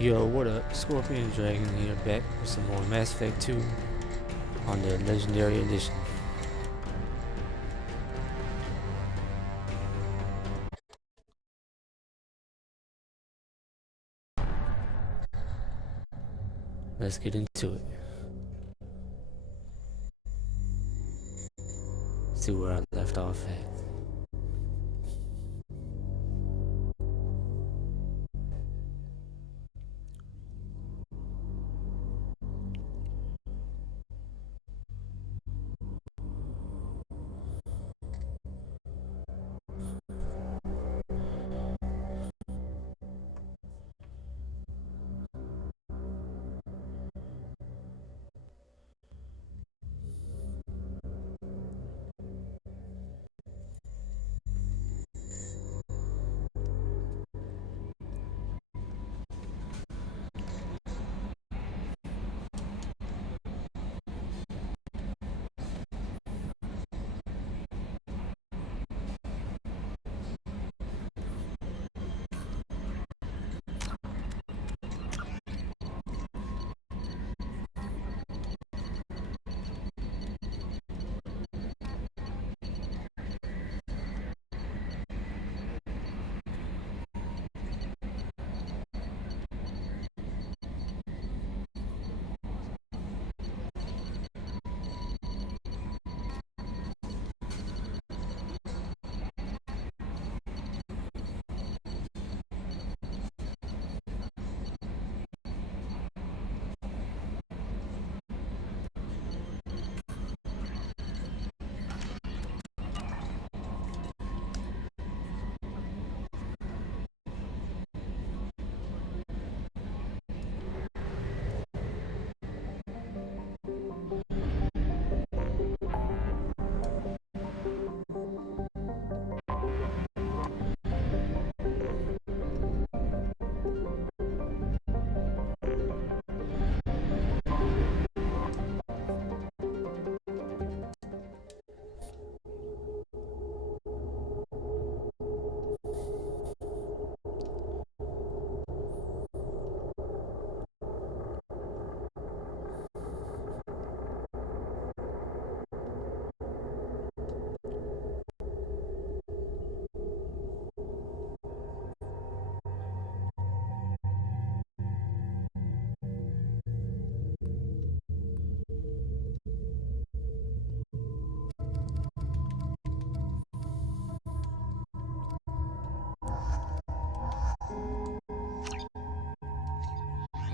Yo, what up? Scorpion Dragon here, back with some more Mass Effect 2 on the Legendary Edition. Let's get into it. See where I left off at.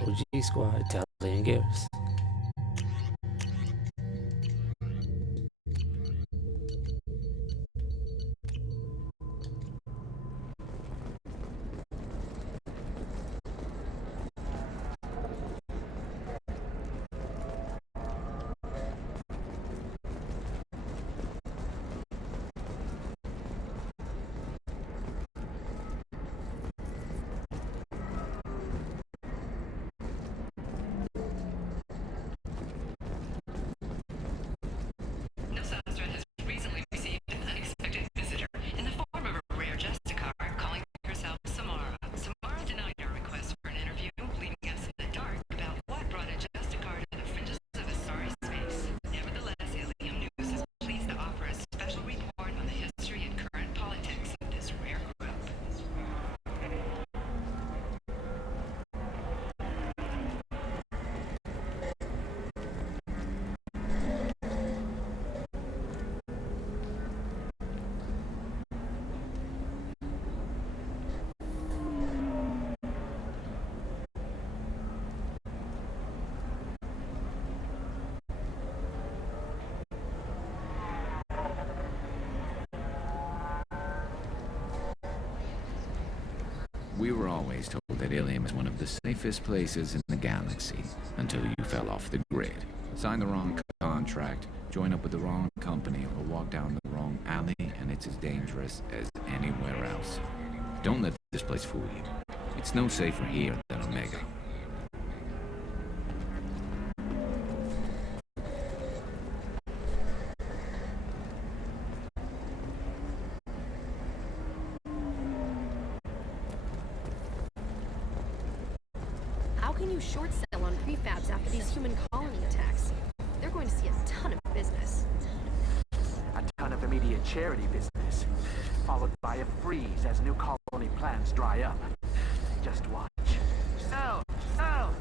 OG Squad, Italian Garrison. We were always told that Ilium is one of the safest places in the galaxy, until you fell off the grid. Signed the wrong contract, join up with the wrong company, or walk down the wrong alley, and it's as dangerous as anywhere else. Don't let this place fool you. It's no safer here than Omega. How can you short sell on prefabs after these human colony attacks? They're going to see a ton of business. A ton of immediate charity business, followed by a freeze as new colony plans dry up. Just watch. Sell! Sell!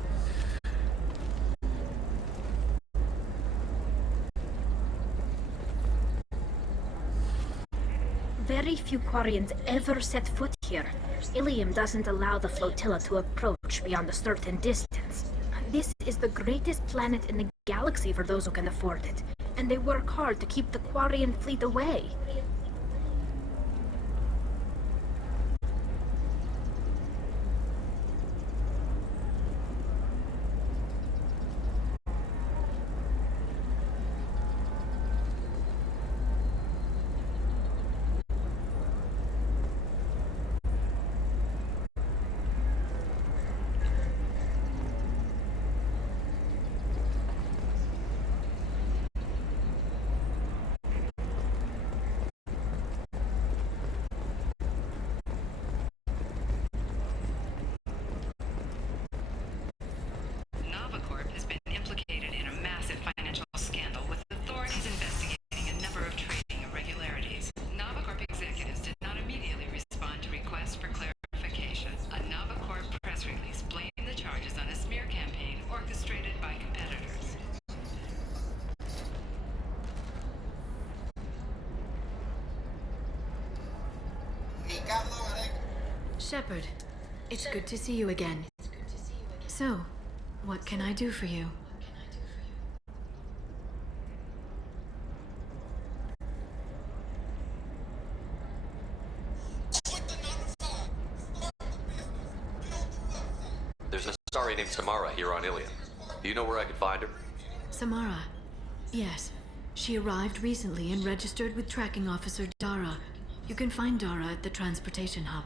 Very few Quarians ever set foot here. Ilium doesn't allow the flotilla to approach beyond a certain distance. This is the greatest planet in the galaxy for those who can afford it, and they work hard to keep the Quarian fleet away. Shepard, it's good to see you again. So, what can I do for you? There's an Asari named Samara here on Ilium. Do you know where I could find her? Samara. Yes. She arrived recently and registered with Tracking Officer Dara. You can find Dara at the transportation hub.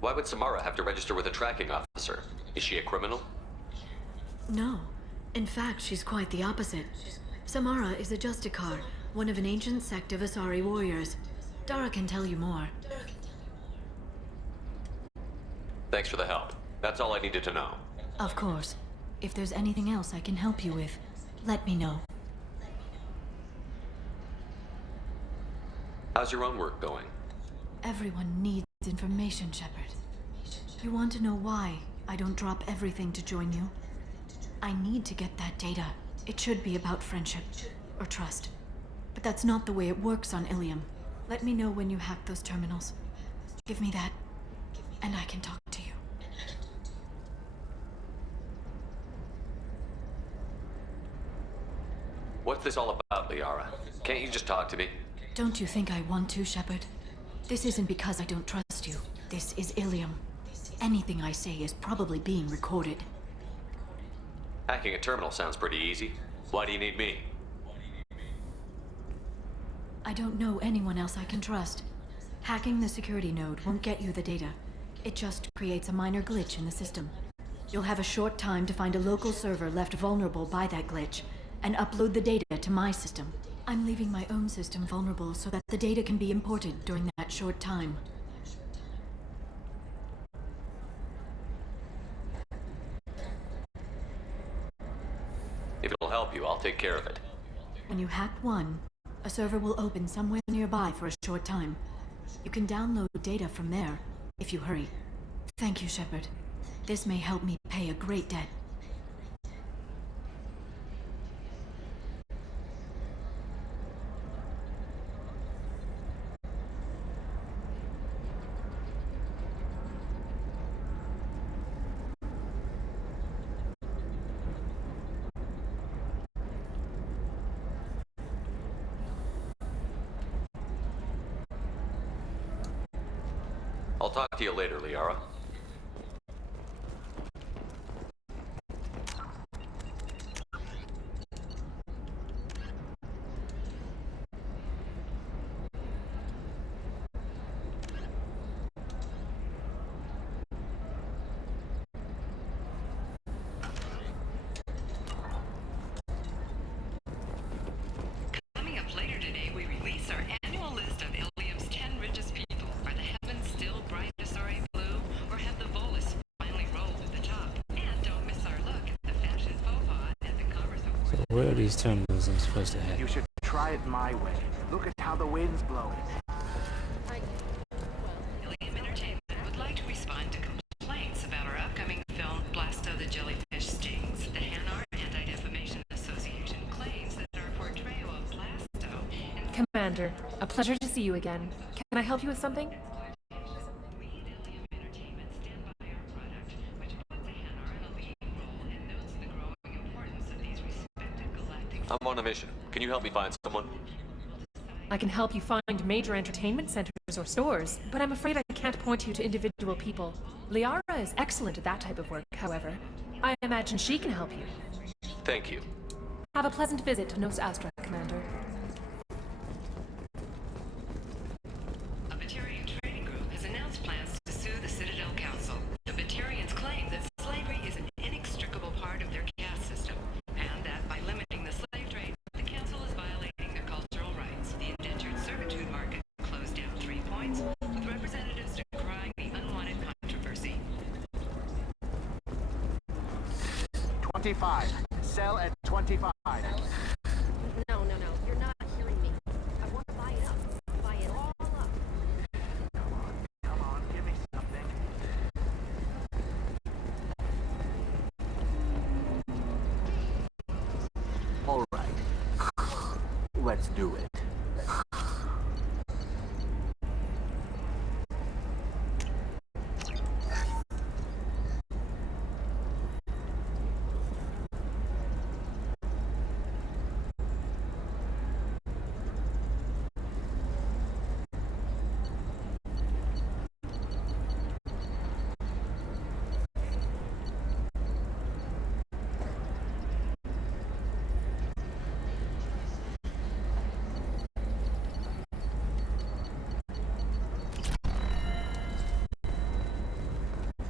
Why would Samara have to register with a tracking officer? Is she a criminal? No. In fact, she's quite the opposite. Samara is a Justicar, one of an ancient sect of Asari warriors. Dara can tell you more. Thanks for the help. That's all I needed to know. Of course. If there's anything else I can help you with, let me know. How's your own work going? Everyone needs information, Shepard. You want to know why I don't drop everything to join you? I need to get that data. It should be about friendship or trust. But that's not the way it works on Ilium. Let me know when you hack those terminals. Give me that, and I can talk to you. What's this all about, Liara? Can't you just talk to me? Don't you think I want to, Shepard? This isn't because I don't trust you. This is Ilium. Anything I say is probably being recorded. Hacking a terminal sounds pretty easy. Why do you need me? I don't know anyone else I can trust. Hacking the security node won't get you the data. It just creates a minor glitch in the system. You'll have a short time to find a local server left vulnerable by that glitch, and upload the data to my system. I'm leaving my own system vulnerable so that the data can be imported during that short time. If it'll help you, I'll take care of it. When you hack one, a server will open somewhere nearby for a short time. You can download data from there, if you hurry. Thank you, Shepard. This may help me pay a great debt. I'll I'll talk to you later, Liara. Coming up later today, we release our annual list of Ilium's 10 richest people. Are the heavens still bright Asari blue, or have the Volus finally rolled to the top? And don't miss our look at the fashion faux pas at the Commerce Awards. So where are these terminals I'm supposed to have? You should try it my way. Look at how the wind's blowing. Ilium Entertainment would like to respond to complaints about our upcoming film, Blasto the Jellyfish Stings. The Hanar Anti-Defamation Association claims that our portrayal of Blasto and Commander, a pleasure to see you again. Can I help you with something? we at Ilium Entertainment stand by our product, which puts a Hanar in a leading role and notes the growing importance of these respected galactic. I'm on a mission. Can you help me find someone? I can help you find major entertainment centers or stores, but I'm afraid I can't point you to individual people. Liara is excellent at that type of work, however. I imagine she can help you. Thank you. Have a pleasant visit to Nos Astra, Commander. A Batarian trading group has announced plans to sue the Citadel Council. The Batarians claim that slavery is an inextricable part of their caste system, and that by limiting the slave trade, the Council is violating their cultural rights. The indentured servitude market closed down 3 points, with representatives decrying the unwanted controversy. 25. Sell at 25. No, you're not hearing me. I want to buy it up. Buy it all up. Come on, give me something. All right. Let's do it.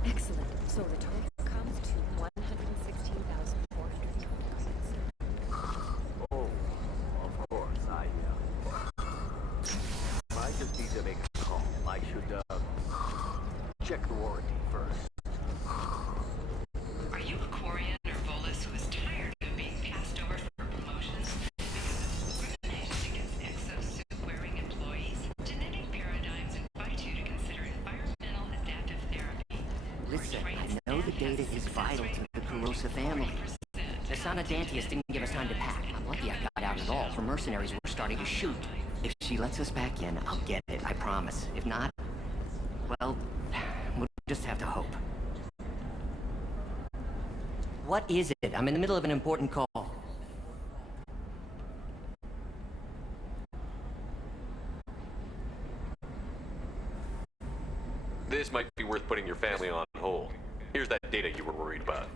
Excellent. So the total comes to 116,420 credits. Oh, of course, I just need to make a call. I should, check the warranty first. Are you a Quarian or Volus who is tired of being passed over for promotions because of discrimination against exosuit-wearing employees? Genetic paradigms invite you to consider environmental adaptive therapy. Listen, I know the data is vital to the Kurosa family. The Sana Dantius didn't give us time to pack. I'm lucky I got out at all, for mercenaries were starting to shoot. If she lets us back in, I'll get it, I promise. If not, well, we'll just have to hope. What is it? I'm in the middle of an important call. This might be worth putting your family on hold. Here's that data you were worried about.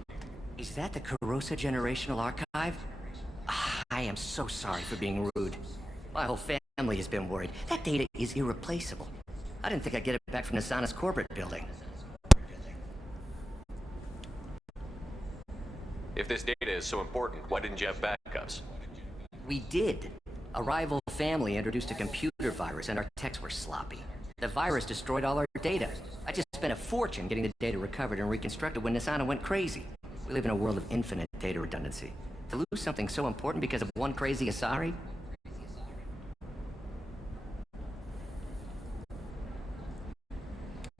Is that the Kurosa Generational Archive? I am so sorry for being rude. My whole family has been worried. That data is irreplaceable. I didn't think I'd get it back from Nasana's corporate building. If this data is so important, why didn't you have backups? We did. A rival family introduced a computer virus and our techs were sloppy. The virus destroyed all our data. I just spent a fortune getting the data recovered and reconstructed when Nasana went crazy. We live in a world of infinite data redundancy. To lose something so important because of one crazy Asari?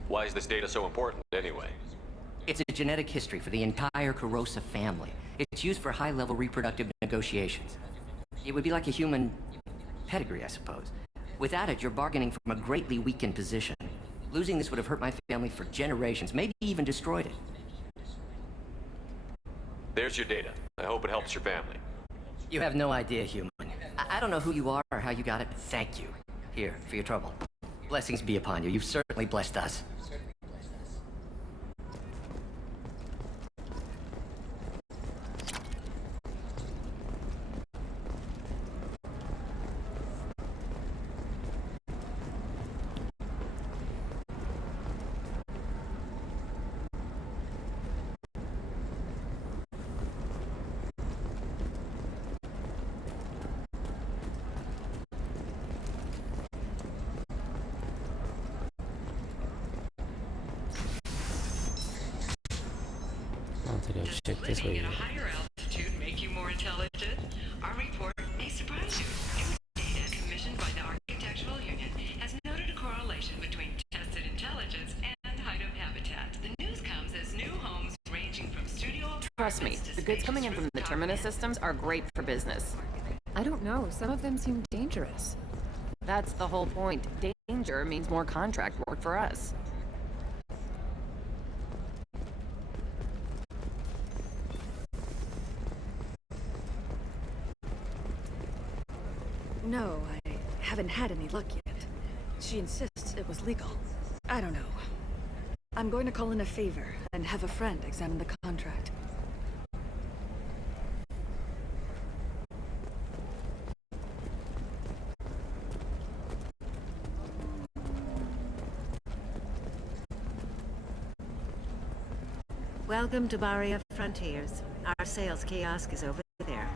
Why is this data so important, anyway? It's a genetic history for the entire Kurosa family. It's used for high-level reproductive negotiations. It would be like a human pedigree, I suppose. Without it, you're bargaining from a greatly weakened position. Losing this would have hurt my family for generations, maybe even destroyed it. There's your data. I hope it helps your family. You have no idea, human. I don't know who you are or how you got it, but thank you. Here, for your trouble. Blessings be upon you. You've certainly blessed us. I don't think I'll check this Living way. at a higher altitude make you more intelligent? Our report may surprise you. New data commissioned by the Architectural Union has noted a correlation between tested intelligence and height of habitat. The news comes as new homes ranging from studio Trust me, apartments to the goods coming in spacious from the rooftop Terminus villas. systems are great for business. I don't know. Some of them seem dangerous. That's the whole point. Danger means more contract work for us. No, I haven't had any luck yet. She insists it was legal. I don't know. I'm going to call in a favor and have a friend examine the contract. Welcome to Barria Frontiers. Our sales kiosk is over there.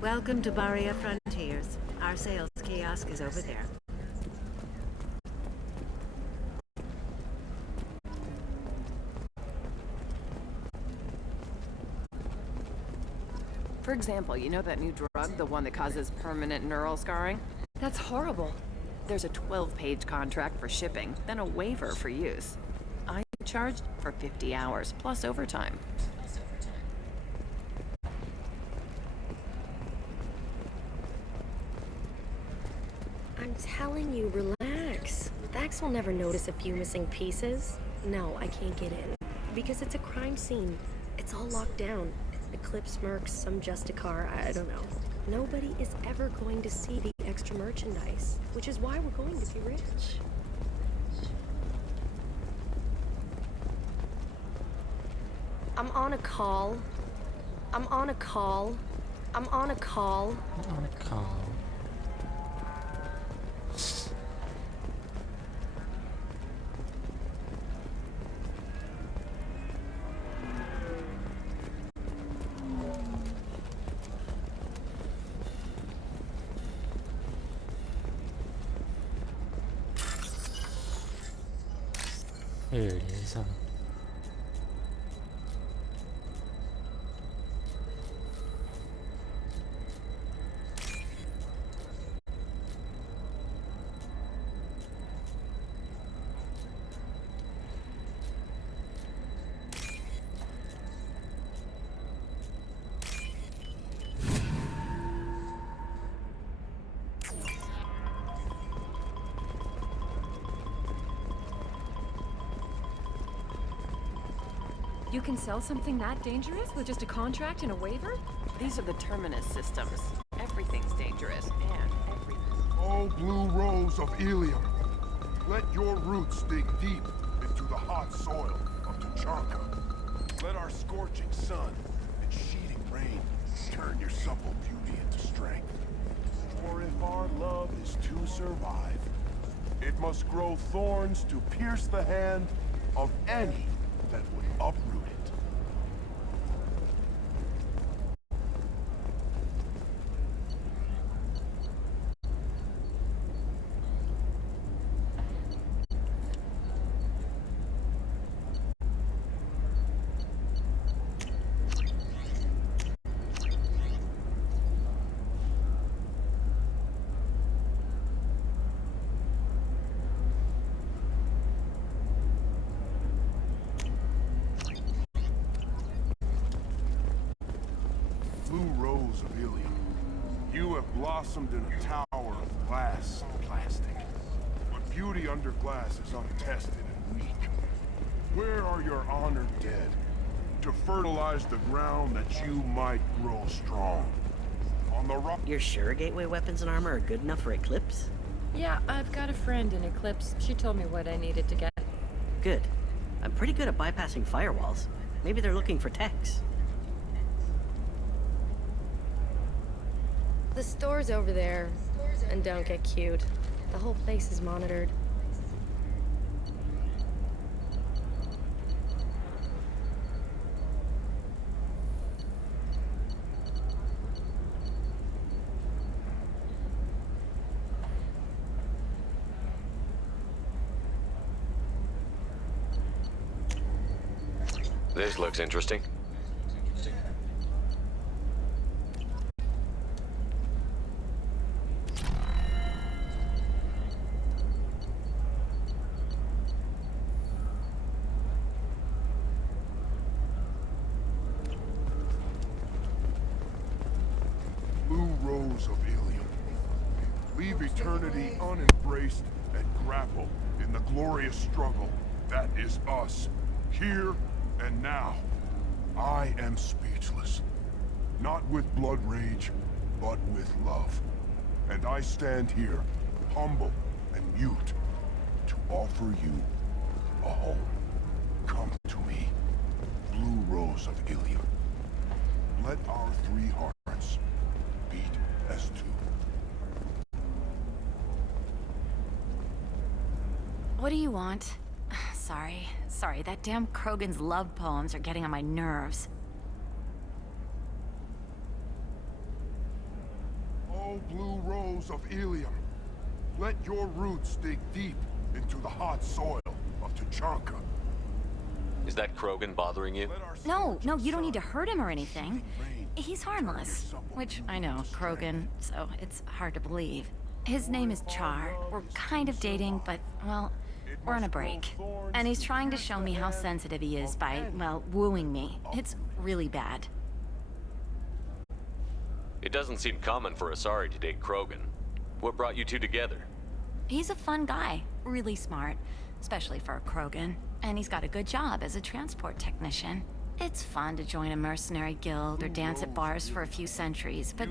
Welcome to Barria Frontiers. Our sales kiosk is over there. For example, you know that new drug, the one that causes permanent neural scarring? That's horrible. There's a 12-page contract for shipping, then a waiver for use. I charged for 50 hours, plus overtime. I'm telling you, relax. Thax will never notice a few missing pieces. No, I can't get in. Because it's a crime scene. It's all locked down. Eclipse mercs, some Justicar, I don't know. Nobody is ever going to see the extra merchandise, which is why we're going to be rich. I'm on a call. I'm on a call. I'm on a call. I'm on a call. Here it is, huh? You can sell something that dangerous with just a contract and a waiver? These are the Terminus systems. Everything's dangerous, and Oh, blue rose of Ilium, let your roots dig deep into the hot soil of Tuchanka. Let our scorching sun and sheeting rain turn your supple beauty into strength. For if our love is to survive, it must grow thorns to pierce the hand of any that would uproot it. rose of Ilium. You have blossomed in a tower of glass and plastic. But beauty under glass is untested and weak. Where are your honored dead? To fertilize the ground that you might grow strong. On the rock. You're sure gateway weapons and armor are good enough for Eclipse? Yeah, I've got a friend in Eclipse. She told me what I needed to get. Good. I'm pretty good at bypassing firewalls. Maybe they're looking for techs. The store's over there. And don't get cute. The whole place is monitored. This looks interesting. Blue rose of Ilium. Leave eternity unembraced and grapple in the glorious struggle that is us. Here and now, I am speechless. Not with blood rage, but with love. And I stand here, humble and mute, to offer you a home. Come to me, Blue Rose of Ilium. Let our three hearts beat as two. What do you want? Sorry, that damn Krogan's love poems are getting on my nerves. Oh, Blue Rose of Ilium, let your roots dig deep into the hot soil of Tuchanka. Is that Krogan bothering you? No, you don't need to hurt him or anything. He's harmless. Which, I know, Krogan, so it's hard to believe. His name is Char. We're kind of dating, but, well, we're on a break. And he's trying to show me how sensitive he is by, well, wooing me. It's really bad. It doesn't seem common for Asari to date Krogan. What brought you two together? He's a fun guy, really smart, especially for a Krogan. And he's got a good job as a transport technician. It's fun to join a mercenary guild or dance at bars for a few centuries, but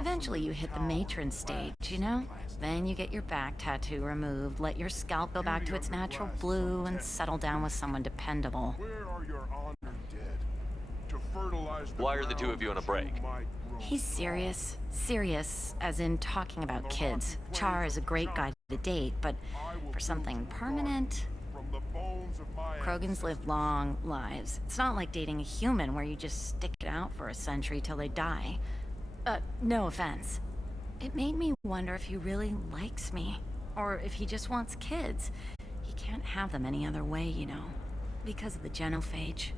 eventually you hit the matron stage, you know? Then you get your back tattoo removed, let your scalp go back to its natural blue, and settle down with someone dependable. Why are the two of you on a break? He's serious. Serious, as in talking about kids. Char is a great guy to date, but for something permanent... Krogans live long lives. It's not like dating a human where you just stick it out for a century till they die. No offense. It made me wonder if he really likes me, or if he just wants kids. He can't have them any other way, you know, because of the genophage.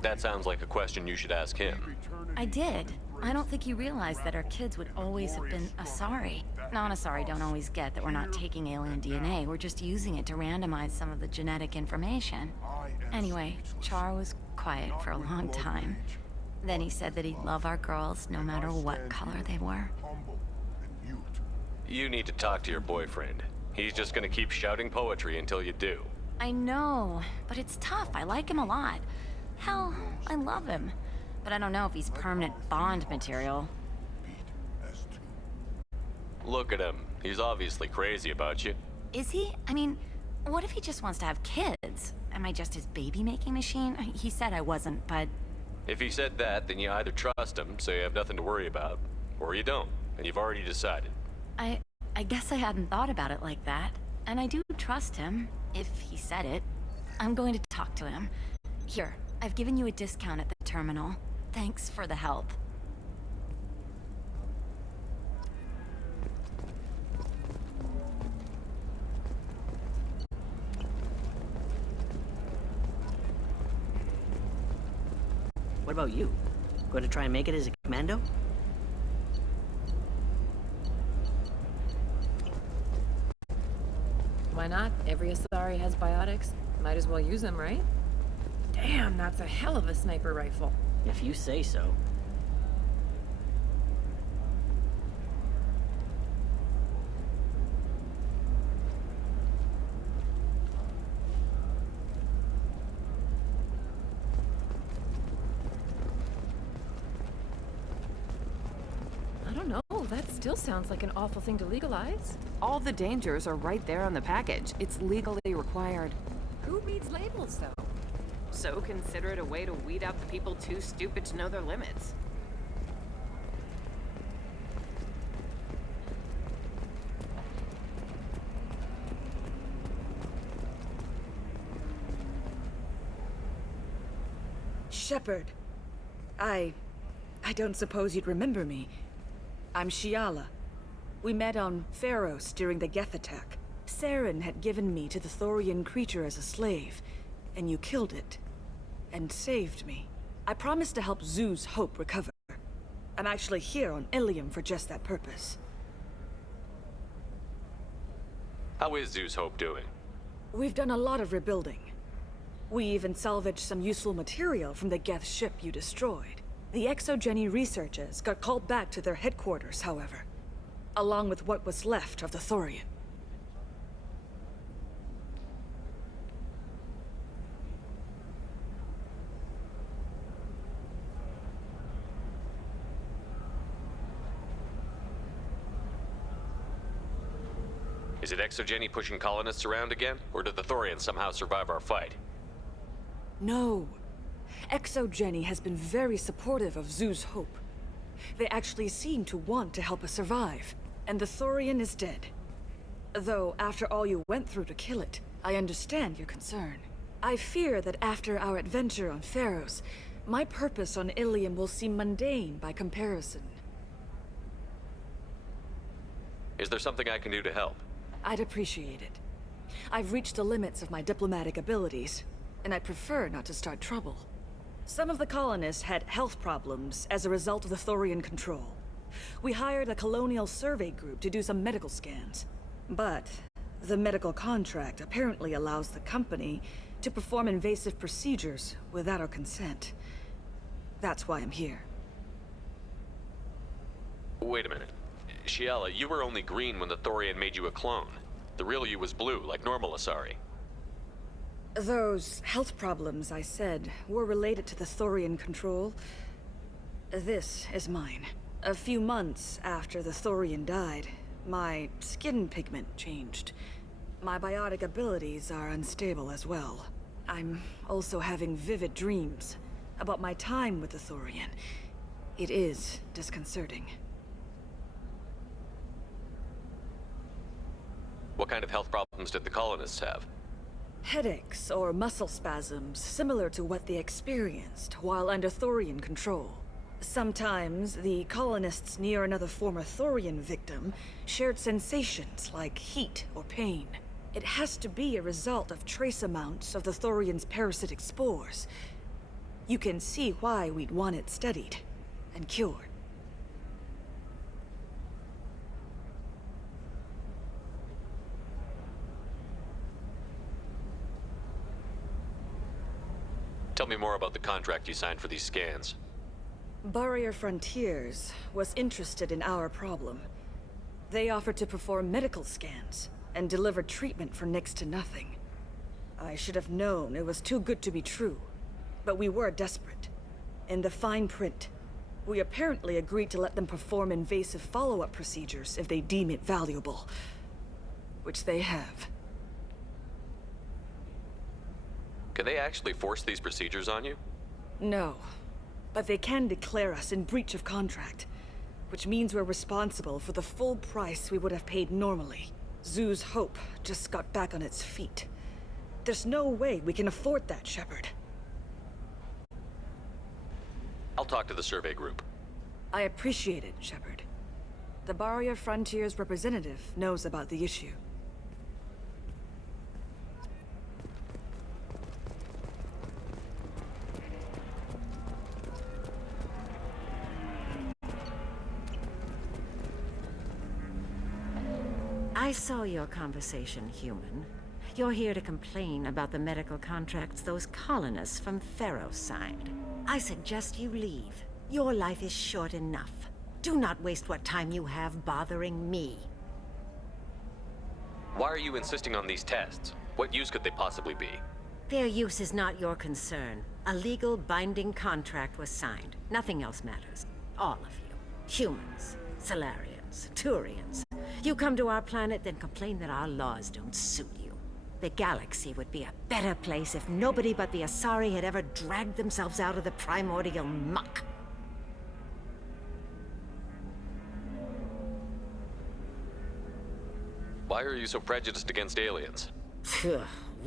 That sounds like a question you should ask him. I did. I don't think you realized that our kids would always have been Asari. Non-Asari don't always get that we're not taking alien DNA, we're just using it to randomize some of the genetic information. Anyway, Char was quiet for a long time. Then he said that he'd love our girls no matter what color they were. You need to talk to your boyfriend. He's just gonna keep shouting poetry until you do. I know, but it's tough. I like him a lot. Hell, I love him. But I don't know if he's permanent Bond material. Look at him. He's obviously crazy about you. Is he? I mean, what if he just wants to have kids? Am I just his baby-making machine? He said I wasn't, but... If he said that, then you either trust him, so you have nothing to worry about, or you don't, and you've already decided. I guess I hadn't thought about it like that. And I do trust him, if he said it. I'm going to talk to him. Here, I've given you a discount at the terminal. Thanks for the help. What about you? Going to try and make it as a commando? Why not? Every Asari has biotics. Might as well use them, right? Damn, that's a hell of a sniper rifle. If you say so. I don't know, that still sounds like an awful thing to legalize. All the dangers are right there on the package. It's legally required. Who reads labels, though? So consider it a way to weed out the people too stupid to know their limits. Shepard. I don't suppose you'd remember me. I'm Shiala. We met on Pharos during the Geth attack. Saren had given me to the Thorian creature as a slave, and you killed it. And saved me. I promised to help Zoo's Hope recover. I'm actually here on Ilium for just that purpose. How is Zeus Hope doing? We've done a lot of rebuilding. We even salvaged some useful material from the Geth ship you destroyed. The Exogeny researchers got called back to their headquarters, however, along with what was left of the Thorian. Is it Exogeny pushing colonists around again? Or did the Thorians somehow survive our fight? No. Exogeny has been very supportive of Zoo's Hope. They actually seem to want to help us survive. And the Thorian is dead. Though, after all you went through to kill it, I understand your concern. I fear that after our adventure on Pharos, my purpose on Ilium will seem mundane by comparison. Is there something I can do to help? I'd appreciate it. I've reached the limits of my diplomatic abilities, and I prefer not to start trouble. Some of the colonists had health problems as a result of the Thorian control. We hired a colonial survey group to do some medical scans. But the medical contract apparently allows the company to perform invasive procedures without our consent. That's why I'm here. Wait a minute. Shiala, you were only green when the Thorian made you a clone. The real you was blue, like normal Asari. Those health problems I said were related to the Thorian control. This is mine. A few months after the Thorian died, my skin pigment changed. My biotic abilities are unstable as well. I'm also having vivid dreams about my time with the Thorian. It is disconcerting. What kind of health problems did the colonists have? Headaches or muscle spasms similar to what they experienced while under Thorian control. Sometimes the colonists near another former Thorian victim shared sensations like heat or pain. It has to be a result of trace amounts of the Thorian's parasitic spores. You can see why we'd want it studied and cured. Tell me more about the contract you signed for these scans. Barrier Frontiers was interested in our problem. They offered to perform medical scans and deliver treatment for next to nothing. I should have known it was too good to be true, but we were desperate. In the fine print, we apparently agreed to let them perform invasive follow-up procedures if they deem it valuable, which they have. Can they actually force these procedures on you? No, but they can declare us in breach of contract, which means we're responsible for the full price we would have paid normally. Zoo's Hope just got back on its feet. There's no way we can afford that, Shepard. I'll talk to the survey group. I appreciate it, Shepard. The Barrier Frontiers representative knows about the issue. I saw your conversation, human. You're here to complain about the medical contracts those colonists from Pharaoh signed. I suggest you leave. Your life is short enough. Do not waste what time you have bothering me. Why are you insisting on these tests? What use could they possibly be? Their use is not your concern. A legal binding contract was signed. Nothing else matters. All of you. Humans, Solarians, Turians. You come to our planet, then complain that our laws don't suit you. The galaxy would be a better place if nobody but the Asari had ever dragged themselves out of the primordial muck. Why are you so prejudiced against aliens?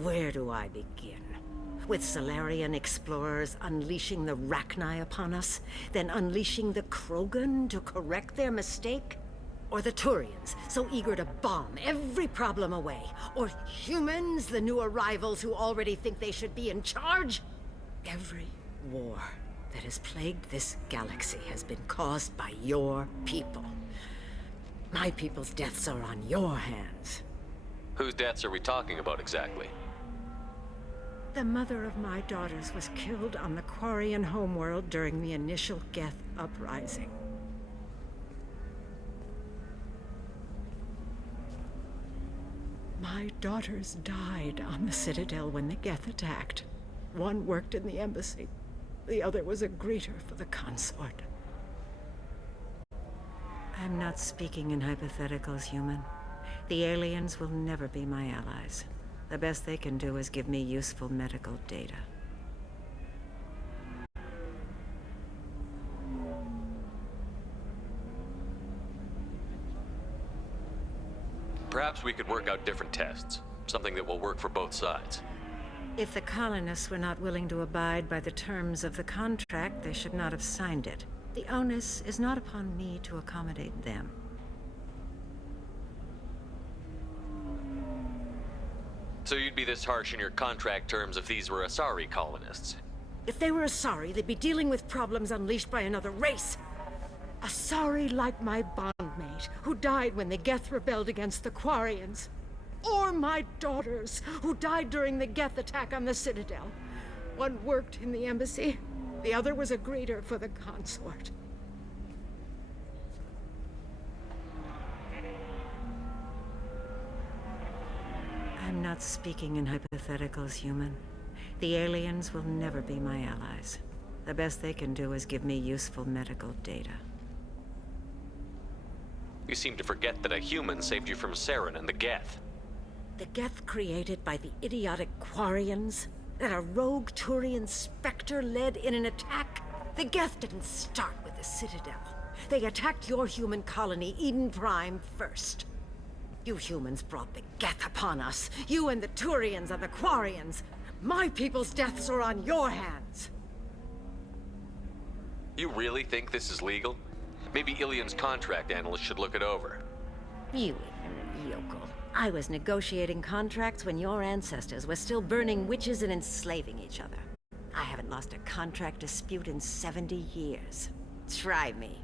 Where do I begin? With Solarian explorers unleashing the Rachni upon us, then unleashing the Krogan to correct their mistake? Or the Turians, so eager to bomb every problem away? Or humans, the new arrivals who already think they should be in charge? Every war that has plagued this galaxy has been caused by your people. My people's deaths are on your hands. Whose deaths are we talking about exactly? The mother of my daughters was killed on the Quarian homeworld during the initial Geth uprising. My daughters died on the Citadel when the Geth attacked. One worked in the embassy. The other was a greeter for the consort. I'm not speaking in hypotheticals, human. The aliens will never be my allies. The best they can do is give me useful medical data. Perhaps we could work out different tests. Something that will work for both sides. If the colonists were not willing to abide by the terms of the contract, they should not have signed it. The onus is not upon me to accommodate them. So you'd be this harsh in your contract terms if these were Asari colonists? If they were Asari, they'd be dealing with problems unleashed by another race. Asari like my bondmate, who died when the Geth rebelled against the Quarians. Or my daughters, who died during the Geth attack on the Citadel. One worked in the embassy, the other was a greeter for the consort. I'm not speaking in hypotheticals, human. The aliens will never be my allies. The best they can do is give me useful medical data. You seem to forget that a human saved you from Saren and the Geth. The Geth created by the idiotic Quarians? That a rogue Turian Spectre led in an attack? The Geth didn't start with the Citadel. They attacked your human colony, Eden Prime, first. You humans brought the Geth upon us. You and the Turians and the Quarians. My people's deaths are on your hands. You really think this is legal? Maybe Ilian's contract analyst should look it over. You ignorant yokel. I was negotiating contracts when your ancestors were still burning witches and enslaving each other. I haven't lost a contract dispute in 70 years. Try me.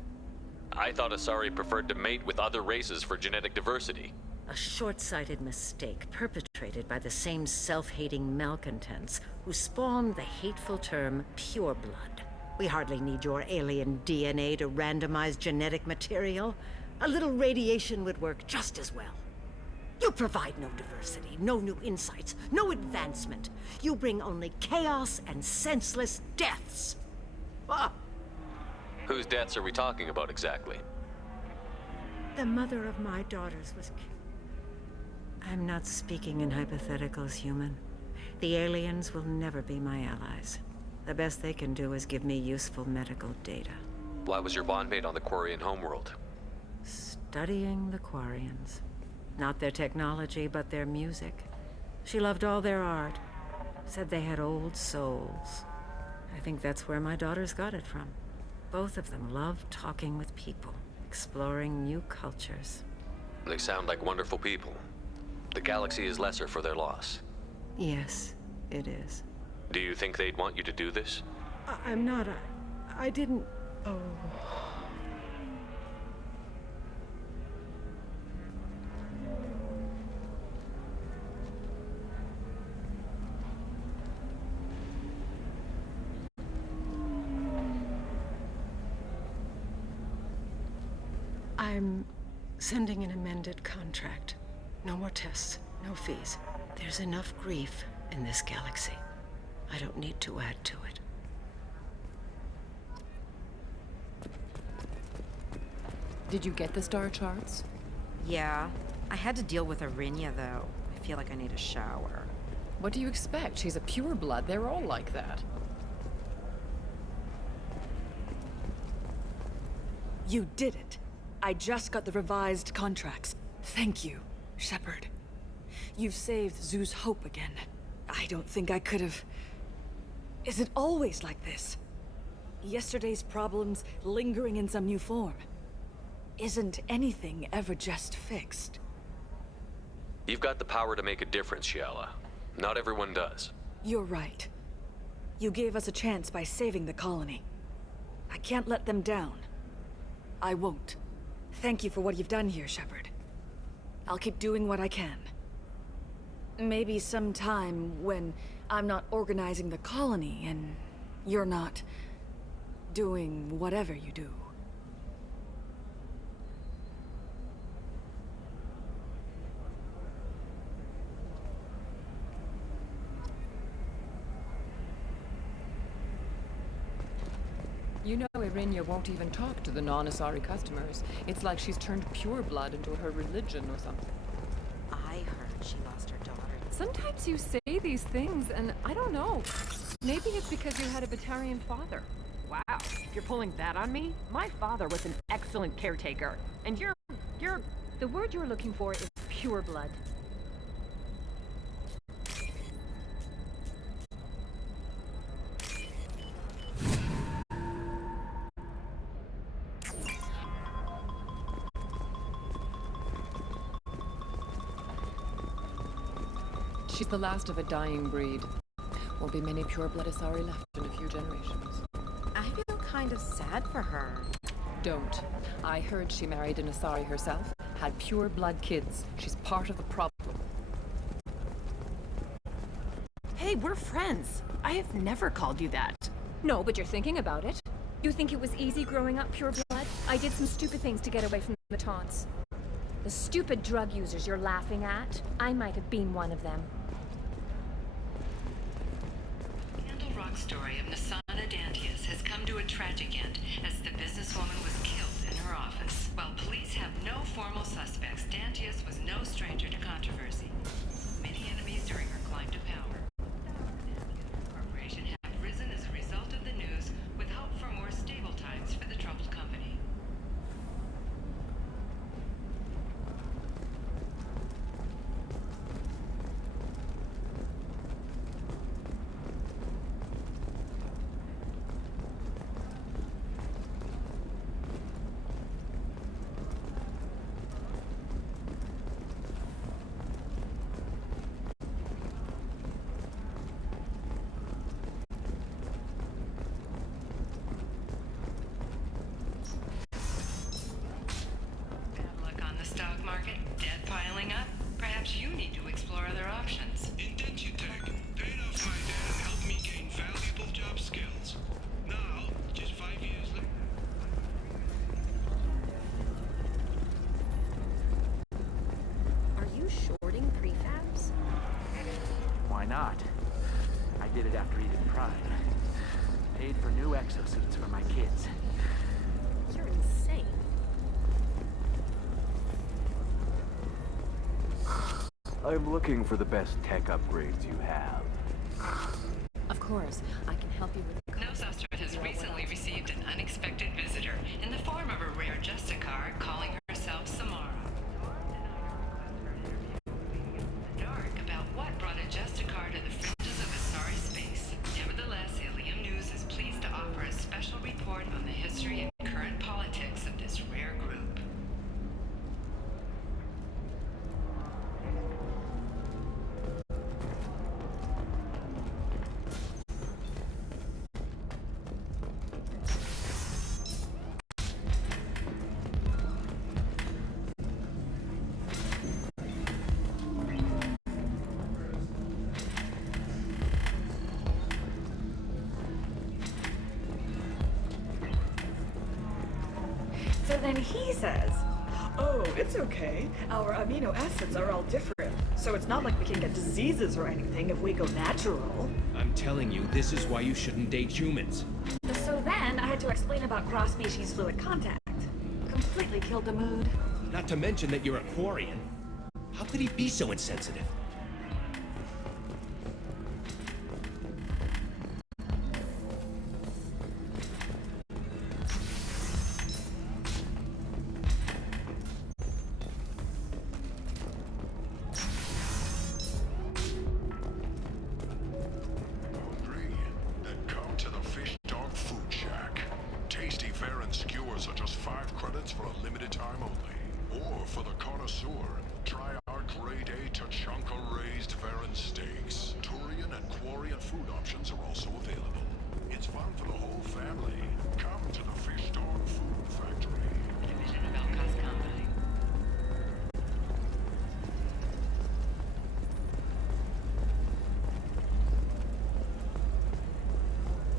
I thought Asari preferred to mate with other races for genetic diversity. A short-sighted mistake perpetrated by the same self-hating malcontents who spawned the hateful term pureblood. We hardly need your alien DNA to randomize genetic material. A little radiation would work just as well. You provide no diversity, no new insights, no advancement. You bring only chaos and senseless deaths. Ah! Whose deaths are we talking about exactly? The mother of my daughters was killed. I'm not speaking in hypotheticals, human. The aliens will never be my allies. The best they can do is give me useful medical data. Why was your bondmate on the Quarian homeworld? Studying the Quarians. Not their technology, but their music. She loved all their art. Said they had old souls. I think that's where my daughters got it from. Both of them loved talking with people, exploring new cultures. They sound like wonderful people. The galaxy is lesser for their loss. Yes, it is. Do you think they'd want you to do this? I'm not. I didn't. Oh. I'm sending an amended contract. No more tests, no fees. There's enough grief in this galaxy. I don't need to add to it. Did you get the star charts? Yeah. I had to deal with Arinya, though. I feel like I need a shower. What do you expect? She's a pureblood. They're all like that. You did it. I just got the revised contracts. Thank you, Shepard. You've saved Zoo's hope again. I don't think I could have... Is it always like this? Yesterday's problems lingering in some new form. Isn't anything ever just fixed? You've got the power to make a difference, Shiala. Not everyone does. You're right. You gave us a chance by saving the colony. I can't let them down. I won't. Thank you for what you've done here, Shepard. I'll keep doing what I can. Maybe sometime when I'm not organizing the colony and you're not doing whatever you do. You know Arinya won't even talk to the non-Asari customers. It's like she's turned pureblood into her religion or something. I heard she lost her daughter. Sometimes you say these things, and I don't know. Maybe it's because you had a Batarian father. Wow, you're pulling that on me? My father was an excellent caretaker, and you're... The word you're looking for is pureblood. She's the last of a dying breed. Won't be many pure-blood Asari left in a few generations. I feel kind of sad for her. Don't. I heard she married an Asari herself, had pure-blood kids. She's part of the problem. Hey, we're friends. I have never called you that. No, but you're thinking about it. You think it was easy growing up pure blood? I did some stupid things to get away from the taunts. The stupid drug users you're laughing at, I might have been one of them. Candle Rock's story of Nasana Dantius has come to a tragic end as the businesswoman was killed in her office. While police have no formal suspects, Dantius was no stranger to controversy. Many enemies during her climb to power. The corporation have risen as a result of the news, with hope for more stable times for the troubled company. Stock market, debt piling up. Perhaps you need to explore other options. Intensitech paid off my debt and helped me gain valuable job skills. Now, just 5 years later. Are you shorting prefabs? Why not? I did it after Eden Prime. Paid for new exosuits for my kids. You're insane. I'm looking for the best tech upgrades you have. Of course, I can help you with... Nosostrat has recently received an unexpected visitor in the form of a rare Justicar calling herself Samara. Dark about what brought a Justicar to the fringes of Asari space. Nevertheless, Ilium News is pleased to offer a special report on the history and current politics of this rare group. So then he says, Oh, it's okay. Our amino acids are all different, so it's not like we can get diseases or anything if we go natural. I'm telling you, this is why you shouldn't date humans. So then I had to explain about cross-species fluid contact. Completely killed the mood. Not to mention that you're a Quarian. How could he be so insensitive?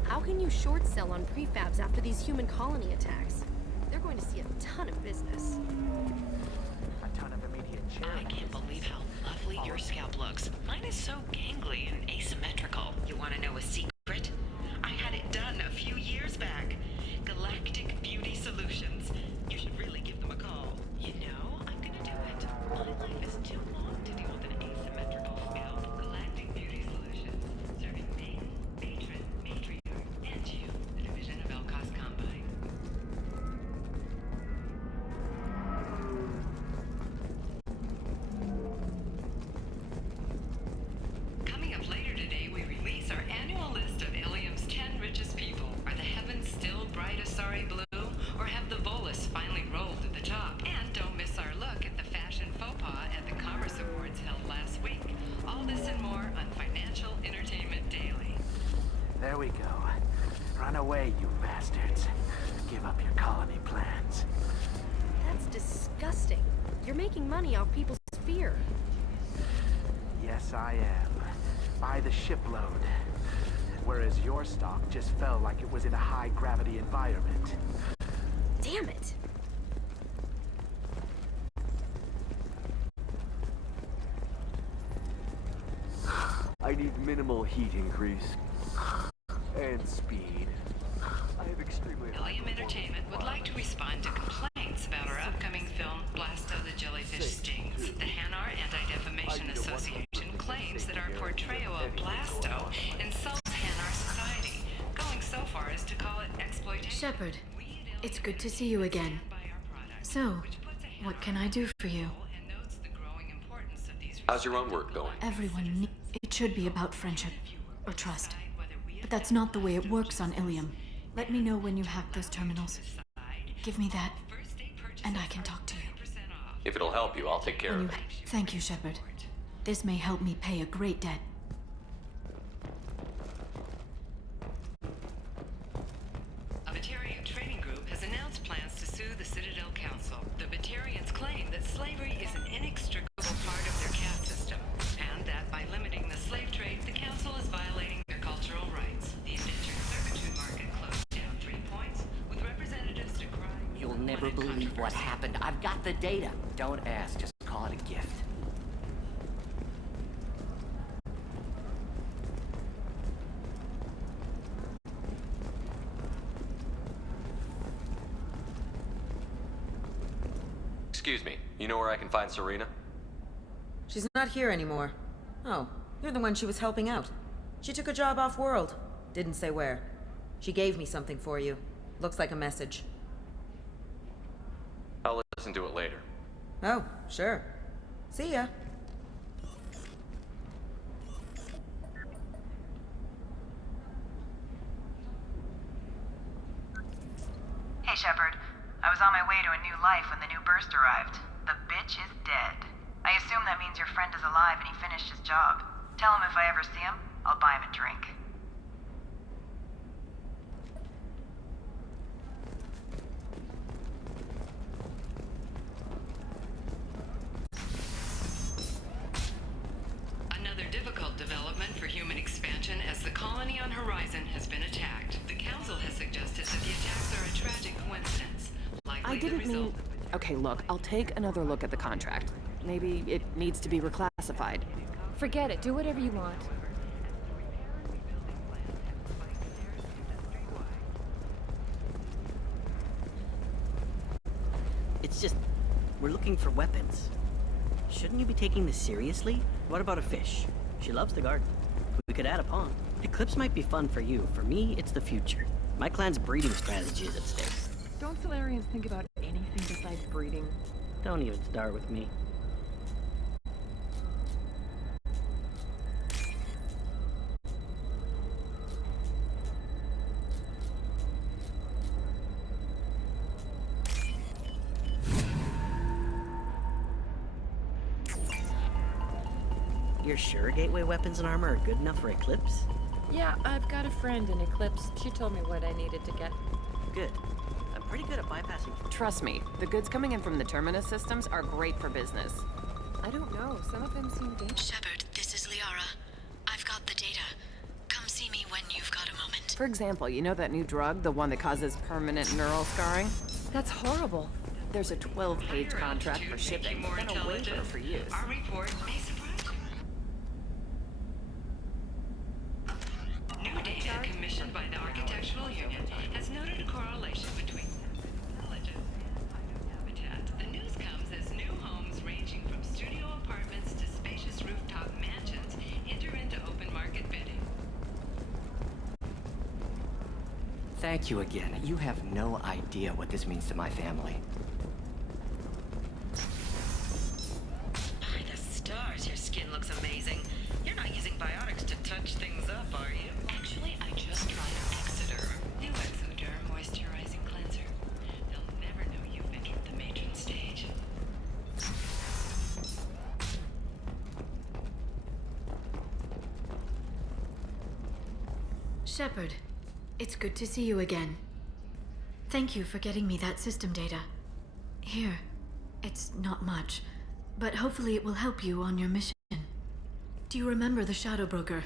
How can you short sell on prefabs after these human colony attacks? They're going to see a ton of business. A ton of immediate I can't believe how lovely your scalp looks. Mine is so gangly and asymmetrical. You want to know a secret? I had it done a few years back. Galactic Beauty Solutions. You should really give them a call. You know, I'm gonna do it. My life is too long to deal with an asymmetrical scalp. Galactic Beauty Solutions. Serving maiden, matron, matriarch, and you. The division of Elcos Combine. Coming up later today, we release our annual list of Ilium's 10 richest people. Are the heavens still bright Asari blue, or have the Volus finally rolled to the top? And don't miss our look at the fashion faux pas at the Commerce Awards held last week. All this and more on Financial Entertainment Daily. There we go. Run away, you bastards. Give up your colony plans. That's disgusting. You're making money off people's fear. Yes, I am. By the shipload. Whereas your stock just fell like it was in a high-gravity environment. Damn it. I need minimal heat increase. And speed. I have extremely high Ilium Entertainment would like to respond to complaints about our upcoming film, Blasto the Jellyfish Stings. The Hanar Anti-Defamation Association claims that our portrayal of Blasto insults Hanar society, going so far as to call it exploitation. Shepard, it's good to see you again. So, what can I do for you? How's your own work going? Everyone it should be about friendship or trust. But that's not the way it works on Ilium. Let me know when you hack those terminals. Give me that, and I can talk to you. If it'll help you, I'll take care of it. Thank you, Shepard. This may help me pay a great debt. A Batarian trading group has announced plans to sue the Citadel Council. The Batarians claim that slavery is an inextricable part of their caste system, and that by limiting the slave trade, the Council is violating their cultural rights. The indentured servitude market closed down 3 points, with representatives decrying... You'll never believe what happened. I've got the data. Don't ask, just call it a gift. Excuse me, you know where I can find Serena? She's not here anymore. Oh, you're the one she was helping out. She took a job off-world. Didn't say where. She gave me something for you. Looks like a message. I'll listen to it later. Oh, sure. See ya. Hey, Shepard. I was on my way to a new life when the new burst arrived. The bitch is dead. I assume that means your friend is alive and he finished his job. Tell him if I ever see him, I'll buy him a drink. Another difficult development for human expansion as the colony on Horizon has been attacked. The Council has suggested that the attacks are a tragic coincidence. Likely I didn't the result mean... Okay, look, I'll take another look at the contract. Maybe it needs to be reclassified. Forget it. Do whatever you want. It's just, we're looking for weapons. Shouldn't you be taking this seriously? What about a fish? She loves the garden. We could add a pond. Eclipse might be fun for you. For me, it's the future. My clan's breeding strategy is at stake. Don't Solarians think about anything besides breeding? Don't even start with me. You're sure gateway weapons and armor are good enough for Eclipse? Yeah, I've got a friend in Eclipse. She told me what I needed to get. Good. I'm pretty good at bypassing. Trust me, the goods coming in from the Terminus systems are great for business. I don't know, some of them seem dangerous. Shepard, this is Liara. I've got the data. Come see me when you've got a moment. For example, you know that new drug, the one that causes permanent neural scarring? That's horrible. There's a 12-page contract for shipping and a waiver for use. Our report may surprise you. New data commissioned by the Architectural Union has noted a correlation between intelligence and habitat. The news comes as new homes ranging from studio apartments to spacious rooftop mansions enter into open market bidding. Thank you again. You have no idea what this means to my family. By the stars, your skin looks amazing. You're not using biotics to touch things up, are you? Actually, I just tried Exoderm. New Exoderm moisturizing cleanser. They'll never know you've entered the matron stage. Shepard, it's good to see you again. Thank you for getting me that system data. Here, it's not much, but hopefully it will help you on your mission. Do you remember the Shadow Broker?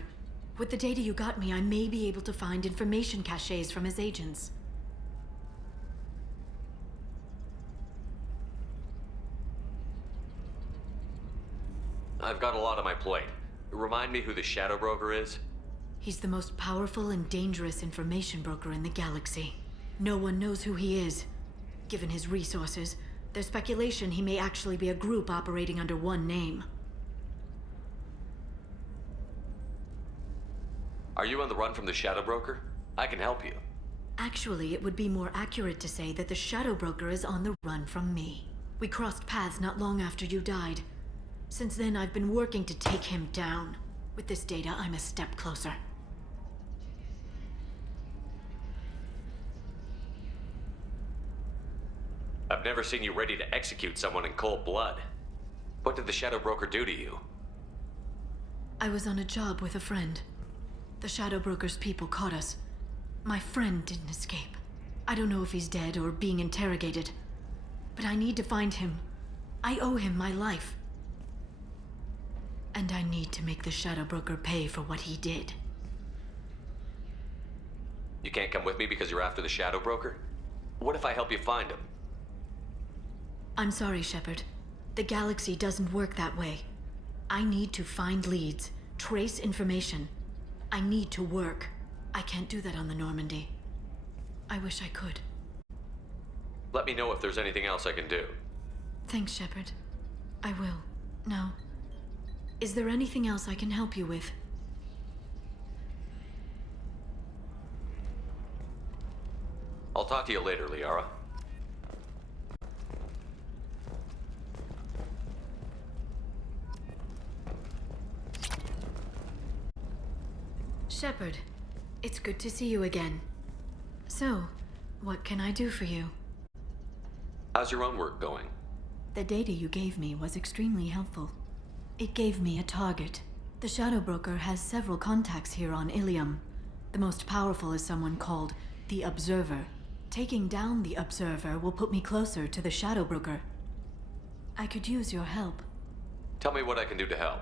With the data you got me, I may be able to find information caches from his agents. I've got a lot on my plate. Remind me who the Shadow Broker is? He's the most powerful and dangerous information broker in the galaxy. No one knows who he is. Given his resources, there's speculation he may actually be a group operating under one name. Are you on the run from the Shadow Broker? I can help you. Actually, it would be more accurate to say that the Shadow Broker is on the run from me. We crossed paths not long after you died. Since then, I've been working to take him down. With this data, I'm a step closer. I've never seen you ready to execute someone in cold blood. What did the Shadow Broker do to you? I was on a job with a friend. The Shadow Broker's people caught us. My friend didn't escape. I don't know if he's dead or being interrogated. But I need to find him. I owe him my life. And I need to make the Shadow Broker pay for what he did. You can't come with me because you're after the Shadow Broker? What if I help you find him? I'm sorry, Shepard. The galaxy doesn't work that way. I need to find leads, trace information. I need to work. I can't do that on the Normandy. I wish I could. Let me know if there's anything else I can do. Thanks, Shepard. I will. Now, is there anything else I can help you with? I'll talk to you later, Liara. Shepard, it's good to see you again. So, what can I do for you? How's your own work going? The data you gave me was extremely helpful. It gave me a target. The Shadow Broker has several contacts here on Ilium. The most powerful is someone called the Observer. Taking down the Observer will put me closer to the Shadow Broker. I could use your help. Tell me what I can do to help.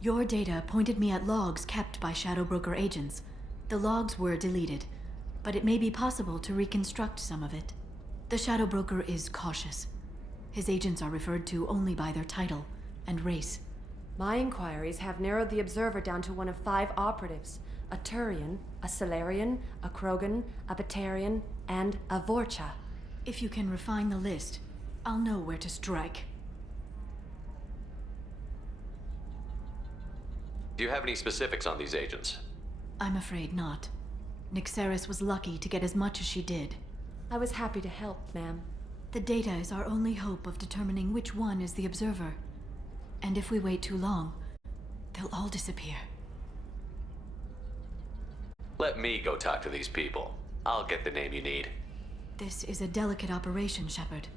Your data pointed me at logs kept by Shadow Broker agents. The logs were deleted, but it may be possible to reconstruct some of it. The Shadow Broker is cautious. His agents are referred to only by their title and race. My inquiries have narrowed the Observer down to one of 5 operatives. A Turian, a Salarian, a Krogan, a Batarian, and a Vorcha. If you can refine the list, I'll know where to strike. Do you have any specifics on these agents? I'm afraid not. Nyxeris was lucky to get as much as she did. I was happy to help, ma'am. The data is our only hope of determining which one is the Observer. And if we wait too long, they'll all disappear. Let me go talk to these people. I'll get the name you need. This is a delicate operation, Shepard.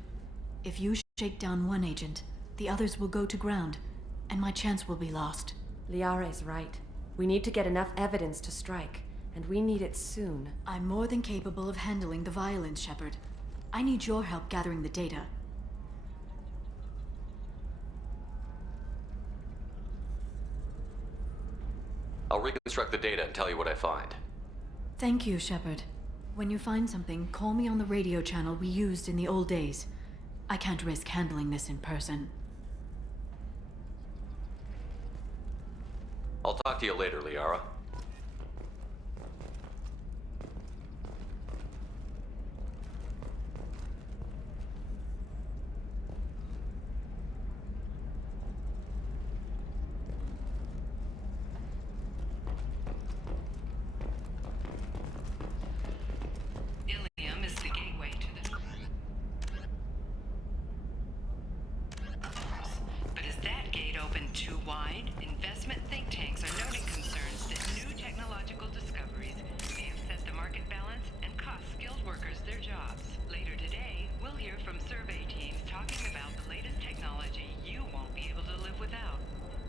If you shake down one agent, the others will go to ground, and my chance will be lost. Liara's right. We need to get enough evidence to strike, and we need it soon. I'm more than capable of handling the violence, Shepard. I need your help gathering the data. I'll reconstruct the data and tell you what I find. Thank you, Shepard. When you find something, call me on the radio channel we used in the old days. I can't risk handling this in person. I'll talk to you later, Liara. Ilium is the gateway to the... But is that gate open too wide? Investment think tanks are noting concerns that new technological discoveries may have set the market balance and cost skilled workers their jobs. Later today, we'll hear from survey teams talking about the latest technology you won't be able to live without,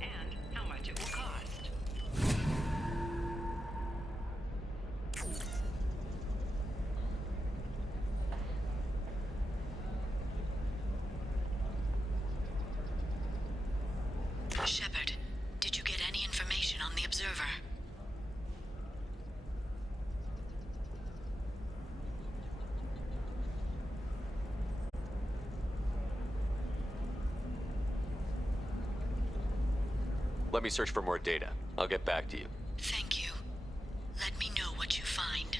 and how much it will cost. Shepard, did you get any information on the Observer? Let me search for more data. I'll get back to you. Thank you. Let me know what you find.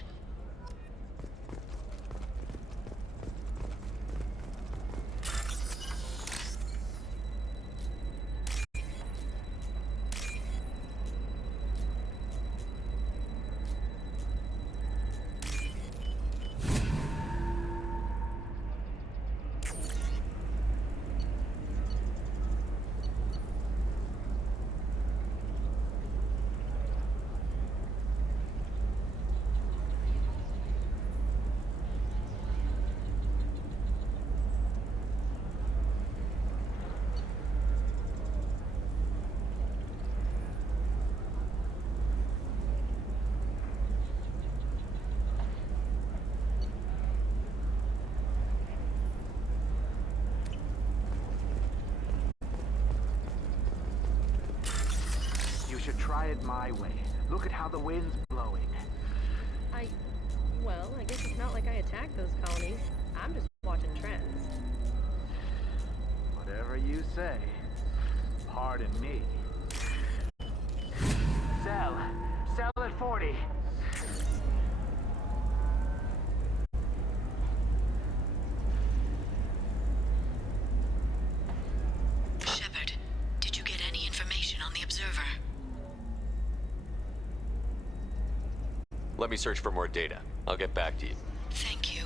You should try it my way. Look at how the wind's blowing. Well, I guess it's not like I attacked those colonies. I'm just watching trends. Whatever you say. Pardon me. Sell. Sell at 40. Shepard, did you get any information on the Observer? Let me search for more data. I'll get back to you. Thank you.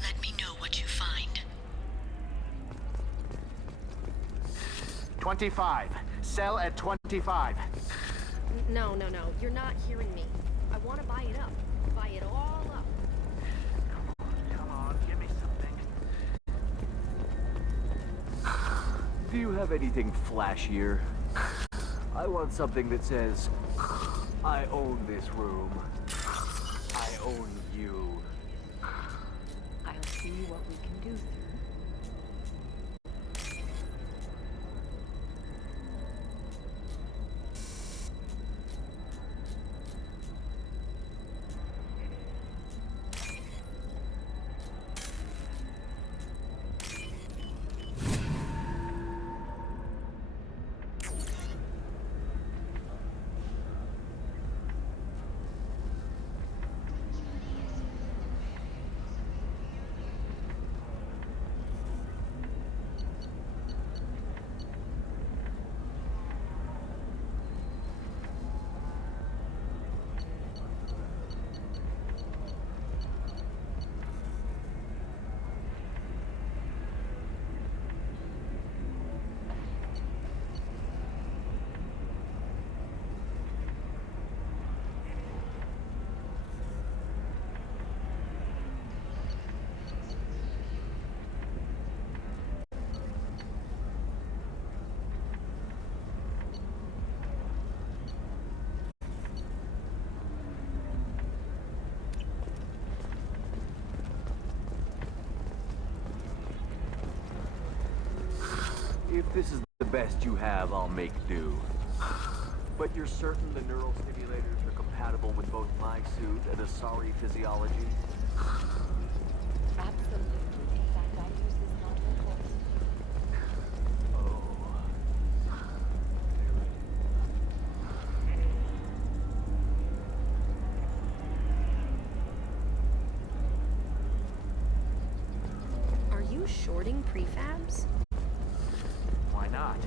Let me know what you find. 25. Sell at 25. No. You're not hearing me. I want to buy it up. Buy it all up. Come on, give me something. Do you have anything flashier? I want something that says, I own this room. I own you. I'll see what we can do. If this is the best you have, I'll make do. But you're certain the neural stimulators are compatible with both my suit and Asari physiology? Absolutely. In fact, I use this notebook course. Are you shorting prefabs? Why not?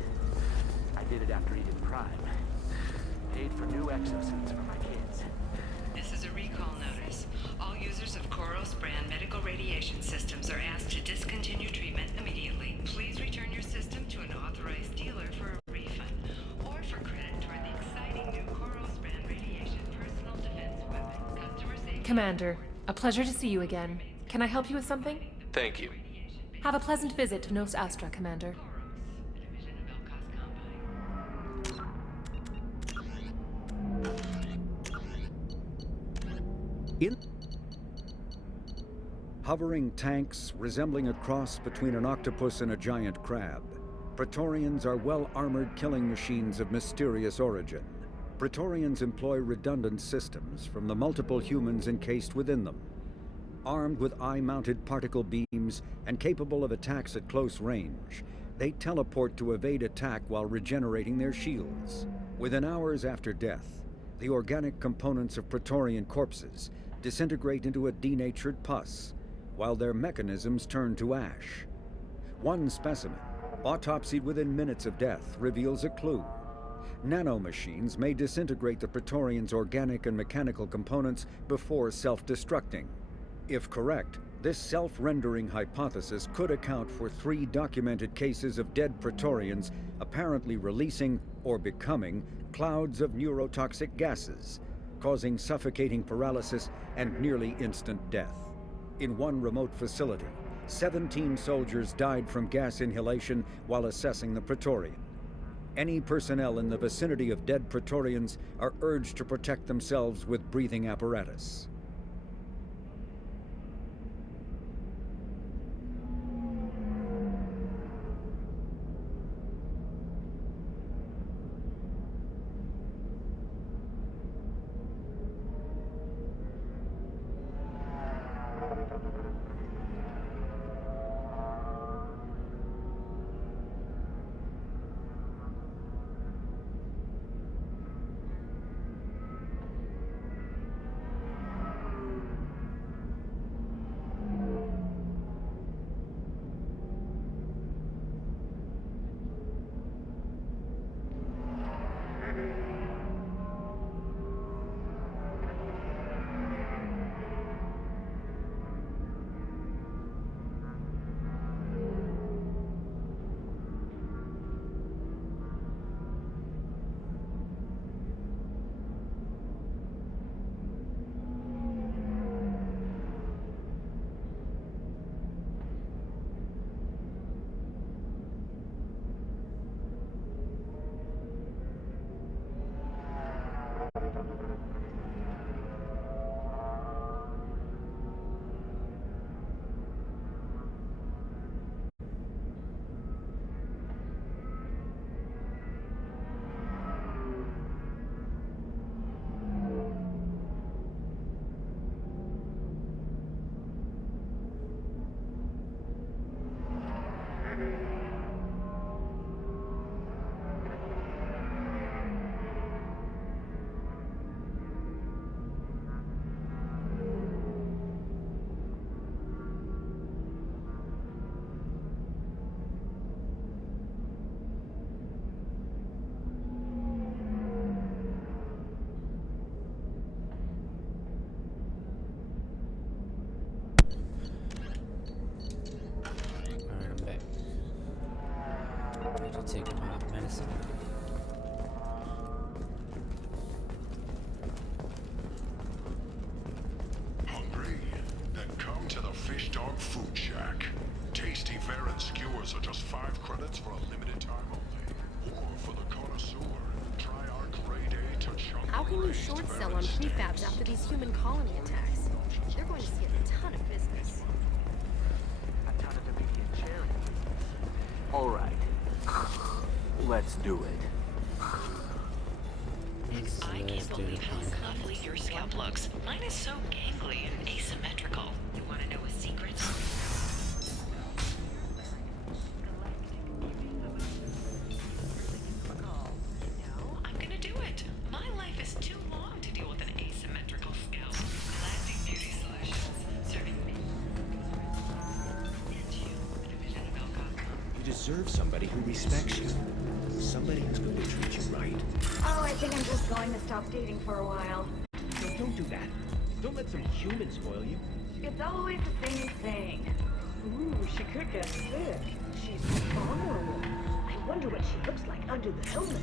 I did it after Eden Prime. Paid for new exosuits for my kids. This is a recall notice. All users of Koros brand medical radiation systems are asked to discontinue treatment immediately. Please return your system to an authorized dealer for a refund or for credit toward the exciting new Koros brand radiation personal defense weapon. Customer safety. Commander, a pleasure to see you again. Can I help you with something? Thank you. Have a pleasant visit to Nos Astra, Commander. Hovering tanks resembling a cross between an octopus and a giant crab, Praetorians are well-armored killing machines of mysterious origin. Praetorians employ redundant systems from the multiple humans encased within them. Armed with eye-mounted particle beams and capable of attacks at close range, they teleport to evade attack while regenerating their shields. Within hours after death, the organic components of Praetorian corpses disintegrate into a denatured pus, while their mechanisms turn to ash. One specimen, autopsied within minutes of death, reveals a clue. Nanomachines may disintegrate the Praetorians' organic and mechanical components before self-destructing. If correct, this self-rendering hypothesis could account for 3 documented cases of dead Praetorians apparently releasing or becoming clouds of neurotoxic gases, causing suffocating paralysis and nearly instant death. In one remote facility, 17 soldiers died from gas inhalation while assessing the Praetorian. Any personnel in the vicinity of dead Praetorians are urged to protect themselves with breathing apparatus. Take my medicine. Hungry? Then come to the Fish Dog Food Shack. Tasty fare and skewers are just 5 credits for a limited time only. Or for the connoisseur, try our grade A to chunk. How can you short sell on prefabs after these human colony attacks? They're going to see a ton of business. A ton of immediate charity. All right. Let's do it. I can't believe how lovely your scalp looks. Mine is so gangly and asymmetrical. You want to know a secret? No, I'm gonna do it. My life is too long to deal with an asymmetrical scalp. Galactic Beauty Solutions, serving me and you a division of Alcon. You deserve somebody who respects you. Somebody who's going to treat you right. Oh, I think I'm just going to stop dating for a while. No, don't do that. Don't let some human spoil you. It's always the same thing. Ooh, she could get sick. She's vulnerable. I wonder what she looks like under the helmet.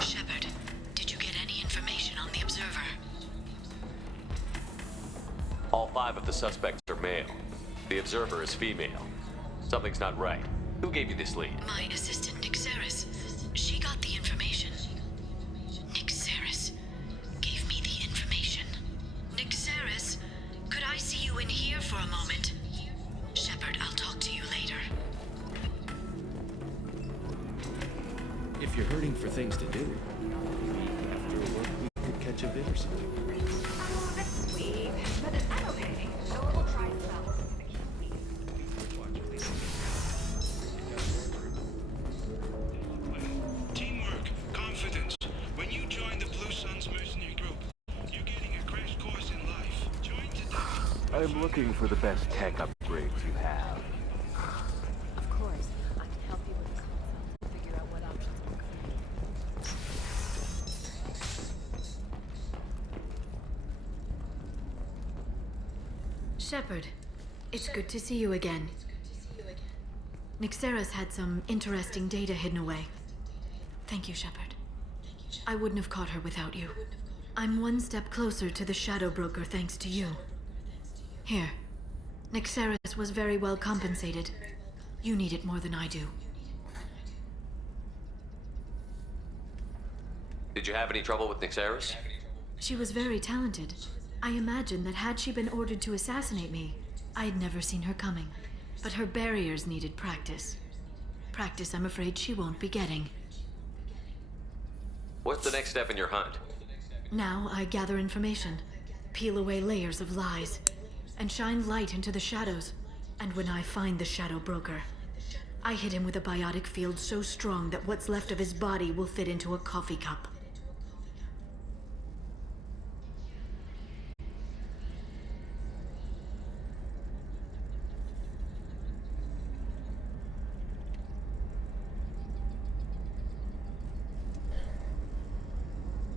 Shepard, did you get any information on the Observer? All 5 of the suspects are male. The Observer is female. Something's not right. Who gave you this lead? My assistant, Nick Saris. She got the information. Nick Saris gave me the information. Nick Saris, could I see you in here for a moment? Shepard, I'll talk to you later. If you're hurting for things to do, maybe after work we could catch a vid or something. Oh, that's sweet. But I'm okay. So we'll try this out. Teamwork, confidence. When you join the Blue Suns mercenary group, you're getting a crash course in life. Join today. I'm looking for the best tech upgrades you have. Of course, I can help you with the consult and figure out what options will come. Shepard, it's good to see you again. Nixera's had some interesting data hidden away. Thank you, Shepard. I wouldn't have caught her without you. I'm one step closer to the Shadow Broker thanks to you. Here. Nixeris was very well compensated. You need it more than I do. Did you have any trouble with Nixeris? She was very talented. I imagine that had she been ordered to assassinate me, I'd never seen her coming. But her barriers needed practice. Practice I'm afraid she won't be getting. What's the next step in your hunt? Now I gather information, peel away layers of lies, and shine light into the shadows. And when I find the Shadow Broker, I hit him with a biotic field so strong that what's left of his body will fit into a coffee cup.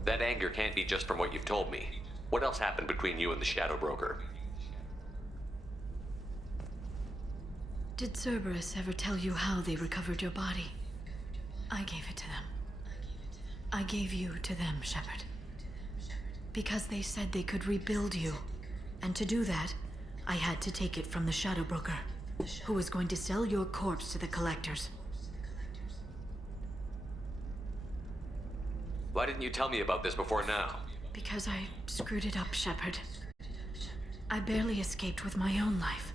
That anger can't be just from what you've told me. What else happened between you and the Shadow Broker? Did Cerberus ever tell you how they recovered your body? I gave it to them. I gave you to them, Shepard. Because they said they could rebuild you. And to do that, I had to take it from the Shadow Broker, who was going to sell your corpse to the collectors. Why didn't you tell me about this before now? Because I screwed it up, Shepard. I barely escaped with my own life.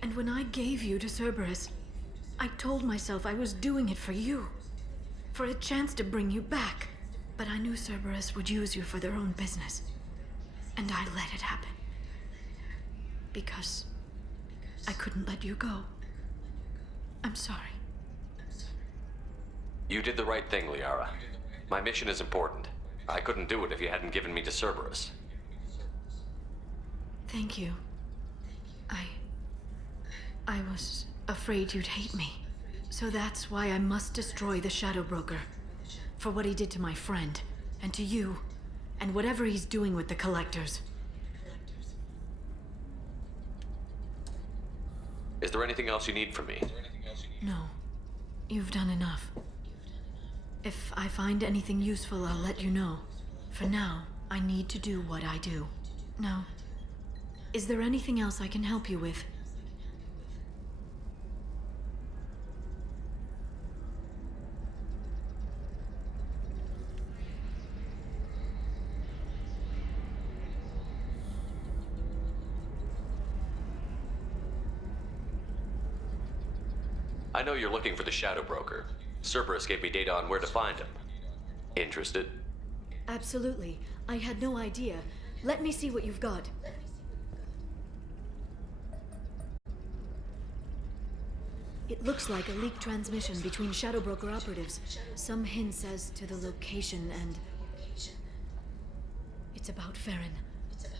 And when I gave you to Cerberus, I told myself I was doing it for you. For a chance to bring you back. But I knew Cerberus would use you for their own business. And I let it happen. Because I couldn't let you go. I'm sorry. You did the right thing, Liara. My mission is important. I couldn't do it if you hadn't given me to Cerberus. Thank you. I was afraid you'd hate me. So that's why I must destroy the Shadow Broker. For what he did to my friend, and to you, and whatever he's doing with the collectors. Is there anything else you need from me? No. You've done enough. If I find anything useful, I'll let you know. For now, I need to do what I do. Now, is there anything else I can help you with? I know you're looking for the Shadow Broker. Cerberus gave me data on where to find him. Interested? Absolutely. I had no idea. Let me see what you've got. It looks like a leaked transmission between Shadow Broker operatives. Some hints as to the location and... It's about Farron.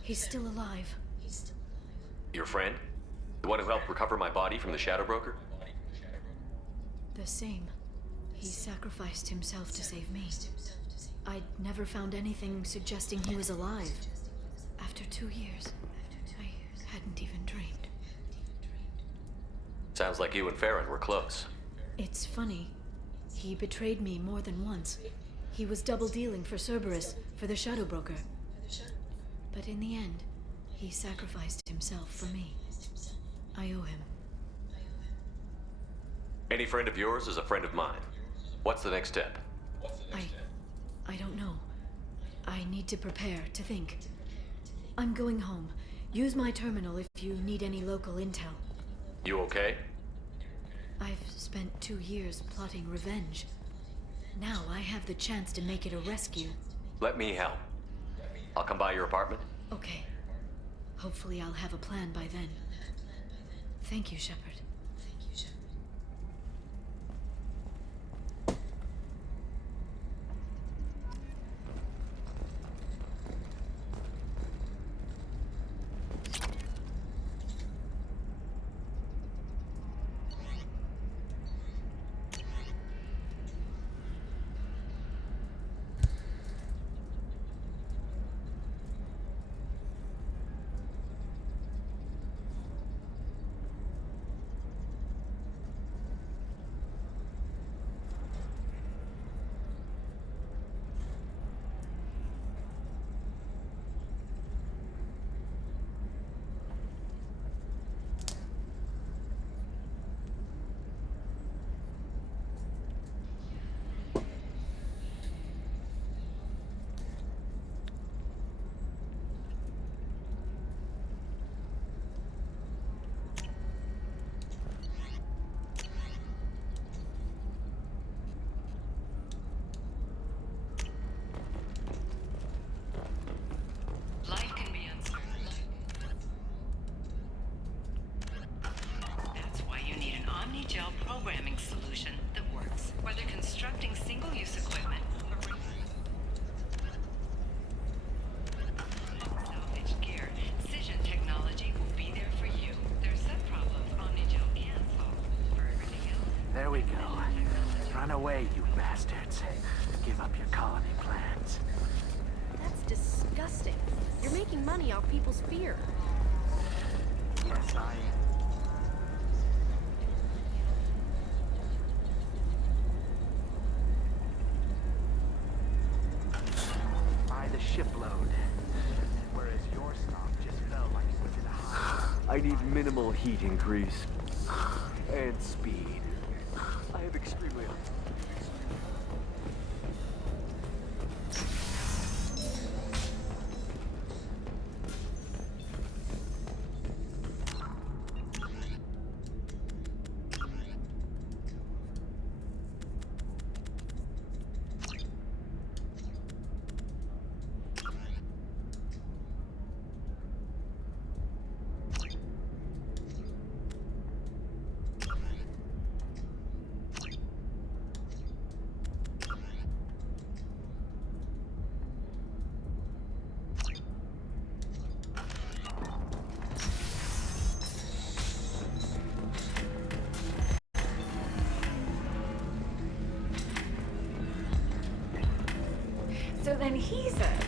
He's still alive. Your friend? The one who helped recover my body from the Shadow Broker? The same. He sacrificed himself to save me. I'd never found anything suggesting he was alive. After 2 years, I hadn't even dreamed. Sounds like you and Farron were close. It's funny. He betrayed me more than once. He was double-dealing for Cerberus, for the Shadow Broker. But in the end, he sacrificed himself for me. I owe him. Any friend of yours is a friend of mine. What's the next step? I don't know. I need to prepare, to think. I'm going home. Use my terminal if you need any local intel. You okay? I've spent 2 years plotting revenge. Now I have the chance to make it a rescue. Let me help. I'll come by your apartment. Okay. Hopefully I'll have a plan by then. Thank you, Shepard. Life can be uncertain. That's why you need an Omni-Gel programming solution that works. Whether constructing single-use equipment or salvage gear, Cision technology will be there for you. There's some problems Omni-Gel can solve. For everything else... There we go. Run away, you bastards. Give up your colony plans. That's disgusting. You're making money off people's fear. Yes, I am. By the shipload. Whereas your stock just fell like it was in a high. I need minimal heat increase. And speed. I have extremely... So then he says,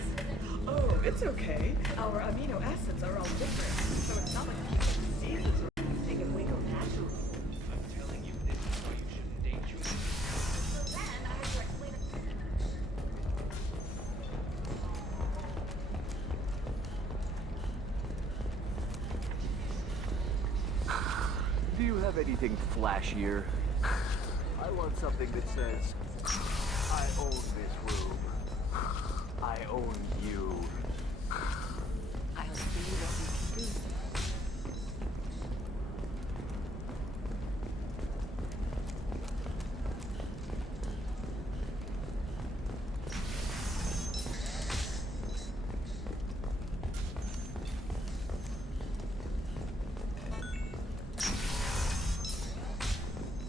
oh, it's okay. Our amino acids are all different. So it's not like we get diseases or anything if we go natural. I'm telling you, this is why you shouldn't date you. So then I have to explain it. Do you have anything flashier? I want something that says, I own this room. I own you. I'll see what we can do.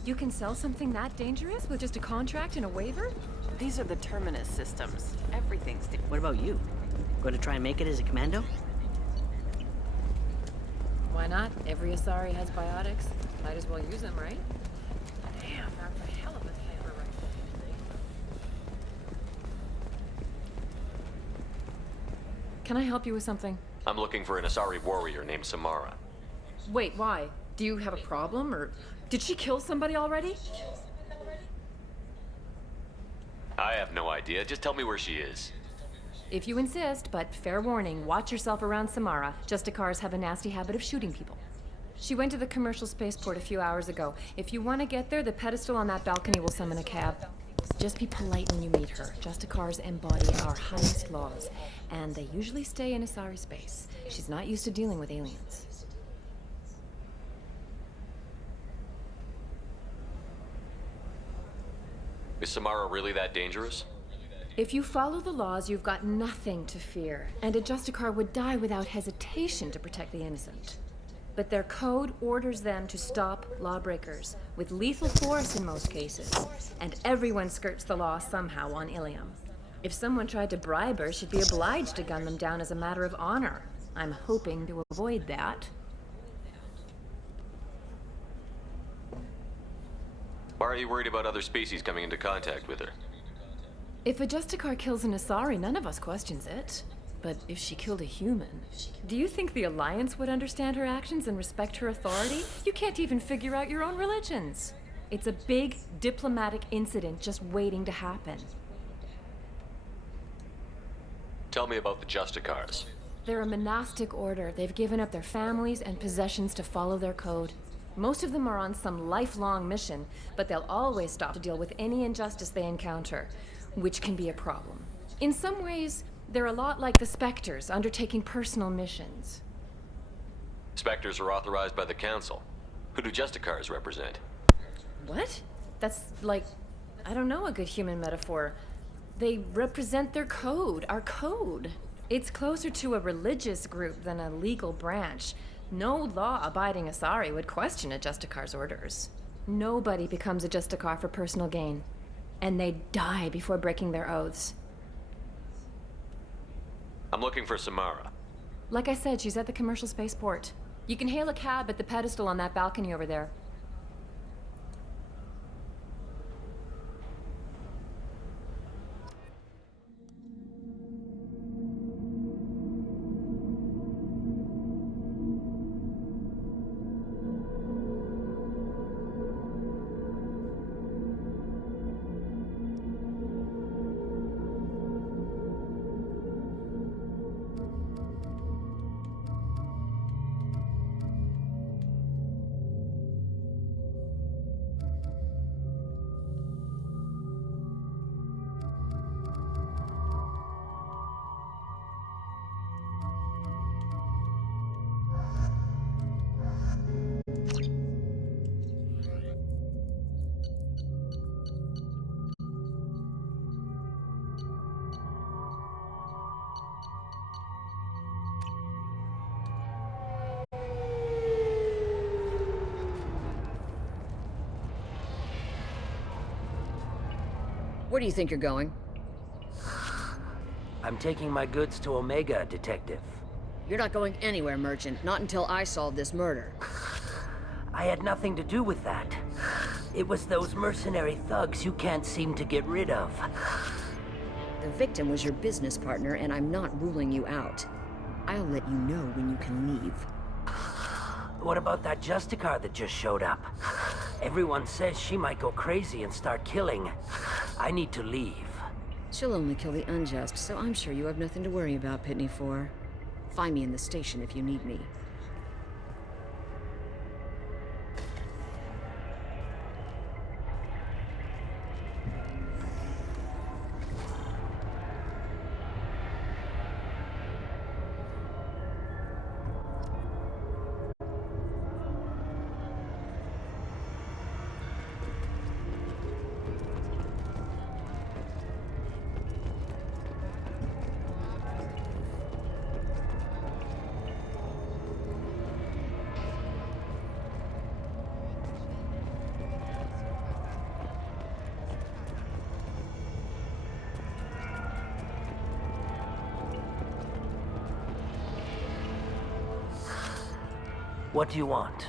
You can sell something that dangerous with just a contract and a waiver? These are the Terminus systems. Everything's... What about you? Going to try and make it as a commando? Why not? Every Asari has biotics. Might as well use them, right? Damn, that's a hell of a sniper rifle. Can I help you with something? I'm looking for an Asari warrior named Samara. Wait, why? Do you have a problem, or did she kill somebody already? I have no idea. Just tell me where she is. If you insist, but fair warning, watch yourself around Samara. Justicars have a nasty habit of shooting people. She went to the commercial spaceport a few hours ago. If you want to get there, the pedestal on that balcony will summon a cab. Just be polite when you meet her. Justicars embody our highest laws, and they usually stay in Asari space. She's not used to dealing with aliens. Is Samara really that dangerous? If you follow the laws, you've got nothing to fear, and a Justicar would die without hesitation to protect the innocent. But their code orders them to stop lawbreakers, with lethal force in most cases, and everyone skirts the law somehow on Ilium. If someone tried to bribe her, she'd be obliged to gun them down as a matter of honor. I'm hoping to avoid that. Why are you worried about other species coming into contact with her? If a Justicar kills an Asari, none of us questions it. But if she killed a human, do you think the Alliance would understand her actions and respect her authority? You can't even figure out your own religions. It's a big diplomatic incident just waiting to happen. Tell me about the Justicars. They're a monastic order. They've given up their families and possessions to follow their code. Most of them are on some lifelong mission, but they'll always stop to deal with any injustice they encounter, which can be a problem. In some ways, they're a lot like the Spectres, undertaking personal missions. Spectres are authorized by the Council. Who do Justicars represent? What? That's like, I don't know, a good human metaphor. They represent their code, our code. It's closer to a religious group than a legal branch. No law-abiding Asari would question a Justicar's orders. Nobody becomes a Justicar for personal gain. And they die before breaking their oaths. I'm looking for Samara. Like I said, she's at the commercial spaceport. You can hail a cab at the pedestal on that balcony over there. Where do you think you're going? I'm taking my goods to Omega, Detective. You're not going anywhere, Merchant. Not until I solve this murder. I had nothing to do with that. It was those mercenary thugs you can't seem to get rid of. The victim was your business partner, and I'm not ruling you out. I'll let you know when you can leave. What about that Justicar that just showed up? Everyone says she might go crazy and start killing. I need to leave. She'll only kill the unjust, so I'm sure you have nothing to worry about, Pitney 4. Find me in the station if you need me. What do you want?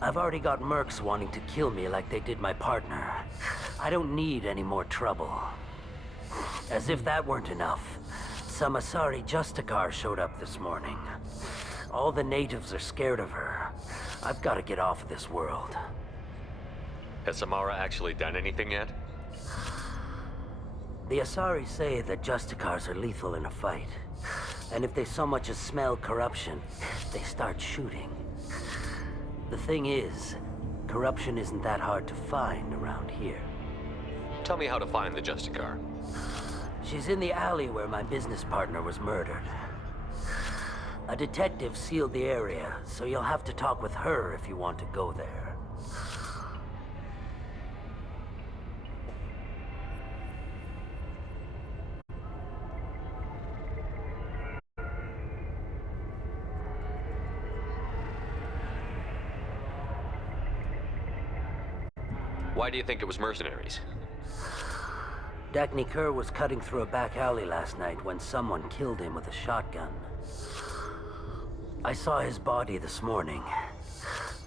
I've already got mercs wanting to kill me like they did my partner. I don't need any more trouble. As if that weren't enough, some Asari Justicar showed up this morning. All the natives are scared of her. I've got to get off of this world. Has Samara actually done anything yet? The Asari say that Justicars are lethal in a fight. And if they so much as smell corruption, they start shooting. The thing is, corruption isn't that hard to find around here. Tell me how to find the Justicar. She's in the alley where my business partner was murdered. A detective sealed the area, so you'll have to talk with her if you want to go there. Why do you think it was mercenaries? Dagny Kerr was cutting through a back alley last night when someone killed him with a shotgun. I saw his body this morning.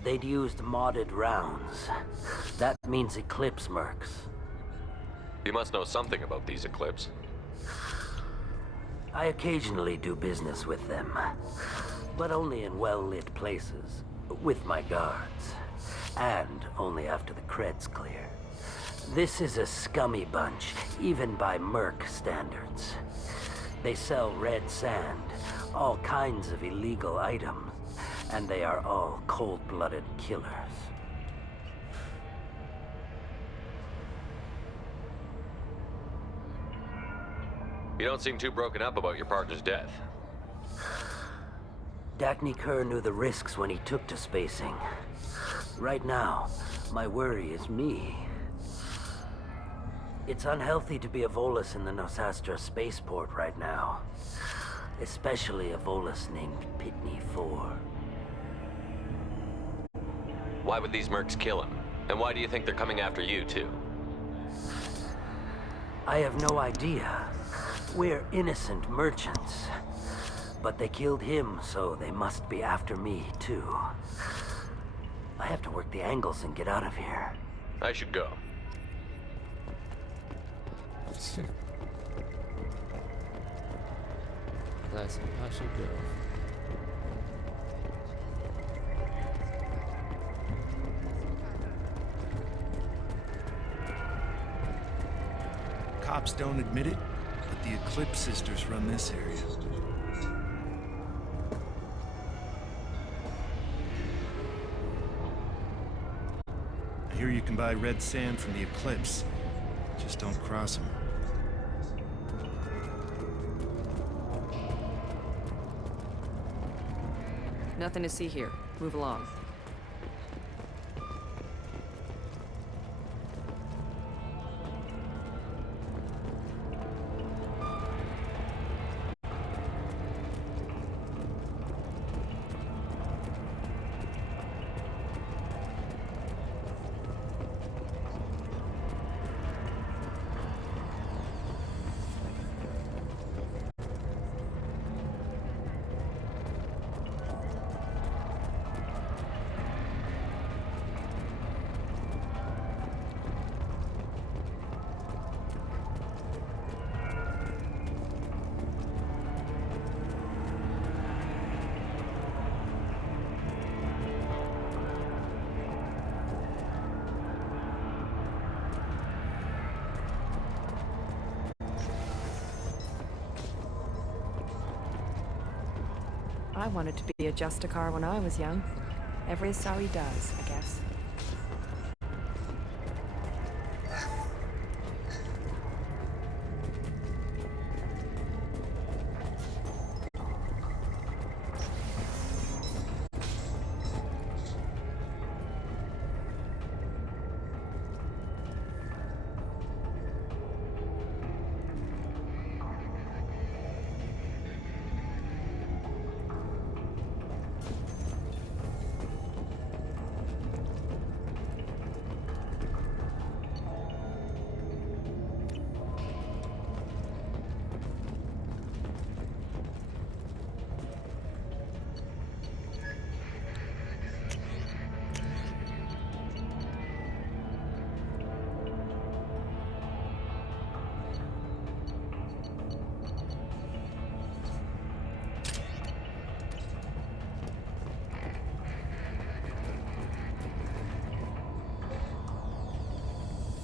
They'd used modded rounds. That means Eclipse mercs. You must know something about these Eclipse. I occasionally do business with them, but only in well-lit places, with my guards. And only after the cred's clear. This is a scummy bunch, even by merc standards. They sell red sand, all kinds of illegal items, and they are all cold-blooded killers. You don't seem too broken up about your partner's death. Dagny Kerr knew the risks when he took to spacing. Right now, my worry is me. It's unhealthy to be a Volus in the Nosastra spaceport right now. Especially a Volus named Pitney 4. Why would these mercs kill him? And why do you think they're coming after you, too? I have no idea. We're innocent merchants. But they killed him, so they must be after me, too. I have to work the angles and get out of here. I should go. Classic, I should go. Cops don't admit it, but the Eclipse sisters run this area. I hear you can buy red sand from the Eclipse. Just don't cross them. Nothing to see here. Move along. I wanted to be a Justicar when I was young. Every Asari does, I guess.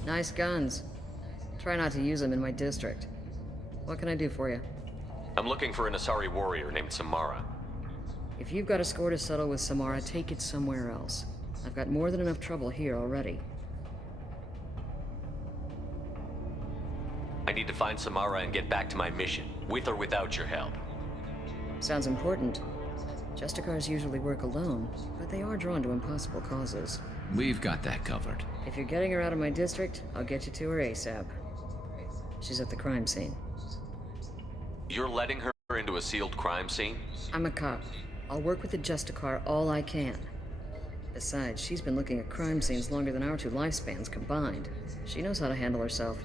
Nice guns. Try not to use them in my district. What can I do for you? I'm looking for an Asari warrior named Samara. If you've got a score to settle with Samara, take it somewhere else. I've got more than enough trouble here already. I need to find Samara and get back to my mission, with or without your help. Sounds important. Justicars usually work alone, but they are drawn to impossible causes. We've got that covered. If you're getting her out of my district, I'll get you to her ASAP. She's at the crime scene. You're letting her into a sealed crime scene? I'm a cop. I'll work with the Justicar all I can. Besides, she's been looking at crime scenes longer than our 2 lifespans combined. She knows how to handle herself.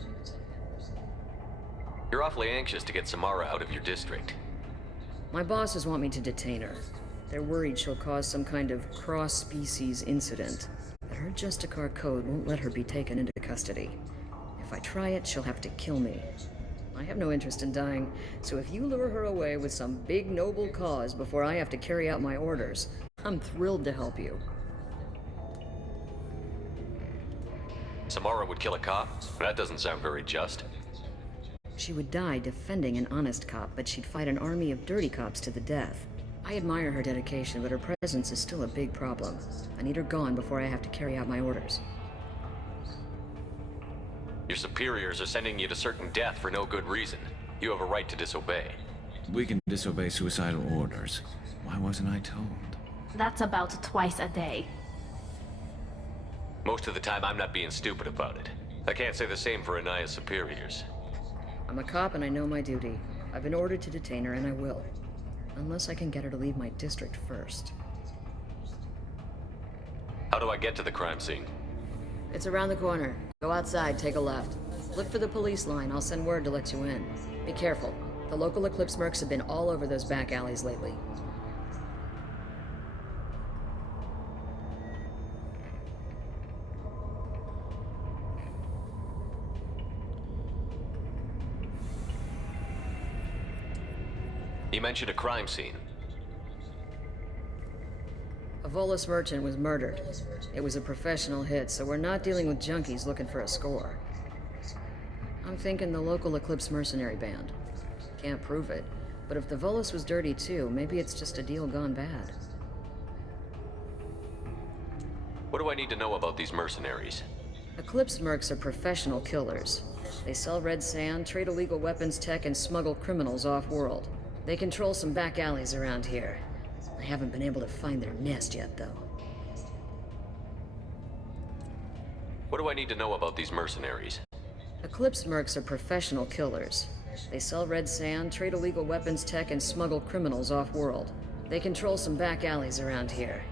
You're awfully anxious to get Samara out of your district. My bosses want me to detain her. They're worried she'll cause some kind of cross-species incident. But her Justicar code won't let her be taken into custody. If I try it, she'll have to kill me. I have no interest in dying, so if you lure her away with some big noble cause before I have to carry out my orders, I'm thrilled to help you. Samara would kill a cop? That doesn't sound very just. She would die defending an honest cop, but she'd fight an army of dirty cops to the death. I admire her dedication, but her presence is still a big problem. I need her gone before I have to carry out my orders. Your superiors are sending you to certain death for no good reason. You have a right to disobey. We can disobey suicidal orders. Why wasn't I told? That's about twice a day. Most of the time, I'm not being stupid about it. I can't say the same for Anaya's superiors. I'm a cop and I know my duty. I've been ordered to detain her and I will. Unless I can get her to leave my district first. How do I get to the crime scene? It's around the corner. Go outside, take a left. Look for the police line. I'll send word to let you in. Be careful. The local Eclipse mercs have been all over those back alleys lately. You mentioned a crime scene. A Volus merchant was murdered. It was a professional hit, so we're not dealing with junkies looking for a score. I'm thinking the local Eclipse mercenary band. Can't prove it, but if the Volus was dirty too, maybe it's just a deal gone bad. What do I need to know about these mercenaries? Eclipse mercs are professional killers. They sell red sand, trade illegal weapons tech, and smuggle criminals off-world. They control some back alleys around here. I haven't been able to find their nest yet, though. What do I need to know about these mercenaries? Eclipse mercs are professional killers. They sell red sand, trade illegal weapons tech, and smuggle criminals off-world. They control some back alleys around here.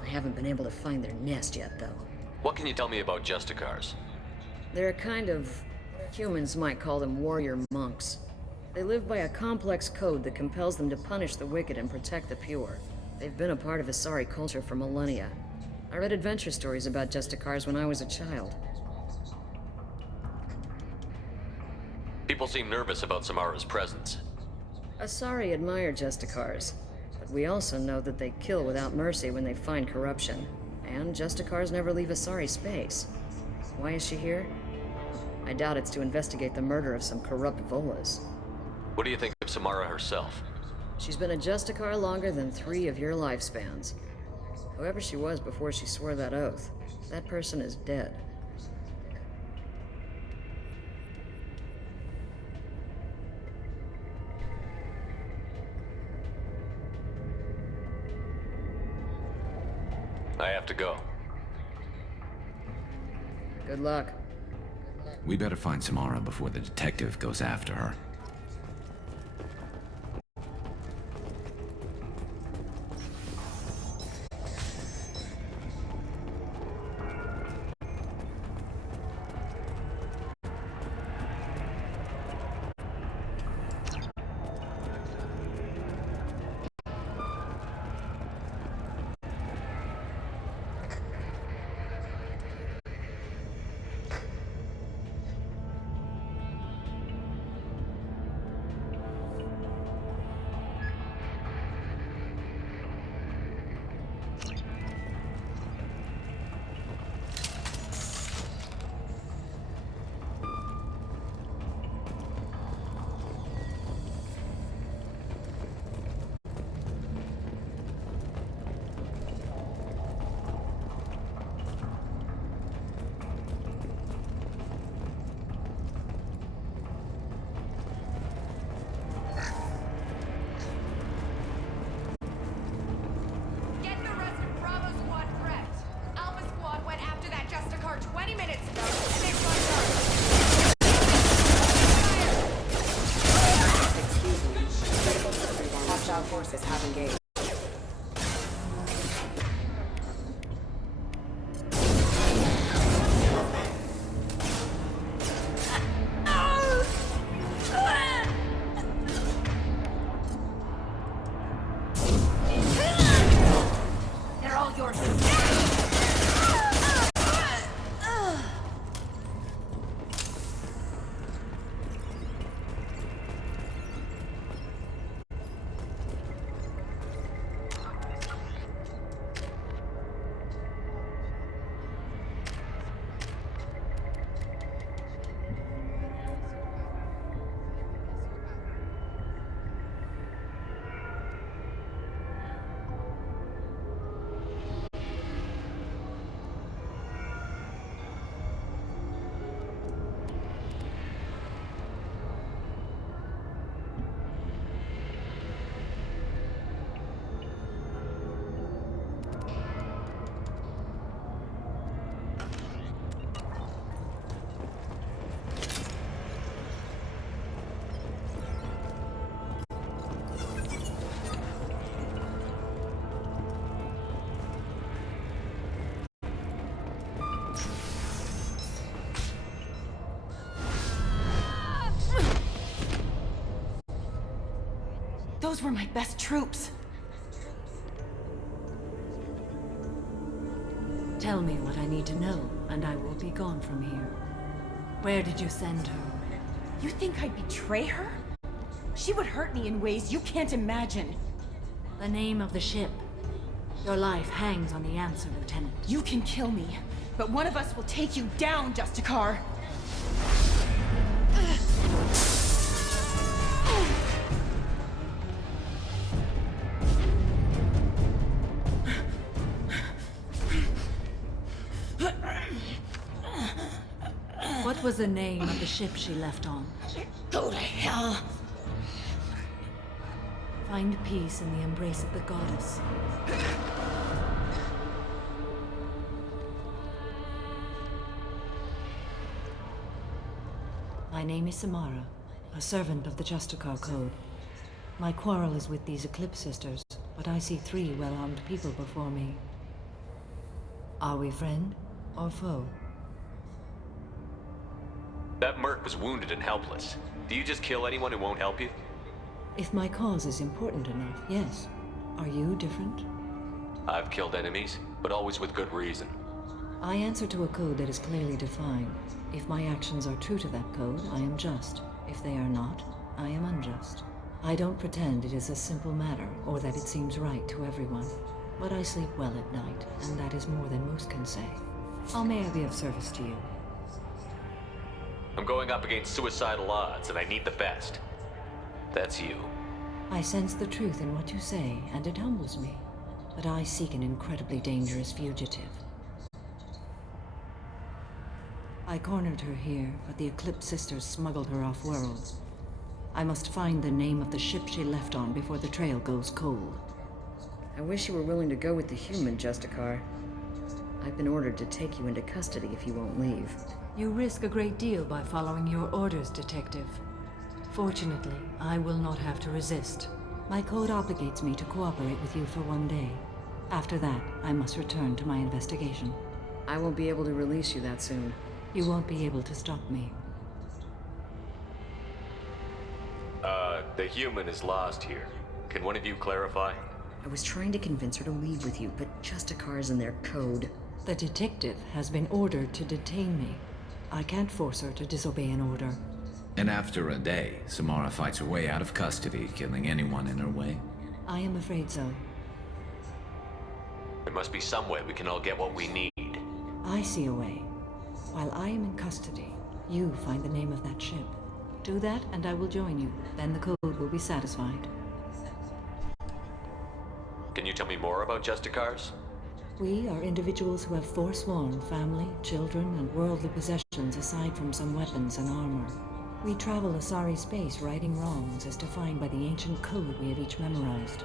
I haven't been able to find their nest yet, though. What can you tell me about Justicars? They're a kind of... humans might call them warrior monks. They live by a complex code that compels them to punish the wicked and protect the pure. They've been a part of Asari culture for millennia. I read adventure stories about Justicars when I was a child. People seem nervous about Samara's presence. Asari admire Justicars, but we also know that they kill without mercy when they find corruption. And Justicars never leave Asari space. Why is she here? I doubt it's to investigate the murder of some corrupt Volas. What do you think of Samara herself? She's been a Justicar longer than 3 of your lifespans. Whoever she was before she swore that oath, that person is dead. I have to go. Good luck. We better find Samara before the detective goes after her. Forces have engaged. They're all yours. Those were my best troops. Tell me what I need to know, and I will be gone from here. Where did you send her? You think I'd betray her? She would hurt me in ways you can't imagine. The name of the ship. Your life hangs on the answer, Lieutenant. You can kill me, but one of us will take you down, Justicar. What was the name of the ship she left on? Go to hell! Find peace in the embrace of the goddess. My name is Samara, a servant of the Justicar Code. My quarrel is with these Eclipse Sisters, but I see 3 well-armed people before me. Are we friend or foe? That merc was wounded and helpless. Do you just kill anyone who won't help you? If my cause is important enough, yes. Are you different? I've killed enemies, but always with good reason. I answer to a code that is clearly defined. If my actions are true to that code, I am just. If they are not, I am unjust. I don't pretend it is a simple matter, or that it seems right to everyone. But I sleep well at night, and that is more than most can say. How may I be of service to you? I'm going up against suicidal odds, and I need the best. That's you. I sense the truth in what you say, and it humbles me. But I seek an incredibly dangerous fugitive. I cornered her here, but the Eclipse sisters smuggled her off-world. I must find the name of the ship she left on before the trail goes cold. I wish you were willing to go with the human, Justicar. I've been ordered to take you into custody if you won't leave. You risk a great deal by following your orders, Detective. Fortunately, I will not have to resist. My code obligates me to cooperate with you for 1 day. After that, I must return to my investigation. I won't be able to release you that soon. You won't be able to stop me. The human is lost here. Can one of you clarify? I was trying to convince her to leave with you, but Justicar's in their code. The detective has been ordered to detain me. I can't force her to disobey an order. And after a day, Samara fights her way out of custody, killing anyone in her way? I am afraid so. There must be some way we can all get what we need. I see a way. While I am in custody, you find the name of that ship. Do that, and I will join you. Then the code will be satisfied. Can you tell me more about Justicars? We are individuals who have forsworn family, children, and worldly possessions aside from some weapons and armor. We travel Asari space righting wrongs as defined by the ancient code we have each memorized.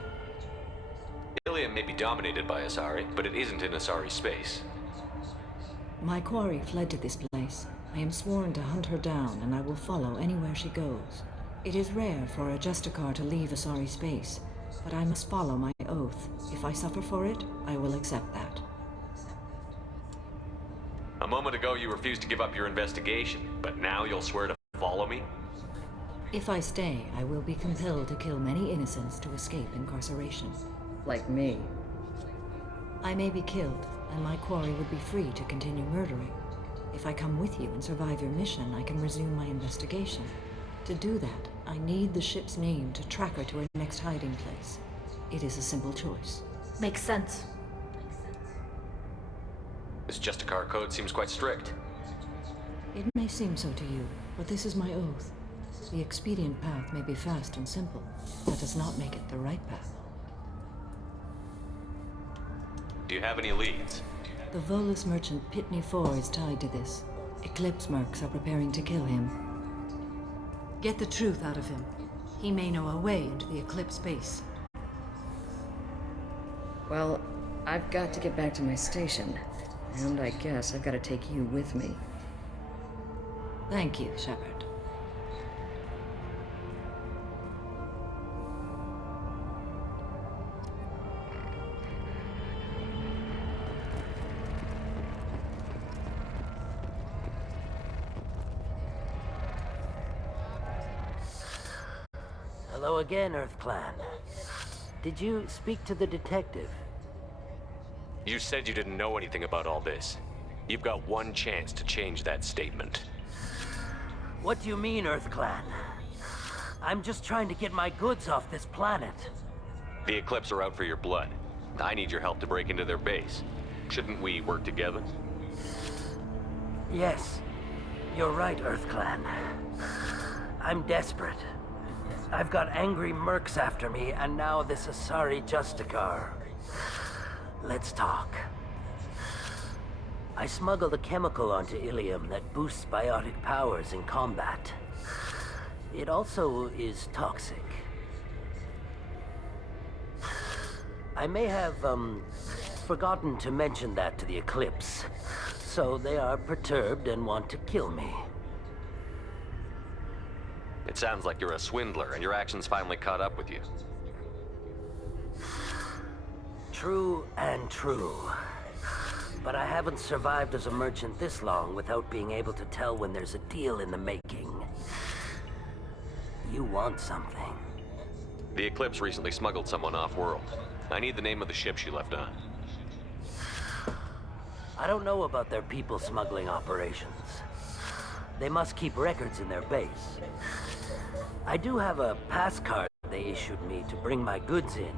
Ilium may be dominated by Asari, but it isn't in Asari space. My quarry fled to this place. I am sworn to hunt her down, and I will follow anywhere she goes. It is rare for a Justicar to leave Asari space, but I must follow my oath. If I suffer for it, I will accept that. A moment ago you refused to give up your investigation, but now you'll swear to follow me? If I stay, I will be compelled to kill many innocents to escape incarceration. Like me. I may be killed, and my quarry would be free to continue murdering. If I come with you and survive your mission, I can resume my investigation. To do that, I need the ship's name to track her to her next hiding place. It is a simple choice. Makes sense. This Justicar code seems quite strict. It may seem so to you, but this is my oath. The expedient path may be fast and simple. That does not make it the right path. Do you have any leads? The Volus merchant Pitney 4 is tied to this. Eclipse mercs are preparing to kill him. Get the truth out of him. He may know a way into the Eclipse base. Well, I've got to get back to my station. And I guess I've got to take you with me. Thank you, Shepard. Hello again, Earth Clan. Did you speak to the detective? You said you didn't know anything about all this. You've got one chance to change that statement. What do you mean, Earth Clan? I'm just trying to get my goods off this planet. The Eclipse are out for your blood. I need your help to break into their base. Shouldn't we work together? Yes, you're right, Earth Clan. I'm desperate. I've got angry mercs after me, and now this Asari Justicar. Let's talk. I smuggled a chemical onto Ilium that boosts biotic powers in combat. It also is toxic. I may have, forgotten to mention that to the Eclipse, so they are perturbed and want to kill me. It sounds like you're a swindler, and your actions finally caught up with you. True and true. But I haven't survived as a merchant this long without being able to tell when there's a deal in the making. You want something. The Eclipse recently smuggled someone off-world. I need the name of the ship she left on. I don't know about their people smuggling operations. They must keep records in their base. I do have a pass card they issued me to bring my goods in.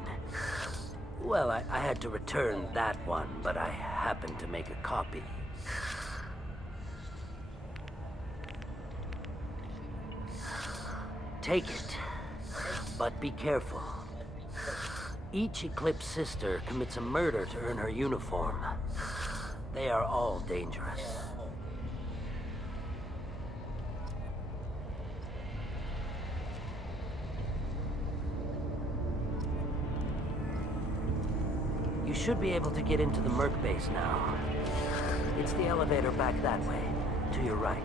Well, I had to return that one, but I happened to make a copy. Take it. But be careful. Each Eclipse sister commits a murder to earn her uniform. They are all dangerous. You should be able to get into the Merc base now. It's the elevator back that way, to your right.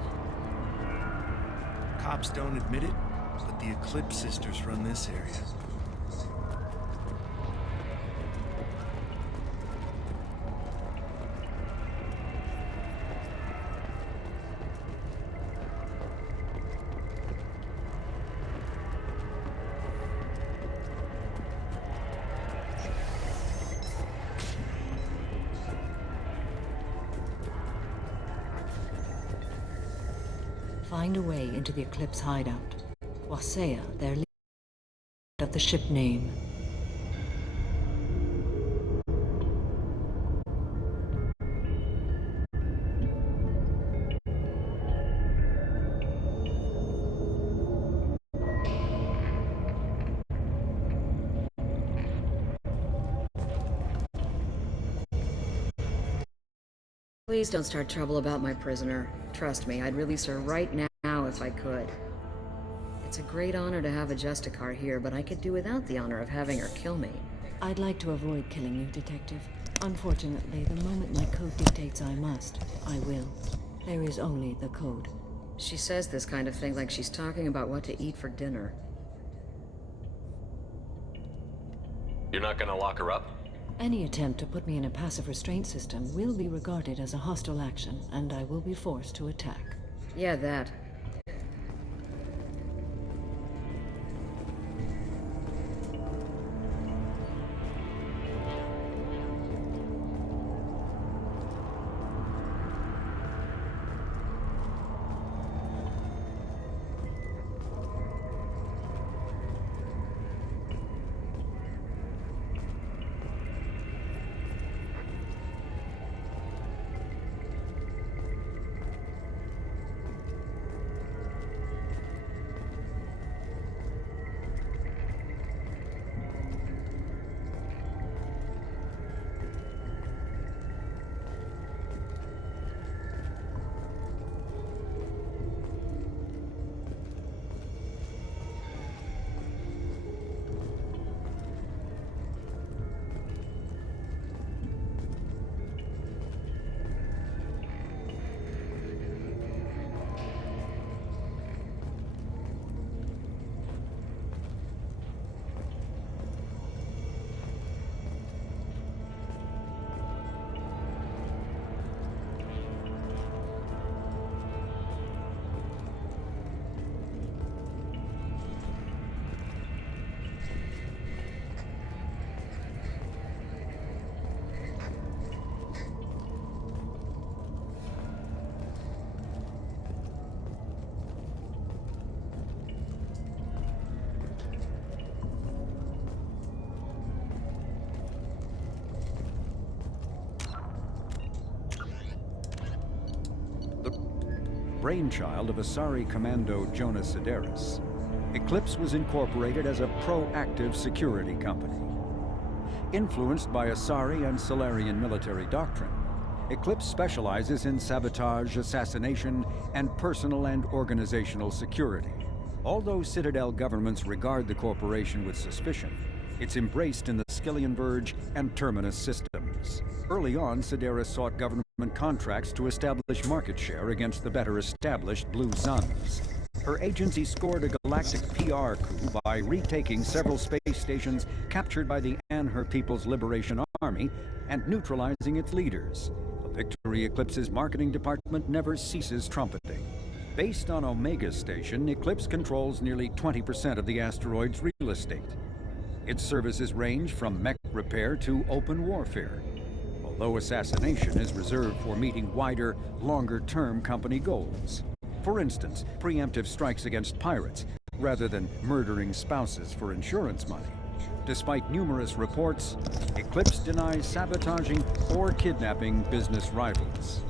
Cops don't admit it, but the Eclipse sisters run this area. Find a way into the Eclipse hideout. Wasea, their leader of the ship name. Please don't start trouble about my prisoner. Trust me, I'd release her right now if I could. It's a great honor to have a Justicar here, but I could do without the honor of having her kill me. I'd like to avoid killing you, Detective. Unfortunately, the moment my code dictates I must, I will. There is only the code. She says this kind of thing like she's talking about what to eat for dinner. You're not gonna lock her up? Any attempt to put me in a passive restraint system will be regarded as a hostile action, and I will be forced to attack. Yeah, that. Brainchild of Asari Commando Jonas Sedaris, Eclipse was incorporated as a proactive security company. Influenced by Asari and Solarian military doctrine, Eclipse specializes in sabotage, assassination, and personal and organizational security. Although Citadel governments regard the corporation with suspicion, it's embraced in the Skillian Verge and Terminus systems. Early on, Sedaris sought government contracts to establish market share against the better established Blue Suns. Her agency scored a galactic PR coup by retaking several space stations captured by the Her People's Liberation Army and neutralizing its leaders. A victory Eclipse's marketing department never ceases trumpeting. Based on Omega Station, Eclipse controls nearly 20% of the asteroid's real estate. Its services range from mech repair to open warfare, although assassination is reserved for meeting wider, longer-term company goals. For instance, preemptive strikes against pirates, rather than murdering spouses for insurance money. Despite numerous reports, Eclipse denies sabotaging or kidnapping business rivals.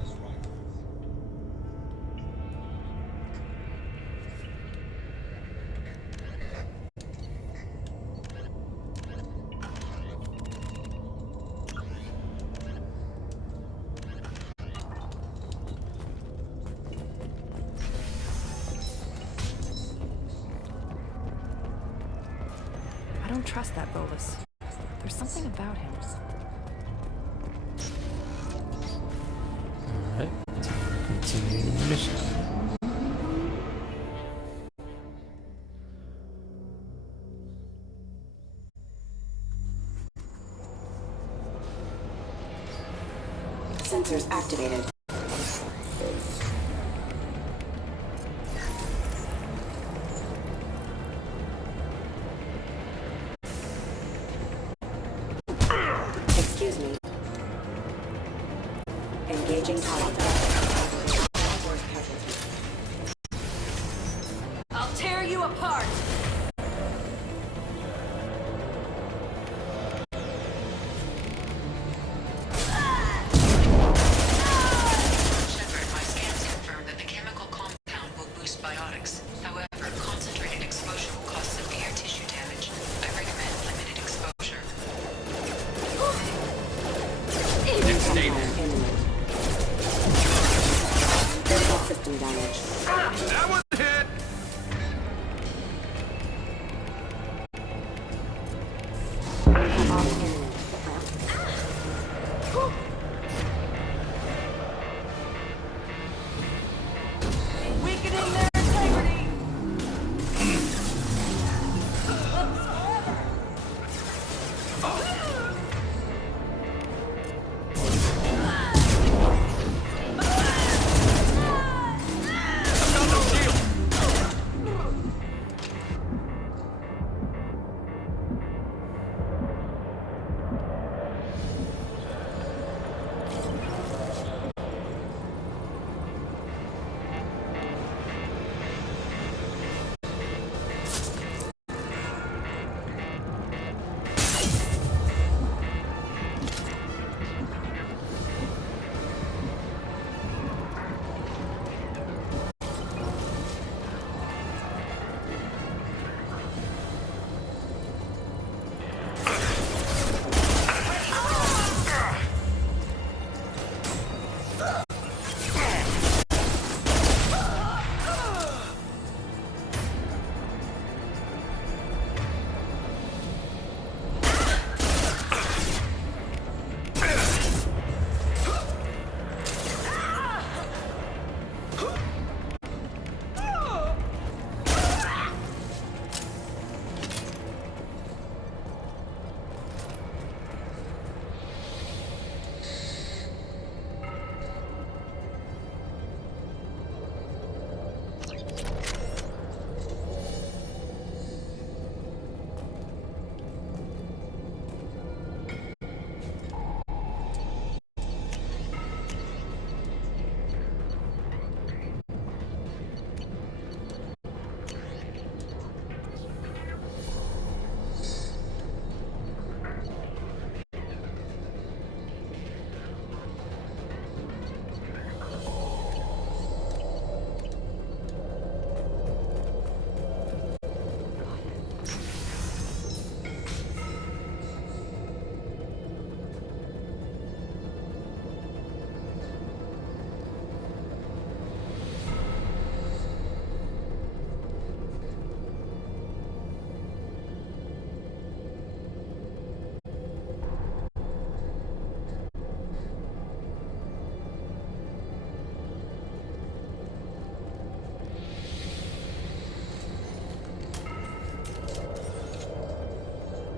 don't trust that Bolus. There's something about him. Alright, continue the mission. Sensors activated. Excuse me. Engaging pilot. I'll tear you apart! Shepard, my scans confirm that the chemical compound will boost biotics. However, concentrated exposure will cause severe tissue damage. I recommend limited exposure. Critical system damage. That was a hit! Weakening their integrity!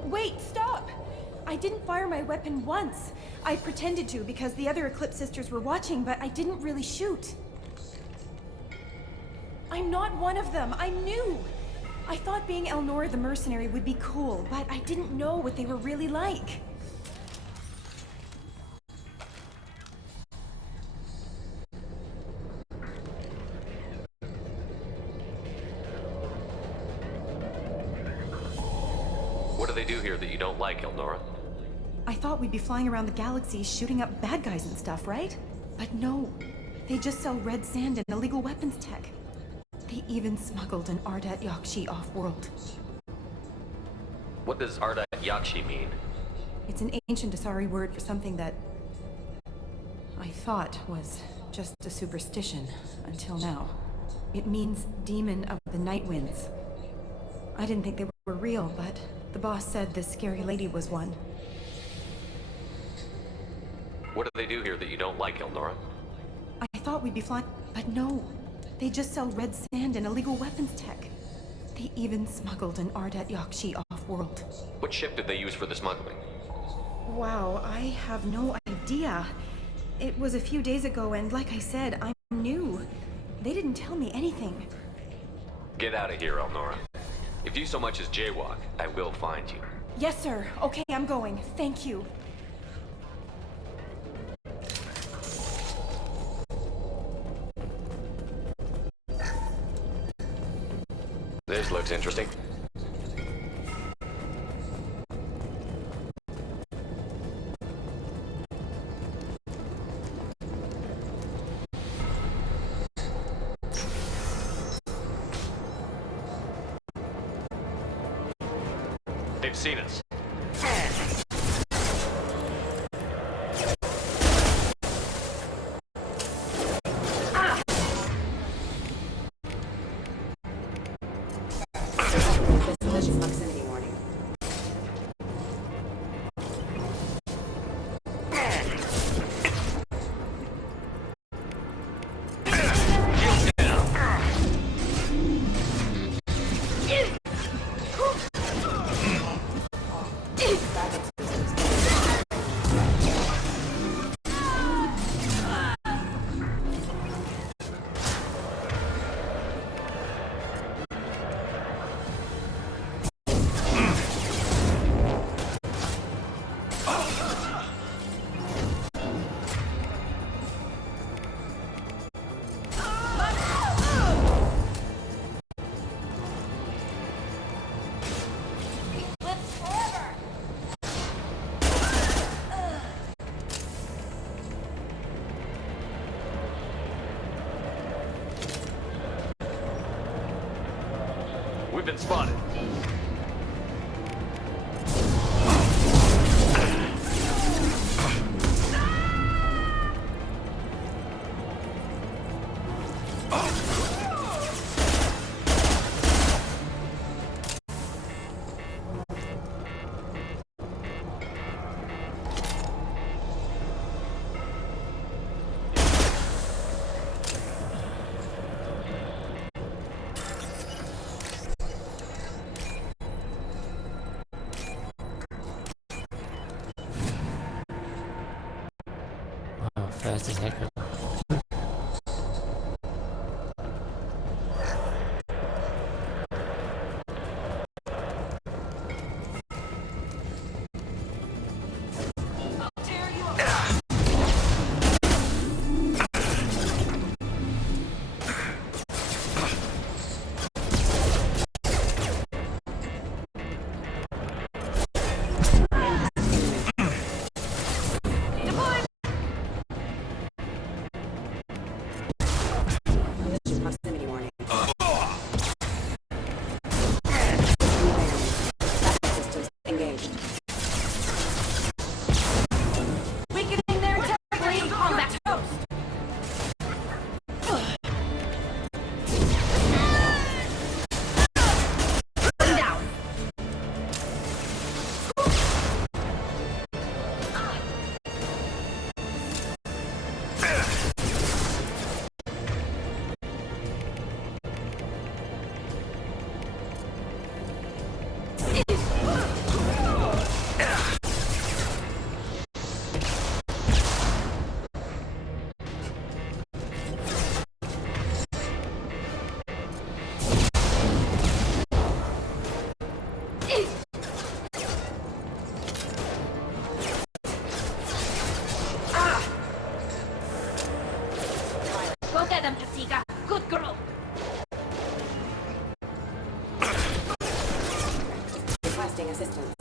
Wait, stop! I didn't fire my weapon once. I pretended to because the other Eclipse sisters were watching, but I didn't really shoot. I'm not one of them. I'm new. I thought being Elnora the mercenary would be cool, but I didn't know what they were really like. What do they do here that you don't like, Elnora? I thought we'd be flying around the galaxy shooting up bad guys and stuff, right? But no. They just sell red sand and illegal weapons tech. They even smuggled an Ardat Yakshi off-world. What does Ardat Yakshi mean? It's an ancient Asari word for something that I thought was just a superstition until now. It means demon of the night winds. I didn't think they were real, but The boss said this scary lady was one. What do they do here that you don't like, Elnora? I thought we'd be flying, but no. They just sell red sand and illegal weapons tech. They even smuggled an Ardat Yakshi off-world. What ship did they use for the smuggling? Wow, I have no idea. It was a few days ago, and like I said, I'm new. They didn't tell me anything. Get out of here, Elnora. If you so much as jaywalk, I will find you. Yes, sir. Okay, I'm going. Thank you. This looks interesting. They've seen us. Proximity warning. We've been spotted. Wow, fast as heck. Proximity warning. Systems engaged. Weakening their territory in combat post! Down! Go get them, Katika. Good girl. Requesting assistance.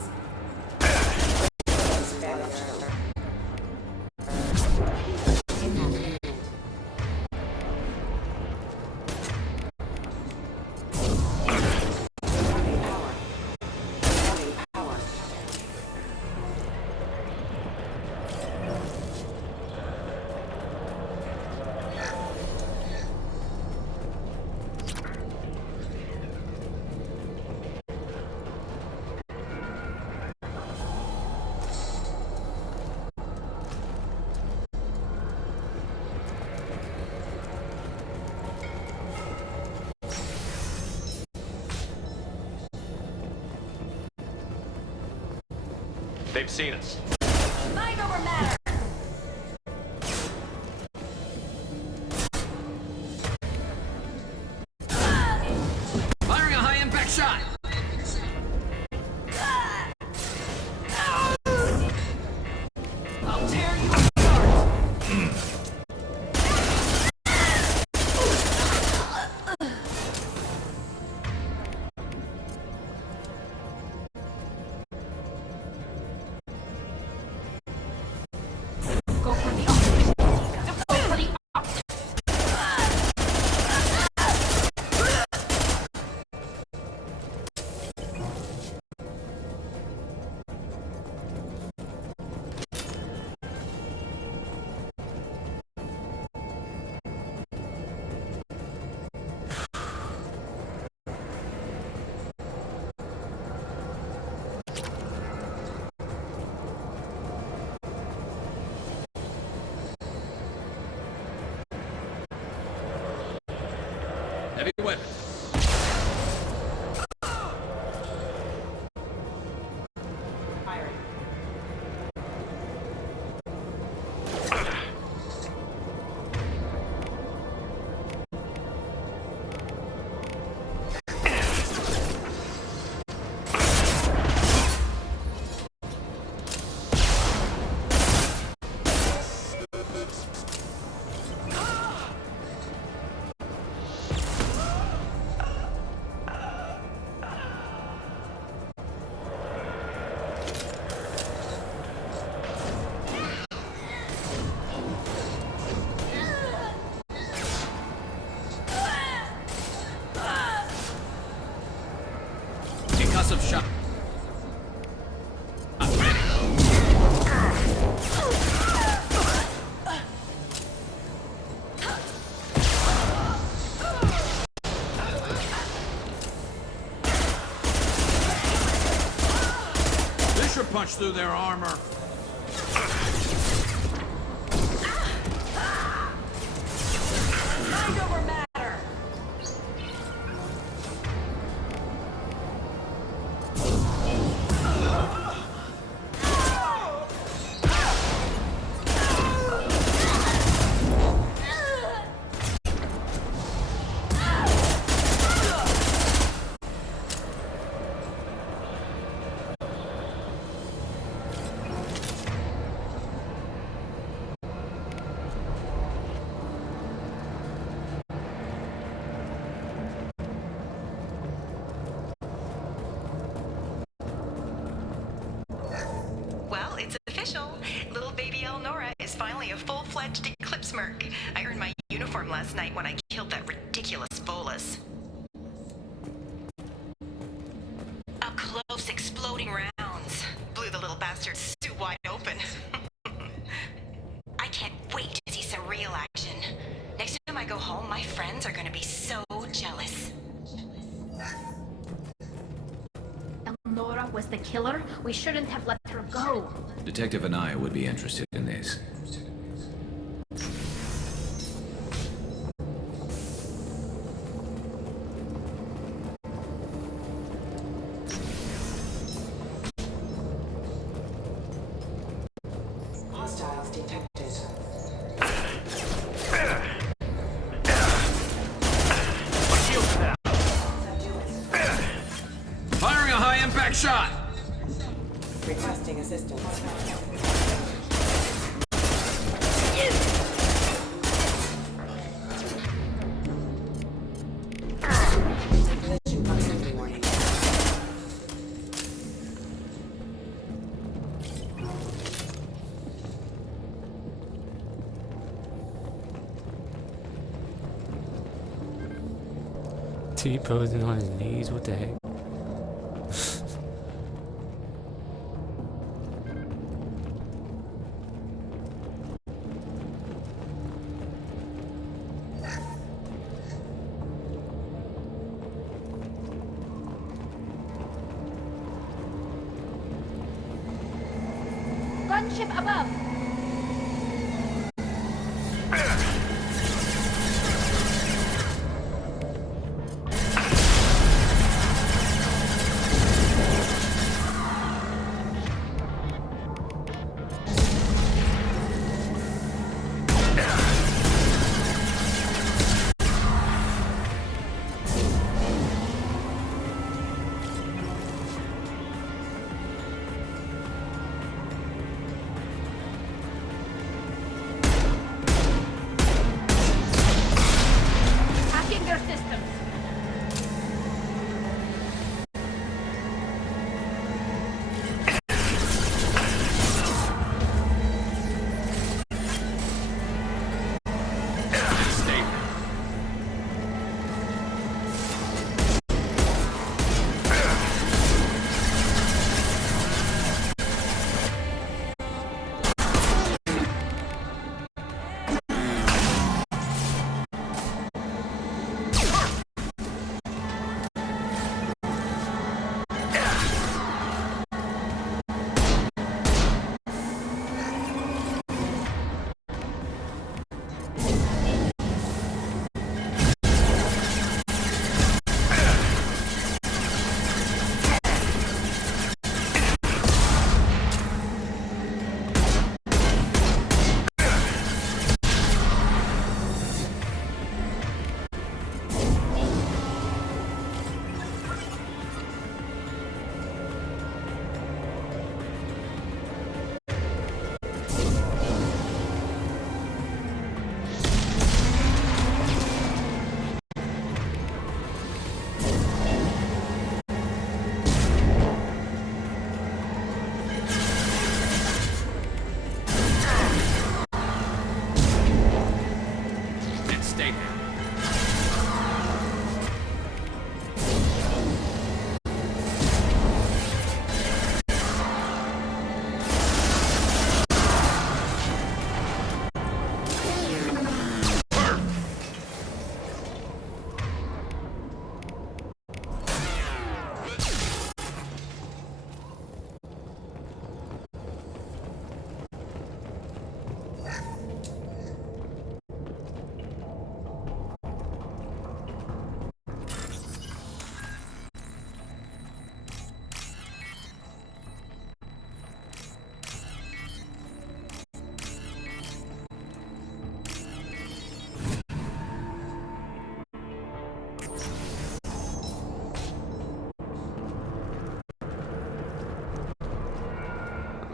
They've seen us. Mind over matter! Firing a high-impact shot! I'll tear you apart! Go for the optics. Go for the optics. Heavy weapon. Concussive shot. This should punch through their armor. Mind over matter! Well, it's official. Little baby Elnora is finally a full-fledged Eclipse merc. I earned my uniform last night when I killed that ridiculous bolus. Up close, exploding rounds. Blew the little bastard suit wide open. I can't wait to see some real action. Next time I go home, my friends are gonna be so jealous. Nora was the killer. We shouldn't have let her go. Detective Anaya would be interested in this. Hostiles detected. Firing a high-impact shot! Requesting assistance. Position proximity warning. T-posing on his knees, what the heck? Gunship above.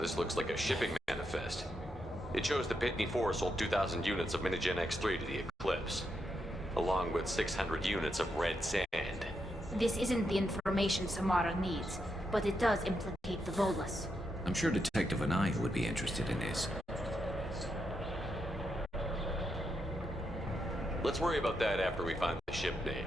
This looks like a shipping manifest. It shows the Pitney 4 sold 2,000 units of Minigen X3 to the Eclipse, along with 600 units of red sand. This isn't the information Samara needs, but it does implicate the Volus. I'm sure Detective Anaya would be interested in this. Let's worry about that after we find the ship name.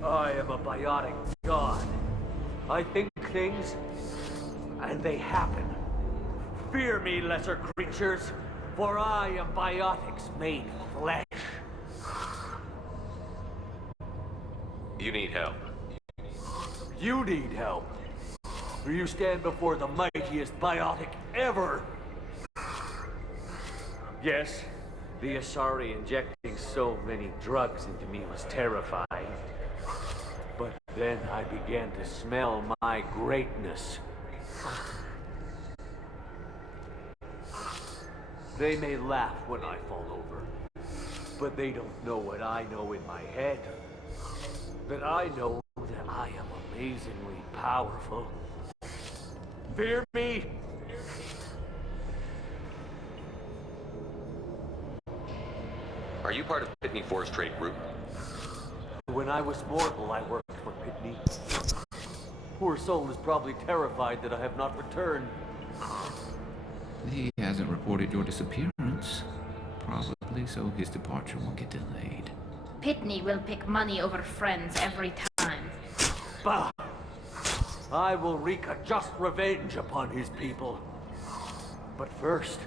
I am a biotic god. I think things, and they happen. Fear me, lesser creatures, for I am biotics made flesh. You need help. You need help. For you stand before the mightiest biotic ever. Yes, the Asari injecting so many drugs into me was terrifying. But then I began to smell my greatness. They may laugh when I fall over, but they don't know what I know in my head. That I know that I am amazingly powerful. Fear me? Are you part of Pitney 4's trade group? When I was mortal, I worked for Pitney. Poor soul is probably terrified that I have not returned. He hasn't reported your disappearance. Probably so his departure won't get delayed. Pitney will pick money over friends every time. Bah! I will wreak a just revenge upon his people. But first,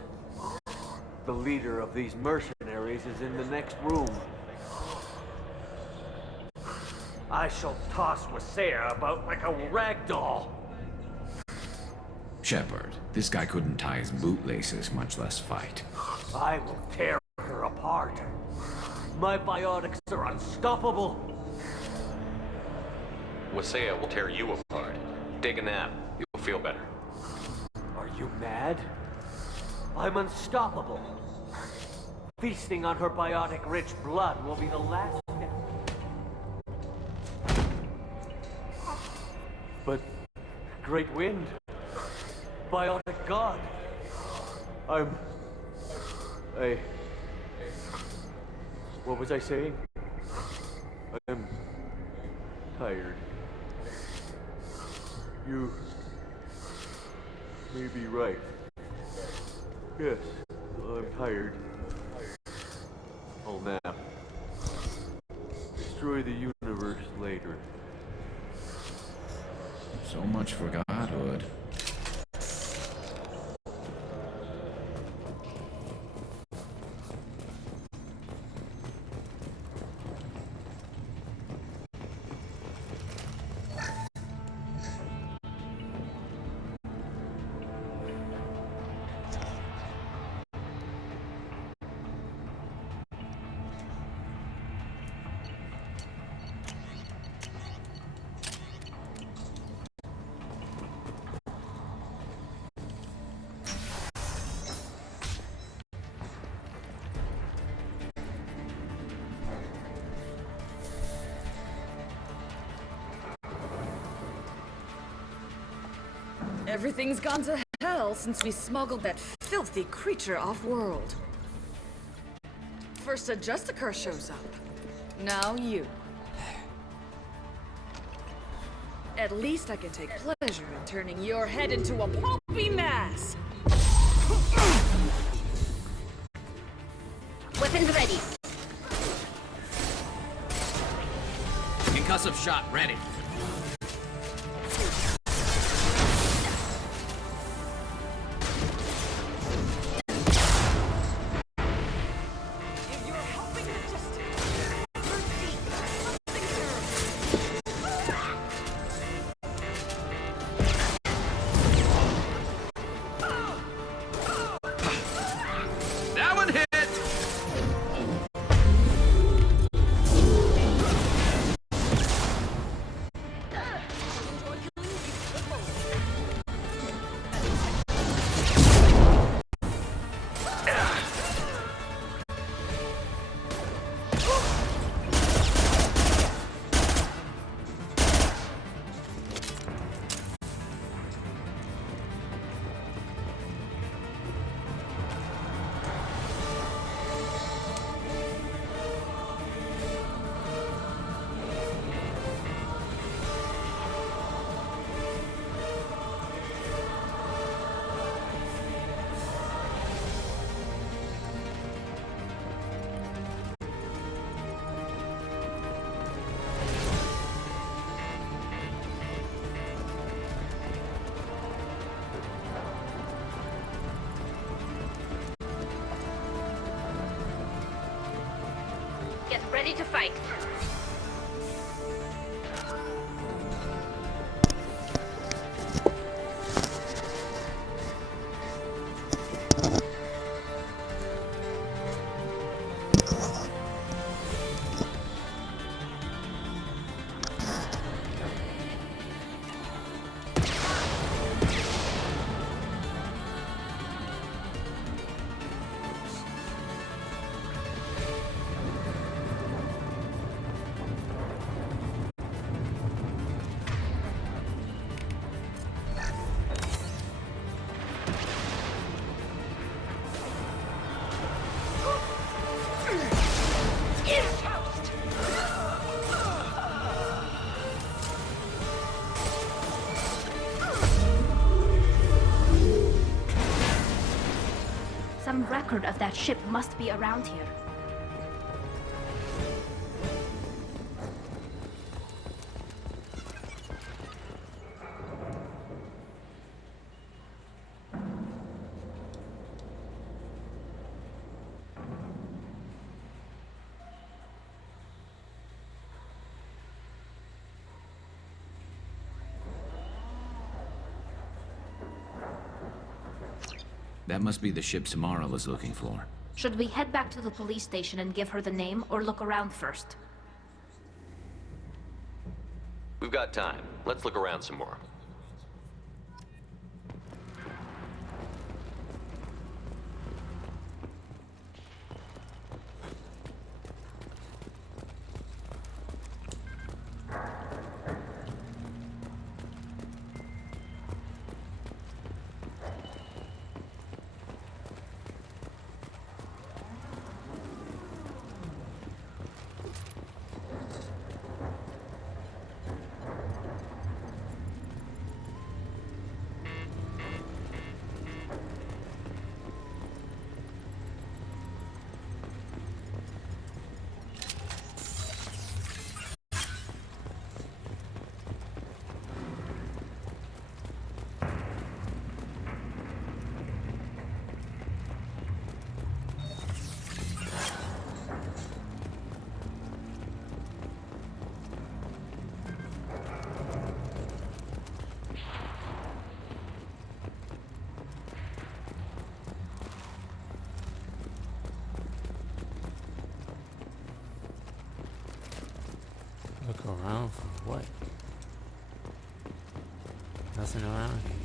the leader of these mercenaries is in the next room. I shall toss Wasea about like a rag doll. Shepard, this guy couldn't tie his bootlaces, much less fight. I will tear her apart. My biotics are unstoppable. Wasea will tear you apart. Take a nap. You'll feel better. Are you mad? I'm unstoppable. Feasting on her biotic-rich blood will be the last step. But Great Wind, biotic god, what was I saying? I'm tired. You may be right. Yes, I'm tired. I'll nap. Destroy the universe later. So much for godhood. Everything's gone to hell since we smuggled that filthy creature off-world. First a Justicar shows up. Now you. At least I can take pleasure in turning your head into a pulpy mass! Weapons ready. Concussive shot ready. That one hit! Get ready to fight. Some record of that ship must be around here. That must be the ship Samara was looking for. Should we head back to the police station and give her the name, or look around first? We've got time. Let's look around some more. Look around for what? Nothing around here.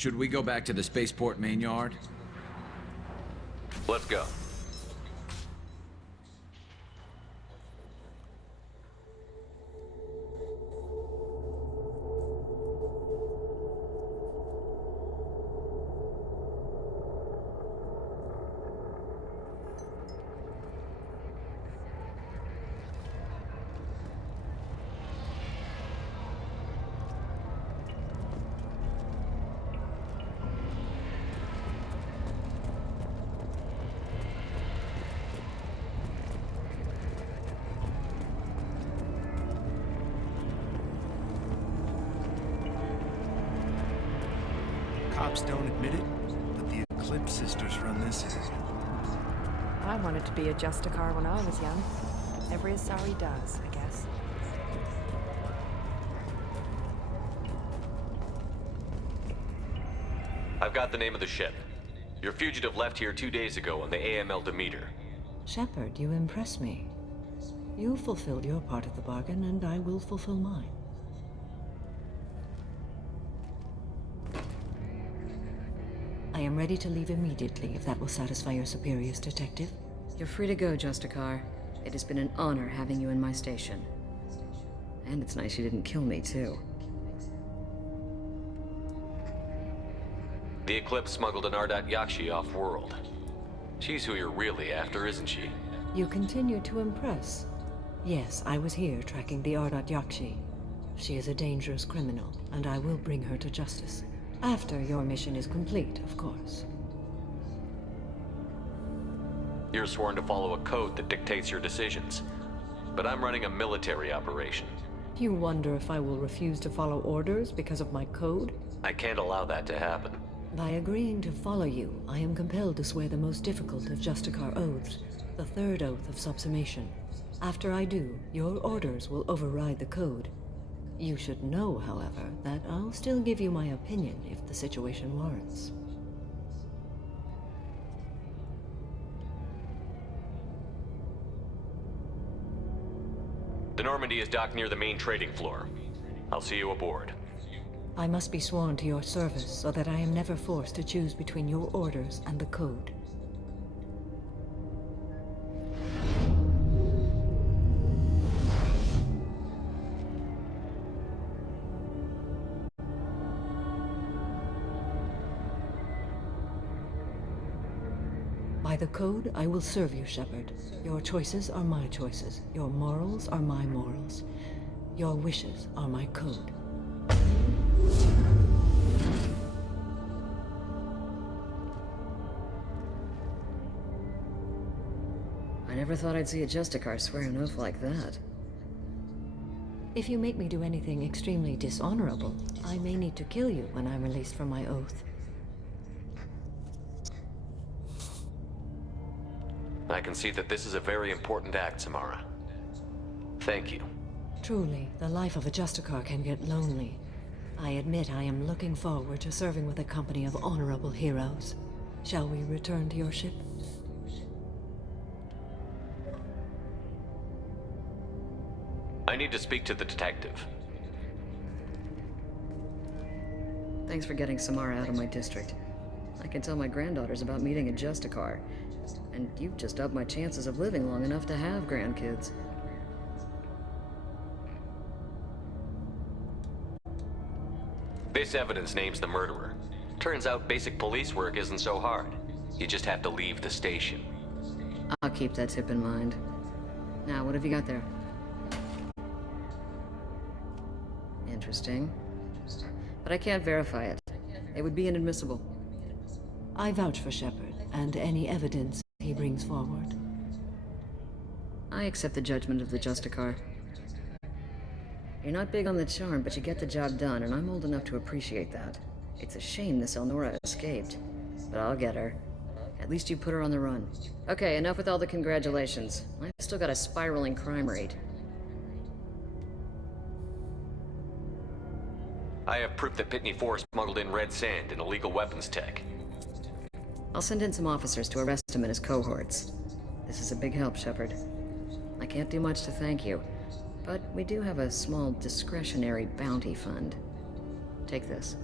Should we go back to the spaceport main yard? Let's go. Cops don't admit it, but the Eclipse sisters run this area. I wanted to be a Justicar when I was young. Every Asari does, I guess. I've got the name of the ship. Your fugitive left here 2 days ago on the AML Demeter. Shepard, you impress me. You fulfilled your part of the bargain, and I will fulfill mine. I am ready to leave immediately, if that will satisfy your superiors, Detective. You're free to go, Justicar. It has been an honor having you in my station. And it's nice you didn't kill me, too. The Eclipse smuggled an Ardat Yakshi off-world. She's who you're really after, isn't she? You continue to impress. Yes, I was here tracking the Ardat Yakshi. She is a dangerous criminal, and I will bring her to justice. After your mission is complete, of course. You're sworn to follow a code that dictates your decisions. But I'm running a military operation. You wonder if I will refuse to follow orders because of my code? I can't allow that to happen. By agreeing to follow you, I am compelled to swear the most difficult of Justicar oaths, the third oath of subsumation. After I do, your orders will override the code. You should know, however, that I'll still give you my opinion if the situation warrants. The Normandy is docked near the main trading floor. I'll see you aboard. I must be sworn to your service so that I am never forced to choose between your orders and the code. By the code, I will serve you, Shepard. Your choices are my choices. Your morals are my morals. Your wishes are my code. I never thought I'd see a Justicar swear an oath like that. If you make me do anything extremely dishonorable, I may need to kill you when I'm released from my oath. I can see that this is a very important act, Samara. Thank you. Truly, the life of a Justicar can get lonely. I admit I am looking forward to serving with a company of honorable heroes. Shall we return to your ship? I need to speak to the detective. Thanks for getting Samara out of my district. I can tell my granddaughters about meeting a Justicar. And you've just upped my chances of living long enough to have grandkids. This evidence names the murderer. Turns out basic police work isn't so hard. You just have to leave the station. I'll keep that tip in mind. Now, what have you got there? Interesting. But I can't verify it. It would be inadmissible. I vouch for Shepard, and any evidence he brings forward. I accept the judgment of the Justicar. You're not big on the charm, but you get the job done, and I'm old enough to appreciate that. It's a shame this Elnora escaped, but I'll get her. At least you put her on the run. Okay, enough with all the congratulations. I've still got a spiraling crime rate. I have proof that Pitney 4 smuggled in red sand and illegal weapons tech. I'll send in some officers to arrest him and his cohorts. This is a big help, Shepard. I can't do much to thank you, but we do have a small discretionary bounty fund. Take this.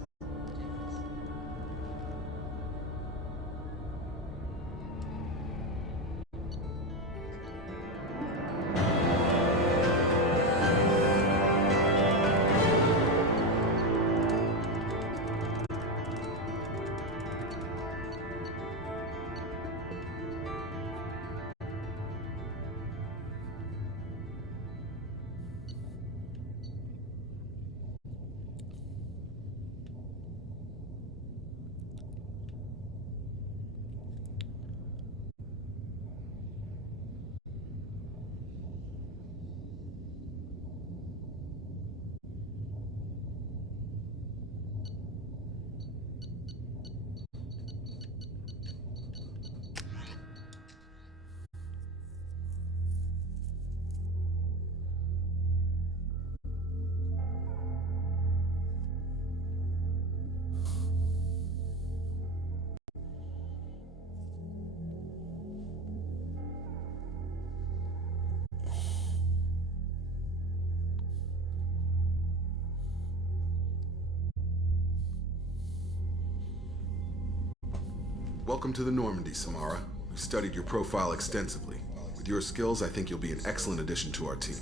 Welcome to the Normandy, Samara. We've studied your profile extensively. With your skills, I think you'll be an excellent addition to our team.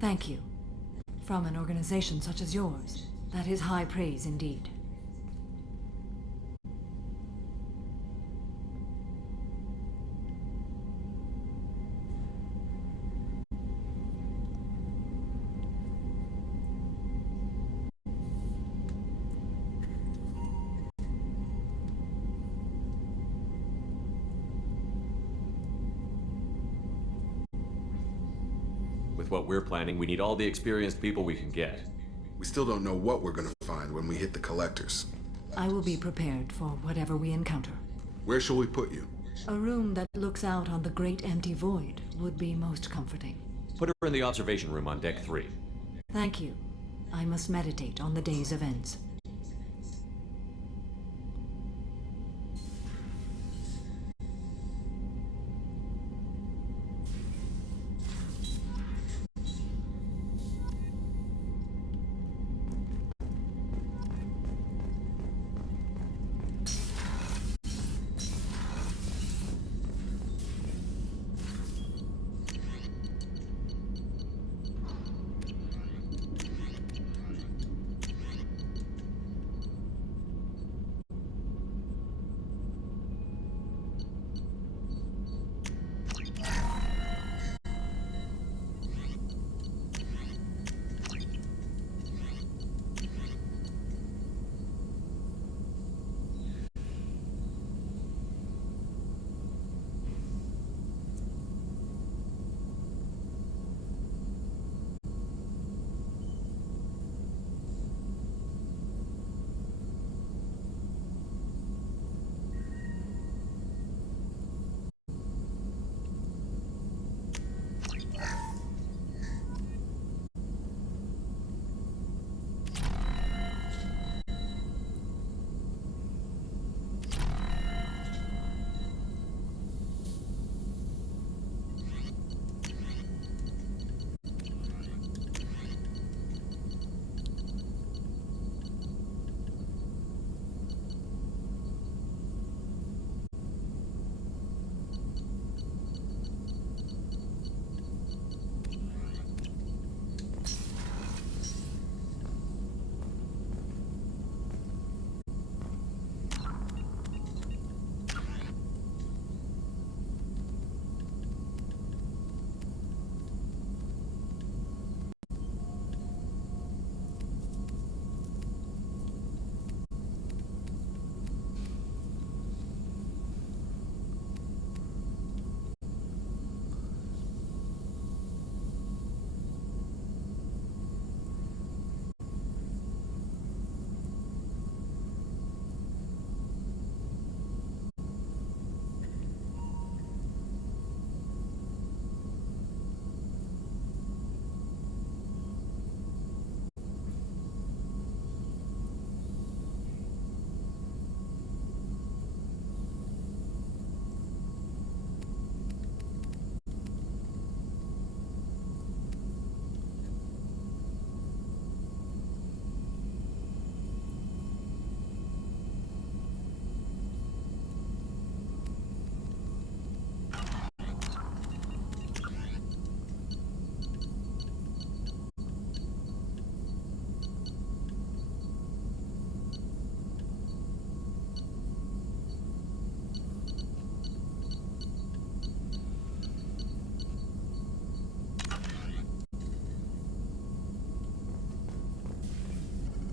Thank you. From an organization such as yours, that is high praise indeed. With what we're planning, we need all the experienced people we can get. We still don't know what we're gonna find when we hit the collectors. I will be prepared for whatever we encounter. Where shall we put you? A room that looks out on the great empty void would be most comforting. Put her in the observation room on deck 3. Thank you. I must meditate on the day's events.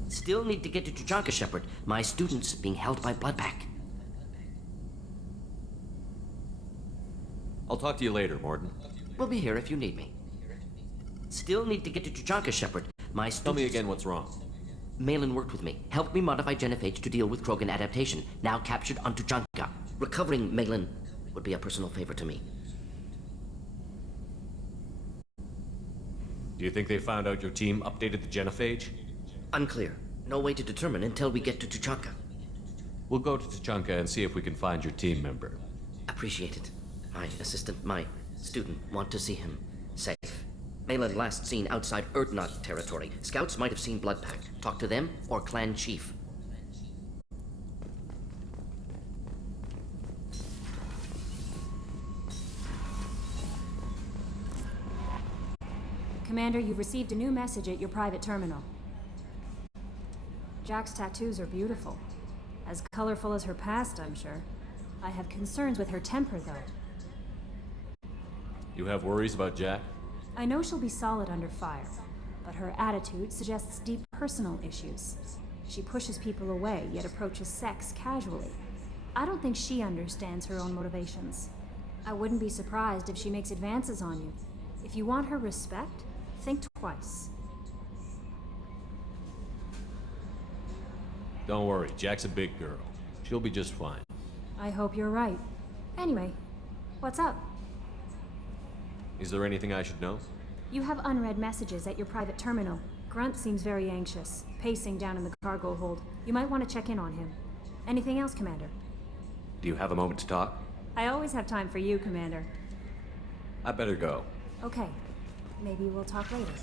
Still need to get to Tuchanka, Shepard. My student's being held by Bloodpack. I'll talk to you later, Morton. We'll be here if you need me. Still need to get to Tuchanka, Shepard. My student... Tell me again what's wrong. Malin worked with me, helped me modify genophage to deal with Krogan adaptation, now captured on Tuchanka. Recovering Malin would be a personal favor to me. Do you think they found out your team updated the genophage? Unclear. No way to determine until we get to Tuchanka. We'll go to Tuchanka and see if we can find your team member. Appreciate it. My assistant, my student, want to see him safe. Malin last seen outside Erdnot territory. Scouts might have seen Bloodpack. Talk to them or clan chief. Commander, you've received a new message at your private terminal. Jack's tattoos are beautiful. As colorful as her past, I'm sure. I have concerns with her temper, though. You have worries about Jack? I know she'll be solid under fire, but her attitude suggests deep personal issues. She pushes people away, yet approaches sex casually. I don't think she understands her own motivations. I wouldn't be surprised if she makes advances on you. If you want her respect, think twice. Don't worry, Jack's a big girl. She'll be just fine. I hope you're right. Anyway, what's up? Is there anything I should know? You have unread messages at your private terminal. Grunt seems very anxious, pacing down in the cargo hold. You might want to check in on him. Anything else, Commander? Do you have a moment to talk? I always have time for you, Commander. I better go. Okay. Maybe we'll talk later.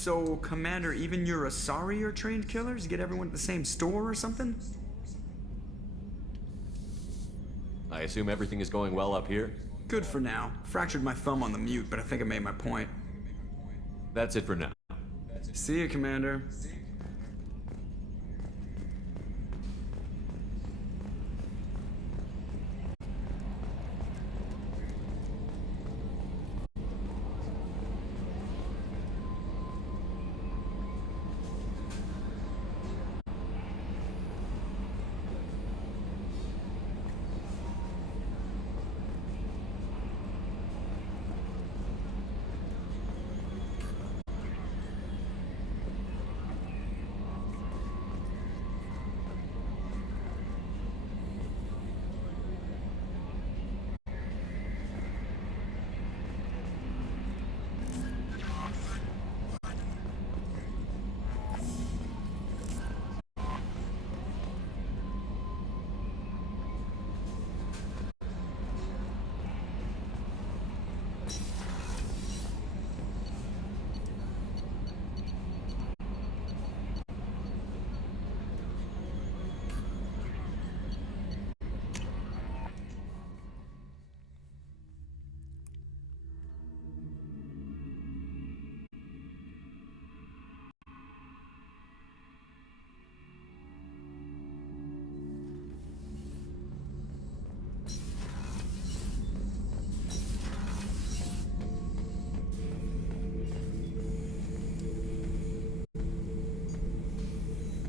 So, Commander, even your Asari are trained killers? Get everyone at the same store or something? I assume everything is going well up here? Good for now. Fractured my thumb on the mute, but I think I made my point. That's it for now. See you, Commander.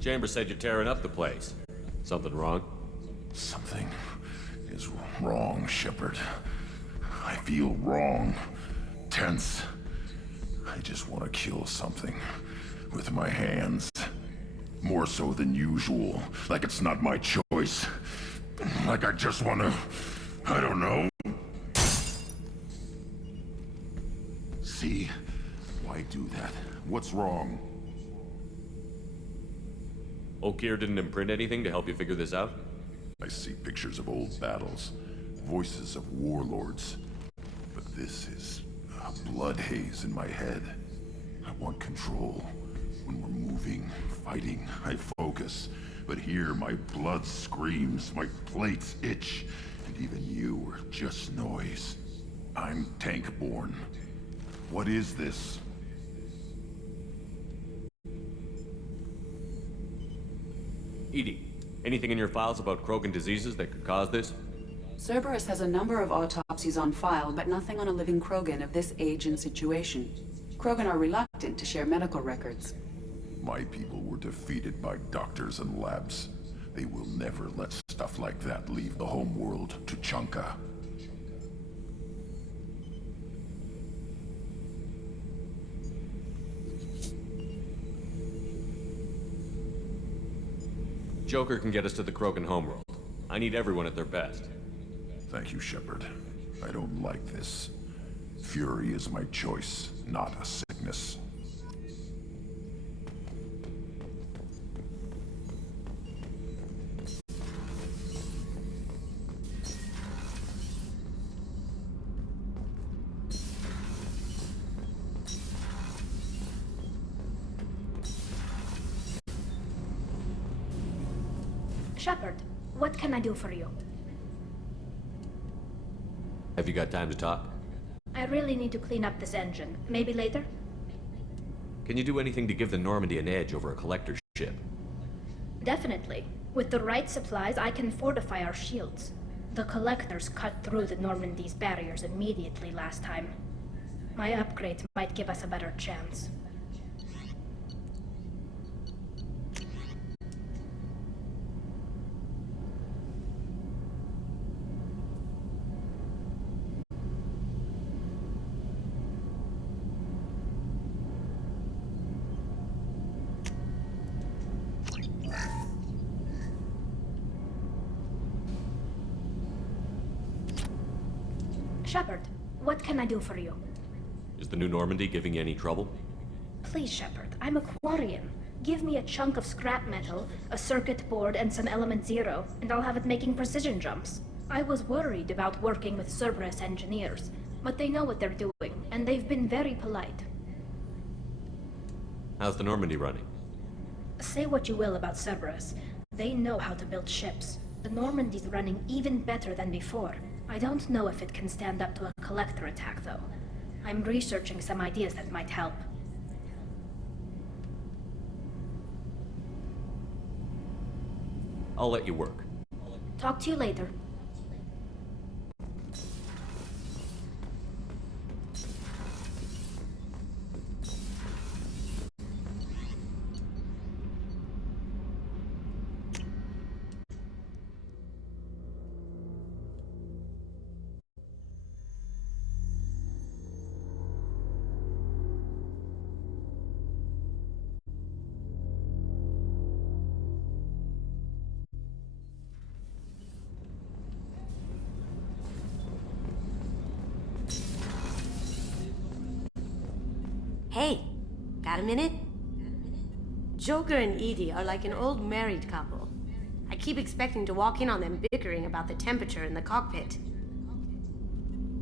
Chambers said you're tearing up the place. Something wrong? Something is wrong, Shepard. I feel wrong. Tense. I just want to kill something. With my hands. More so than usual. Like it's not my choice. Like I just want to... I don't know. See? Why do that? What's wrong? Okeer didn't imprint anything to help you figure this out? I see pictures of old battles, voices of warlords. But this is a blood haze in my head. I want control. When we're moving, fighting, I focus. But here, my blood screams, my plates itch, and even you are just noise. I'm tank-born. What is this? EDI, anything in your files about Krogan diseases that could cause this? Cerberus has a number of autopsies on file, but nothing on a living Krogan of this age and situation. Krogan are reluctant to share medical records. My people were defeated by doctors and labs. They will never let stuff like that leave the homeworld to Chunka. Joker can get us to the Krogan homeworld. I need everyone at their best. Thank you, Shepard. I don't like this. Fury is my choice, not a sickness. Shepard, what can I do for you? Have you got time to talk? I really need to clean up this engine. Maybe later? Can you do anything to give the Normandy an edge over a collector ship? Definitely. With the right supplies, I can fortify our shields. The collectors cut through the Normandy's barriers immediately last time. My upgrades might give us a better chance. Shepard, what can I do for you? Is the new Normandy giving you any trouble? Please, Shepard, I'm a Quarian. Give me a chunk of scrap metal, a circuit board, and some element zero, and I'll have it making precision jumps. I was worried about working with Cerberus engineers, but they know what they're doing, and they've been very polite. How's the Normandy running? Say what you will about Cerberus. They know how to build ships. The Normandy's running even better than before. I don't know if it can stand up to a collector attack, though. I'm researching some ideas that might help. I'll let you work. Talk to you later. Hey, got a minute? Joker and Edie are like an old married couple. I keep expecting to walk in on them bickering about the temperature in the cockpit.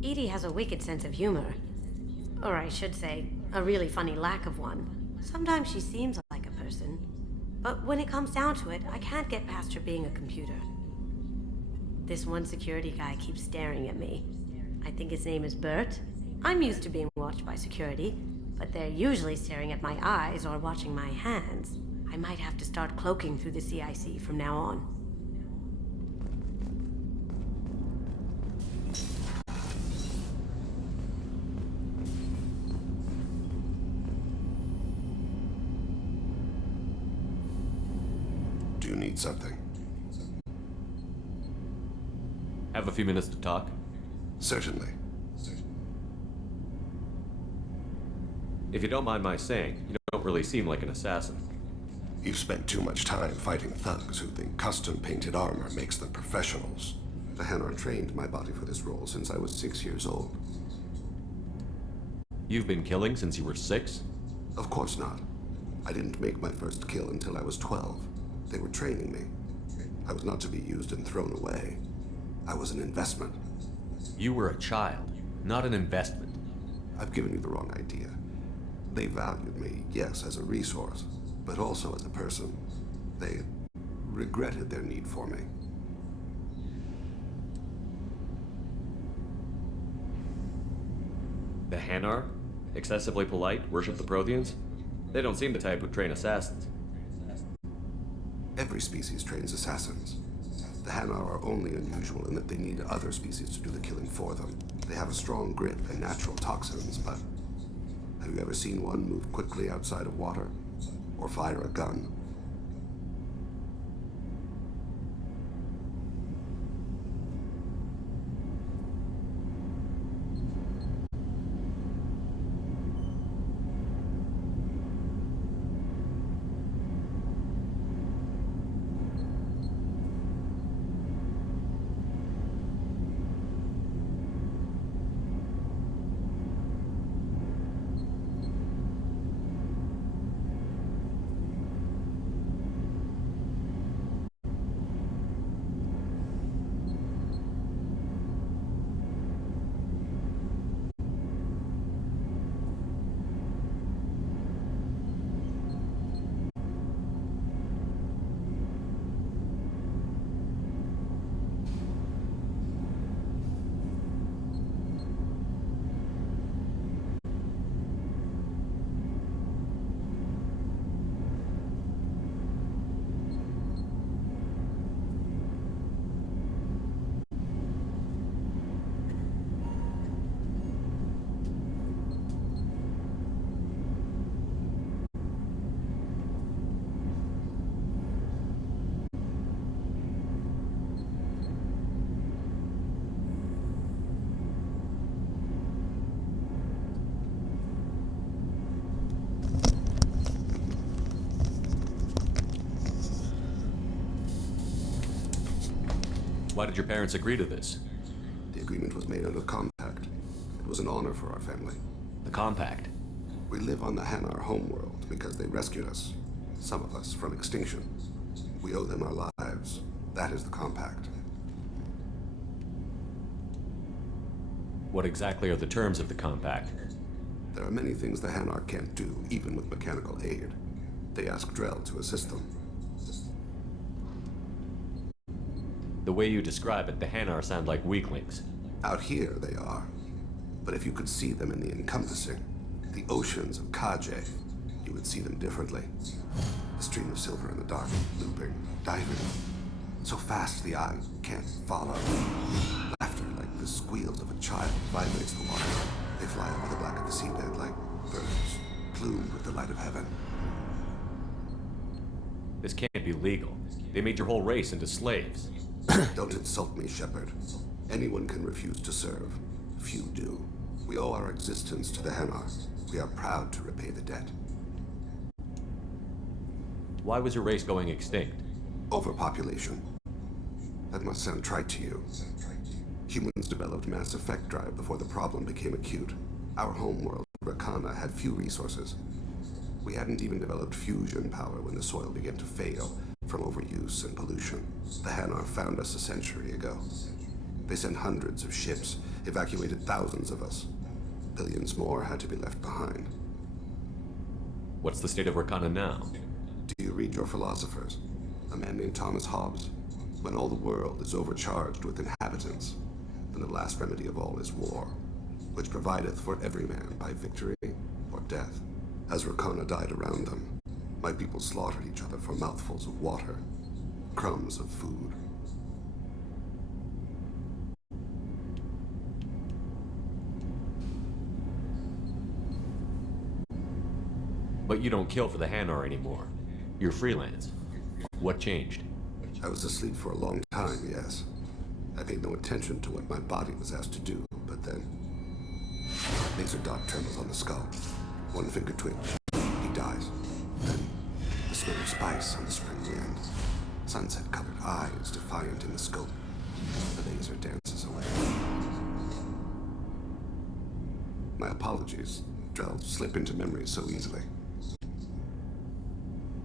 Edie has a wicked sense of humor. Or I should say, a really funny lack of one. Sometimes she seems like a person. But when it comes down to it, I can't get past her being a computer. This one security guy keeps staring at me. I think his name is Bert. I'm used to being watched by security, but they're usually staring at my eyes or watching my hands. I might have to start cloaking through the CIC from now on. Do you need something? Have a few minutes to talk? Certainly. If you don't mind my saying, you don't really seem like an assassin. You've spent too much time fighting thugs who think custom-painted armor makes them professionals. The Hanar trained my body for this role since I was 6 years old. You've been killing since you were 6? Of course not. I didn't make my first kill until I was 12. They were training me. I was not to be used and thrown away. I was an investment. You were a child, not an investment. I've given you the wrong idea. They valued me, yes, as a resource, but also as a person. They regretted their need for me. The Hanar? Excessively polite, worship the Protheans? They don't seem the type who train assassins. Every species trains assassins. The Hanar are only unusual in that they need other species to do the killing for them. They have a strong grip and natural toxins, but have you ever seen one move quickly outside of water? Or fire a gun? Why did your parents agree to this? The agreement was made under compact. It was an honor for our family. The compact? We live on the Hanar homeworld because they rescued us, some of us, from extinction. We owe them our lives. That is the compact. What exactly are the terms of the compact? There are many things the Hanar can't do, even with mechanical aid. They ask Drell to assist them. The way you describe it, the Hanar sound like weaklings. Out here, they are. But if you could see them in the encompassing, the oceans of Kaje, you would see them differently. A stream of silver in the dark, looping, diving. So fast the eye can't follow. Laughter like the squeals of a child vibrates the water. They fly over the black of the seabed like birds, plumed with the light of heaven. This can't be legal. They made your whole race into slaves. Don't insult me, Shepard. Anyone can refuse to serve. Few do. We owe our existence to the Hanar. We are proud to repay the debt. Why was your race going extinct? Overpopulation. That must sound trite to you. Humans developed mass effect drive before the problem became acute. Our homeworld, Rakana, had few resources. We hadn't even developed fusion power when the soil began to fail from overuse and pollution. The Hanar found us a century ago. They sent hundreds of ships, evacuated thousands of us. Billions more had to be left behind. What's the state of Rakana now? Do you read your philosophers? A man named Thomas Hobbes. When all the world is overcharged with inhabitants, then the last remedy of all is war, which provideth for every man by victory or death. As Rakana died around them, my people slaughtered each other for mouthfuls of water, crumbs of food. But you don't kill for the Hanar anymore. You're freelance. What changed? I was asleep for a long time, yes. I paid no attention to what my body was asked to do, but then... Laser dot trembles on the skull. One finger twitch. He dies. Then, the smell of spice on the spring wind. Sunset-colored eyes defiant in the scope. The laser dances away. My apologies. Drell slip into memory so easily.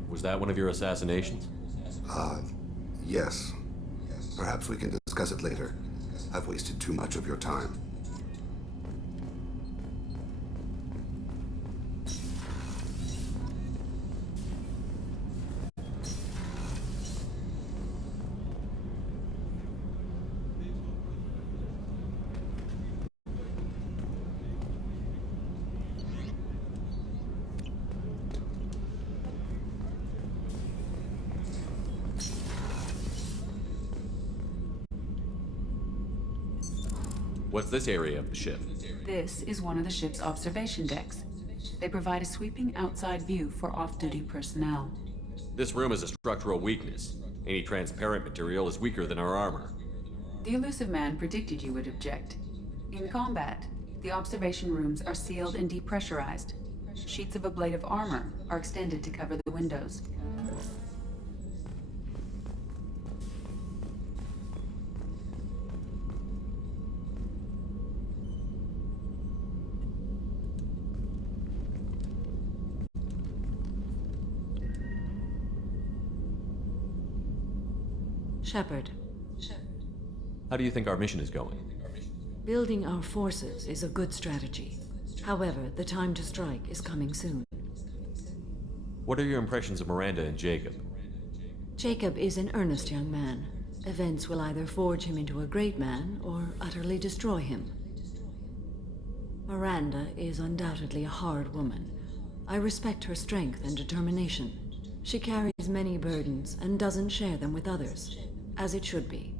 Was that one of your assassinations? Yes. Perhaps we can discuss it later. I've wasted too much of your time. What's this area of the ship? This is one of the ship's observation decks. They provide a sweeping outside view for off-duty personnel. This room is a structural weakness. Any transparent material is weaker than our armor. The elusive man predicted you would object. In combat, the observation rooms are sealed and depressurized. Sheets of ablative armor are extended to cover the windows. Shepard. How do you think our mission is going? Building our forces is a good strategy. However, the time to strike is coming soon. What are your impressions of Miranda and Jacob? Jacob is an earnest young man. Events will either forge him into a great man or utterly destroy him. Miranda is undoubtedly a hard woman. I respect her strength and determination. She carries many burdens and doesn't share them with others, as it should be.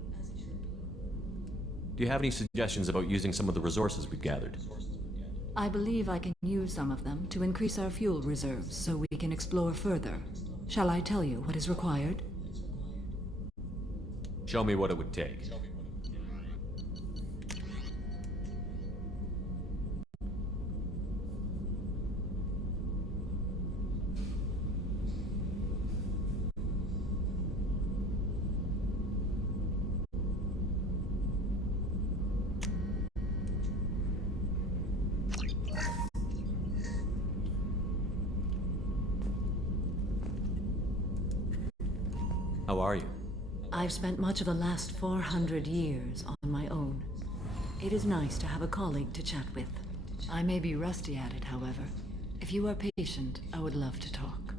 Do you have any suggestions about using some of the resources we've gathered? I believe I can use some of them to increase our fuel reserves so we can explore further. Shall I tell you what is required? Show me what it would take. How are you? I've spent much of the last 400 years on my own. It is nice to have a colleague to chat with. I may be rusty at it, however. If you are patient, I would love to talk.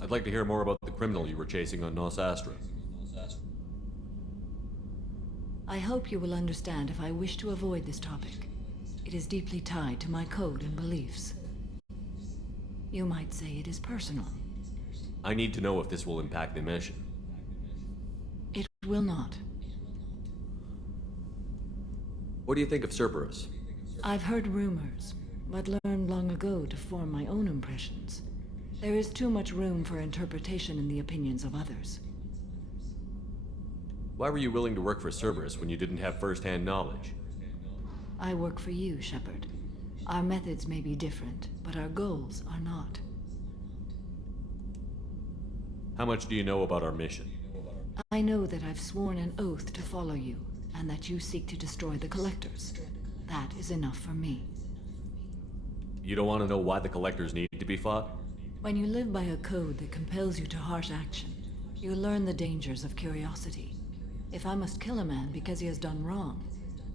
I'd like to hear more about the criminal you were chasing on Nos Astra. I hope you will understand if I wish to avoid this topic. It is deeply tied to my code and beliefs. You might say it is personal. I need to know if this will impact the mission. It will not. What do you think of Cerberus? I've heard rumors, but learned long ago to form my own impressions. There is too much room for interpretation in the opinions of others. Why were you willing to work for Cerberus when you didn't have first-hand knowledge? I work for you, Shepard. Our methods may be different, but our goals are not. How much do you know about our mission? I know that I've sworn an oath to follow you, and that you seek to destroy the Collectors. That is enough for me. You don't want to know why the Collectors need to be fought? When you live by a code that compels you to harsh action, you learn the dangers of curiosity. If I must kill a man because he has done wrong,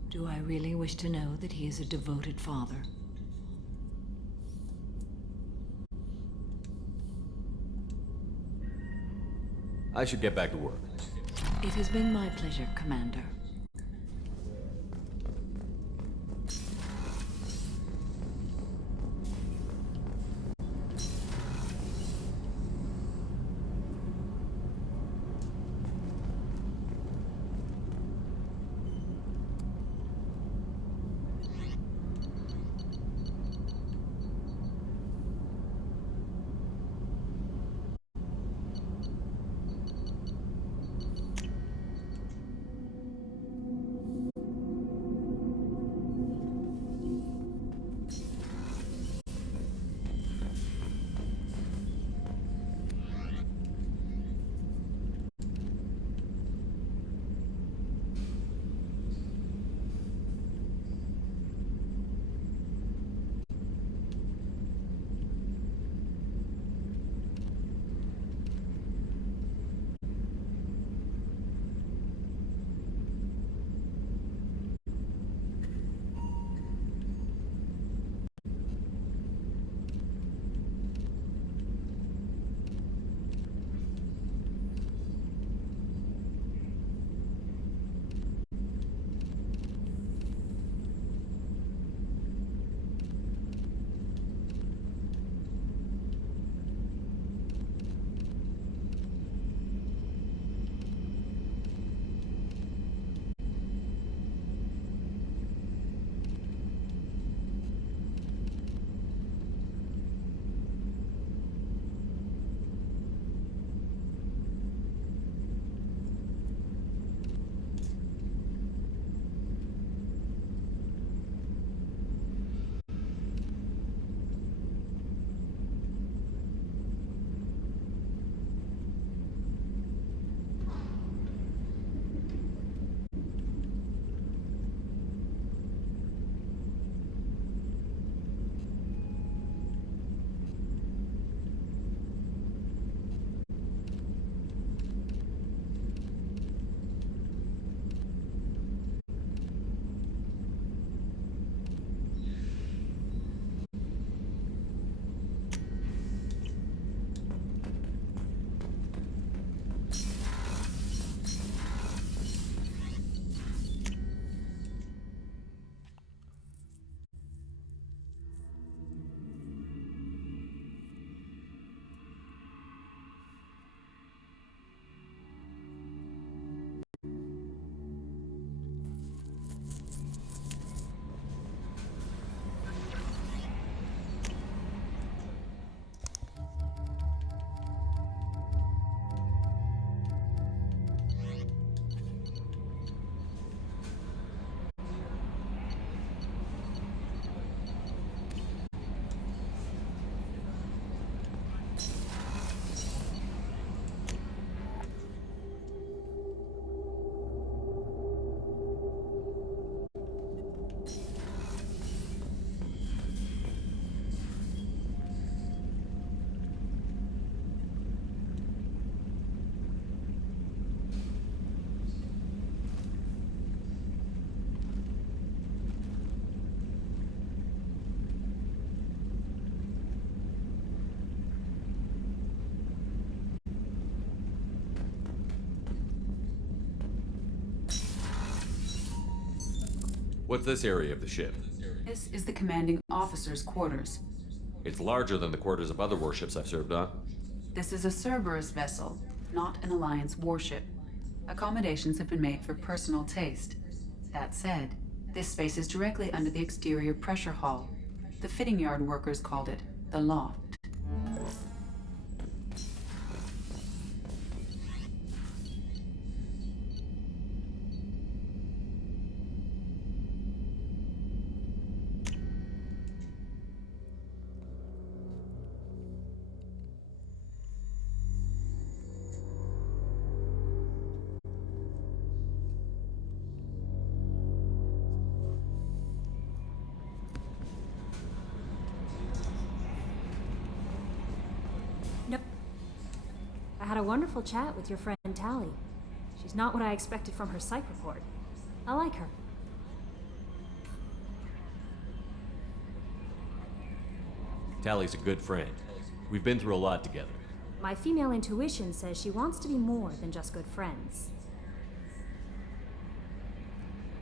do I really wish to know that he is a devoted father? I should get back to work. It has been my pleasure, Commander. What's this area of the ship? This is the commanding officer's quarters. It's larger than the quarters of other warships I've served on. This is a Cerberus vessel, not an Alliance warship. Accommodations have been made for personal taste. That said, this space is directly under the exterior pressure hull. The fitting yard workers called it the loft. I had a wonderful chat with your friend Tally. She's not what I expected from her psych report. I like her. Tally's a good friend. We've been through a lot together. My female intuition says she wants to be more than just good friends.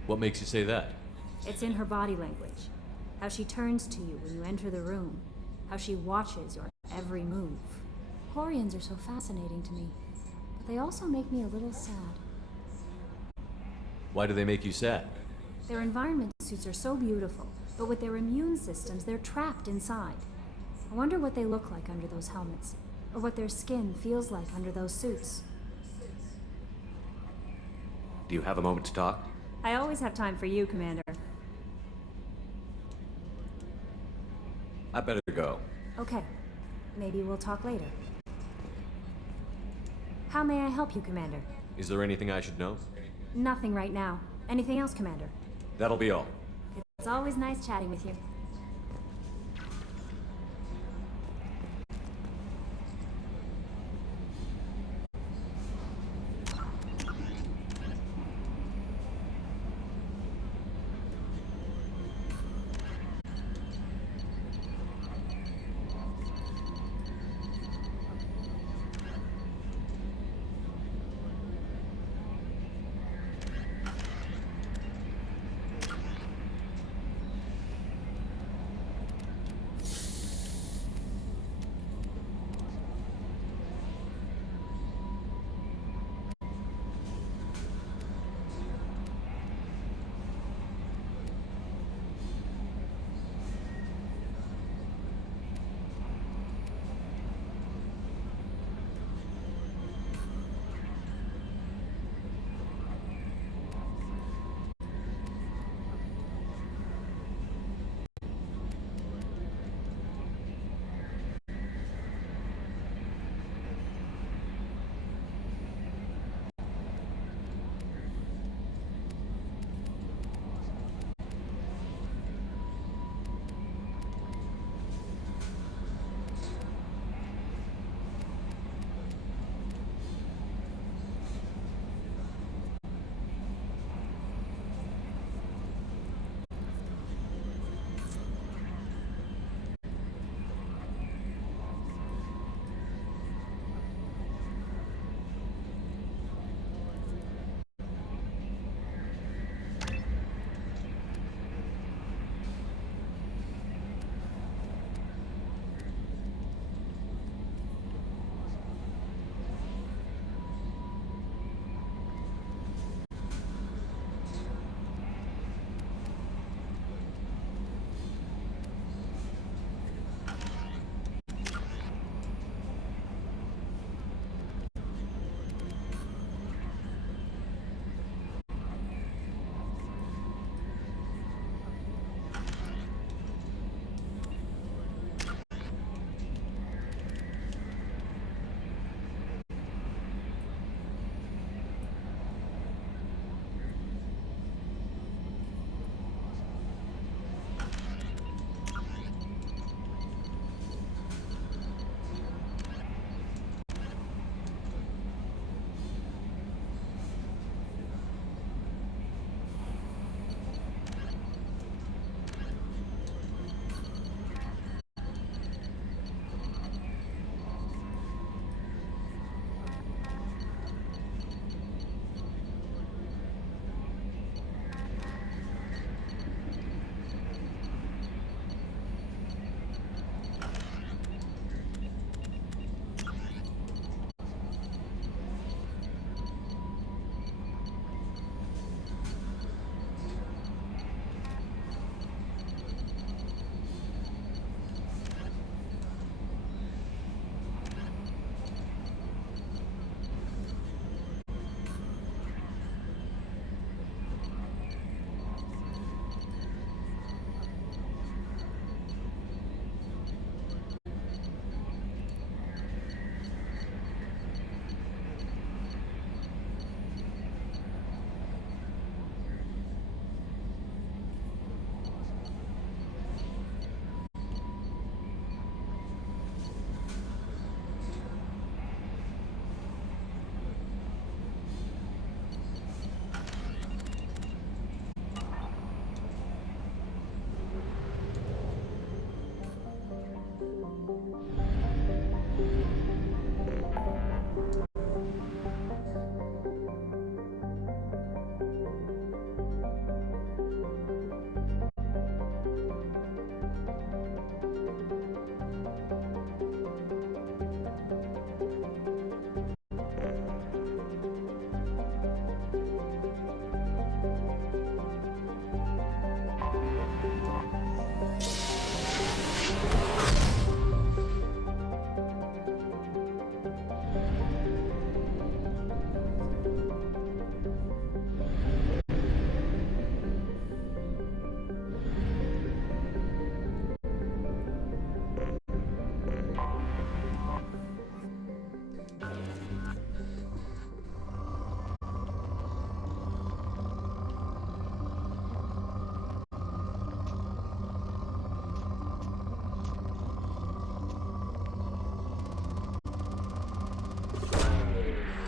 What makes you say that? It's in her body language. How she turns to you when you enter the room. How she watches your every move. Quarians are so fascinating to me, but they also make me a little sad. Why do they make you sad? Their environment suits are so beautiful, but with their immune systems, they're trapped inside. I wonder what they look like under those helmets, or what their skin feels like under those suits. Do you have a moment to talk? I always have time for you, Commander. I better go. Okay. Maybe we'll talk later. How may I help you, Commander? Is there anything I should know? Nothing right now. Anything else, Commander? That'll be all. It's always nice chatting with you.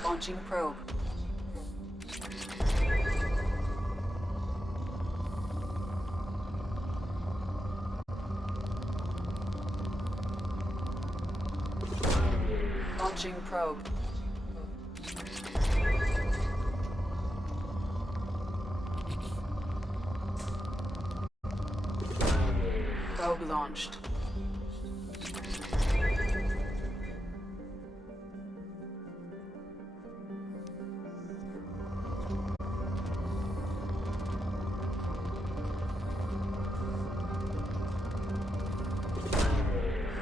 Launching probe. Launching probe. Probe launched.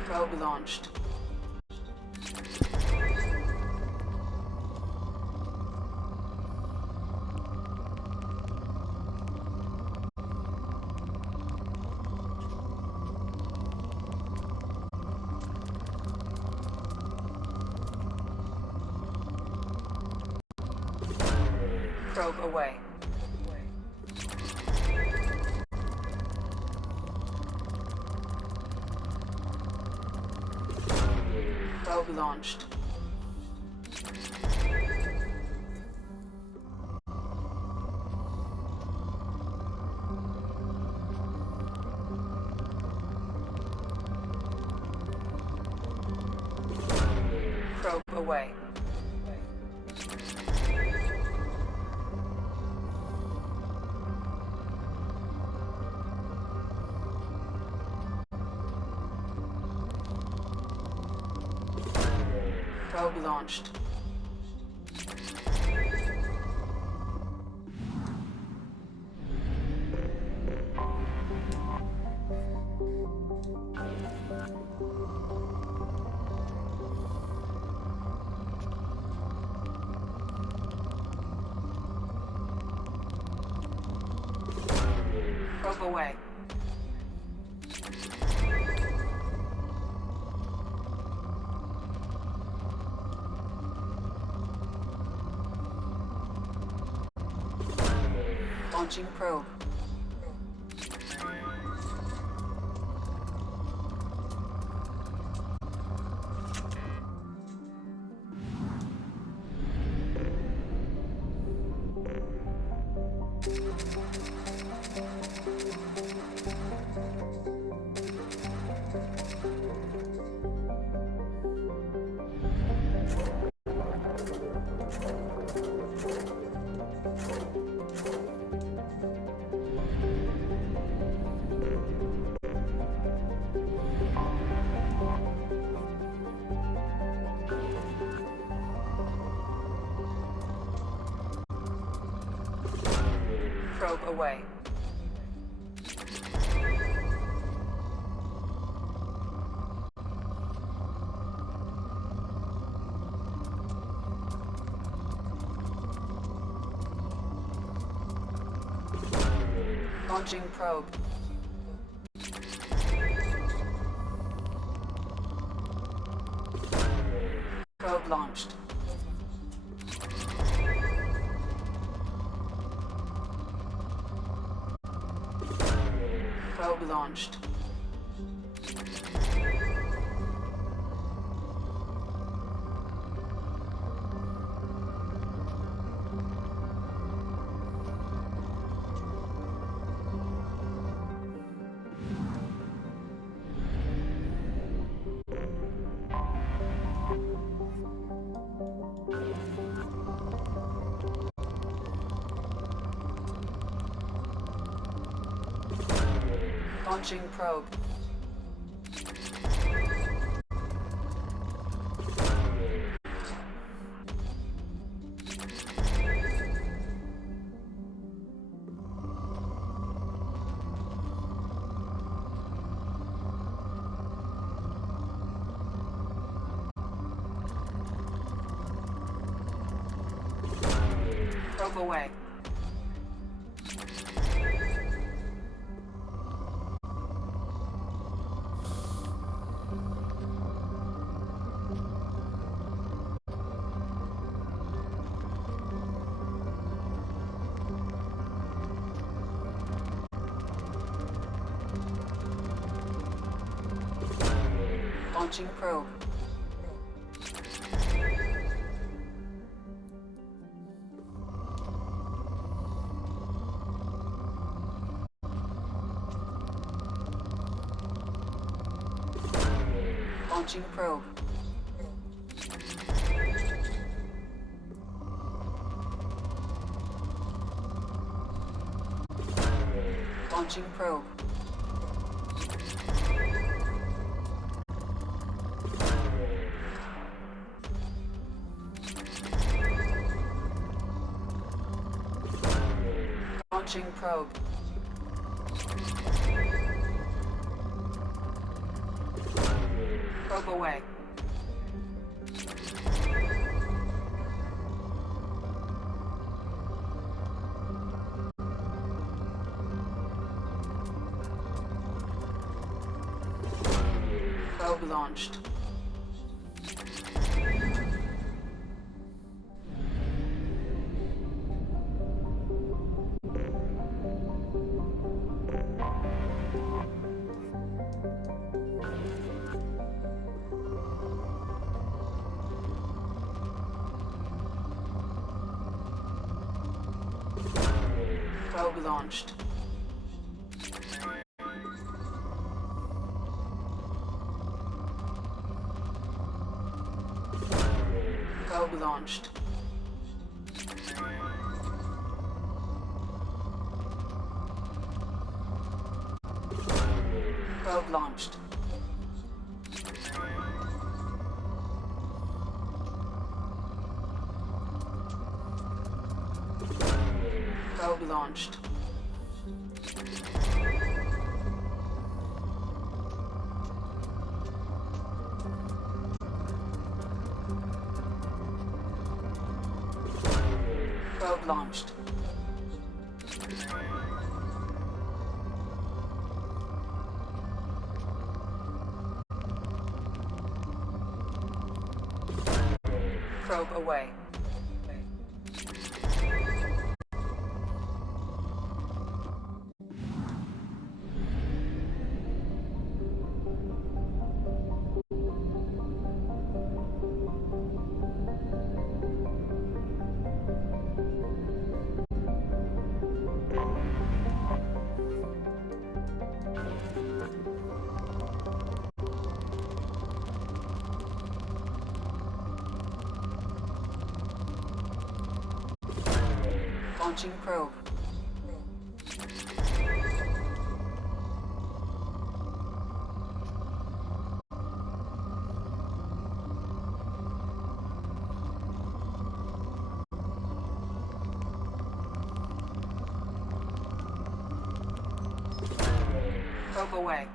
Probe launched. Probe away. Probe launched. Probe away. Probe launched. Probe away. Launching probe. Probe away. Launching probe. Probe launched. Probe launched. Launching probe. Probe away. Launching probe. Launching probe. Launching probe. Launching probe. Probe away. Probe launched. Probe launched. Probe launched. Probe launched. Probe launched. Probe launched. Probe away. Launching probe. Probe away.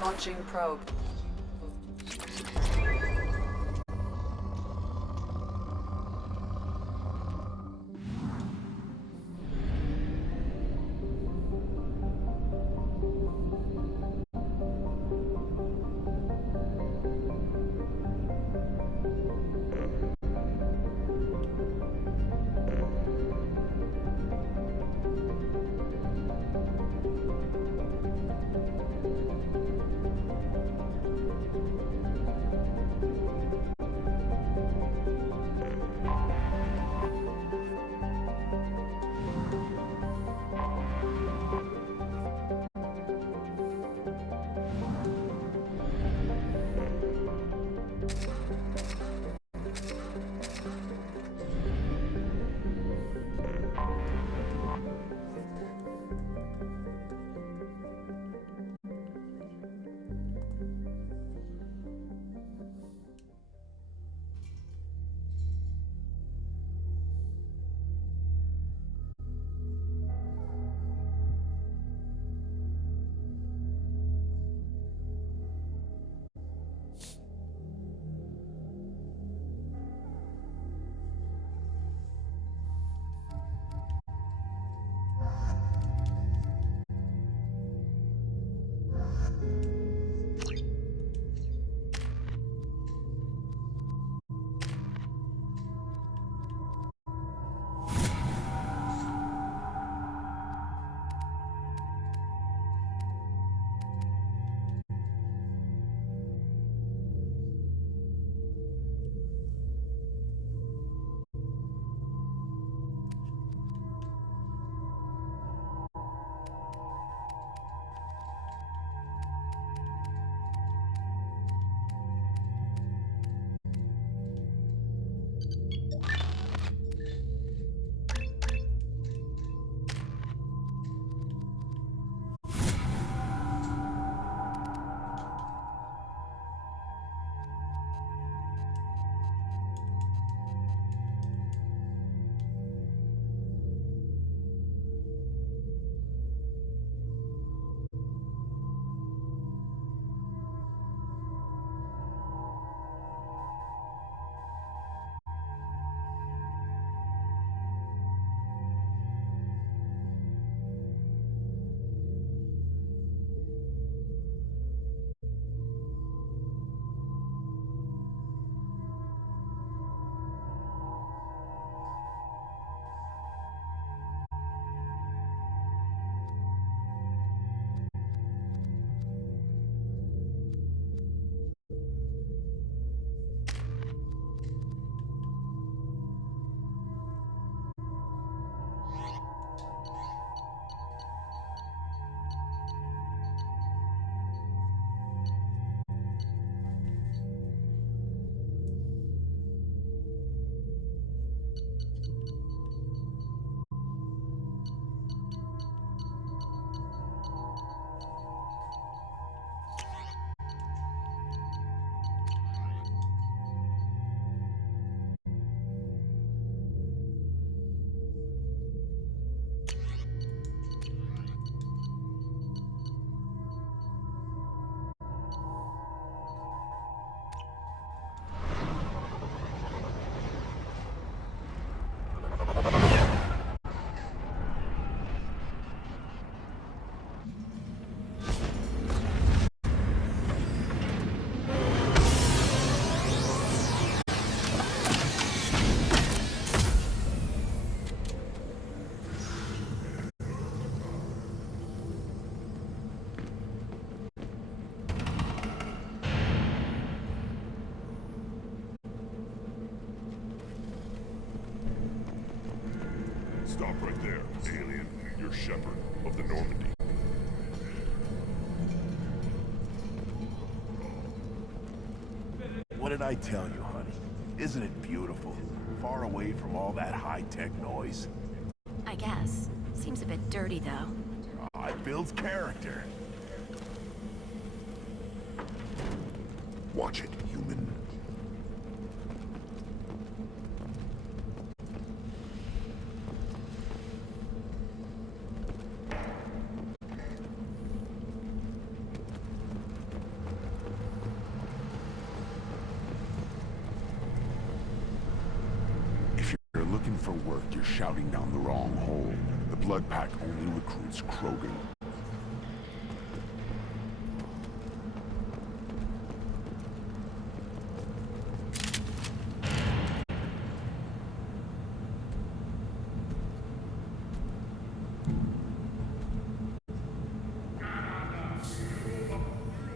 Launching probe. Stop right there, alien. You're Shepherd of the Normandy. What did I tell you, honey? Isn't it beautiful? Far away from all that high-tech noise. I guess. Seems a bit dirty, though. Oh, it builds character. Watch it, human. Looking for work, you're shouting down the wrong hole. The Blood Pack only recruits Krogan.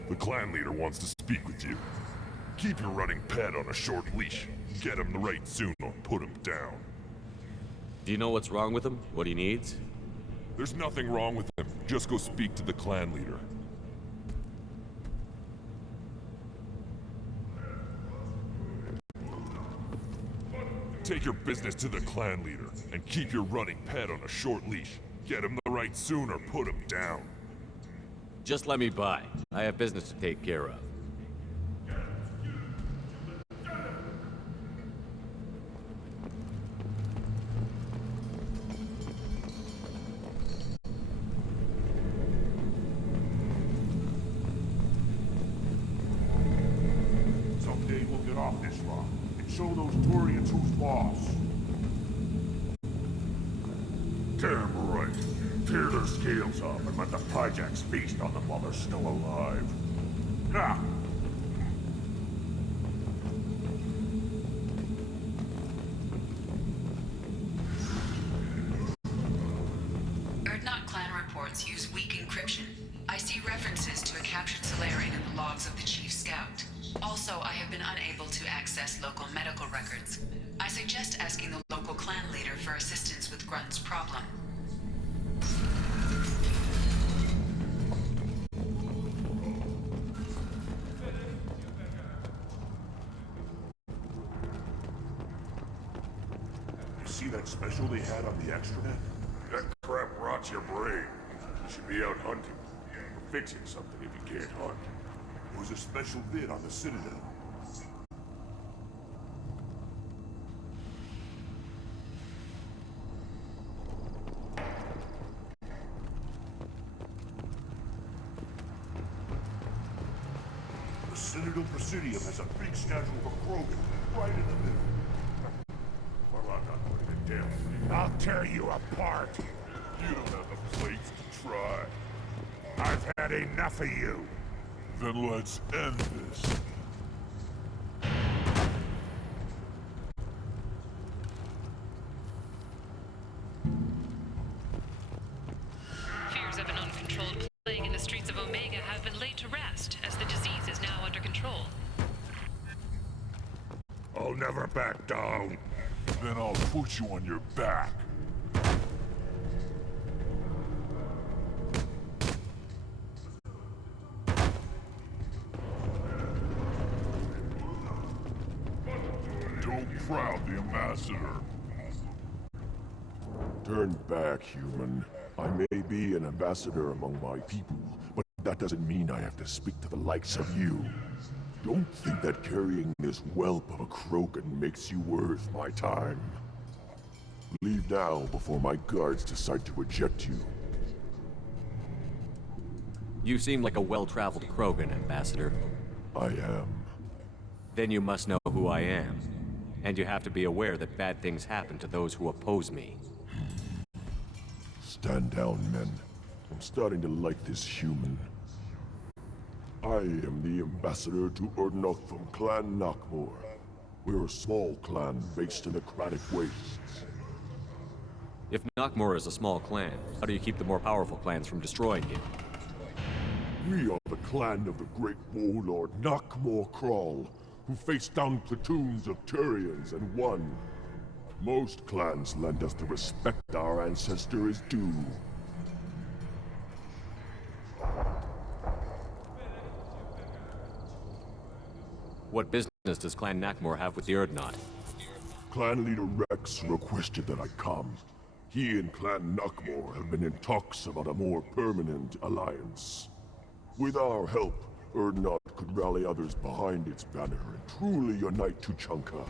The clan leader wants to speak with you. Keep your running pet on a short leash. Get him the right soon or put him down. Do you know what's wrong with him? What he needs? There's nothing wrong with him. Just go speak to the clan leader. Take your business to the clan leader, and keep your running pet on a short leash. Get him the right soon or put him down. Just let me by. I have business to take care of. Someday we'll get off this rock and show those Turians who's boss. Damn right. Tear their scales off and let the Pyjaks feast on them while they're still alive. Ha! Erdnot clan reports use weak encryption. I see references to a captured Solarian in the logs of the Chief Scout. Also, I have been unable to access local medical records. I suggest asking the local clan leader for assistance with Grunt's problem. You see that special they had on the extranet? That crap rots your brain. You should be out hunting. Or fixing something if you can't hunt. There was a special vid on the Citadel. The Citadel Presidium has a big statue of a Krogan right in the middle. Well, I'm not putting it down. I'll tear you apart. You don't have the plates to try. I've had enough of you. Then let's end this. Fears of an uncontrolled plague in the streets of Omega have been laid to rest, as the disease is now under control. I'll never back down. Then I'll put you on your back. Don't crowd the ambassador. Turn back, human. I may be an ambassador among my people, but that doesn't mean I have to speak to the likes of you. Don't think that carrying this whelp of a Krogan makes you worth my time. Leave now before my guards decide to eject you. You seem like a well-traveled Krogan, Ambassador. I am. Then you must know who I am. And you have to be aware that bad things happen to those who oppose me. Stand down, men. I'm starting to like this human. I am the ambassador to Urdnot from Clan Nakmor. We're a small clan based in the Kratic Wastes. If Nakmor is a small clan, how do you keep the more powerful clans from destroying you? We are the clan of the great warlord Nakmor Krawl, who faced down platoons of Turians and won. Most clans lend us the respect our ancestor is due. What business does Clan Nakmor have with the Urdnot? Clan leader Rex requested that I come. He and Clan Nakmor have been in talks about a more permanent alliance. With our help, Urdnot could rally others behind its banner and truly unite Tuchanka,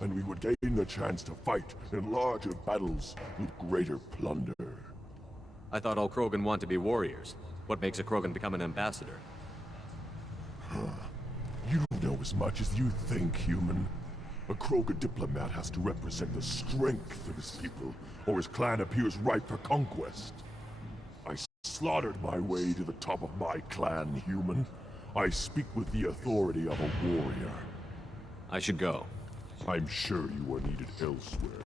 and we would gain the chance to fight in larger battles with greater plunder. I thought all Krogan want to be warriors. What makes a Krogan become an ambassador? You don't know as much as you think, human. A Krogan diplomat has to represent the strength of his people, or his clan appears ripe for conquest. I slaughtered my way to the top of my clan, human. I speak with the authority of a warrior. I should go. I'm sure you are needed elsewhere.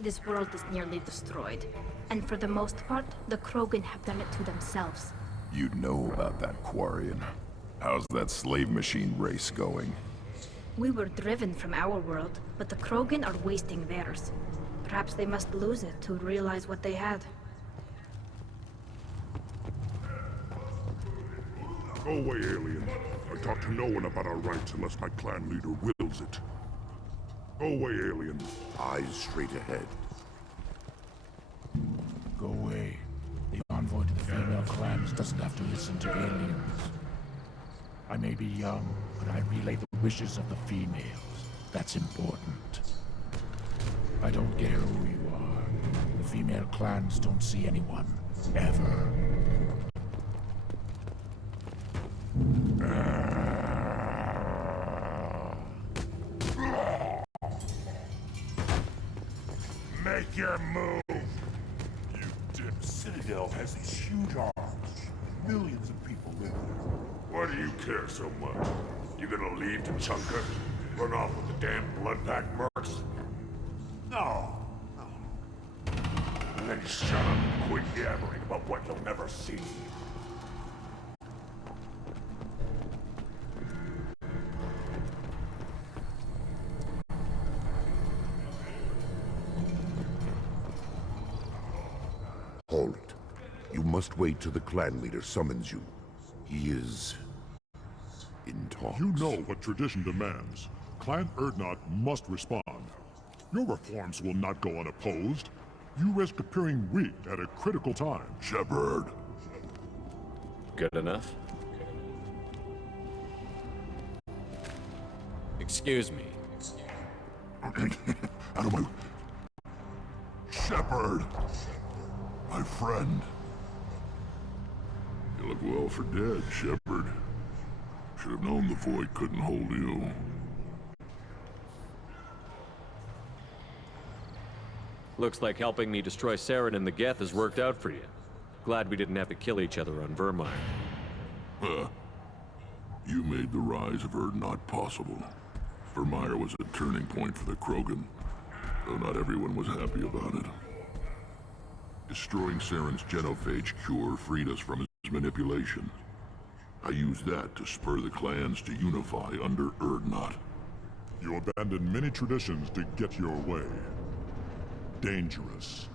This world is nearly destroyed, and for the most part, the Krogan have done it to themselves. You'd know about that, Quarian. How's that slave machine race going? We were driven from our world, but the Krogan are wasting theirs. Perhaps they must lose it to realize what they had. Go away, alien. I talk to no one about our rights unless my clan leader wills it. Go away, alien. Eyes straight ahead. Go away. The envoy to the female clans doesn't have to listen to aliens. I may be young, but I relay the wishes of the females. That's important. I don't care who you are. The female clans don't see anyone, ever. Make your move! You dim Citadel has these huge arms. Millions of people live there. Why do you care so much? You gonna leave Tuchanka? Run off with the damn blood-pack mercs? No. And then shut up and quit yabbering about what you'll never see. Hold it. You must wait till the clan leader summons you. He is in talks. You know what tradition demands. Clan Urdnot must respond. Your reforms will not go unopposed. You risk appearing weak at a critical time. Shepard. Good enough? Excuse me. Out of my... Shepard! My friend. You look well for dead, Shepard. Should have known the Void couldn't hold you. Looks like helping me destroy Saren and the Geth has worked out for you. Glad we didn't have to kill each other on Vermire. Huh. You made the rise of Urdnot possible. Vermire was a turning point for the Krogan, though not everyone was happy about it. Destroying Saren's genophage cure freed us from his manipulation. I used that to spur the clans to unify under Urdnot. You abandoned many traditions to get your way. Dangerous.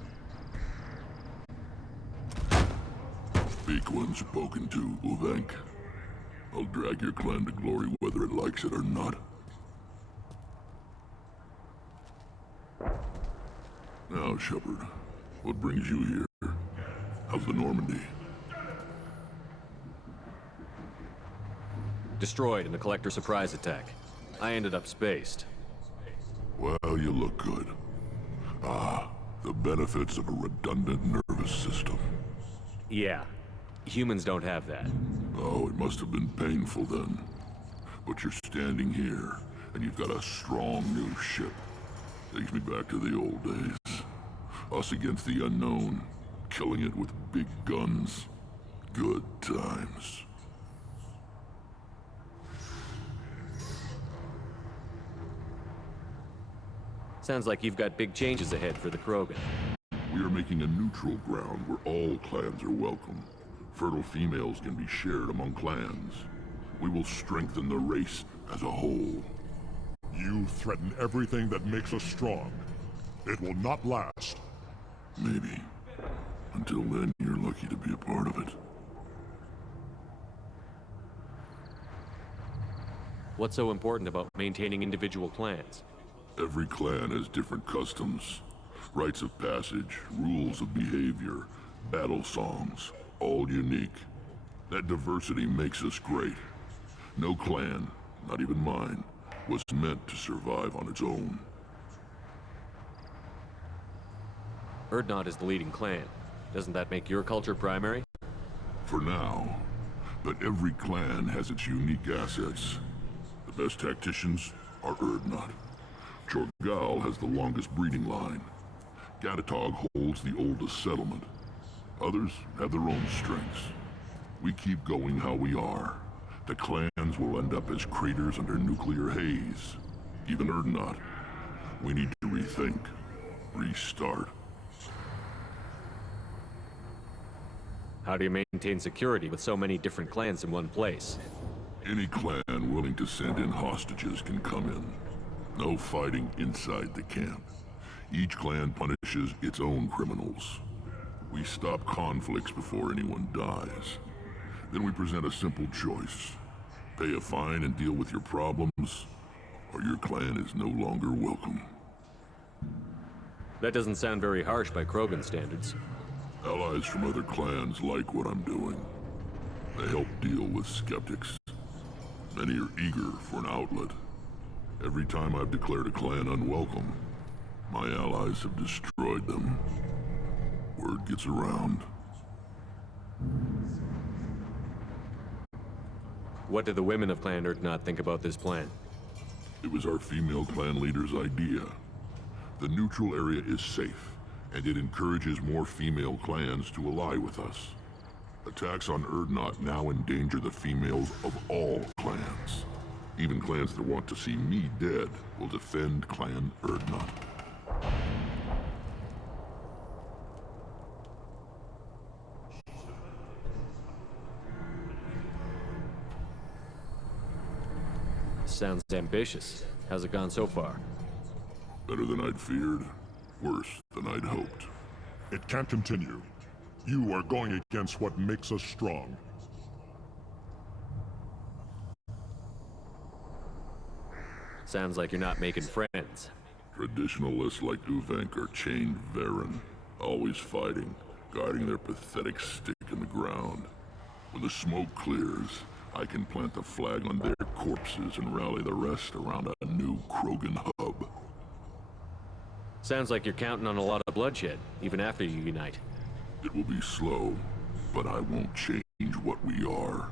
Speak when spoken to, Uvenk. I'll drag your clan to glory whether it likes it or not. Now, Shepard, what brings you here? How's the Normandy? Destroyed in the Collector surprise attack. I ended up spaced. Well, you look good. Ah, the benefits of a redundant nervous system. Yeah. Humans don't have that. Oh, it must have been painful then. But you're standing here, and you've got a strong new ship. Takes me back to the old days. Us against the unknown, killing it with big guns. Good times. Sounds like you've got big changes ahead for the Krogan. We are making a neutral ground where all clans are welcome. Fertile females can be shared among clans. We will strengthen the race as a whole. You threaten everything that makes us strong. It will not last. Maybe. Until then, you're lucky to be a part of it. What's so important about maintaining individual clans? Every clan has different customs, rites of passage, rules of behavior, battle songs, all unique. That diversity makes us great. No clan, not even mine, was meant to survive on its own. Urdnot is the leading clan. Doesn't that make your culture primary? For now. But every clan has its unique assets. The best tacticians are Urdnot. Chorgal has the longest breeding line. Gatatog holds the oldest settlement. Others have their own strengths. We keep going how we are. The clans will end up as craters under nuclear haze. Even Urdnot. We need to rethink. Restart. How do you maintain security with so many different clans in one place? Any clan willing to send in hostages can come in. No fighting inside the camp. Each clan punishes its own criminals. We stop conflicts before anyone dies. Then we present a simple choice. Pay a fine and deal with your problems, or your clan is no longer welcome. That doesn't sound very harsh by Krogan standards. Allies from other clans like what I'm doing. They help deal with skeptics. Many are eager for an outlet. Every time I've declared a clan unwelcome, my allies have destroyed them. Word gets around. What do the women of Clan Urdnot think about this plan? It was our female clan leader's idea. The neutral area is safe, and it encourages more female clans to ally with us. Attacks on Urdnot now endanger the females of all clans. Even clans that want to see me dead will defend Clan Urdnot. Sounds ambitious. How's it gone so far? Better than I'd feared. Worse than I'd hoped. It can't continue. You are going against what makes us strong. Sounds like you're not making friends. Traditionalists like Uvenk are chained Varen, always fighting, guarding their pathetic stick in the ground. When the smoke clears, I can plant the flag on their corpses and rally the rest around a new Krogan hub. Sounds like you're counting on a lot of bloodshed, even after you unite. It will be slow, but I won't change what we are.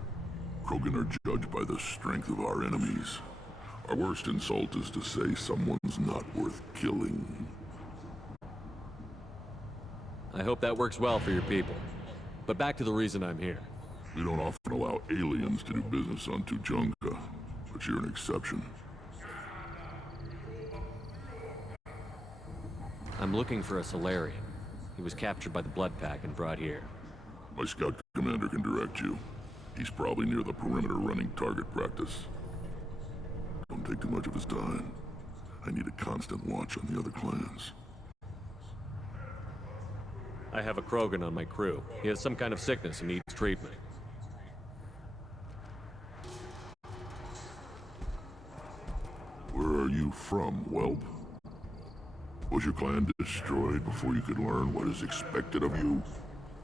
Krogan are judged by the strength of our enemies. Our worst insult is to say someone's not worth killing. I hope that works well for your people. But back to the reason I'm here. We don't often allow aliens to do business on Tuchanka, but you're an exception. I'm looking for a Solarian. He was captured by the Blood Pack and brought here. My scout commander can direct you. He's probably near the perimeter running target practice. Don't take too much of his time. I need a constant watch on the other clans. I have a Krogan on my crew. He has some kind of sickness and needs treatment. Where are you from, whelp? Was your clan destroyed before you could learn what is expected of you?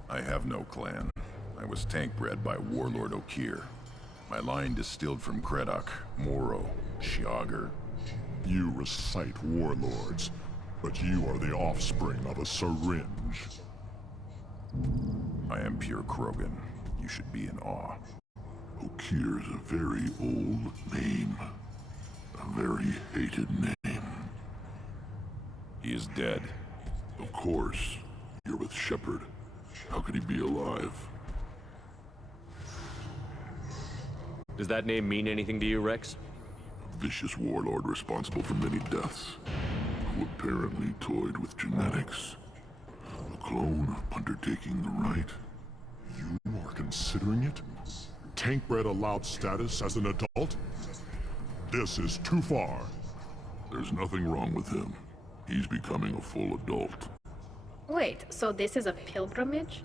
I have no clan. I was tank bred by Warlord Okir. My line distilled from Kredok, Moro, Shiagar. You recite warlords, but you are the offspring of a syringe. I am pure Krogan. You should be in awe. Okir's a very old name. A very hated name. He is dead. Of course. You're with Shepard. How could he be alive? Does that name mean anything to you, Rex? A vicious warlord responsible for many deaths, who apparently toyed with genetics. A clone undertaking the right. You are considering it? Tank bred allowed status as an adult? This is too far. There's nothing wrong with him. He's becoming a full adult. Wait, so this is a pilgrimage?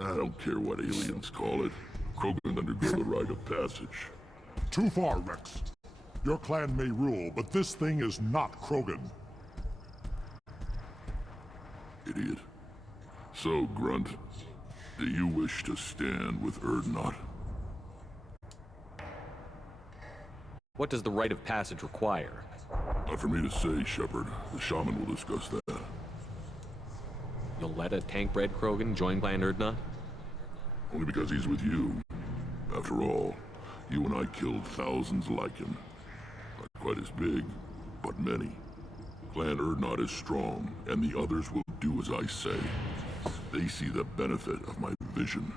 I don't care what aliens call it. Krogan undergo the rite of passage. Too far, Rex. Your clan may rule, but this thing is not Krogan. Idiot. So, Grunt, do you wish to stand with Erdnot? What does the rite of passage require? Not for me to say, Shepard. The shaman will discuss that. You'll let a tank-bred Krogan join Clan Erdnot? Only because he's with you. After all, you and I killed thousands like him. Not quite as big, but many. Clan Erdnot is strong, and the others will do as I say. They see the benefit of my vision.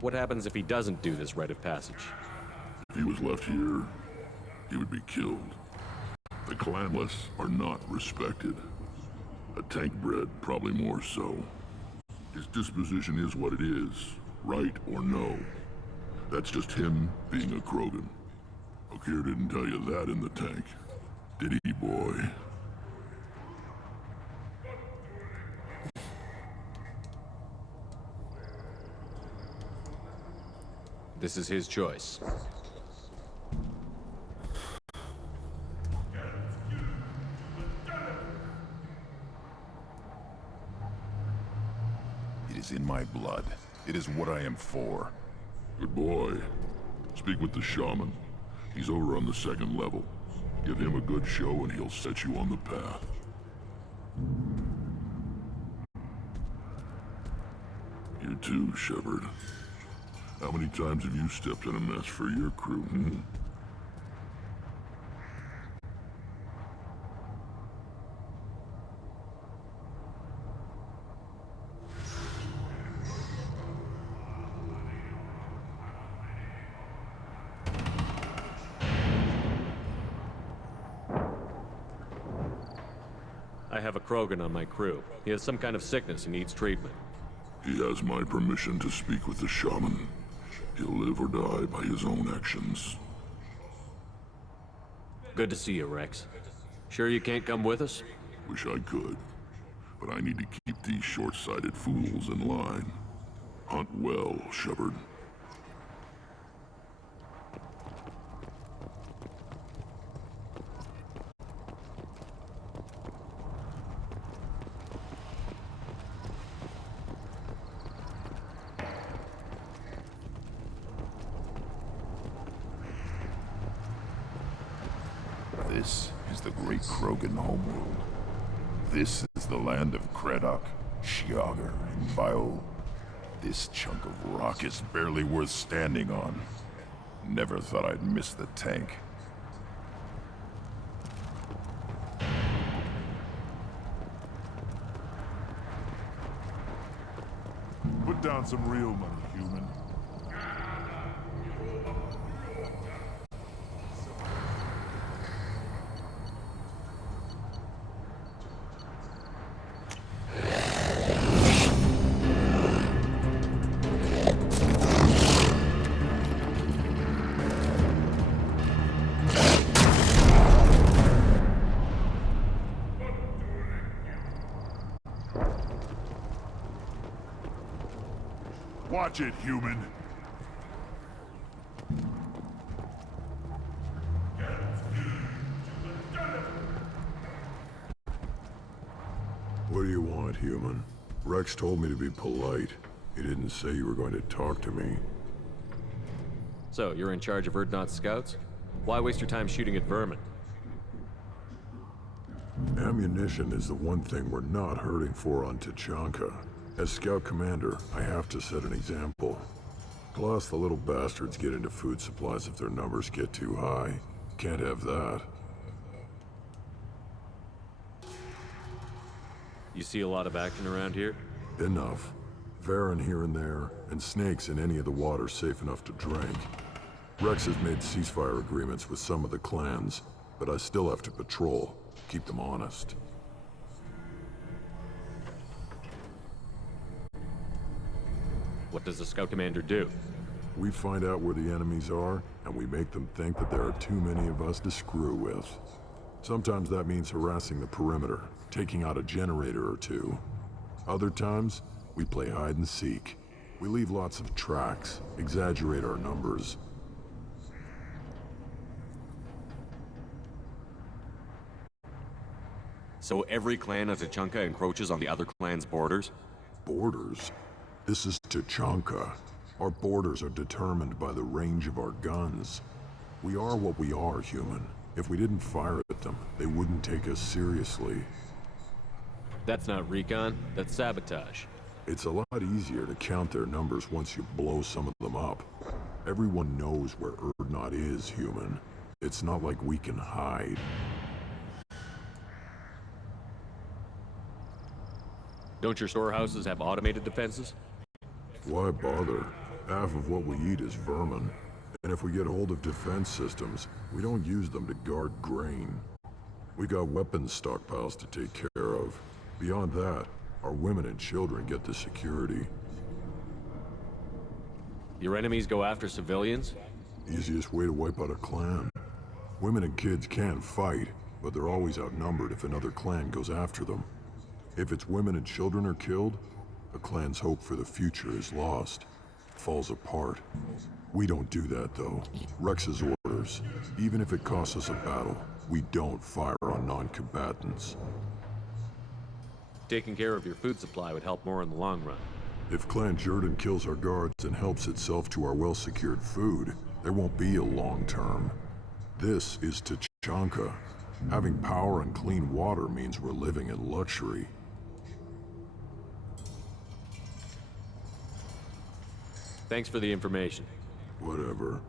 What happens if he doesn't do this rite of passage? If he was left here, he would be killed. The clanless are not respected. A tank bred, probably more so. His disposition is what it is, right or no. That's just him being a Krogan. Okir didn't tell you that in the tank, did he, boy? This is his choice. It is in my blood. It is what I am for. Good boy. Speak with the shaman. He's over on the second level. Give him a good show and he'll set you on the path. You too, Shepard. How many times have you stepped in a mess for your crew, hmm? I have a Krogan on my crew. He has some kind of sickness and needs treatment. He has my permission to speak with the shaman. He'll live or die by his own actions. Good to see you, Rex. Sure you can't come with us? Wish I could. But I need to keep these short-sighted fools in line. Hunt well, Shepard. This is the great Krogan homeworld. This is the land of Kredok, Shiagar, and Vio. This chunk of rock is barely worth standing on. Never thought I'd miss the tank. Put down some real money, human. Watch it, human. What do you want, human? Rex told me to be polite. He didn't say you were going to talk to me. So, you're in charge of Erdnot's scouts? Why waste your time shooting at vermin? Ammunition is the one thing we're not hurting for on Tachanka. As scout commander, I have to set an example. Plus, the little bastards get into food supplies if their numbers get too high. Can't have that. You see a lot of action around here? Enough. Varen here and there, and snakes in any of the water safe enough to drink. Rex has made ceasefire agreements with some of the clans, but I still have to patrol, keep them honest. What does the scout commander do? We find out where the enemies are, and we make them think that there are too many of us to screw with. Sometimes that means harassing the perimeter, taking out a generator or two. Other times, we play hide and seek. We leave lots of tracks, exaggerate our numbers. So every clan of Tachanka encroaches on the other clan's borders? Borders? This is Tachanka. Our borders are determined by the range of our guns. We are what we are, human. If we didn't fire at them, they wouldn't take us seriously. That's not recon, that's sabotage. It's a lot easier to count their numbers once you blow some of them up. Everyone knows where Urdnot is, human. It's not like we can hide. Don't your storehouses have automated defenses? Why bother? Half of what we eat is vermin. And if we get hold of defense systems, we don't use them to guard grain. We got weapons stockpiles to take care of. Beyond that, our women and children get the security. Your enemies go after civilians? Easiest way to wipe out a clan. Women and kids can fight, but they're always outnumbered if another clan goes after them. If its women and children are killed, a clan's hope for the future is lost. Falls apart. We don't do that, though. Rex's orders. Even if it costs us a battle, we don't fire on non-combatants. Taking care of your food supply would help more in the long run. If Clan Jordan kills our guards and helps itself to our well-secured food, there won't be a long term. This is Tachanka. Having power and clean water means we're living in luxury. Thanks for the information. Whatever.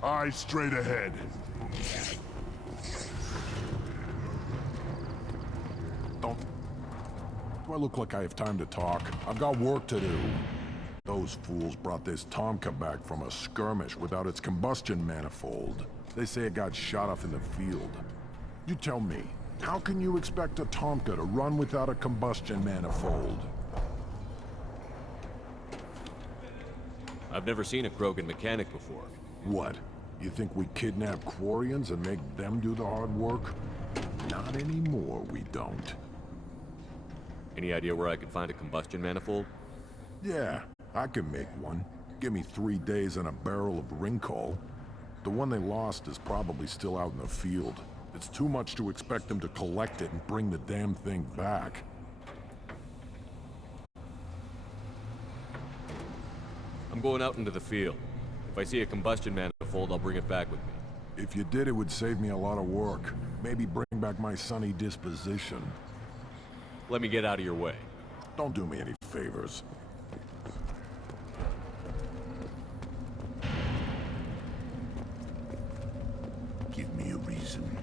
Eyes straight ahead. Don't... Do I look like I have time to talk? I've got work to do. Those fools brought this Tomka back from a skirmish without its combustion manifold. They say it got shot off in the field. You tell me, how can you expect a Tomka to run without a combustion manifold? I've never seen a Krogan mechanic before. What? You think we kidnap Quarians and make them do the hard work? Not anymore, we don't. Any idea where I could find a combustion manifold? Yeah, I can make one. Give me 3 days and a barrel of Rincol. The one they lost is probably still out in the field. It's too much to expect them to collect it and bring the damn thing back. I'm going out into the field. If I see a combustion manifold, I'll bring it back with me. If you did, it would save me a lot of work. Maybe bring back my sunny disposition. Let me get out of your way. Don't do me any favors. Give me a reason.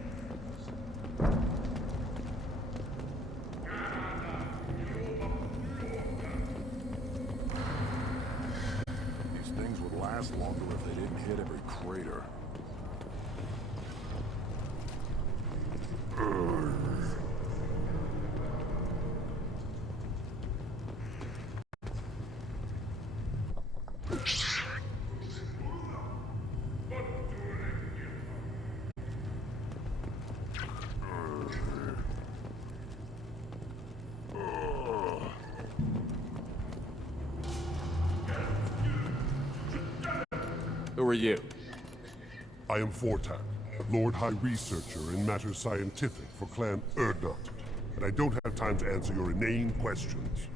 These things would last longer if they didn't hit every crater. Who are you? I am Fortak, Lord High Researcher in matters scientific for Clan Urdnot, and I don't have time to answer your inane questions.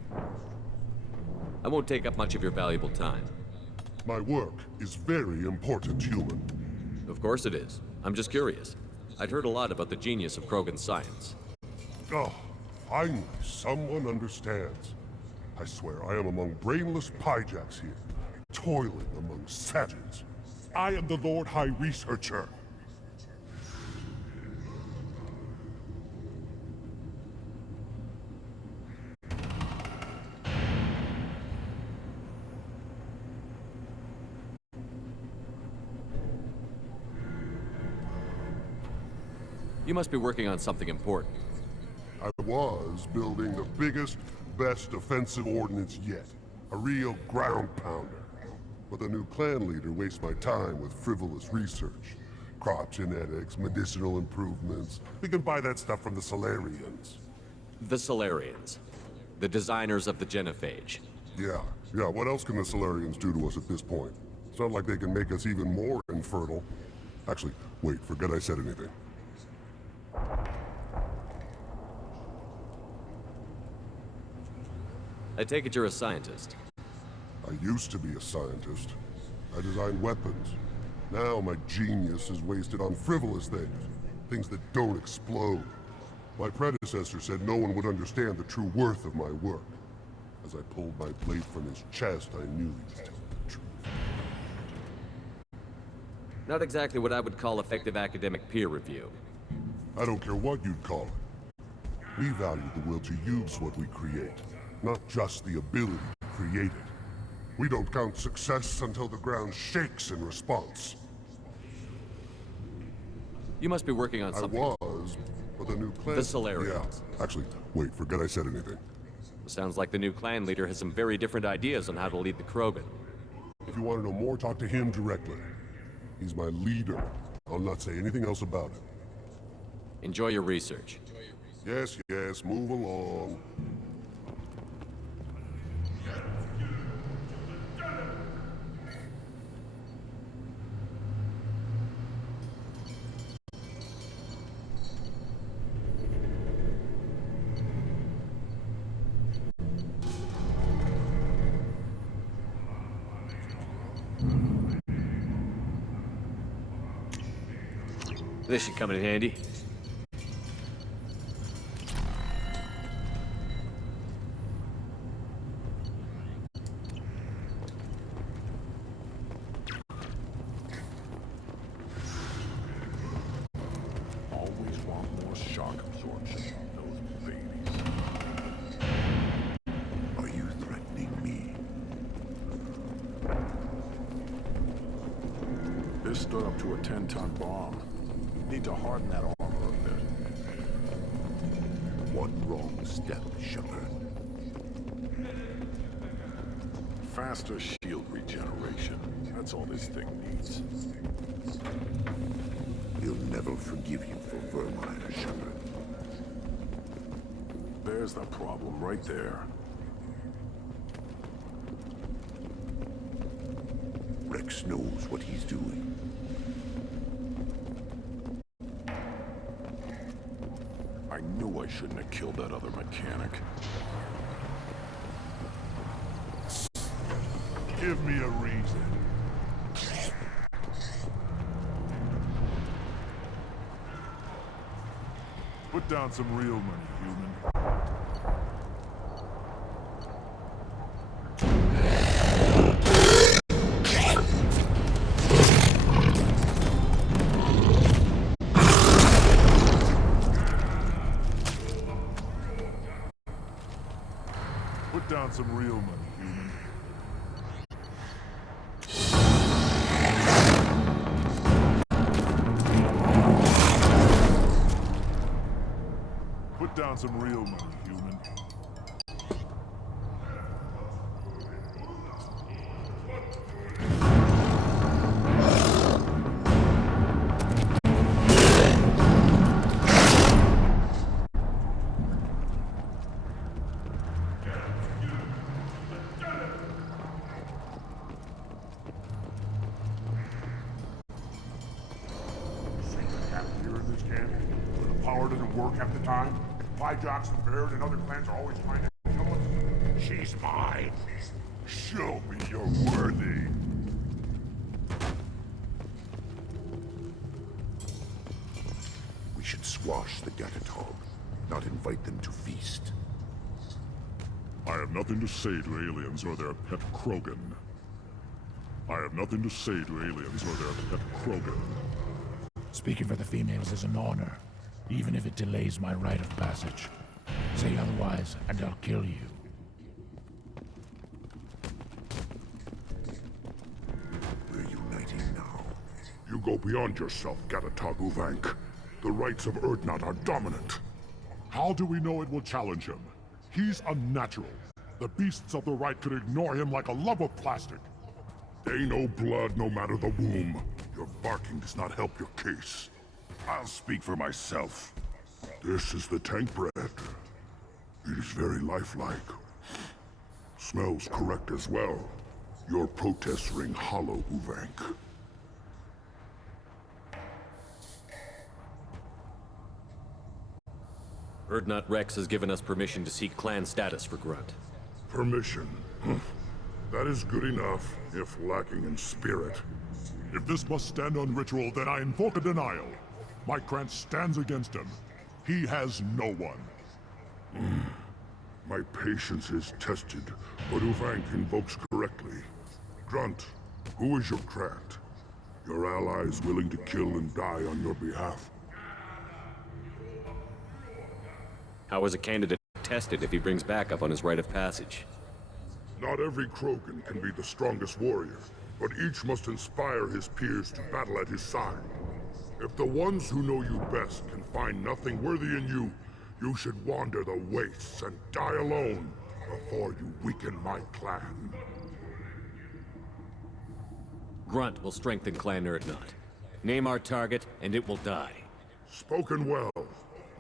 I won't take up much of your valuable time. My work is very important, human. Of course it is. I'm just curious. I'd heard a lot about the genius of Krogan science. Oh, finally, someone understands. I swear I am among brainless pyjacks here, toiling among savages. I am the Lord High Researcher. You must be working on something important. I was building the biggest, best defensive ordnance yet. A real ground pounder. But the new clan leader wastes my time with frivolous research. Crop genetics, medicinal improvements. We can buy that stuff from the Solarians. The Solarians. The designers of the genophage. Yeah. What else can the Solarians do to us at this point? It's not like they can make us even more infertile. Actually, wait, forget I said anything. I take it you're a scientist. I used to be a scientist. I designed weapons. Now my genius is wasted on frivolous things. Things that don't explode. My predecessor said no one would understand the true worth of my work. As I pulled my blade from his chest, I knew he was telling the truth. Not exactly what I would call effective academic peer review. I don't care what you'd call it. We value the will to use what we create, not just the ability to create it. We don't count success until the ground shakes in response. You must be working on something. I was, but the new clan... The Solarians. Yeah. Actually, wait, forget I said anything. Sounds like the new clan leader has some very different ideas on how to lead the Krogan. If you want to know more, talk to him directly. He's my leader. I'll not say anything else about it. Enjoy your research. Yes, move along. This should come in handy. Always want more shock absorption on those babies. Are you threatening me? This stood up to a 10-ton bomb. Need to harden that armor a bit. One wrong step, Shepard. Faster shield regeneration. That's all this thing needs. He'll never forgive you for Vermine, Shepard. There's the problem right there. Rex knows what he's doing. I knew I shouldn't have killed that other mechanic. Give me a reason. Put down some real money, human. Put down some real money, human. Put down some real money, human. Power doesn't work half the time. Pyjaks and Baird and other clans are always trying to kill us. She's mine. Show me you're worthy. We should squash the Gatatog, not invite them to feast. I have nothing to say to aliens or their pet Krogan. I have nothing to say to aliens or their pet Krogan. Speaking for the females is an honor, even if it delays my rite of passage. Say otherwise, and I'll kill you. We're uniting now. You go beyond yourself, Gatatog Uvank. The rights of Urdnot are dominant. How do we know it will challenge him? He's unnatural. The beasts of the right could ignore him like a lump of plastic. They know blood no matter the womb. Your barking does not help your case. I'll speak for myself. This is the tank bread. It is very lifelike. Smells correct as well. Your protests ring hollow, Uvank. Urdnot Rex has given us permission to seek clan status for Grunt. Permission. That is good enough, if lacking in spirit. If this must stand on ritual, then I invoke a denial. My clan stands against him. He has no one. My patience is tested, but Uvank invokes correctly. Grunt, who is your Krant? Your allies willing to kill and die on your behalf? How is a candidate tested if he brings backup on his rite of passage? Not every Krogan can be the strongest warrior, but each must inspire his peers to battle at his side. If the ones who know you best can find nothing worthy in you, you should wander the wastes and die alone before you weaken my clan. Grunt will strengthen Clan Urdnot. Name our target, and it will die. Spoken well.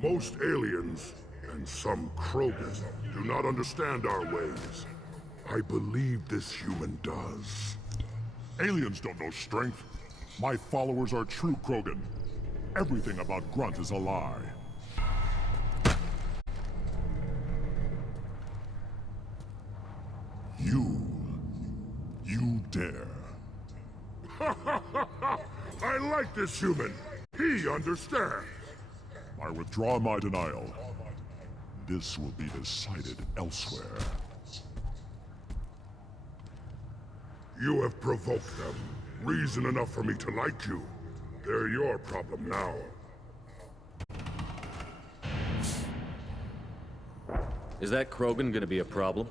Most aliens, and some Krogan, do not understand our ways. I believe this human does. Aliens don't know strength. My followers are true Krogan. Everything about Grunt is a lie. You dare. I like this human. He understands. I withdraw my denial. This will be decided elsewhere. You have provoked them. Reason enough for me to like you. They're your problem now. Is that Krogan gonna be a problem?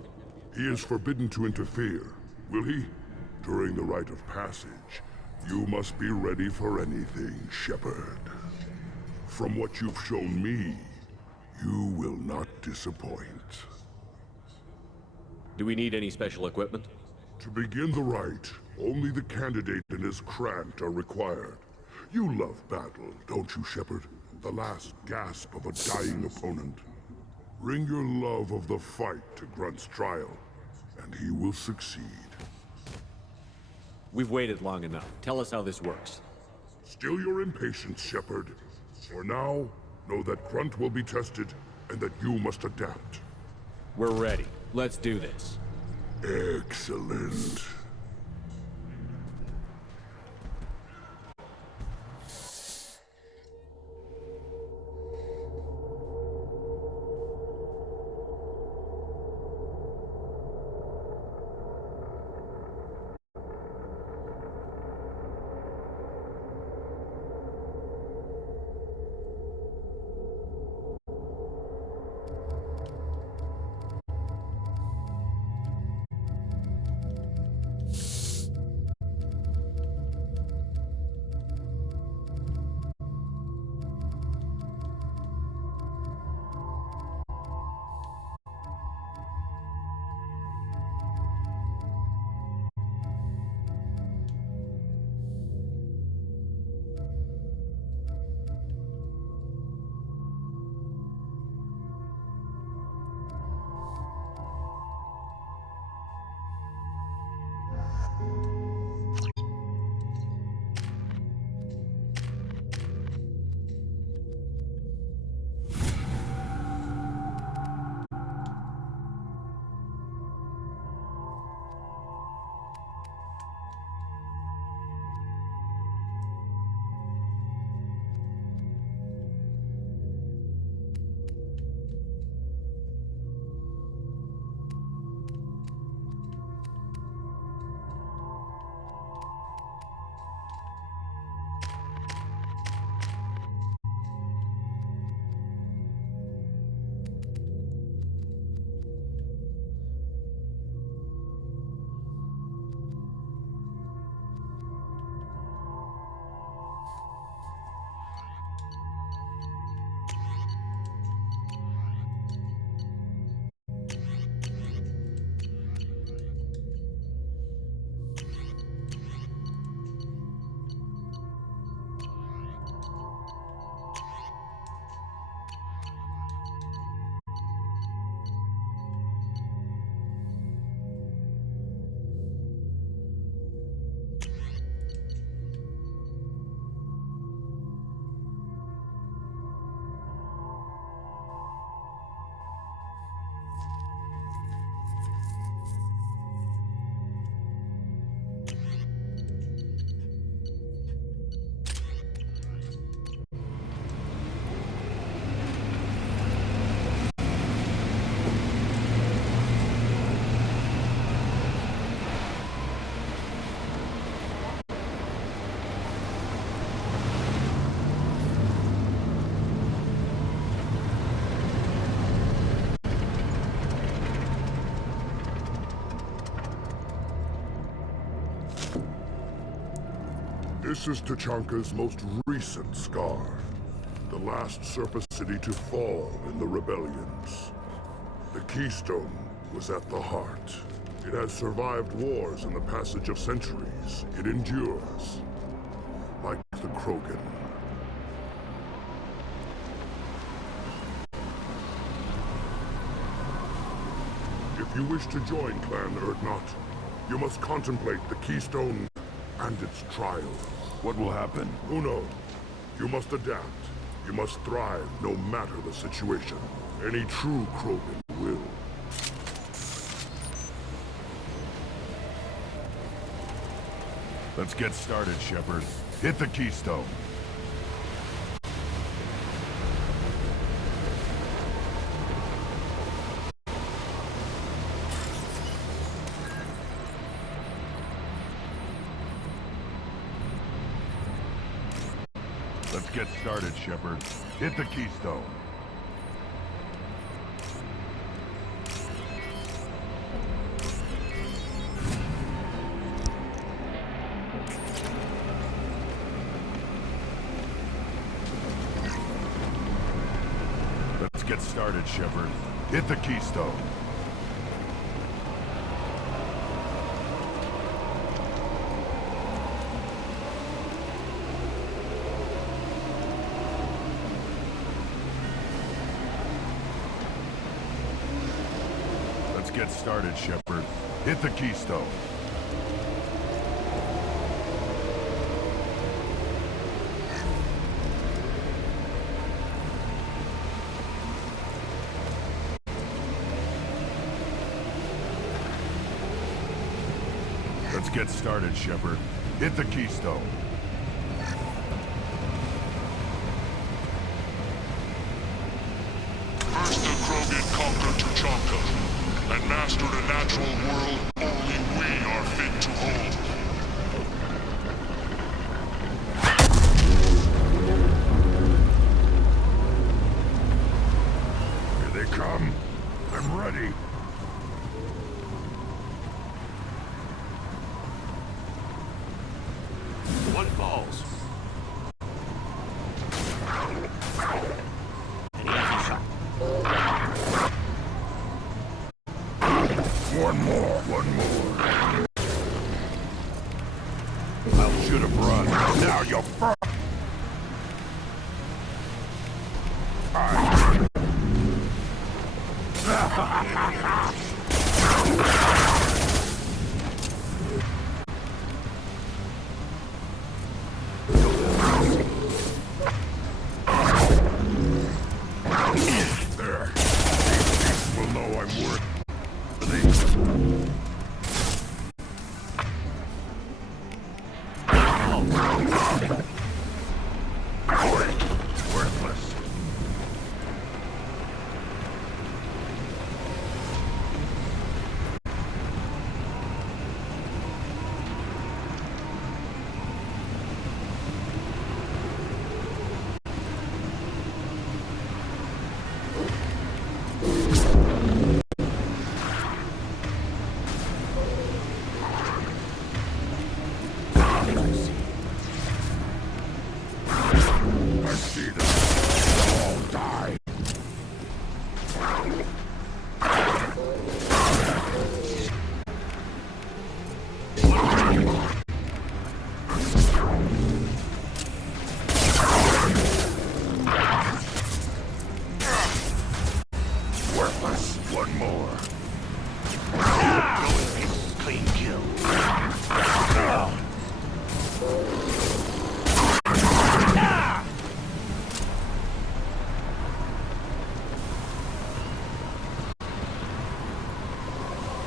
He is forbidden to interfere, will he? During the rite of passage, you must be ready for anything, Shepard. From what you've shown me, you will not disappoint. Do we need any special equipment? To begin the rite, only the candidate and his Krant are required. You love battle, don't you, Shepard? The last gasp of a dying opponent. Bring your love of the fight to Grunt's trial, and he will succeed. We've waited long enough. Tell us how this works. Still your impatience, Shepard. For now, know that Grunt will be tested, and that you must adapt. We're ready. Let's do this. Excellent. This is Tachanka's most recent scar. The last surface city to fall in the rebellions. The Keystone was at the heart. It has survived wars and the passage of centuries. It endures. Like the Krogan. If you wish to join Clan Urdnot, you must contemplate the Keystone and its trials. What will happen? Who knows? You must adapt. You must thrive no matter the situation. Any true Krogan will. Let's get started, Shepard. Hit the Keystone. Let's get started, Shepard. Hit the Keystone. Let's get started, Shepard. Hit the Keystone. Let's get started, Shepard. Hit the Keystone. Let's get started, Shepard. Hit the Keystone. First the Krogan conquered Tachanka, and mastered a natural world only we are fit to hold. Here they come. I'm ready. One falls. And he has a shot. One more. I should have run. Now you're fucked. There. Will know I'm worth. Worthless. I see them. All die. Worthless. One more. Clean kill.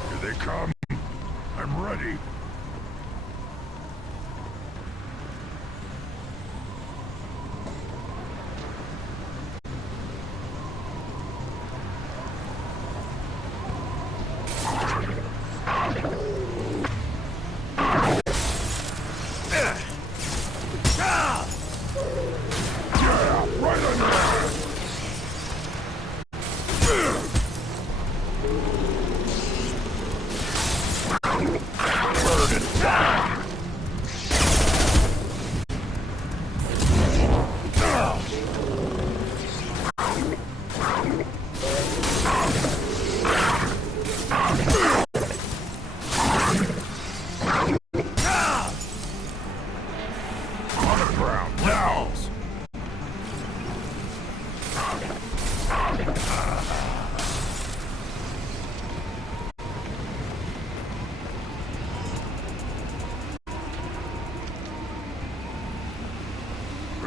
Here they come. I'm ready. Yeah, right on there. Burn it down.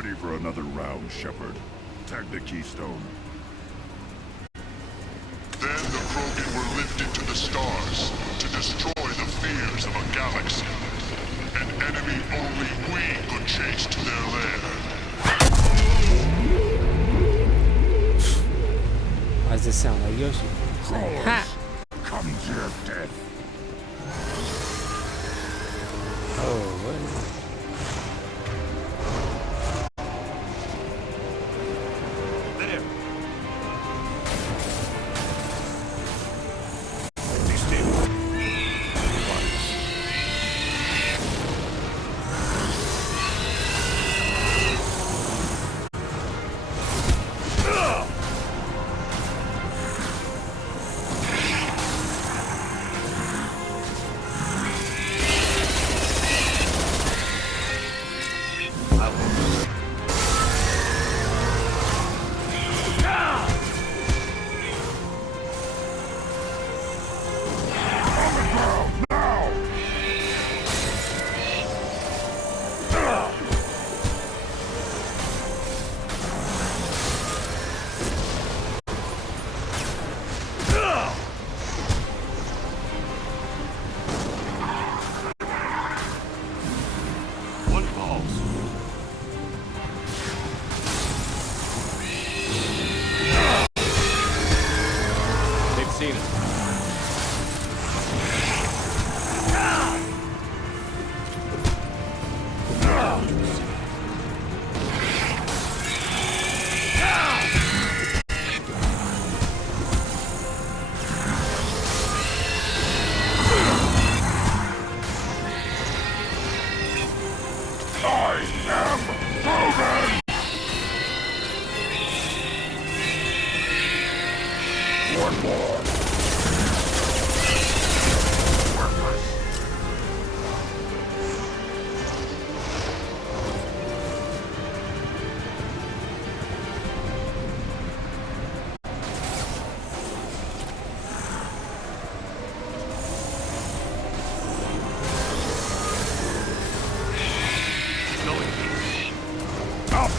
ready for another round, Shepard. Tag the keystone. Then the Krogan were lifted to the stars to destroy the fears of a galaxy. An enemy only we could chase to their lair. Why does this sound like Yoshi? It's like, ha! Comes your death. Oh, what is it?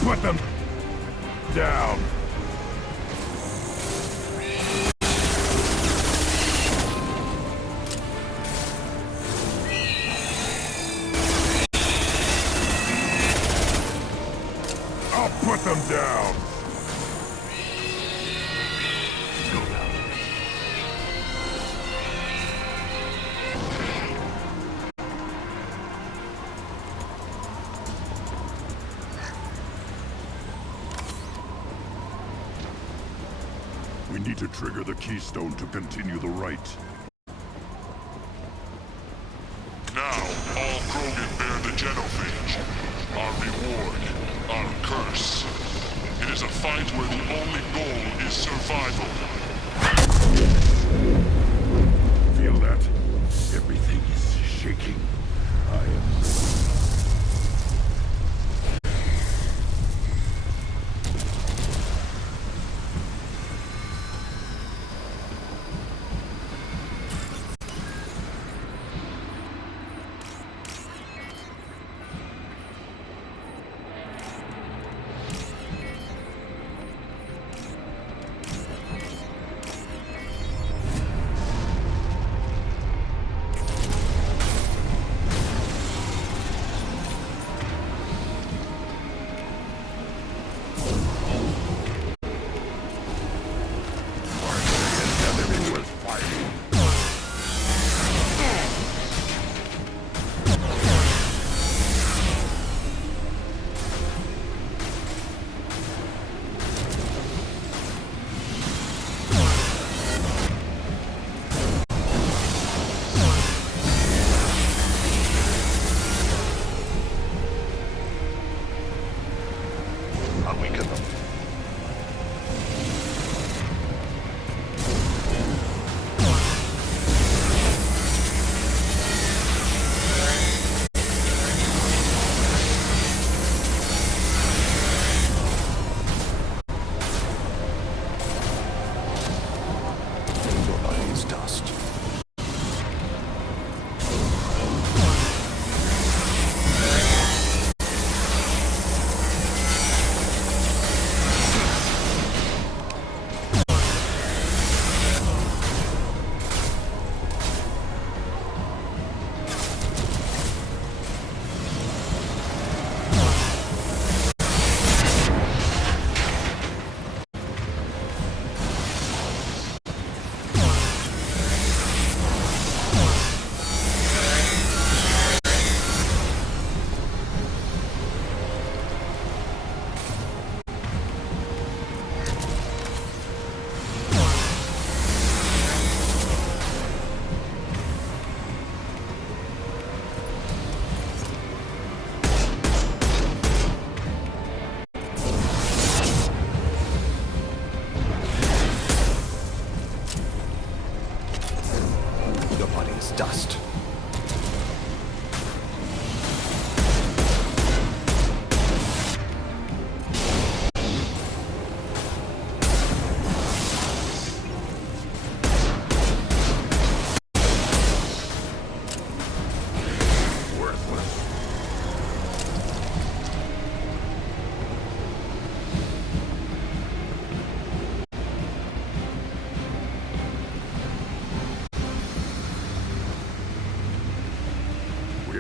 Put them down. I'll put them down. Go now. We need to trigger the keystone to continue the rite. Now, all Krogan bear the genophage. Our reward, our curse. It is a fight where the only goal is survival. Feel that? Everything is shaking. I am...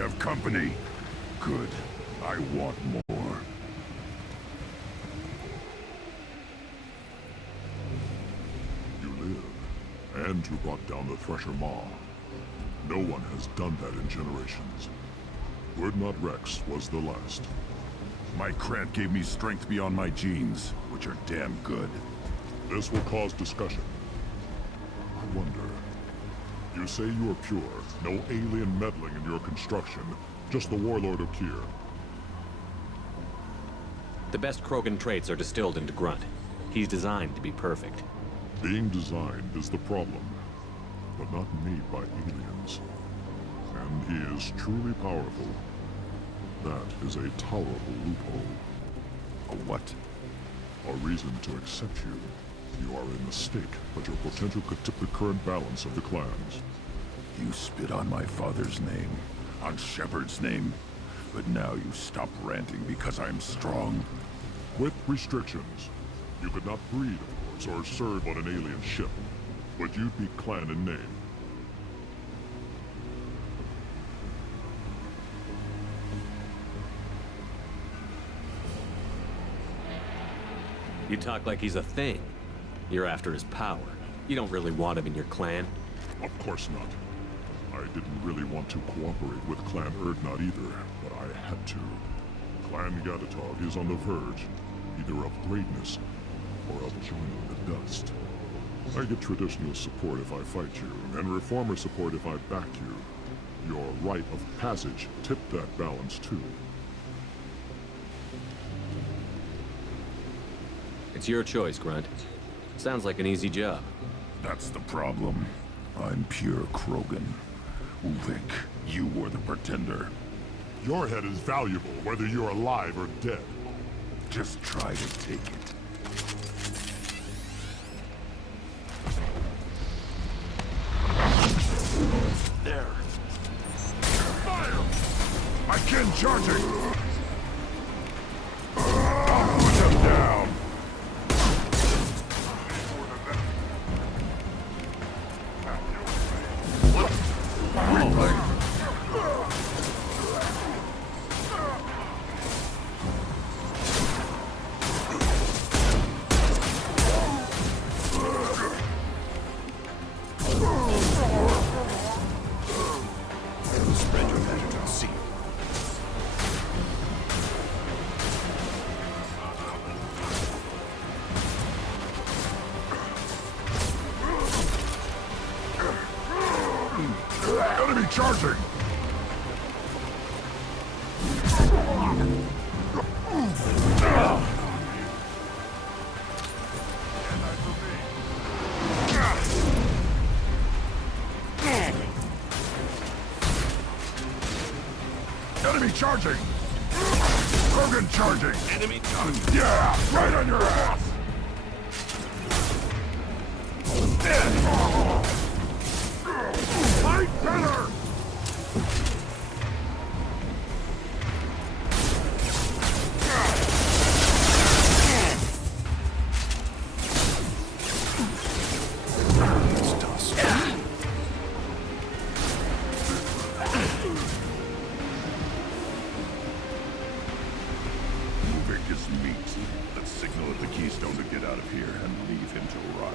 have company. Good. I want more. You live, and you brought down the Thresher Maw. No one has done that in generations. Urdnot Rex was the last. My Krant gave me strength beyond my genes, which are damn good. This will cause discussion. I wonder. You say you are pure, no alien meddling in your construction, just the Warlord Okier. The best Krogan traits are distilled into Grunt. He's designed to be perfect. Being designed is the problem, but not made by aliens. And he is truly powerful. That is a tolerable loophole. A what? A reason to accept you. You are a mistake, but your potential could tip the current balance of the clans. You spit on my father's name, on Shepard's name, but now you stop ranting because I'm strong. With restrictions. You could not breed, of course, or serve on an alien ship, but you'd be clan in name. You talk like he's a thing. You're after his power. You don't really want him in your clan. Of course not. I didn't really want to cooperate with Clan Urdnot either, but I had to. Clan Gatatog is on the verge, either of greatness or of joining the dust. I get traditional support if I fight you, and reformer support if I back you. Your rite of passage tipped that balance too. It's your choice, Grunt. Sounds like an easy job. That's the problem. I'm pure Krogan. Ulvik, you were the pretender. Your head is valuable, whether you're alive or dead. Just try to take it. There. Fire! My kin charging! I'll put them down! Replay! Spread your magic to the sea. Enemy charging! Enemy charging! Krogan charging! Enemy charging! Yeah! Right on your ass! Fight better! Ulvik is meat. Let's signal at the Keystone to get out of here and leave him to rot.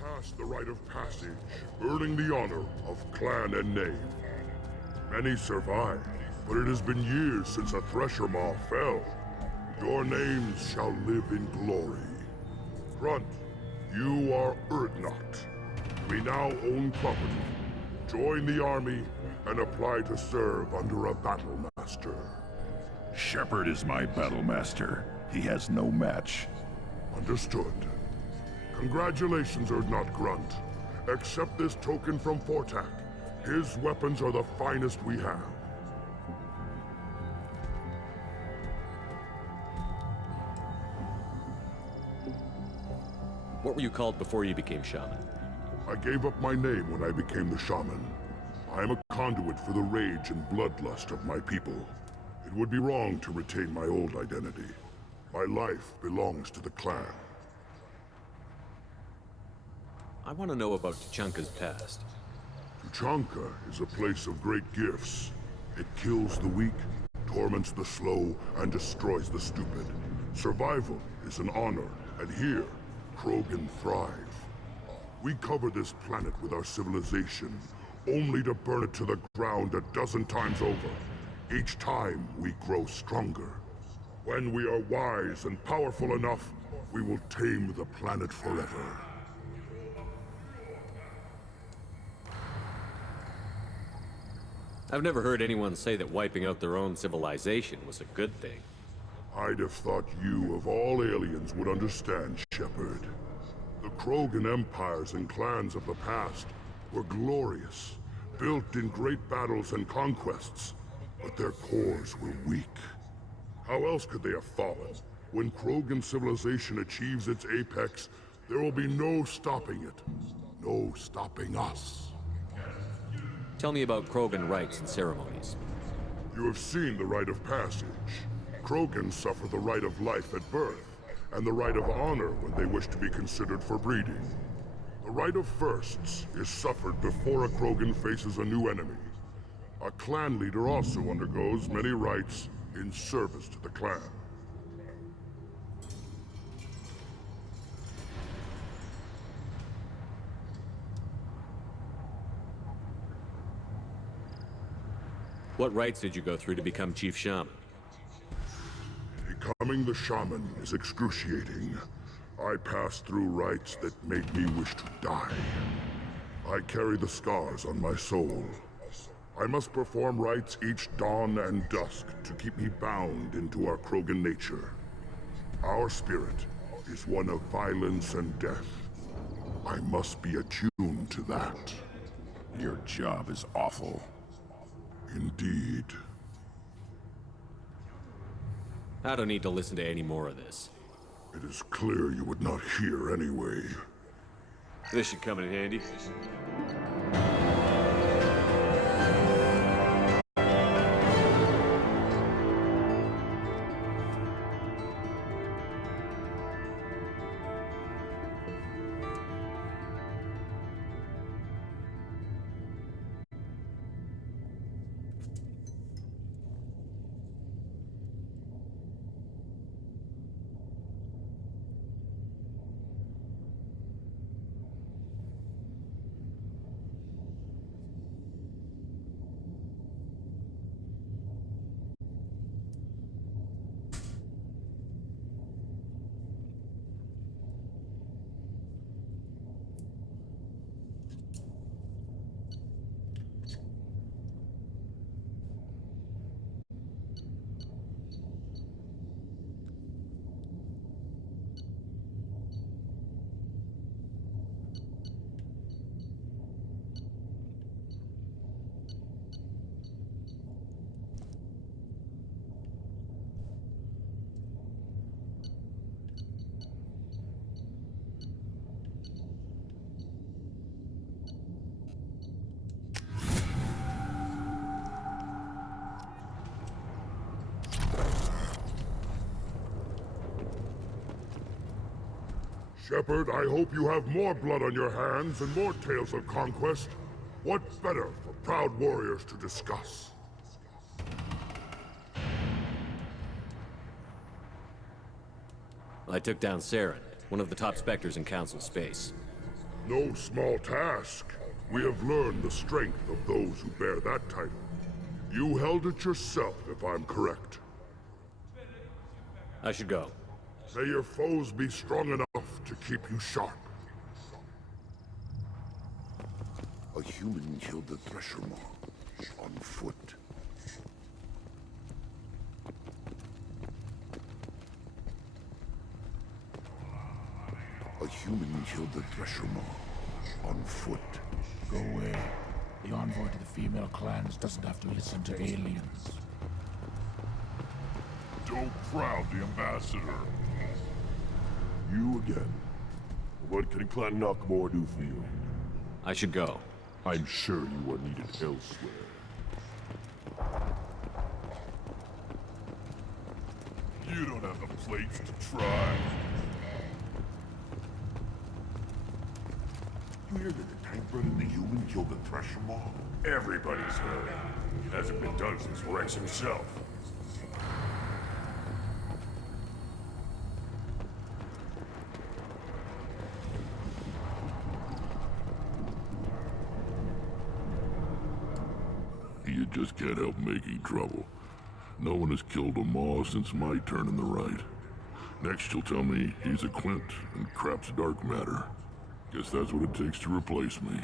Past the rite of passage, earning the honor of clan and name. Many survived, but it has been years since a Thresher Maw fell. Your names shall live in glory. Grunt, you are Urdnot. We now own property. Join the army and apply to serve under a battle master. Shepard is my battle master. He has no match. Understood. Congratulations, Urdnot Grunt. Accept this token from Fortak. His weapons are the finest we have. What were you called before you became shaman? I gave up my name when I became the shaman. I am a conduit for the rage and bloodlust of my people. It would be wrong to retain my old identity. My life belongs to the clan. I want to know about Tuchanka's past. Tuchanka is a place of great gifts. It kills the weak, torments the slow, and destroys the stupid. Survival is an honor, and here, Krogan thrive. We cover this planet with our civilization, only to burn it to the ground 12 times over. Each time, we grow stronger. When we are wise and powerful enough, we will tame the planet forever. I've never heard anyone say that wiping out their own civilization was a good thing. I'd have thought you, of all aliens, would understand, Shepard. The Krogan empires and clans of the past were glorious, built in great battles and conquests, but their cores were weak. How else could they have fallen? When Krogan civilization achieves its apex, there will be no stopping it. No stopping us. Tell me about Krogan rites and ceremonies. You have seen the rite of passage. Krogans suffer the rite of life at birth, and the rite of honor when they wish to be considered for breeding. The rite of firsts is suffered before a Krogan faces a new enemy. A clan leader also undergoes many rites in service to the clan. What rites did you go through to become Chief Shaman? Becoming the shaman is excruciating. I passed through rites that made me wish to die. I carry the scars on my soul. I must perform rites each dawn and dusk to keep me bound into our Krogan nature. Our spirit is one of violence and death. I must be attuned to that. Your job is awful. Indeed. I don't need to listen to any more of this. It is clear you would not hear anyway. This should come in handy. Shepard, I hope you have more blood on your hands and more tales of conquest. What better for proud warriors to discuss? I took down Saren, one of the top specters in Council space. No small task. We have learned the strength of those who bear that title. You held it yourself, if I'm correct. I should go. May your foes be strong enough to keep you sharp. A human killed the Thresher Maw. On foot. A human killed the Thresher Maw. On foot. Go away. The envoy to the female clans doesn't have to listen to aliens. Don't crowd the ambassador. You again. What can Clan Knockmore do for you? I should go. I'm sure you are needed elsewhere. You don't have the plates to try. You hear that the Tankbred and the human killed the Thresher Maw? Everybody's heard. Hasn't been done since Rex himself. You just can't help making trouble. No one has killed a Maw since my turn in the right. Next you'll tell me he's a Quint and crap's dark matter. Guess that's what it takes to replace me.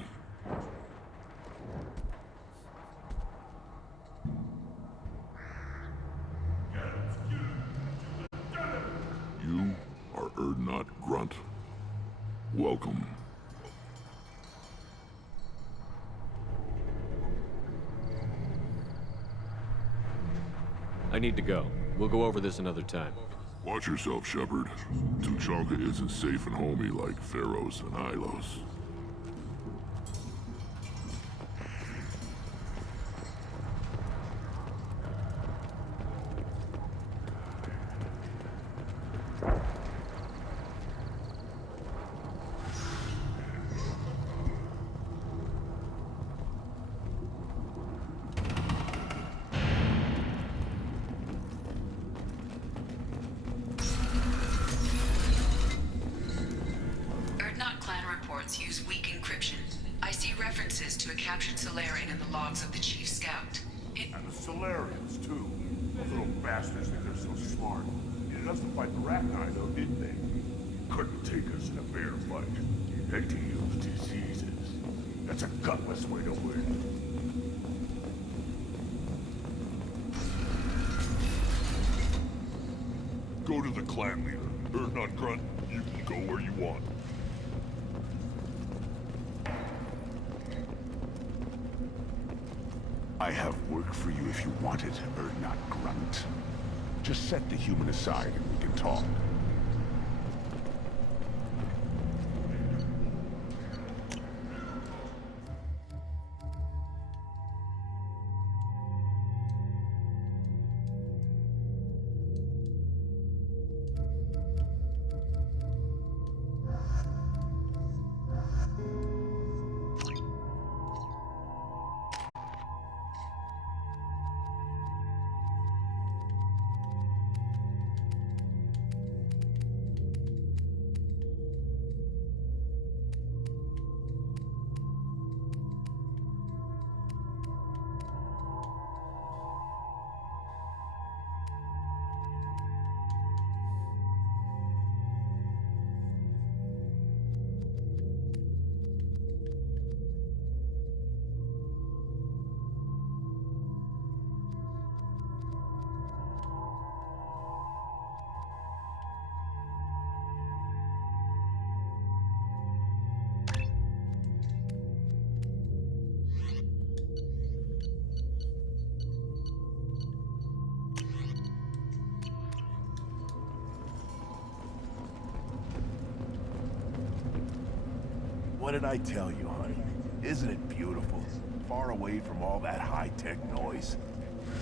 You are Urdnot Grunt. Welcome. I need to go. We'll go over this another time. Watch yourself, Shepard. Tuchanka isn't safe and homey like Pharaohs and Ilos. Urdnot clan reports use weak encryption. I see references to a captured Solarian in the logs of the Chief Scout. And the Solarians, too. Those little bastards think they're so smart. Needed us to fight the Rachni, though, didn't they? Couldn't take us in a fair fight. Had to use diseases. That's a gutless way to win. Go to the clan leader. Urdnot Grunt, you can go where you want. I have work for you if you want it, Urdnot Grunt. Just set the human aside and we can talk. What did I tell you, honey? Isn't it beautiful? Far away from all that high-tech noise.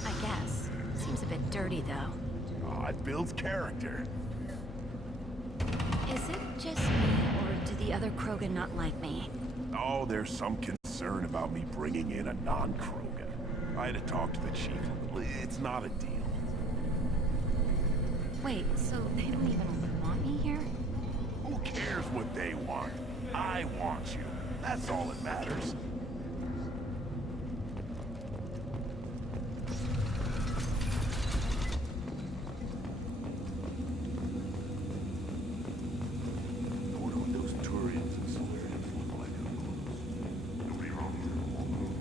I guess. Seems a bit dirty, though. Aw, it builds character. Is it just me, or do the other Krogan not like me? Oh, there's some concern about me bringing in a non-Krogan. I had to talk to the chief. It's not a deal. Wait, so they don't even want me here? Who cares what they want? I want you. That's all that matters. I wonder what those Turians and Solarians look like up close. Nobody around here will know.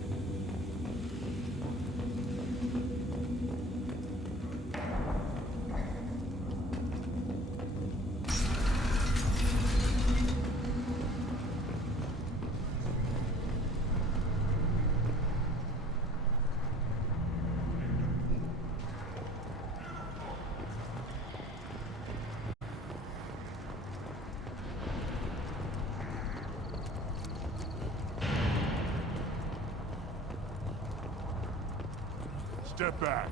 Step back.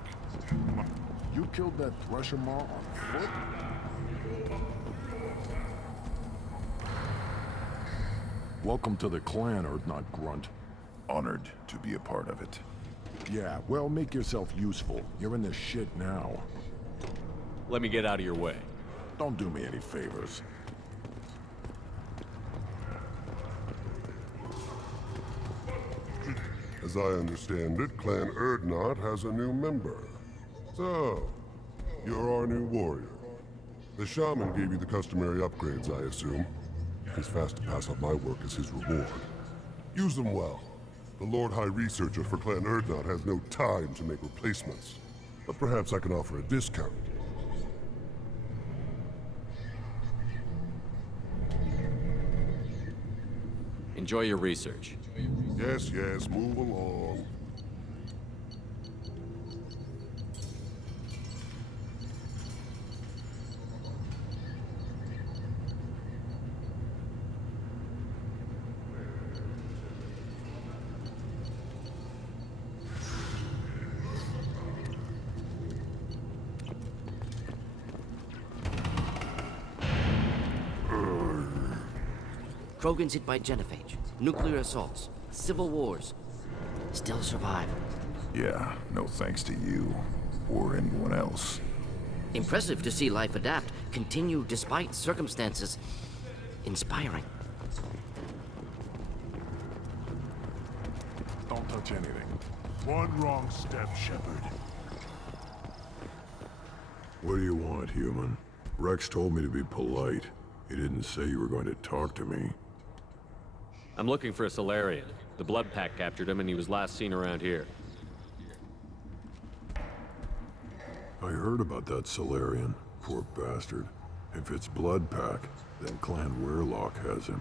You killed that Thresher Maw on foot? Welcome to the clan, Earthnot Grunt. Honored to be a part of it. Yeah, well, make yourself useful. You're in this shit now. Let me get out of your way. Don't do me any favors. As I understand it, Clan Erdnot has a new member. So, you're our new warrior. The shaman gave you the customary upgrades, I assume. He's fast to pass on my work as his reward. Use them well. The Lord High Researcher for Clan Erdnot has no time to make replacements. But perhaps I can offer a discount. Enjoy your research. Yes, yes, move along. Krogan's hit by genophage, nuclear assaults, civil wars. Still survive. Yeah, no thanks to you. Or anyone else. Impressive to see life adapt, continue despite circumstances. Inspiring. Don't touch anything. One wrong step, Shepard. What do you want, human? Rex told me to be polite. He didn't say you were going to talk to me. I'm looking for a Solarian. The Blood Pack captured him and he was last seen around here. I heard about that Solarian. Poor bastard. If it's Blood Pack, then Clan Weirlock has him.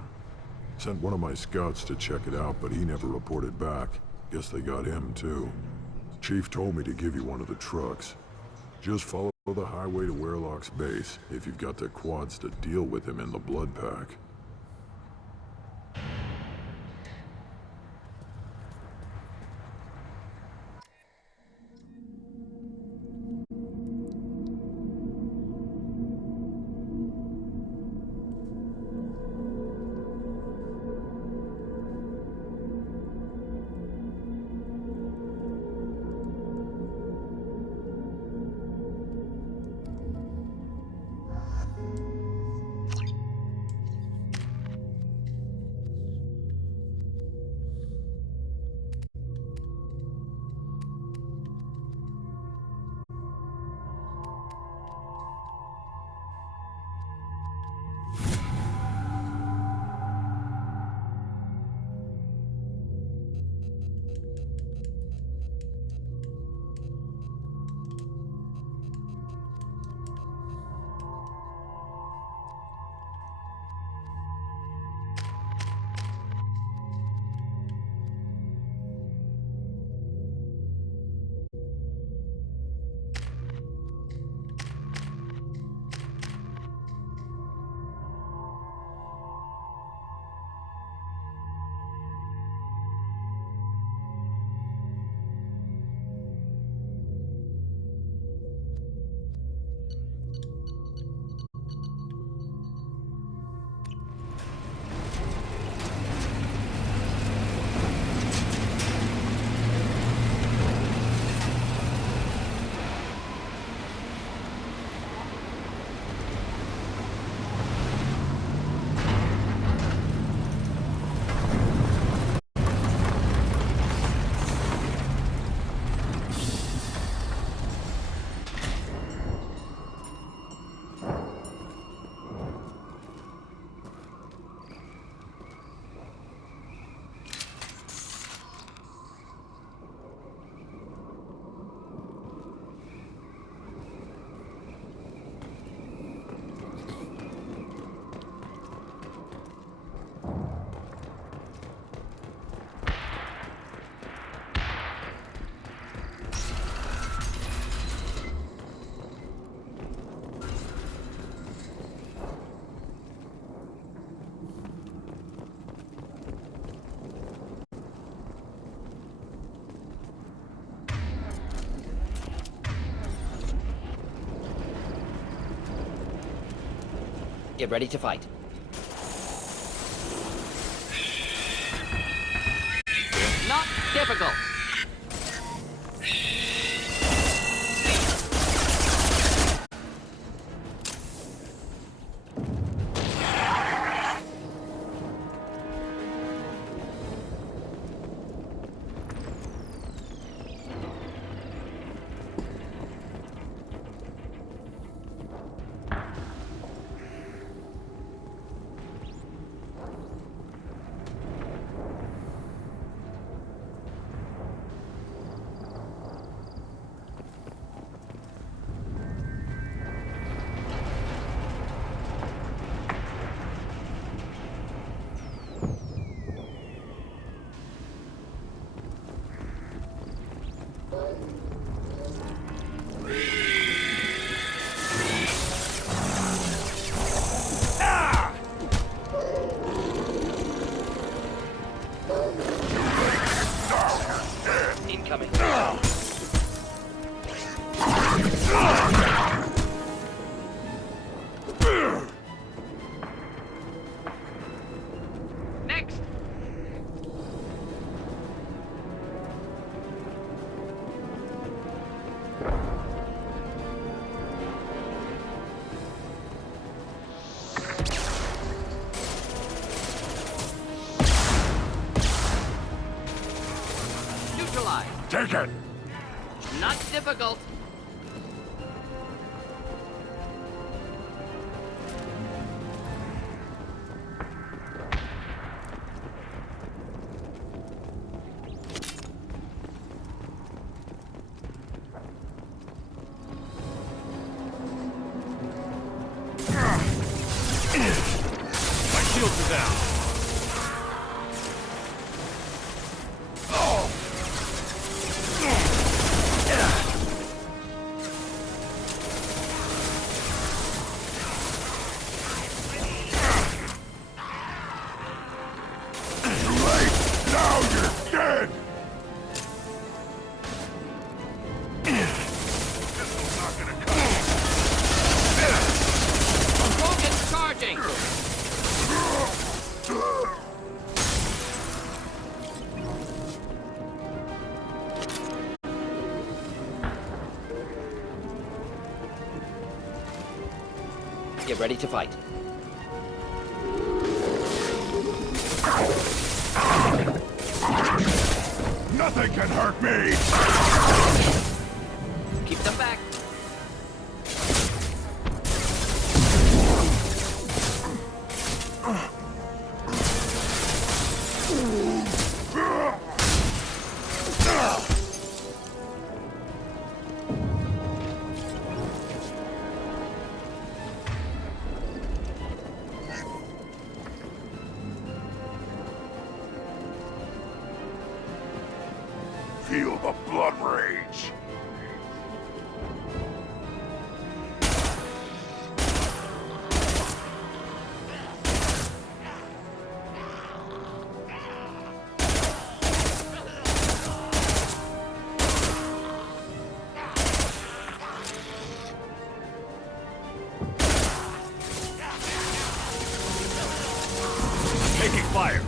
Sent one of my scouts to check it out, but he never reported back. Guess they got him, too. Chief told me to give you one of the trucks. Just follow the highway to Weirlock's base, if you've got the quads to deal with him in the Blood Pack. Get ready to fight. Not difficult. Incoming. Next. Neutralize. Take it! Not difficult. My shields are down. Get ready to fight. Nothing can hurt me! Keep them back. Feel the blood rage! Taking fire!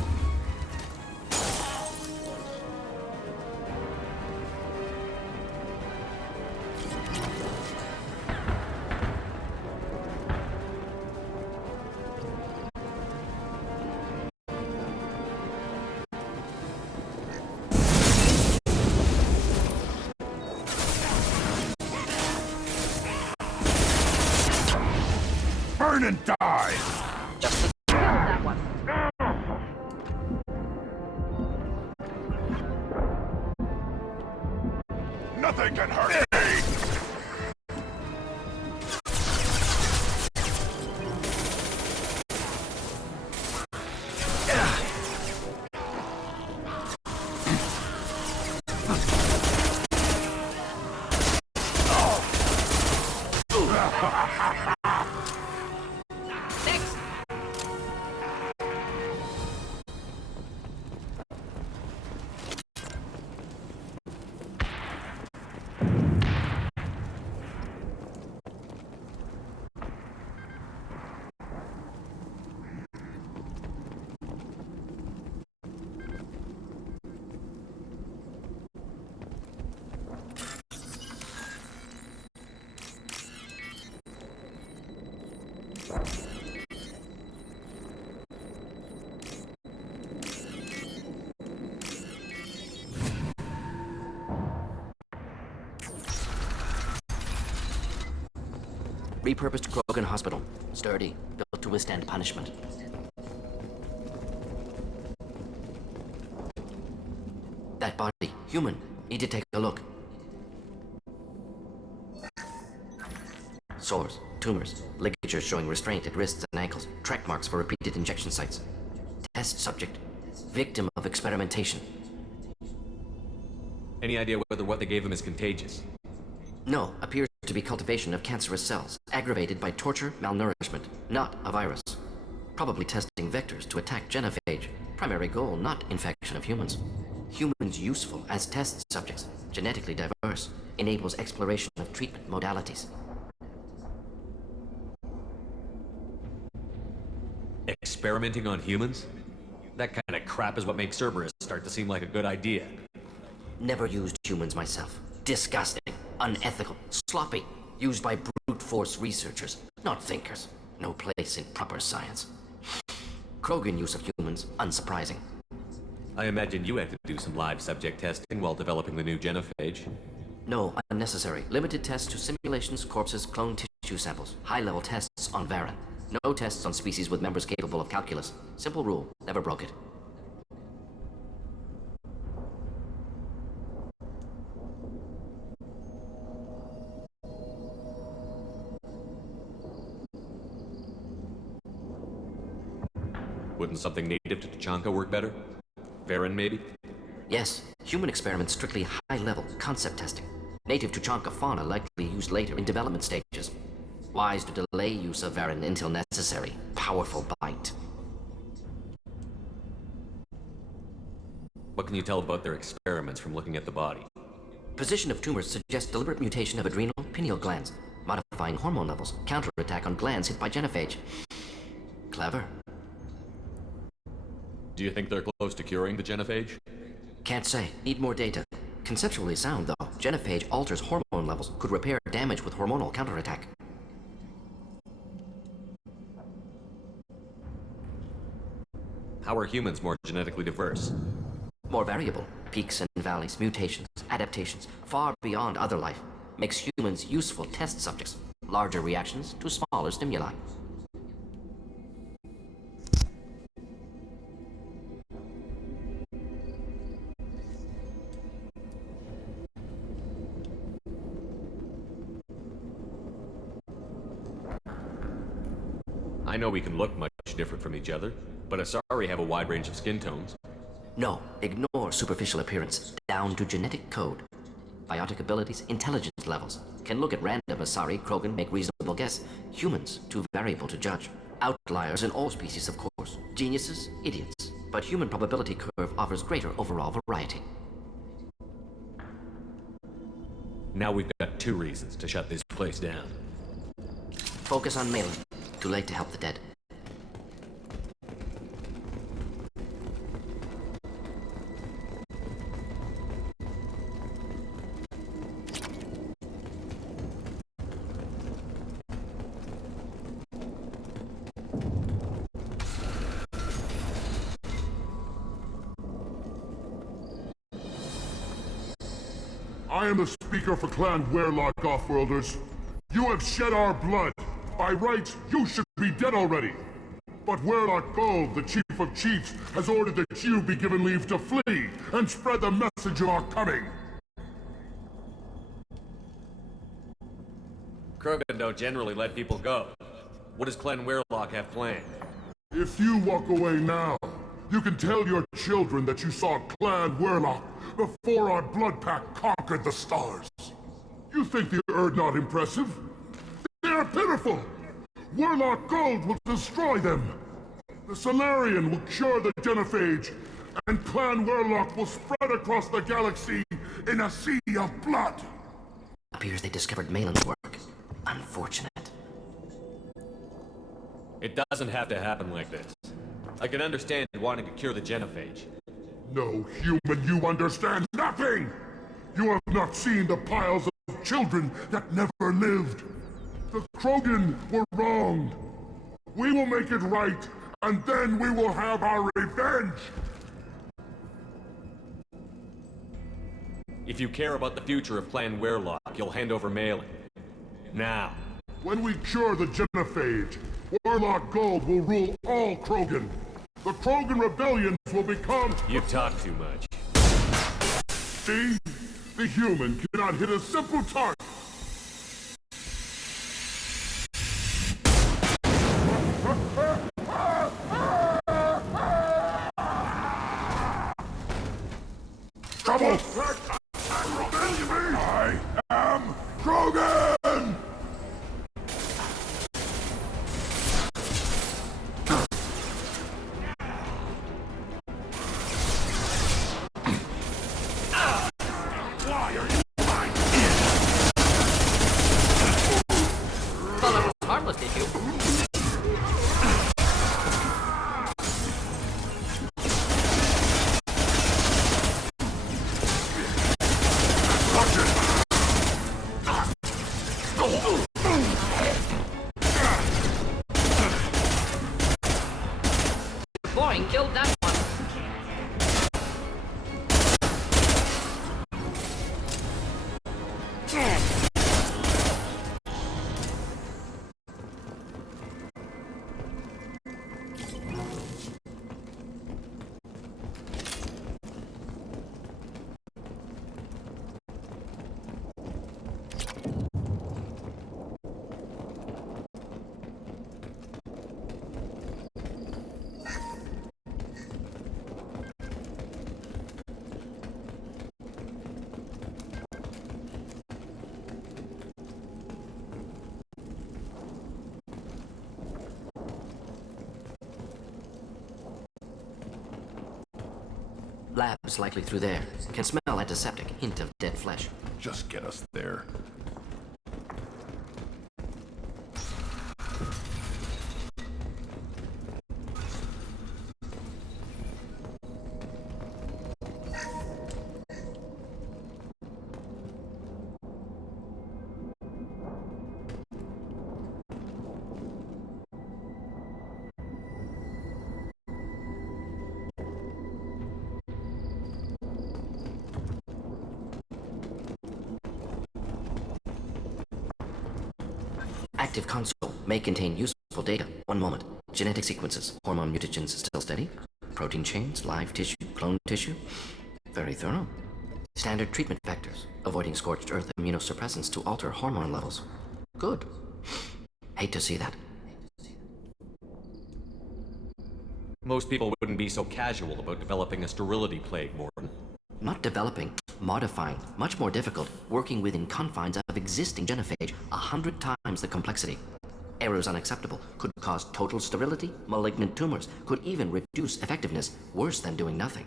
Burn and die! Just kill that one. Nothing can hurt me! Next. Repurposed Krogan hospital. Sturdy, built to withstand punishment. That body, human. Need to take a look. Sores, tumors, ligatures showing restraint at wrists and ankles, track marks for repeated injection sites. Test subject, victim of experimentation. Any idea whether what they gave him is contagious? No, appears to be cultivation of cancerous cells, aggravated by torture, malnourishment, not a virus. Probably testing vectors to attack genophage. Primary goal, not infection of humans. Humans useful as test subjects, genetically diverse, enables exploration of treatment modalities. Experimenting on humans? That kind of crap is what makes Cerberus start to seem like a good idea. Never used humans myself. Disgusting, unethical, sloppy. Used by brute force researchers, not thinkers. No place in proper science. Krogan use of humans, unsurprising. I imagine you had to do some live subject testing while developing the new genophage. No, unnecessary. Limited tests to simulations, corpses, clone tissue samples. High-level tests on Varen. No tests on species with members capable of calculus. Simple rule, never broke it. Wouldn't something native to Tachanka work better? Varen, maybe? Yes, human experiments strictly high-level concept testing. Native Tachanka fauna likely used later in development stages. Wise to delay use of Varen until necessary. Powerful bite. What can you tell about their experiments from looking at the body? Position of tumors suggests deliberate mutation of adrenal pineal glands, modifying hormone levels, counterattack on glands hit by genophage. Clever. Do you think they're close to curing the genophage? Can't say. Need more data. Conceptually sound, though. Genophage alters hormone levels, could repair damage with hormonal counterattack. How are humans more genetically diverse? More variable. Peaks and valleys, mutations, adaptations, far beyond other life. Makes humans useful test subjects. Larger reactions to smaller stimuli. I know we can look much different from each other, but Asari have a wide range of skin tones. No, ignore superficial appearance, down to genetic code. Biotic abilities, intelligence levels. Can look at random Asari, Krogan, make reasonable guess. Humans, too variable to judge. Outliers in all species, of course. Geniuses, idiots. But human probability curve offers greater overall variety. Now we've got 2 reasons to shut this place down. Focus on Malin. Too late to help the dead. I am the speaker for Clan Werlock, Offworlders. You have shed our blood. By rights, you should be dead already. But Werlock Gold, the Chief of Chiefs, has ordered that you be given leave to flee and spread the message of our coming. Krogan don't generally let people go. What does Clan Werlock have planned? If you walk away now, you can tell your children that you saw Clan Werlock before our blood pact conquered the stars. You think the Erd not impressive? They are pitiful! Werlock Gold will destroy them! The Solarian will cure the genophage, and Clan Werlock will spread across the galaxy in a sea of blood! Appears they discovered Malin's work. Unfortunate. It doesn't have to happen like this. I can understand wanting to cure the genophage. No, human, you understand nothing! You have not seen the piles of children that never lived. The Krogan were wronged. We will make it right, and then we will have our revenge! If you care about the future of Clan Werlock, you'll hand over Malin. Now. When we cure the genophage, Warlock Gold will rule all Krogan. The Krogan rebellions will become... You talk too much. See? The human cannot hit a simple target. Trouble! I am Krogan! Why are you my Thought I was harmless, did you? Deploying killed that one. Lab's likely through there. Can smell antiseptic. Hint of dead flesh. Just get us there. Active console may contain useful data. One moment. Genetic sequences. Hormone mutagens still steady. Protein chains, live tissue, cloned tissue. Very thorough. Standard treatment vectors. Avoiding scorched earth immunosuppressants to alter hormone levels. Good. Hate to see that. Most people wouldn't be so casual about developing a sterility plague, Morton. Not developing, modifying, much more difficult, working within confines of existing genophage, 100 times the complexity. Errors unacceptable, could cause total sterility, malignant tumors, could even reduce effectiveness, worse than doing nothing.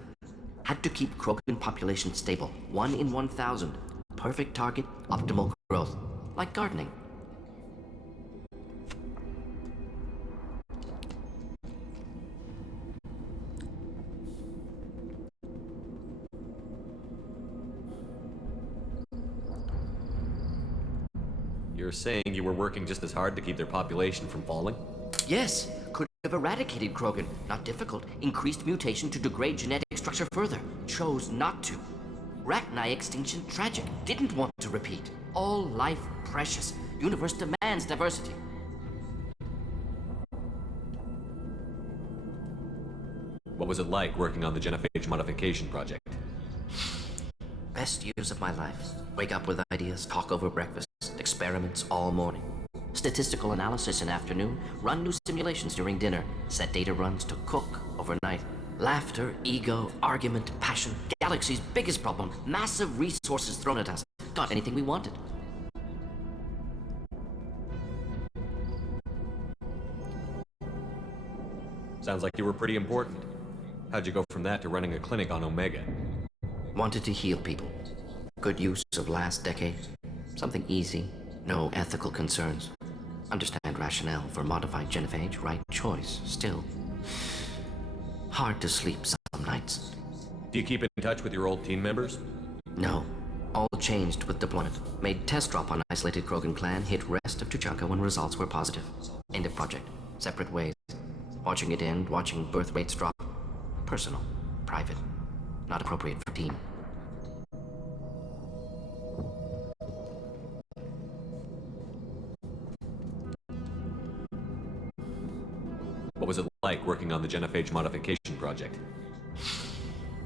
Had to keep Krogan population stable, 1 in 1,000. Perfect target, optimal growth. Like gardening. You're saying you were working just as hard to keep their population from falling? Yes, could have eradicated Krogan. Not difficult. Increased mutation to degrade genetic structure further. Chose not to. Rachni extinction tragic. Didn't want to repeat. All life precious. Universe demands diversity. What was it like working on the genophage modification project? Best years of my life. Wake up with ideas, talk over breakfast, experiments all morning. Statistical analysis in afternoon, run new simulations during dinner, set data runs to cook overnight. Laughter, ego, argument, passion, galaxy's biggest problem, massive resources thrown at us. Got anything we wanted. Sounds like you were pretty important. How'd you go from that to running a clinic on Omega? Wanted to heal people. Good use of last decade. Something easy. No ethical concerns. Understand rationale for modified genophage. Right choice. Still. Hard to sleep some nights. Do you keep in touch with your old team members? No. All changed with deployment. Made test drop on isolated Krogan clan. Hit rest of Tuchanka when results were positive. End of project. Separate ways. Watching it end. Watching birth rates drop. Personal. Private. Not appropriate for team. What was it like working on the genophage modification project?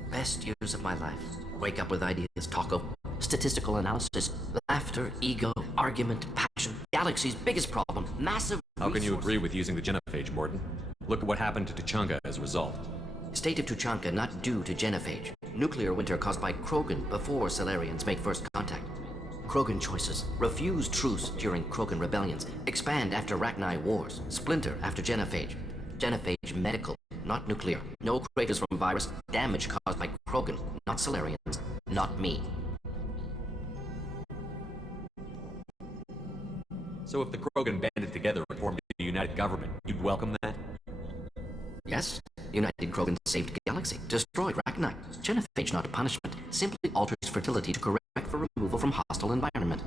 Best years of my life. Wake up with ideas, talk of statistical analysis, laughter, ego, argument, passion. Galaxy's biggest problem, massive How can you resource- agree with using the genophage, Morton? Look at what happened to Tuchanka as a result. State of Tuchanka not due to genophage. Nuclear winter caused by Krogan before Solarians make first contact. Krogan choices. Refuse truce during Krogan rebellions. Expand after Rachni wars. Splinter after genophage. Genophage medical, not nuclear. No craters from virus. Damage caused by Krogan, not Solarians. Not me. So if the Krogan banded together and formed a united government, you'd welcome that? Yes, United Krogan saved Galaxy. Destroyed Rachni. Genophage not a punishment. Simply alters fertility to correct for removal from hostile environment.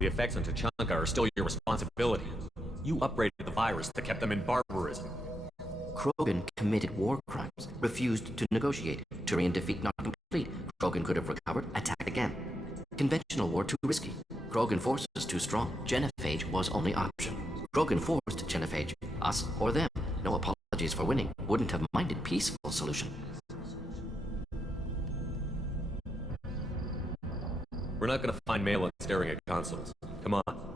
The effects on Tuchanka are still your responsibility. You upgraded the virus that kept them in barbarism. Krogan committed war crimes, refused to negotiate. Turian defeat not complete. Krogan could have recovered, attacked again. Conventional war too risky. Krogan forces too strong. Genophage was only option. Krogan forced genophage. Us or them. No apologies for winning. Wouldn't have minded peaceful solution. We're not gonna find Malin staring at consoles. Come on.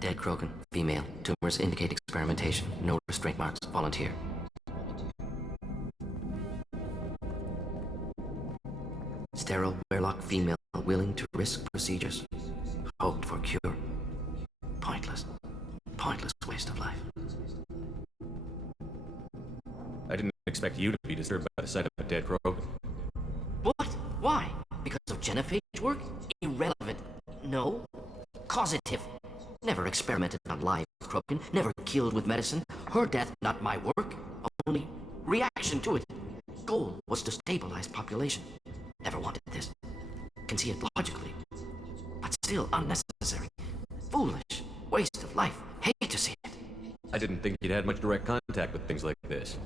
Dead Krogan, female. Tumors indicate experimentation. No restraint marks. Volunteer. Sterile Werlock female, willing to risk procedures. Hoped for cure. Pointless. Pointless waste of life. I didn't expect you to be disturbed by the sight of a dead Krogan. What? Why? Because of genophage work? Irrelevant. No. Causative. Never experimented on live Krogan. Never killed with medicine. Her death, not my work. Only reaction to it. Goal was to stabilize population. Never wanted this. Can see it logically. But still unnecessary. Foolish. Waste of life. Hate to see it. I didn't think you'd had much direct contact with things like this.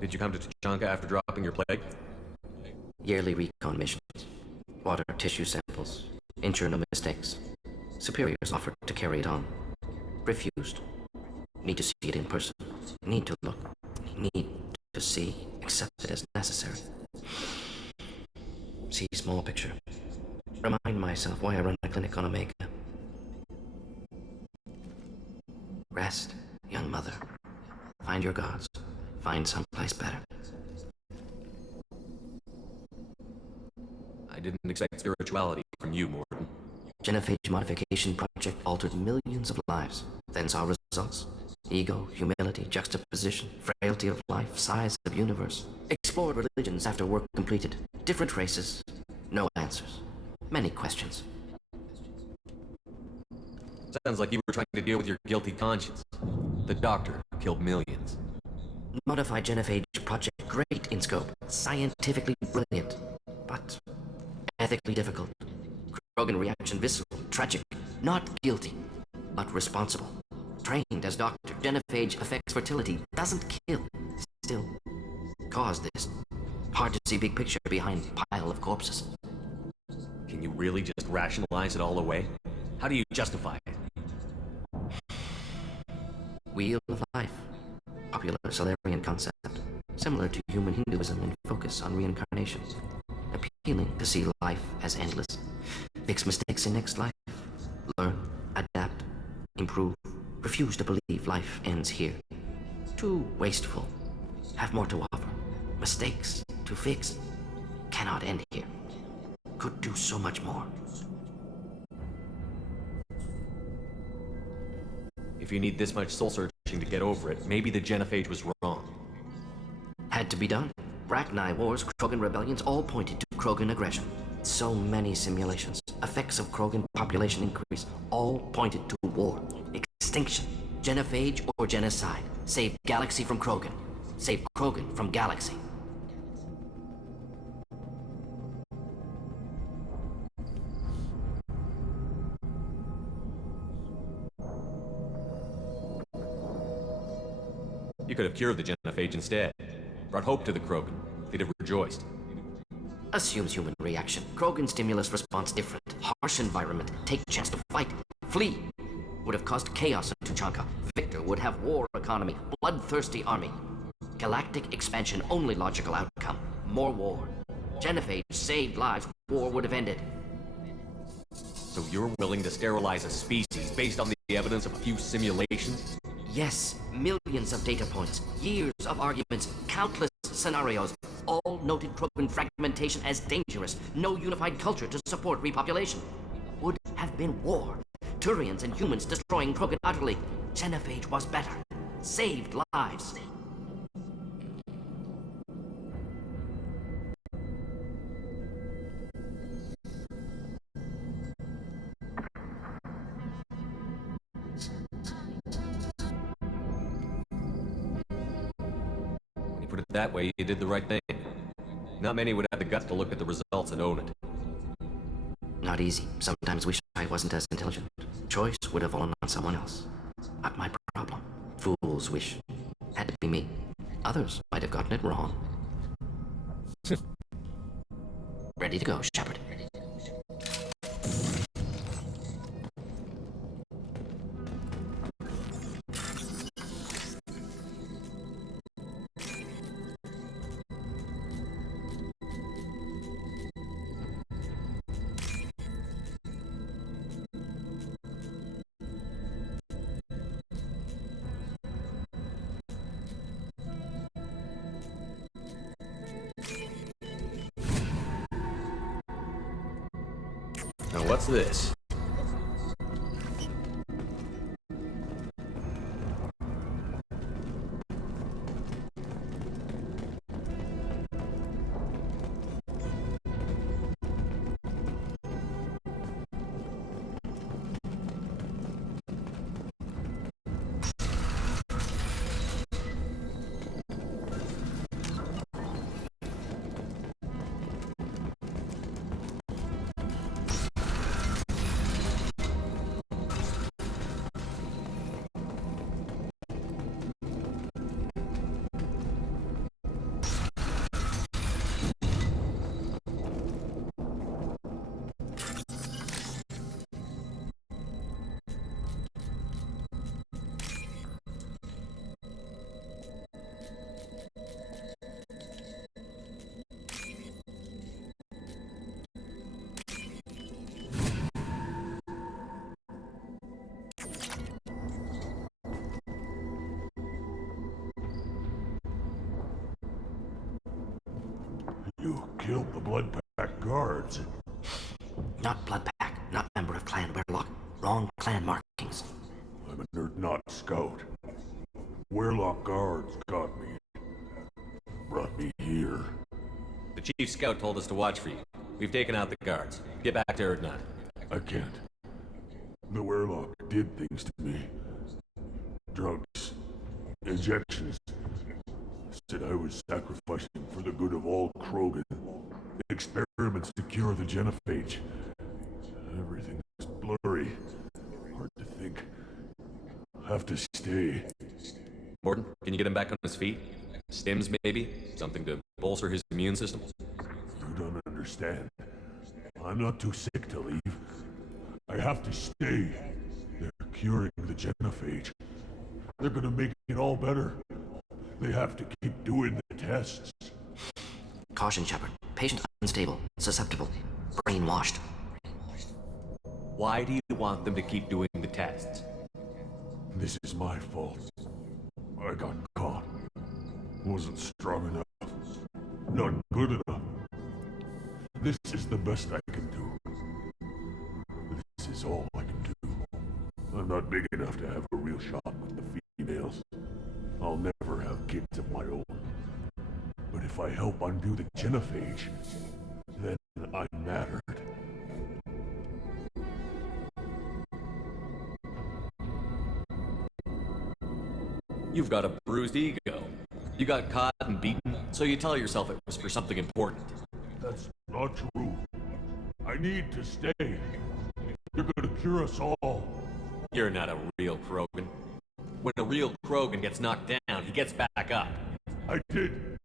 Did you come to Tuchanka after dropping your plague? Yearly recon missions. Water tissue samples. Ensure no mistakes. Superiors offered to carry it on. Refused. Need to see it in person. Need to look. Need to see. Accept it as necessary. See small picture. Remind myself why I run a clinic on Omega. Rest, young mother. Find your gods. Find someplace better. I didn't expect spirituality from you, Morton. Genophage modification project altered millions of lives. Then saw results. Ego, humility, juxtaposition, frailty of life, size of universe. Explored religions after work completed. Different races. No answers. Many questions. Sounds like you were trying to deal with your guilty conscience. The doctor killed millions. Modified genophage project great in scope. Scientifically brilliant. But ethically difficult. Krogan reaction visceral, tragic. Not guilty, but responsible. Trained as doctor, genophage affects fertility, doesn't kill. Still, caused this. Hard to see big picture behind pile of corpses. Can you really just rationalize it all away? How do you justify it? Wheel of life. Popular Solarian concept. Similar to human Hinduism in focus on reincarnation. Appealing to see life as endless. Fix mistakes in next life. Learn, adapt, improve. Refuse to believe life ends here. Too wasteful. Have more to offer. Mistakes to fix. Cannot end here. Could do so much more. If you need this much soul searching, to get over it, maybe the genophage was wrong. Had to be done. Bracknai Wars, Krogan rebellions all pointed to Krogan aggression. So many simulations, effects of Krogan population increase, all pointed to war, extinction, genophage or genocide. Save galaxy from Krogan. Save Krogan from galaxy. You could have cured the genophage instead. Brought hope to the Krogan. They'd have rejoiced. Assumes human reaction. Krogan stimulus response different. Harsh environment. Take chance to fight. Flee. Would have caused chaos in Tuchanka. Victor would have war economy. Bloodthirsty army. Galactic expansion only logical outcome. More war. Genophage saved lives. War would have ended. So you're willing to sterilize a species based on the evidence of a few simulations? Yes, millions of data points, years of arguments, countless scenarios, all noted Krogan fragmentation as dangerous, no unified culture to support repopulation. Would have been war. Turians and humans destroying Krogan utterly. Genophage was better. Saved lives. Put it that way, you did the right thing. Not many would have the guts to look at the results and own it. Not easy. Sometimes wish I wasn't as intelligent. Choice would have fallen on someone else. Not my problem. Fool's wish. Had to be me. Others might have gotten it wrong. Ready to go, Shepard. Now what's this? You killed the Bloodpack guards. Not Bloodpack, not member of Clan Werlock. Wrong clan markings. I'm a nerd, not scout. Werlock guards got me. Brought me here. The chief scout told us to watch for you. We've taken out the guards. Get back to Erdnot. I can't. The Werlock did things to me. Drugs. Injections. Said I was sacrificing for the good of all Krogan. Experiments to cure the genophage. Everything's blurry. Hard to think. Have to stay. Morton, can you get him back on his feet? Stims, maybe? Something to bolster his immune system? You don't understand. I'm not too sick to leave. I have to stay. They're curing the genophage. They're gonna make it all better. They have to keep doing the tests. Caution, Shepard. Patient unstable, susceptible, brainwashed. Why do you want them to keep doing the tests? This is my fault. I got caught. Wasn't strong enough. Not good enough. This is the best I can do. This is all I can do. I'm not big enough to have a real shot with the females. I'll never have kids of my own. But if I help undo the genophage, then I mattered. You've got a bruised ego. You got caught and beaten, so you tell yourself it was for something important. That's not true. I need to stay. You're gonna cure us all. You're not a real Krogan. When a real Krogan gets knocked down, he gets back up. I did.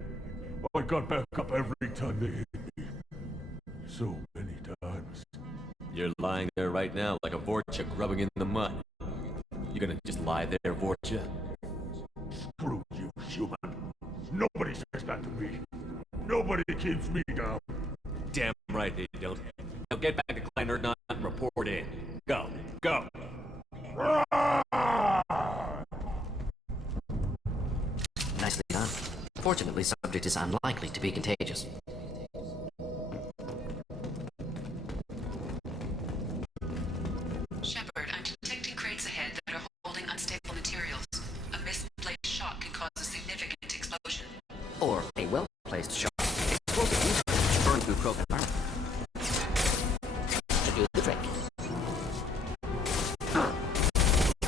I got back up every time they hit me. So many times. You're lying there right now like a Vorcha grubbing in the mud. You gonna just lie there, Vorcha? Screw you, human. Nobody says that to me. Nobody keeps me down. Damn right they don't. Now get back to Klein Erdnot and report in. Go. Go! Nicely done. Fortunately, subject is unlikely to be contagious. Shepard, I'm detecting crates ahead that are holding unstable materials. A misplaced shot can cause a significant explosion. Or a well-placed shot. Explosive use burn through Krogan armor. To do the trick.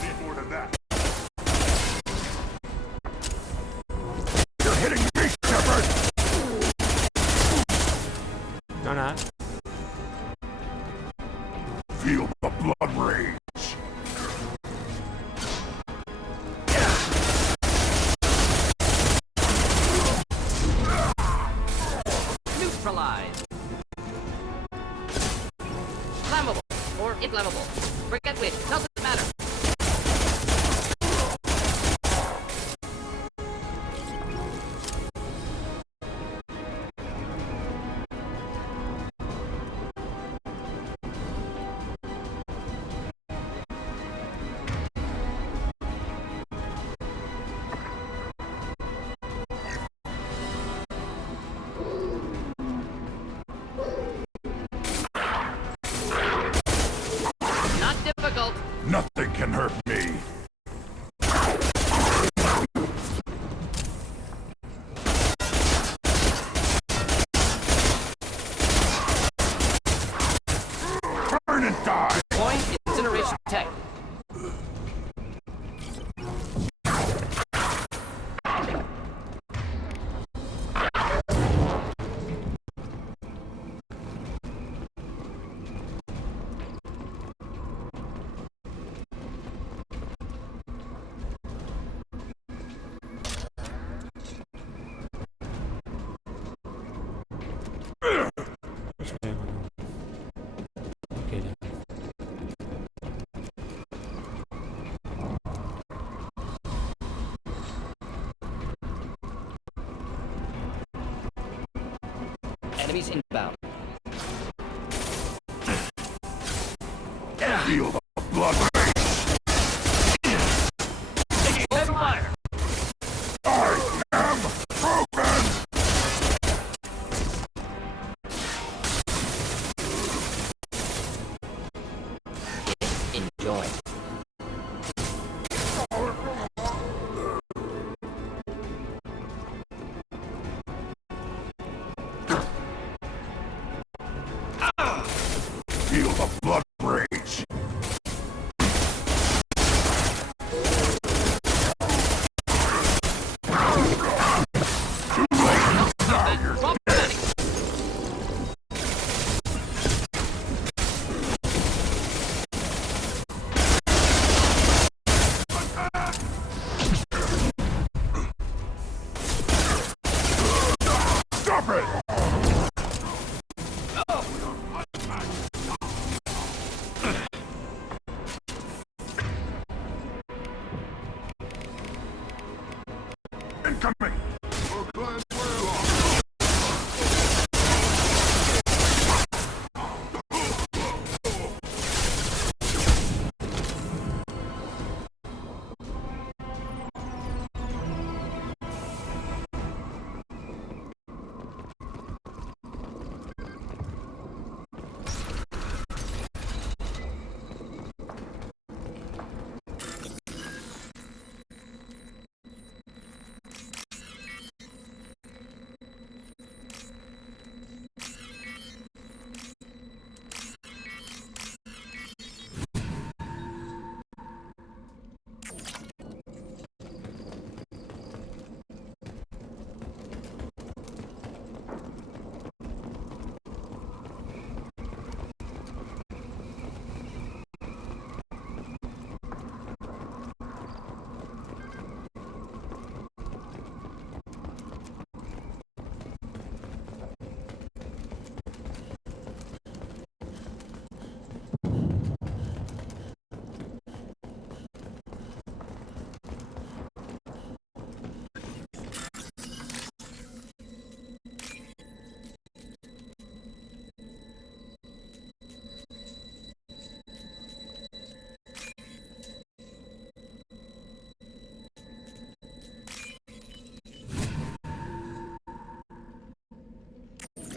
Need more than that. You're hitting me, Shepard! No, not. Feel the blood rage. Neutralize. Flammable or inflammable. Forget which. Doesn't matter. Not difficult. Nothing can hurt me. Burn and die! Point incineration tech. Okay then. Enemies inbound. Feel the blood rage. Open fire. I am broken! Enjoy. Feel the blood rage.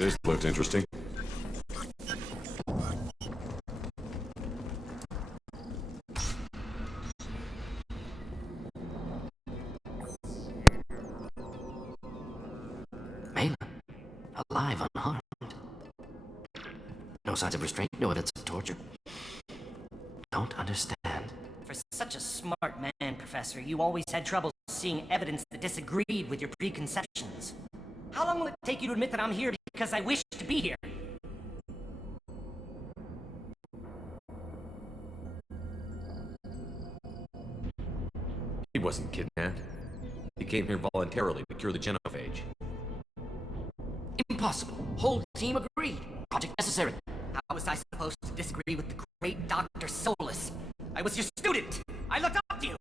This looks interesting. Malin, alive, unharmed. No signs of restraint, no evidence of torture. Don't understand. For such a smart man, Professor, you always had trouble seeing evidence that disagreed with your preconceptions. How long will it take you to admit that I'm here because I wish to be here? He wasn't kidnapped. He came here voluntarily to cure the genophage. Impossible. Whole team agreed. Project necessary. How was I supposed to disagree with the great Dr. Solus? I was your student. I looked up to you.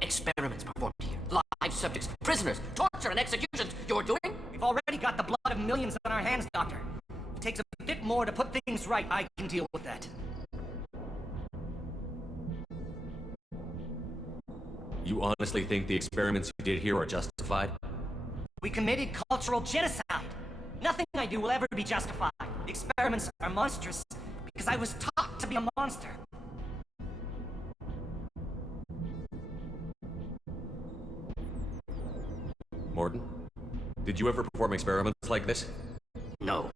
Experiments performed here. Live subjects, prisoners, torture and executions. You're doing? We've already got the blood of millions on our hands, Doctor. If it takes a bit more to put things right, I can deal with that. You honestly think the experiments you did here are justified? We committed cultural genocide. Nothing I do will ever be justified. The experiments are monstrous because I was taught to be a monster. Morton, did you ever perform experiments like this? No.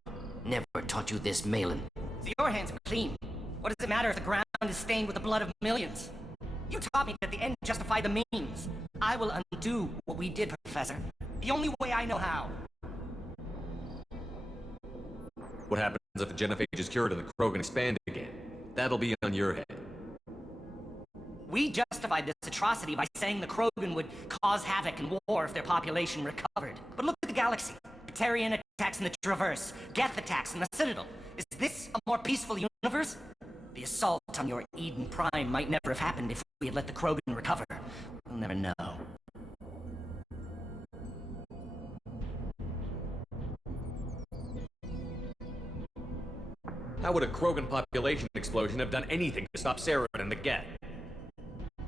Never taught you this, Malin. So your hands are clean. What does it matter if the ground is stained with the blood of millions? You taught me that the end justified the means. I will undo what we did, Professor. The only way I know how. What happens if the genophage is cured and the Krogan expand again? That'll be on your head. We justified this atrocity by saying the Krogan would cause havoc and war if their population recovered. But look at the galaxy. Batarian attacks in the Traverse, Geth attacks in the Citadel. Is this a more peaceful universe? The assault on your Eden Prime might never have happened if we had let the Krogan recover. We'll never know. How would a Krogan population explosion have done anything to stop Saren and the Geth?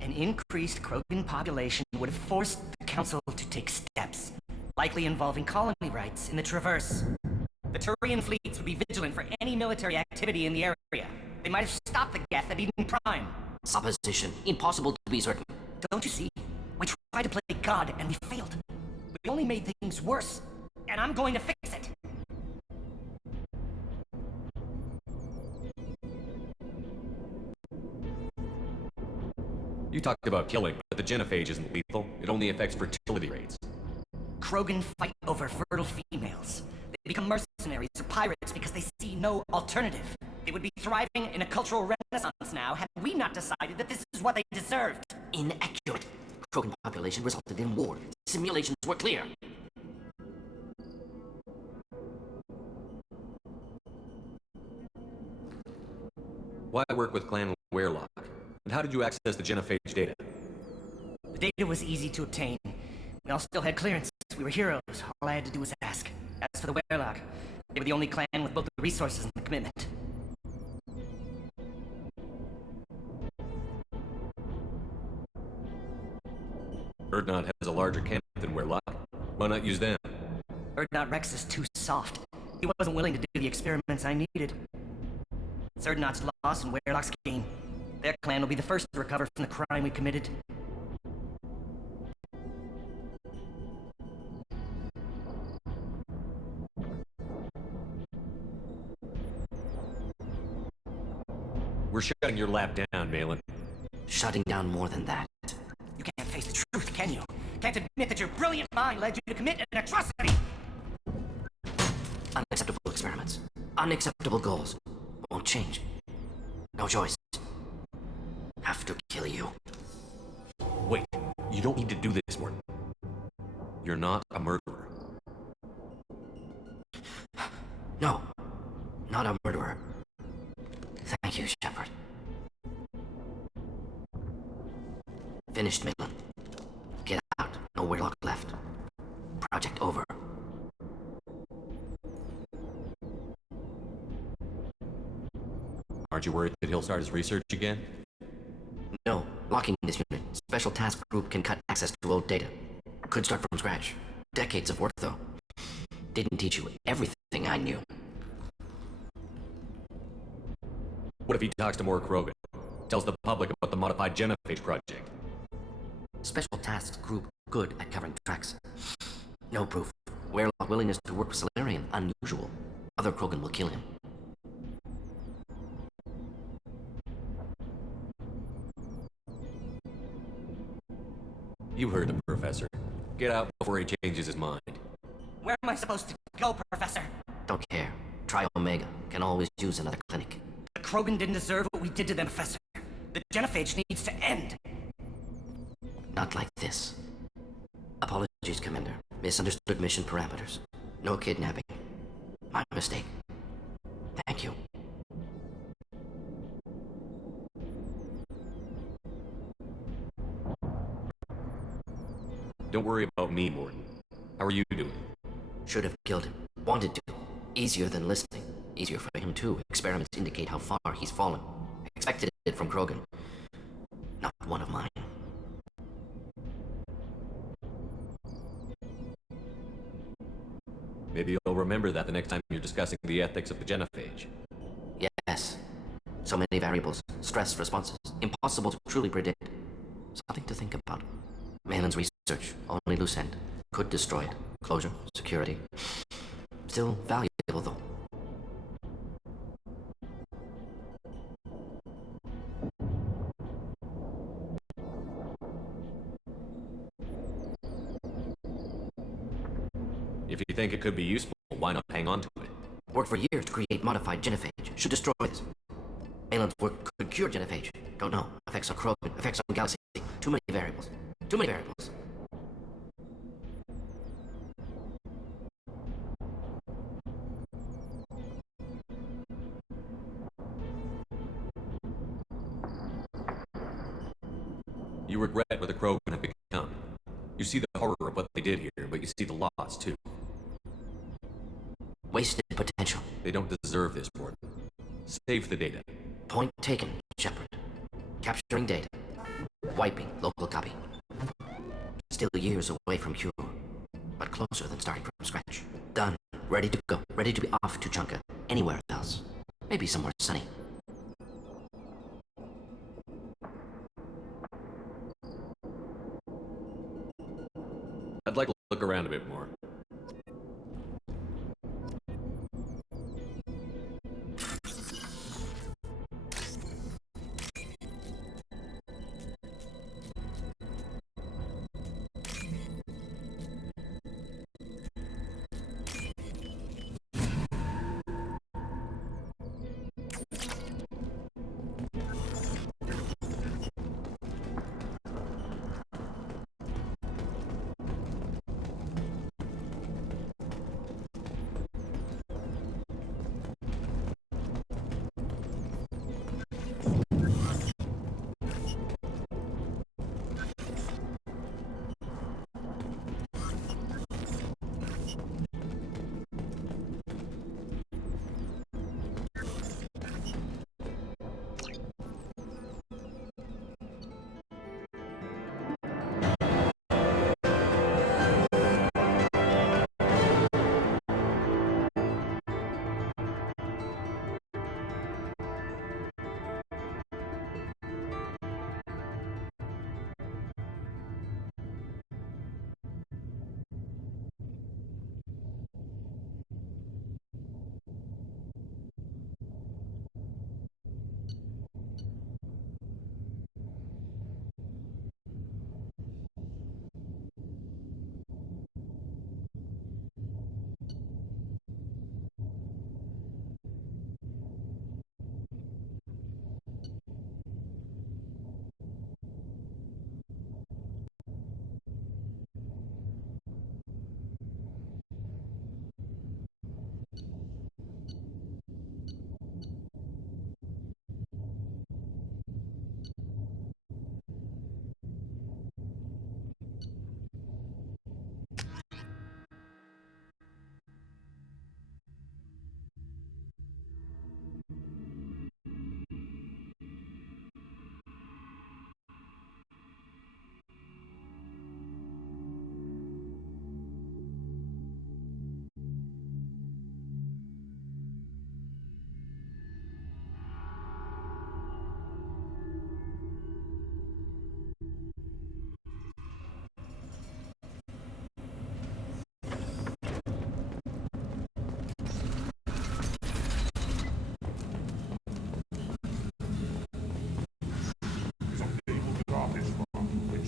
An increased Krogan population would have forced the Council to take steps, likely involving colony rights in the Traverse. The Turian fleets would be vigilant for any military activity in the area. They might have stopped the Geth at Eden Prime. Supposition. Impossible to be certain. Don't you see? We tried to play God and we failed. We only made things worse. And I'm going to fix it. You talked about killing, but the genophage isn't lethal. It only affects fertility rates. Krogan fight over fertile females. They become mercenaries or pirates because they see no alternative. They would be thriving in a cultural renaissance now had we not decided that this is what they deserved. Inaccurate. Krogan population resulted in war. Simulations were clear. Why work with Clan Weirlock? And how did you access the genophage data? The data was easy to obtain. We all still had clearance. We were heroes. All I had to do was ask. As for the Weirlock, they were the only clan with both the resources and the commitment. Urdnot has a larger camp than Weirlock. Why not use them? Urdnot Rex is too soft. He wasn't willing to do the experiments I needed. It's Urdnot's loss and Weirlock's gain. Their clan will be the first to recover from the crime we committed. We're shutting your lab down, Malin. Shutting down more than that. You can't face the truth, can you? Can't admit that your brilliant mind led you to commit an atrocity! Unacceptable experiments. Unacceptable goals. Won't change. No choice. Have to kill you. Wait, you don't need to do this, Morton. You're not a murderer. No. Not a murderer. Thank you, Shepard. Finished, Maitland. Get out. No Weirlock left. Project over. Aren't you worried that he'll start his research again? No. Locking this unit. Special task group can cut access to old data. Could start from scratch. Decades of work, though. Didn't teach you everything I knew. What if he talks to more Krogan? Tells the public about the modified genophage project? Special Tasks Group good at covering tracks. No proof. Warlock willingness to work with Solarian unusual. Other Krogan will kill him. You heard the professor. Get out before he changes his mind. Where am I supposed to go, Professor? Don't care. Try Omega. Can always use another clinic. The Krogan didn't deserve what we did to them, Professor. The genophage needs to end. Not like this. Apologies, Commander. Misunderstood mission parameters. No kidnapping. My mistake. Thank you. Don't worry about me, Morton. How are you doing? Should have killed him. Wanted to. Easier than listening. Easier for him too. Experiments indicate how far he's fallen. Expected it from Krogan. Not one of mine. Maybe you'll remember that the next time you're discussing the ethics of the genophage. Yes. So many variables. Stress responses. Impossible to truly predict. Something to think about. Malin's research. Only loose end. Could destroy it. Closure. Security. Still valuable, though. If you think it could be useful, why not hang on to it? Worked for years to create modified genophage. Should destroy this. Malin's work could cure genophage. Don't know. Effects on Krogan. Effects on Galaxy. Too many variables. Too many variables. You regret what the Krogan have become. You see the horror of what they did here, but you see the loss, too. Wasted potential. They don't deserve this, Morton. Save the data. Point taken, Shepard. Capturing data. Wiping local copy. Still years away from cure, but closer than starting from scratch. Done. Ready to go. Ready to be off to Chunka. Anywhere else. Maybe somewhere sunny. I'd like to look around a bit more.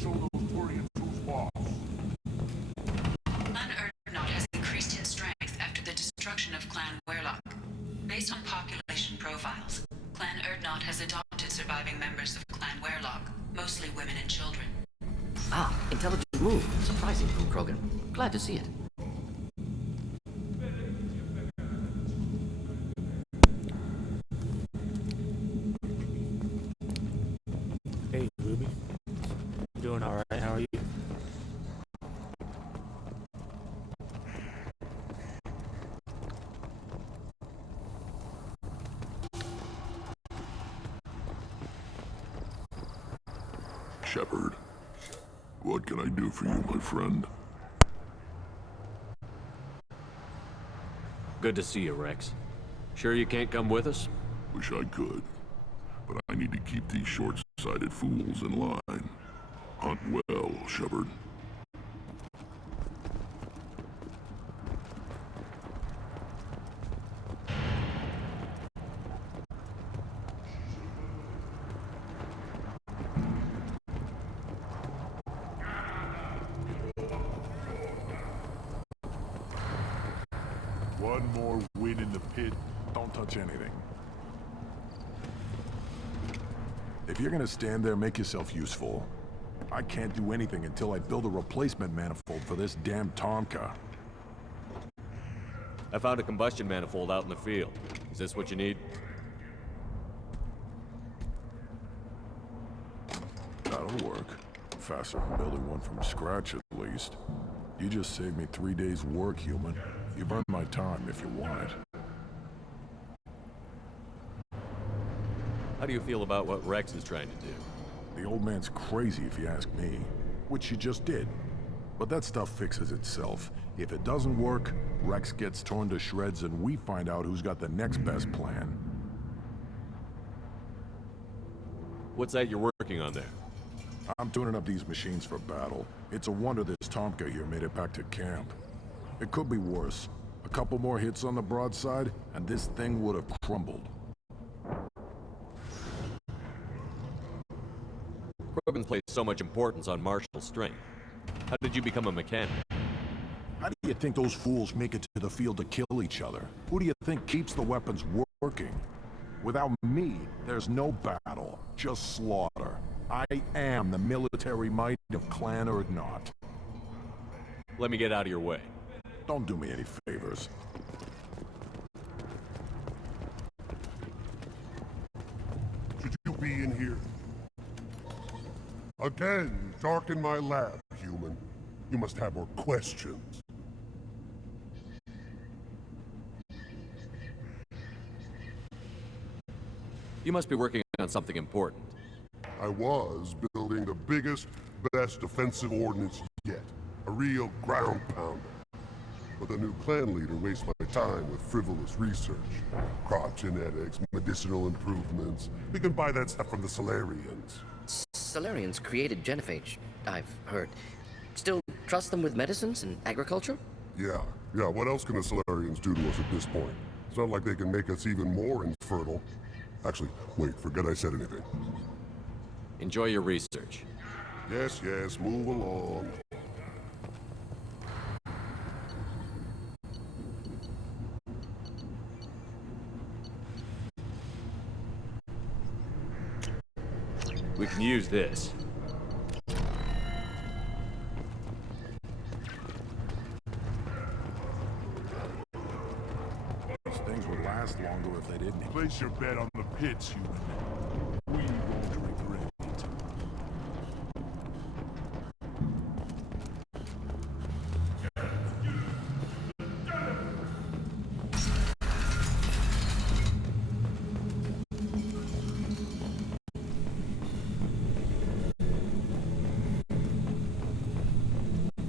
show those Turians who's boss. Clan Urdnot has increased in strength after the destruction of Clan Werlock. Based on population profiles, Clan Urdnot has adopted surviving members of Clan Werlock, mostly women and children. Ah, intelligent move. Surprising from Krogan. Glad to see it. Hey, Ruby. Doing alright, how are you? Shepard, what can I do for you, my friend? Good to see you, Rex. Sure you can't come with us? Wish I could, but I need to keep these short-sighted fools in line. Hunt well, Shepard. One more win in the pit. Don't touch anything. If you're gonna stand there, make yourself useful. I can't do anything until I build a replacement manifold for this damn Tomka. I found a combustion manifold out in the field. Is this what you need? That'll work. Faster than building one from scratch, at least. You just saved me 3 days' work, human. You've earned my time if you want it. How do you feel about what Rex is trying to do? The old man's crazy if you ask me. Which you just did. But that stuff fixes itself. If it doesn't work, Rex gets torn to shreds and we find out who's got the next best plan. What's that you're working on there? I'm tuning up these machines for battle. It's a wonder this Tomka here made it back to camp. It could be worse. A couple more hits on the broadside, and this thing would have crumbled. Krogans place so much importance on martial strength. How did you become a mechanic? How do you think those fools make it to the field to kill each other? Who do you think keeps the weapons working? Without me, there's no battle, just slaughter. I am the military might of Clan Urdnot. Let me get out of your way. Don't do me any favors. Should you be in here? Again, darken my lab, human. You must have more questions. You must be working on something important. I was building the biggest, best defensive ordnance yet. A real ground pounder. But the new clan leader wastes my time with frivolous research. Crop genetics, medicinal improvements. We can buy that stuff from the Solarians. Solarians created genophage, I've heard. Still trust them with medicines and agriculture? Yeah. What else can the Solarians do to us at this point? It's not like they can make us even more infertile. Actually, wait, forget I said anything. Enjoy your research. Yes, move along. We can use this. These things would last longer if they didn't. Place your bet on the pits, human. We won't regret it.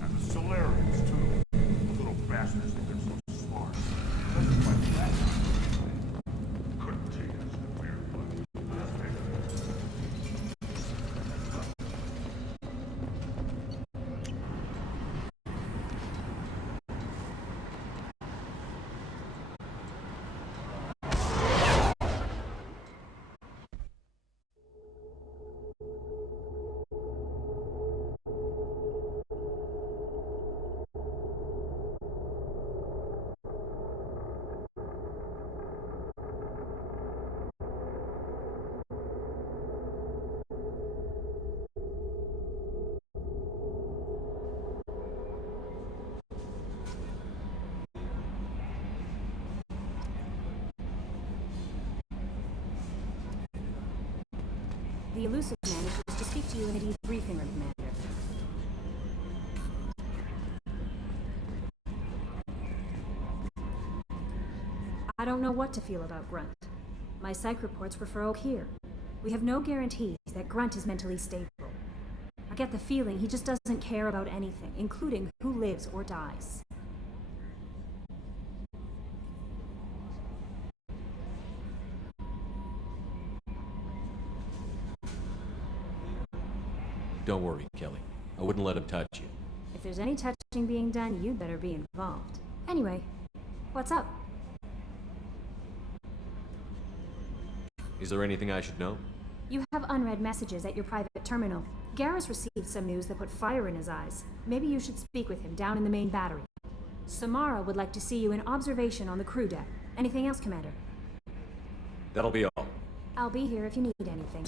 And the Solarians, too. The little bastards think they're so smart. Couldn't take us to bear blood. the elusive man wishes to speak to you in a debriefing room, Commander. I don't know what to feel about Grunt. My psych reports refer Okier. We have no guarantees that Grunt is mentally stable. I get the feeling he just doesn't care about anything, including who lives or dies. Don't worry, Kelly. I wouldn't let him touch you. If there's any touching being done, you'd better be involved. Anyway, what's up? Is there anything I should know? You have unread messages at your private terminal. Garrus received some news that put fire in his eyes. Maybe you should speak with him down in the main battery. Samara would like to see you in observation on the crew deck. Anything else, Commander? That'll be all. I'll be here if you need anything.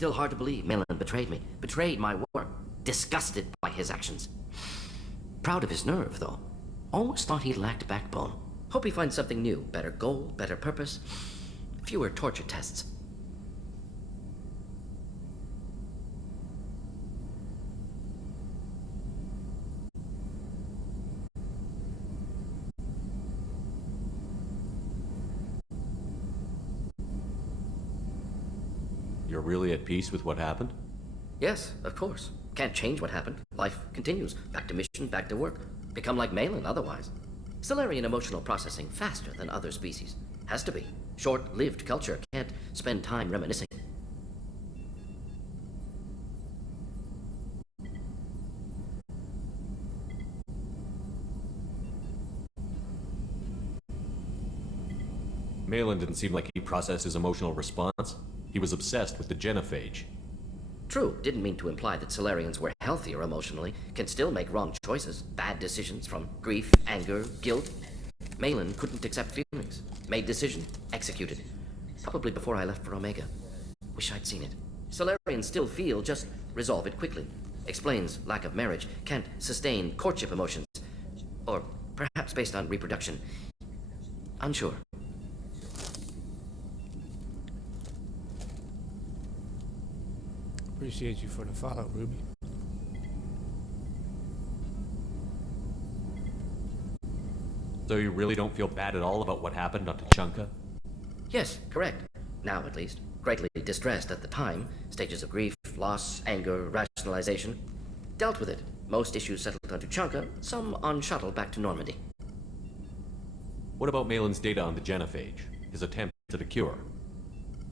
Still hard to believe Malin betrayed me. Betrayed my work. Disgusted by his actions. Proud of his nerve, though. Always thought he lacked backbone. Hope he finds something new. Better goal, better purpose. Fewer torture tests. You're really at peace with what happened? Yes, of course. Can't change what happened. Life continues. Back to mission, back to work. Become like Malin otherwise. Solarian emotional processing faster than other species. Has to be. Short-lived culture can't spend time reminiscing. Malin didn't seem like he processed his emotional response. He was obsessed with the genophage. True, didn't mean to imply that Solarians were healthier emotionally, can still make wrong choices, bad decisions from grief, anger, guilt. Malin couldn't accept feelings, made decision, executed. Probably before I left for Omega. Wish I'd seen it. Solarians still feel, just resolve it quickly. Explains lack of marriage, can't sustain courtship emotions. Or perhaps based on reproduction. Unsure. Appreciate you for the follow, Ruby. So you really don't feel bad at all about what happened on Tuchanka? Yes, correct. Now, at least. Greatly distressed at the time. Stages of grief, loss, anger, rationalization. Dealt with it. Most issues settled on Tuchanka, some on shuttle back to Normandy. What about Malin's data on the genophage? His attempt at a cure?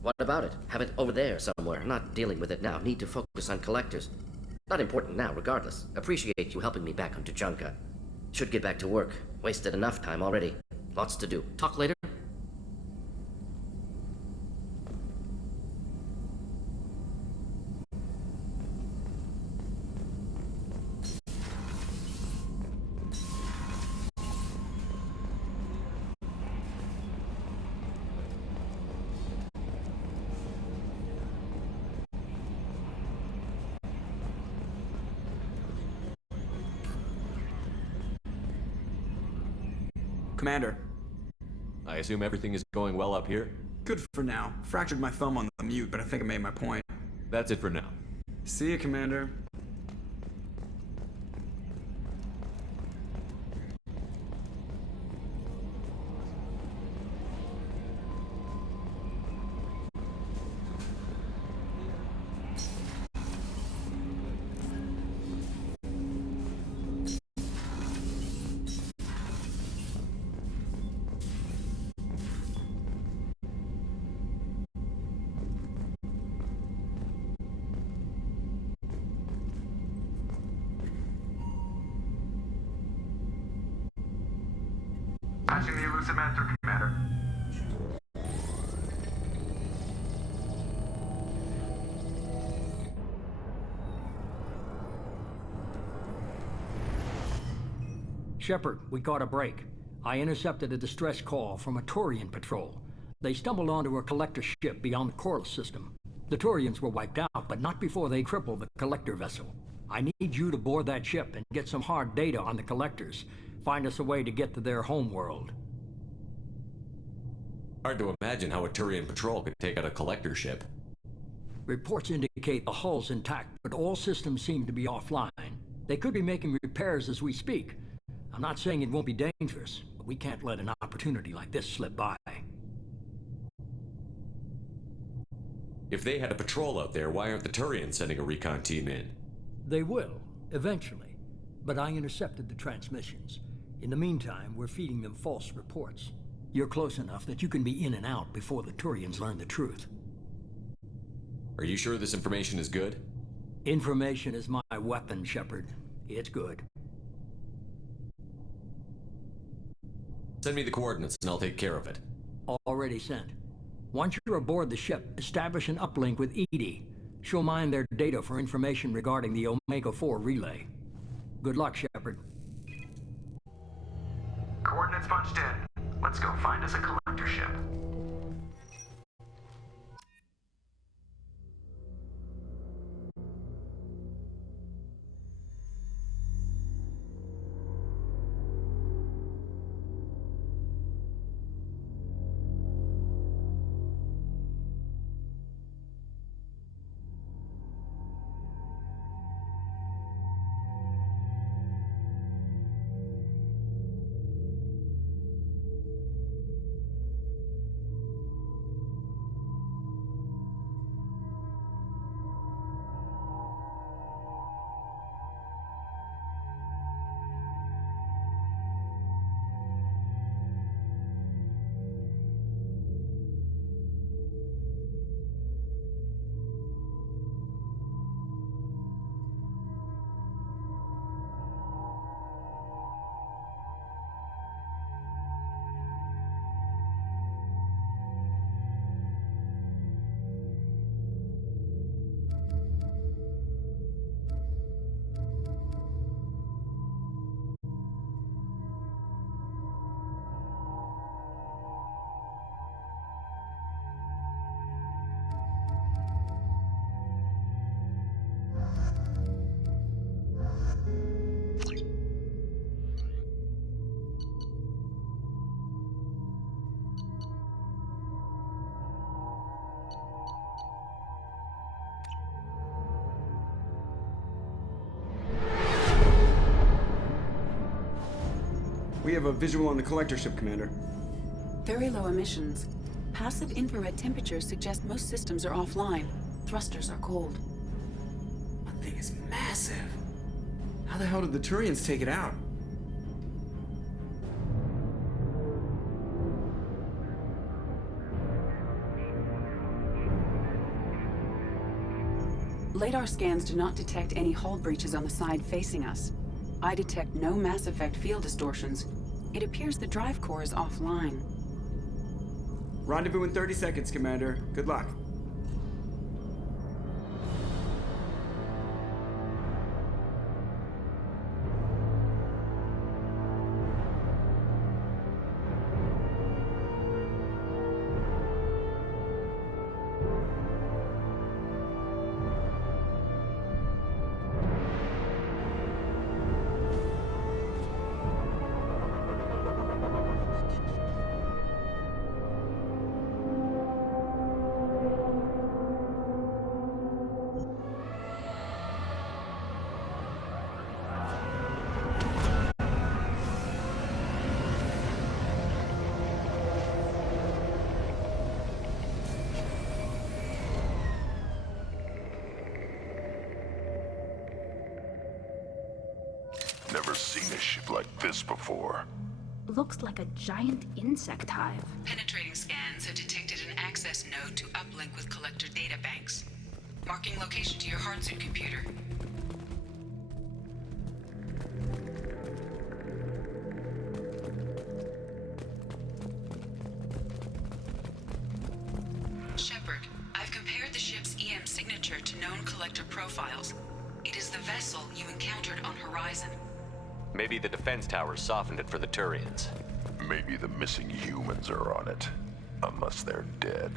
What about it? Have it over there somewhere. Not dealing with it now. Need to focus on collectors. Not important now, regardless. Appreciate you helping me back on Tuchanka. Should get back to work. Wasted enough time already. Lots to do. Talk later? Commander. I assume everything is going well up here? Good for now. Fractured my thumb on the mute, but I think I made my point. That's it for now. See you, Commander. Patching the elusive man through, Commander. Shepard, we caught a break. I intercepted a distress call from a Turian patrol. They stumbled onto a collector ship beyond the Coral system. The Turians were wiped out, but not before they crippled the collector vessel. I need you to board that ship and get some hard data on the collectors. Find us a way to get to their homeworld. Hard to imagine how a Turian patrol could take out a collector ship. Reports indicate the hull's intact, but all systems seem to be offline. They could be making repairs as we speak. I'm not saying it won't be dangerous, but we can't let an opportunity like this slip by. If they had a patrol out there, why aren't the Turians sending a recon team in? They will, eventually. But I intercepted the transmissions. In the meantime, we're feeding them false reports. You're close enough that you can be in and out before the Turians learn the truth. Are you sure this information is good? Information is my weapon, Shepard. It's good. Send me the coordinates and I'll take care of it. Already sent. Once you're aboard the ship, establish an uplink with Edie. She'll mine their data for information regarding the Omega-4 relay. Good luck, Shepard. Coordinates punched in. Let's go find us a collector ship. We have a visual on the collector ship, Commander. Very low emissions. Passive infrared temperatures suggest most systems are offline. Thrusters are cold. That thing is massive. How the hell did the Turians take it out? Radar scans do not detect any hull breaches on the side facing us. I detect no mass effect field distortions. It appears the drive core is offline. Rendezvous in 30 seconds, Commander. Good luck. Never seen a ship like this before. Looks like a giant insect hive. Penetrating scans have detected an access node to uplink with collector databanks. Marking location to your hardsuit computer. Shepard, I've compared the ship's EM signature to known collector profiles. It is the vessel you encountered on Horizon. Maybe the defense towers softened it for the Turians. Maybe the missing humans are on it. Unless they're dead.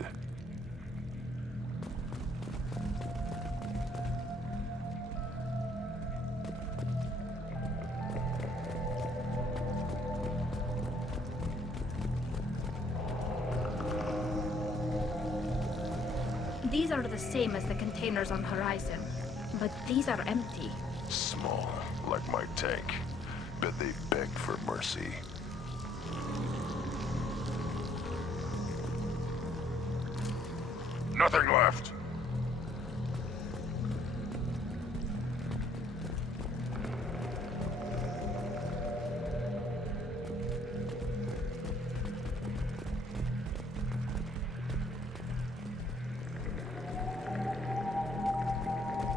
These are the same as the containers on Horizon, but these are empty. Small, like my tank. Bet they begged for mercy. Nothing left!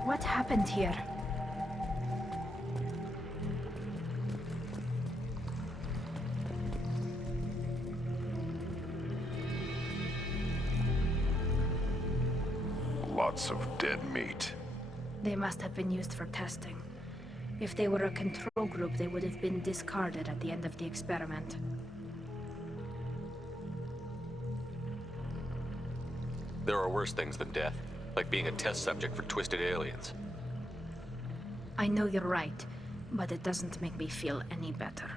What happened here? Lots of dead meat. They must have been used for testing. If they were a control group, they would have been discarded at the end of the experiment. There are worse things than death, like being a test subject for twisted aliens. I know you're right, but it doesn't make me feel any better.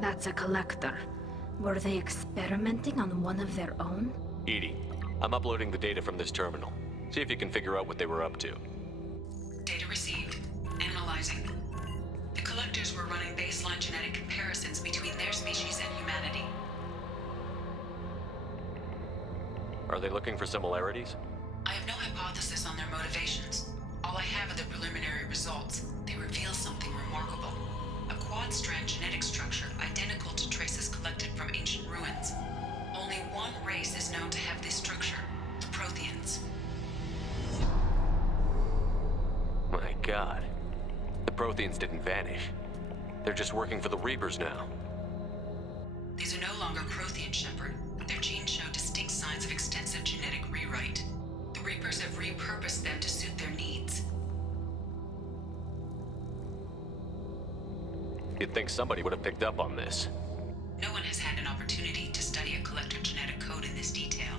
That's a collector. Were they experimenting on one of their own? EDI, I'm uploading the data from this terminal. See if you can figure out what they were up to. Data received. Analyzing. The collectors were running baseline genetic comparisons between their species and humanity. Are they looking for similarities? I have no hypothesis on their motivations. All I have are the preliminary results. They reveal something remarkable. A quad-strand genetic structure identical to traces collected from ancient ruins. Protheans didn't vanish. They're just working for the Reapers now. These are no longer Prothean, Shepard. Their genes show distinct signs of extensive genetic rewrite. The Reapers have repurposed them to suit their needs. You'd think somebody would have picked up on this. No one has had an opportunity to study a collector genetic code in this detail.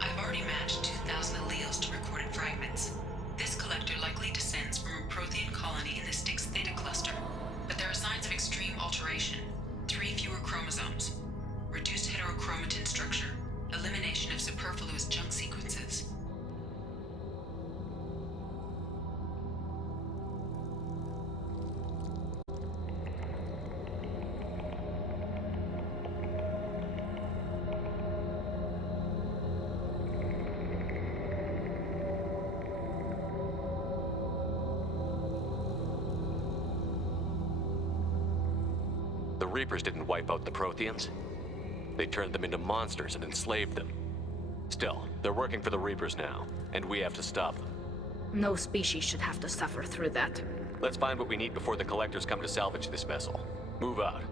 I've already matched 2,000 alleles to recorded fragments. This collector likely descends from a Prothean colony in the Styx Theta cluster, but there are signs of extreme alteration. 3 fewer chromosomes, reduced heterochromatin structure, elimination of superfluous junk sequences. The Reapers didn't wipe out the Protheans. They turned them into monsters and enslaved them. Still, they're working for the Reapers now, and we have to stop them. No species should have to suffer through that. Let's find what we need before the Collectors come to salvage this vessel. Move out.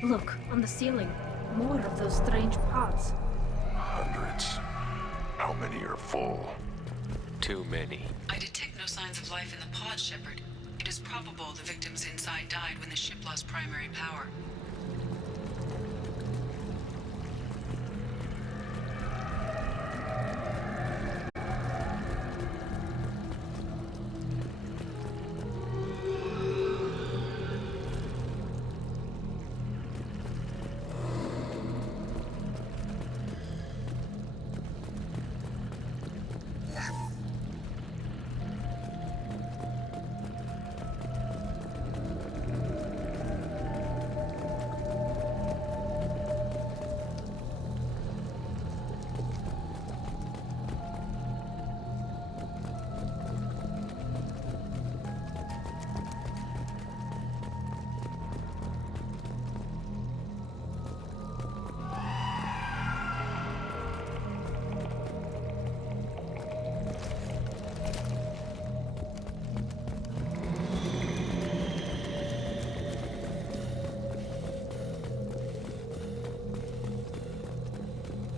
Look, on the ceiling. More of those strange pods. Hundreds. How many are full? Too many. I detect no signs of life in the pod, Shepard. It is probable the victims inside died when the ship lost primary power.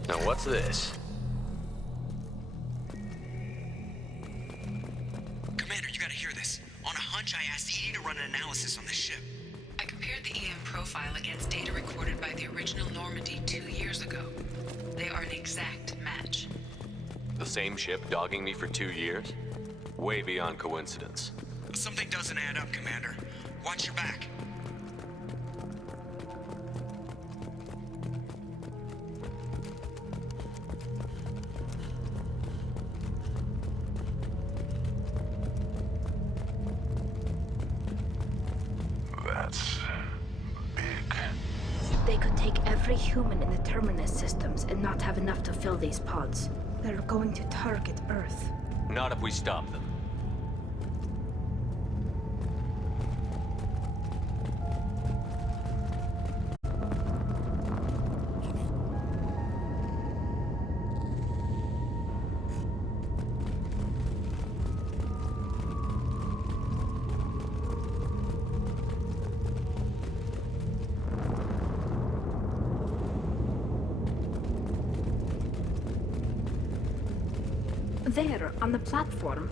Now what's this? Commander, you gotta hear this. On a hunch, I asked EDI to run an analysis on this ship. I compared the EM profile against data recorded by the original Normandy 2 years ago. They are an exact match. The same ship dogging me for 2 years? Way beyond coincidence. Something doesn't add up, Commander. Watch your back. That's big. They could take every human in the Terminus systems and not have enough to fill these pods. They're going to target Earth. Not if we stop them. There, on the platform.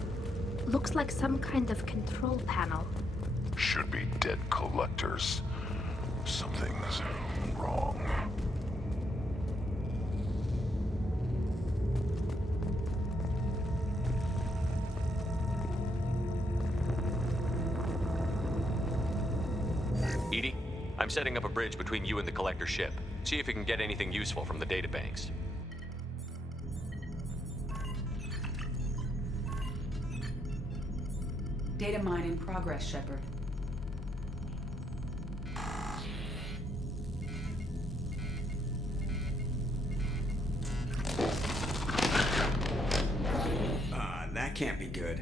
Looks like some kind of control panel. Should be dead collectors. Something's wrong. Edie, I'm setting up a bridge between you and the collector ship. See if you can get anything useful from the databanks. Data mine in progress, Shepard. That can't be good.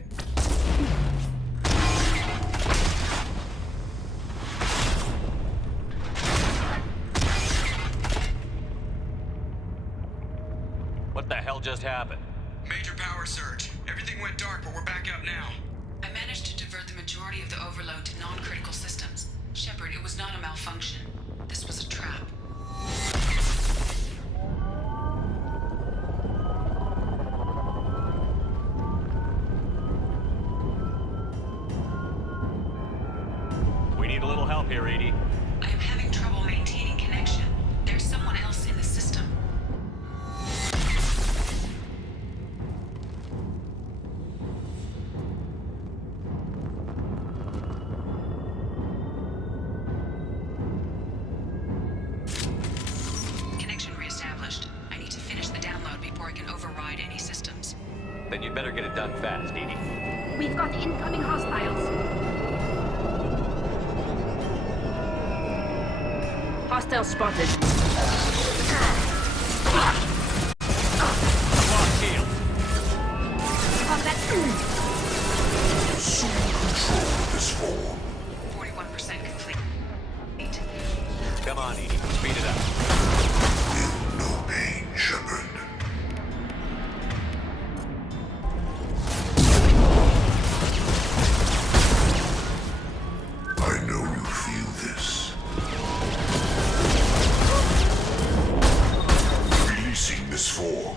What the hell just happened? Major power surge. Everything went dark, but we're back up now. I managed to divert the majority of the overload to non-critical systems. Shepard, it was not a malfunction. This was a trap. We need a little help here, Edie. I am having trouble maintaining connection. There's someone else in the system. Connection reestablished. I need to finish the download before I can override any systems. Then you'd better get it done fast, Edie. We've got incoming hostiles. Hostile spotted. Lock shield. Assume control of this form. 41% complete. Come on, Edie. Speed it up. Feel no pain, Shepard. I know you feel this. Releasing this form.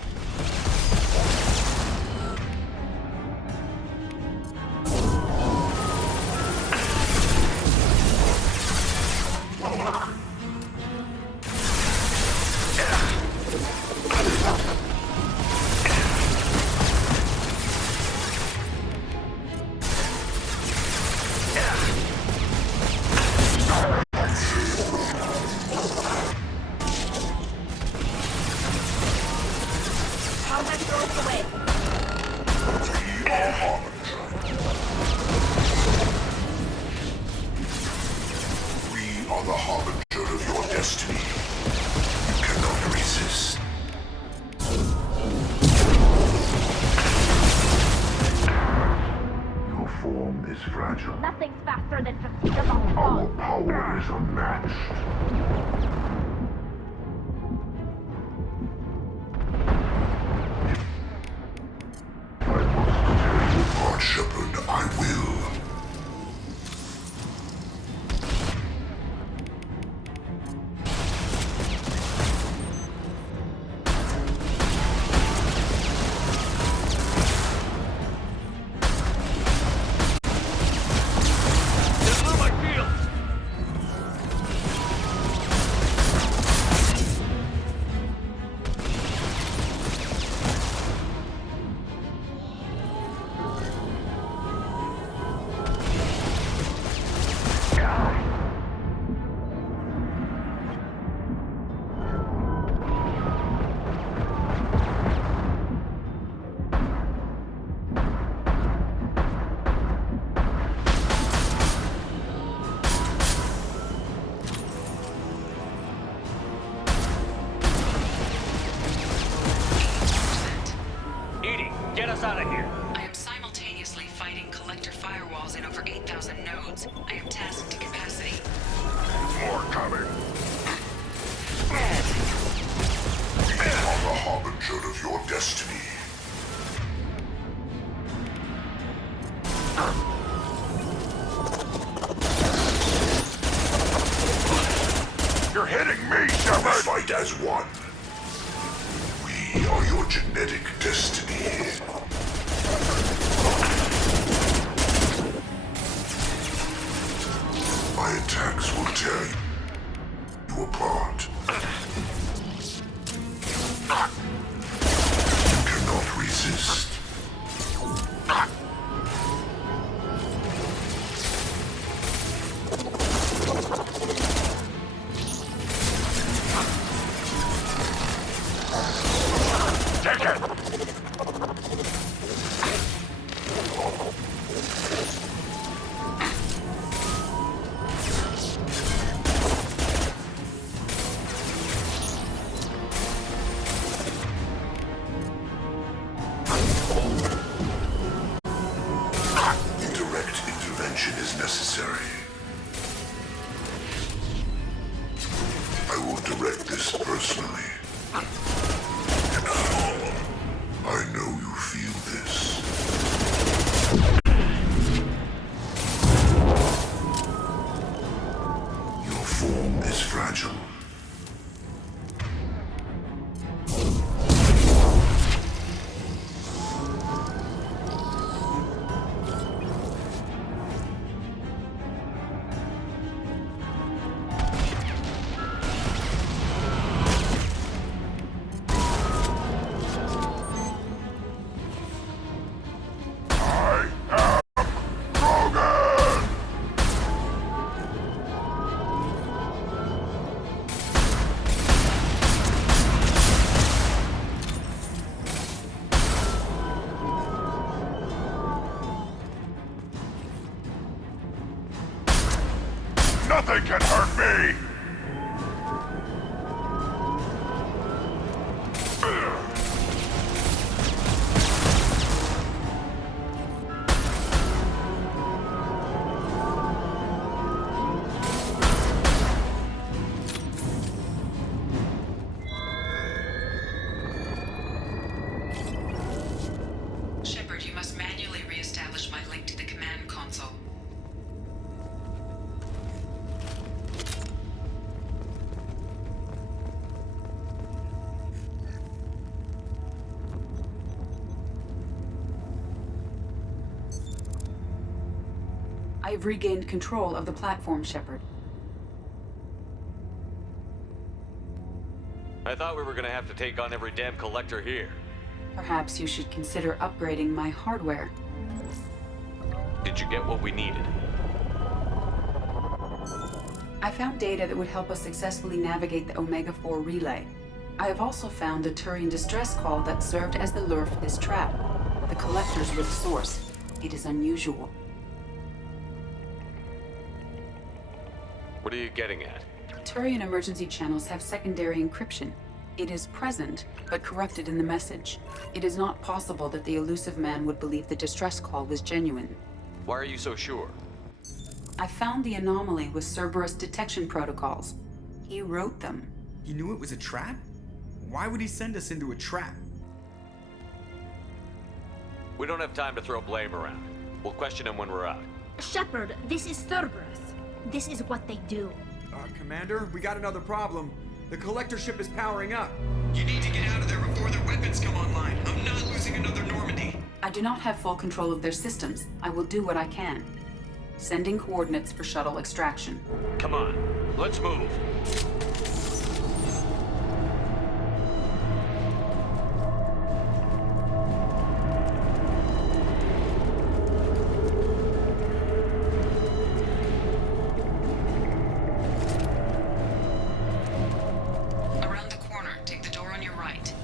We are the harbinger of your destiny. You cannot resist. Your form is fragile. Nothing's faster than the Our power is unmatched. I must tear you apart, Shepard. I will. Edie, get us out of here. I am simultaneously fighting collector firewalls in over 8,000 nodes. I am tasked to capacity. More coming. We are the harbinger of your destiny. You're hitting me, Shepard! Fight as one. We are your genetic destiny. necessary. I will direct this personally. I know you feel this. Your form is fragile. Nothing can hurt me! Shepard, you must manually re-establish my link to the command console. I've regained control of the platform, Shepard. I thought we were gonna have to take on every damn collector here. Perhaps you should consider upgrading my hardware. Did you get what we needed? I found data that would help us successfully navigate the Omega-4 relay. I have also found a Turian distress call that served as the lure for this trap. The collectors were the source. It is unusual. What are you getting at? Turian emergency channels have secondary encryption. It is present, but corrupted in the message. It is not possible that the elusive man would believe the distress call was genuine. Why are you so sure? I found the anomaly with Cerberus detection protocols. He wrote them. He knew it was a trap? Why would he send us into a trap? We don't have time to throw blame around. We'll question him when we're out. Shepard, this is Cerberus. This is what they do. Commander, we got another problem. The collector ship is powering up. You need to get out of there before their weapons come online. I'm not losing another Normandy. I do not have full control of their systems. I will do what I can. Sending coordinates for shuttle extraction. Come on, let's move. Around the corner, take the door on your right.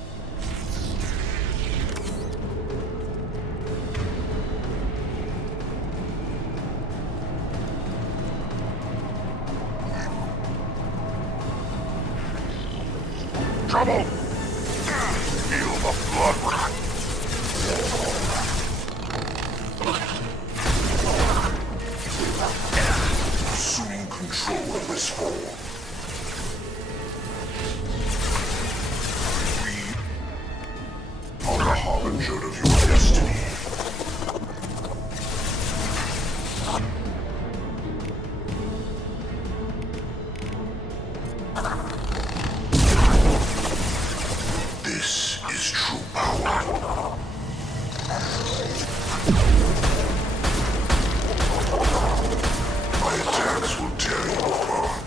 Trouble! Feel the blood rot! Assuming control of this form. We are the harbinger of your destiny. This is true power. My attacks will tear you apart.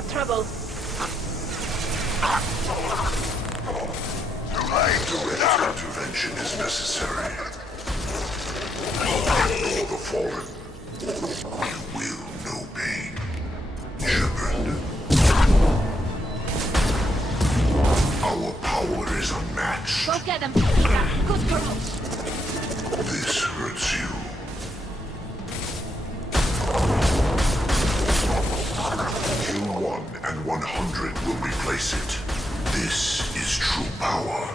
more trouble. Direct intervention is necessary. Ignore the fallen. You will know pain. Shepard. Our power is unmatched. Go get them, Peter. Good girl. This hurts you. Kill one and 100 will replace it. This is true power.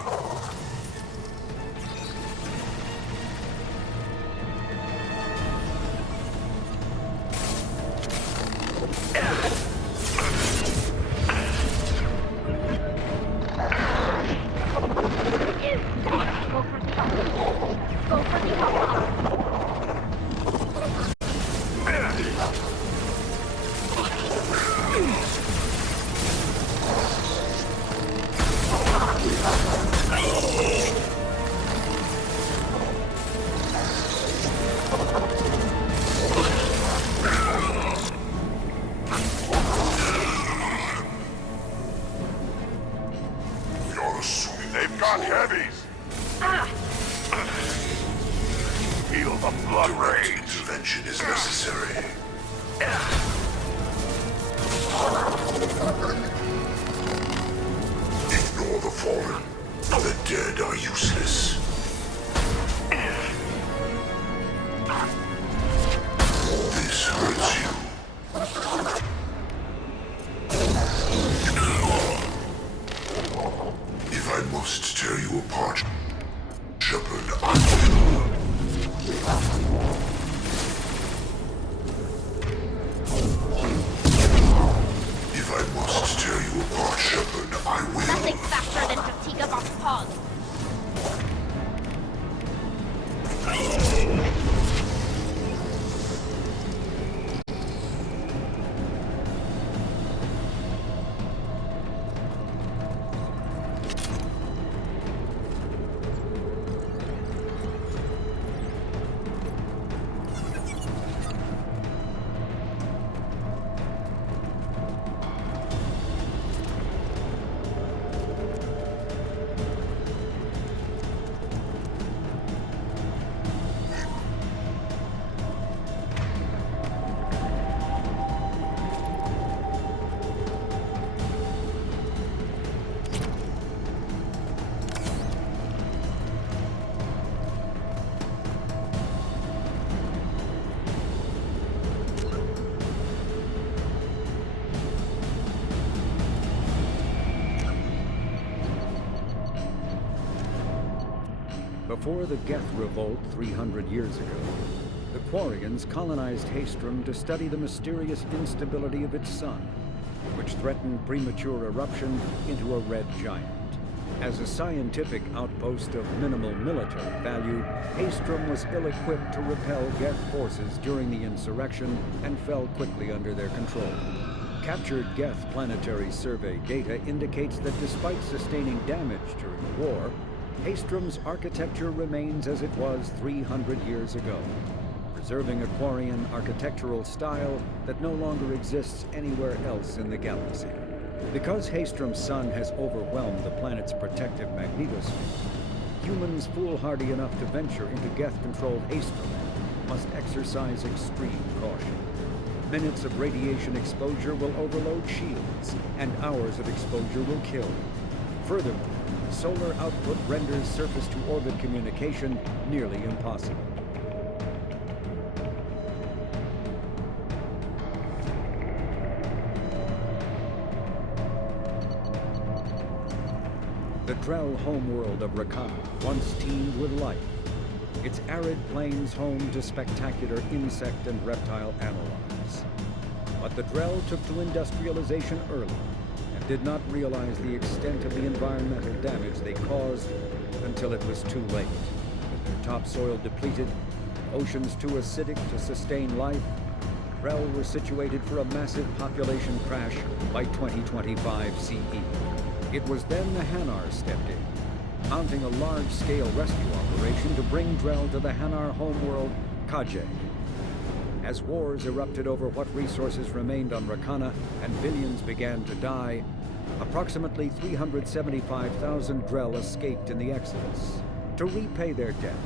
They've got heavies. Feel the blood rage. Intervention is necessary. Ignore the fallen. The dead are useless. This hurts you. If I must tear you apart, Shepard, I will. If I must tear you apart, Shepard, I will. Nothing faster than fatigue of our pod. Before the Geth Revolt 300 years ago, the Quarians colonized Haestrom to study the mysterious instability of its sun, which threatened premature eruption into a red giant. As a scientific outpost of minimal military value, Haestrom was ill-equipped to repel Geth forces during the insurrection and fell quickly under their control. Captured Geth planetary survey data indicates that despite sustaining damage during the war, Haestrom's architecture remains as it was 300 years ago, preserving a Quarian architectural style that no longer exists anywhere else in the galaxy. Because Haestrom's sun has overwhelmed the planet's protective magnetosphere, humans foolhardy enough to venture into Geth-controlled Haestrom must exercise extreme caution. Minutes of radiation exposure will overload shields, and hours of exposure will kill. Furthermore, solar output renders surface-to-orbit communication nearly impossible. The Drell homeworld of Rakana once teemed with life, its arid plains home to spectacular insect and reptile analogs. But the Drell took to industrialization early, did not realize the extent of the environmental damage they caused until it was too late. With their topsoil depleted, oceans too acidic to sustain life, Drell were situated for a massive population crash by 2025 CE. It was then the Hanar stepped in, mounting a large-scale rescue operation to bring Drell to the Hanar homeworld, Kajay. As wars erupted over what resources remained on Rakana and billions began to die, approximately 375,000 Drell escaped in the Exodus. To repay their debt,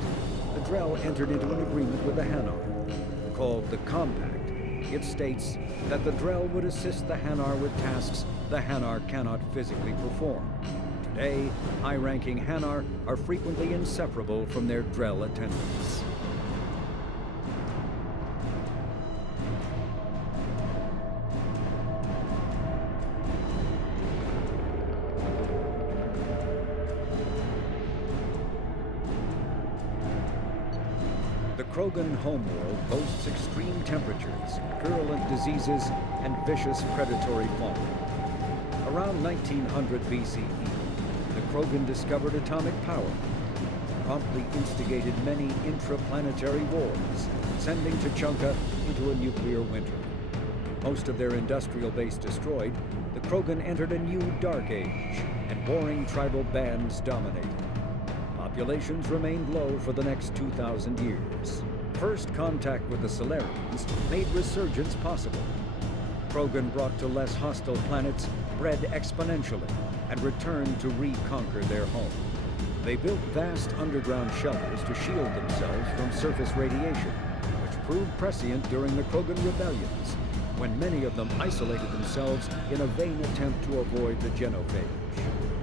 the Drell entered into an agreement with the Hanar, called the Compact. It states that the Drell would assist the Hanar with tasks the Hanar cannot physically perform. Today, high-ranking Hanar are frequently inseparable from their Drell attendants. The Krogan homeworld boasts extreme temperatures, virulent diseases, and vicious predatory fauna. Around 1900 BCE, the Krogan discovered atomic power, promptly instigated many intraplanetary wars, sending Tuchanka into a nuclear winter. Most of their industrial base destroyed, the Krogan entered a new Dark Age, and warring tribal bands dominated. Populations remained low for the next 2,000 years. First contact with the Solarians made resurgence possible. Krogan brought to less hostile planets bred exponentially and returned to reconquer their home. They built vast underground shelters to shield themselves from surface radiation, which proved prescient during the Krogan rebellions, when many of them isolated themselves in a vain attempt to avoid the genophage.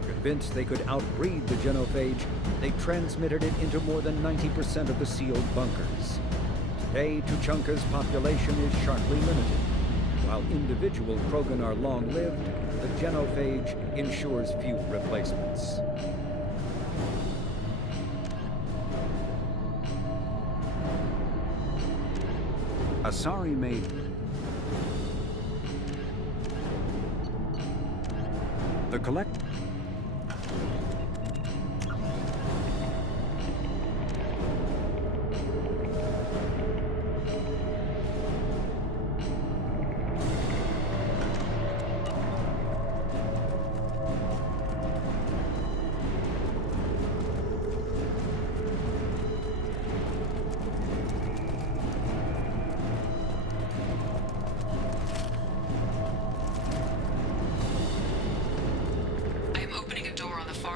Convinced they could outbreed the genophage, they transmitted it into more than 90% of the sealed bunkers. Today, Tuchanka's population is sharply limited. While individual Krogan are long-lived, the genophage ensures few replacements. Asari made the collect.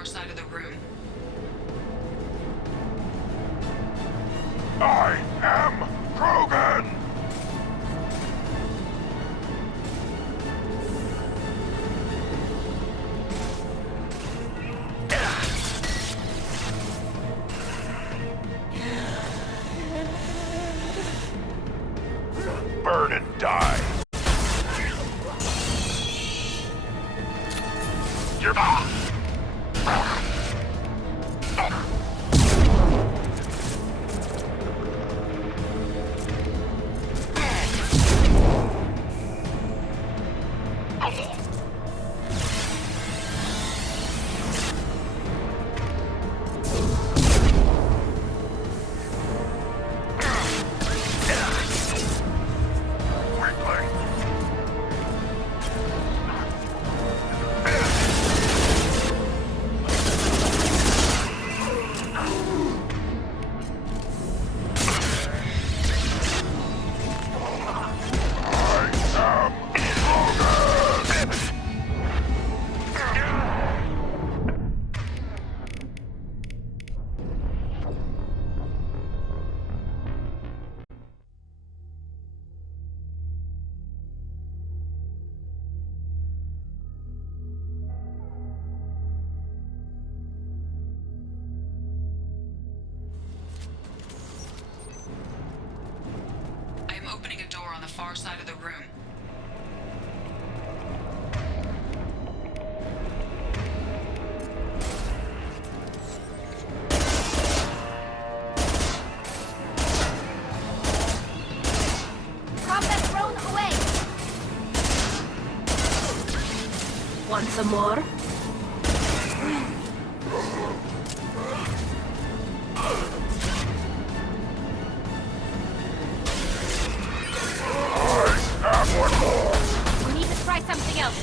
Side of the room. I am Krogan! Burn and die! You're far side of the room. Combat drone away! Want some more? We need to try something else.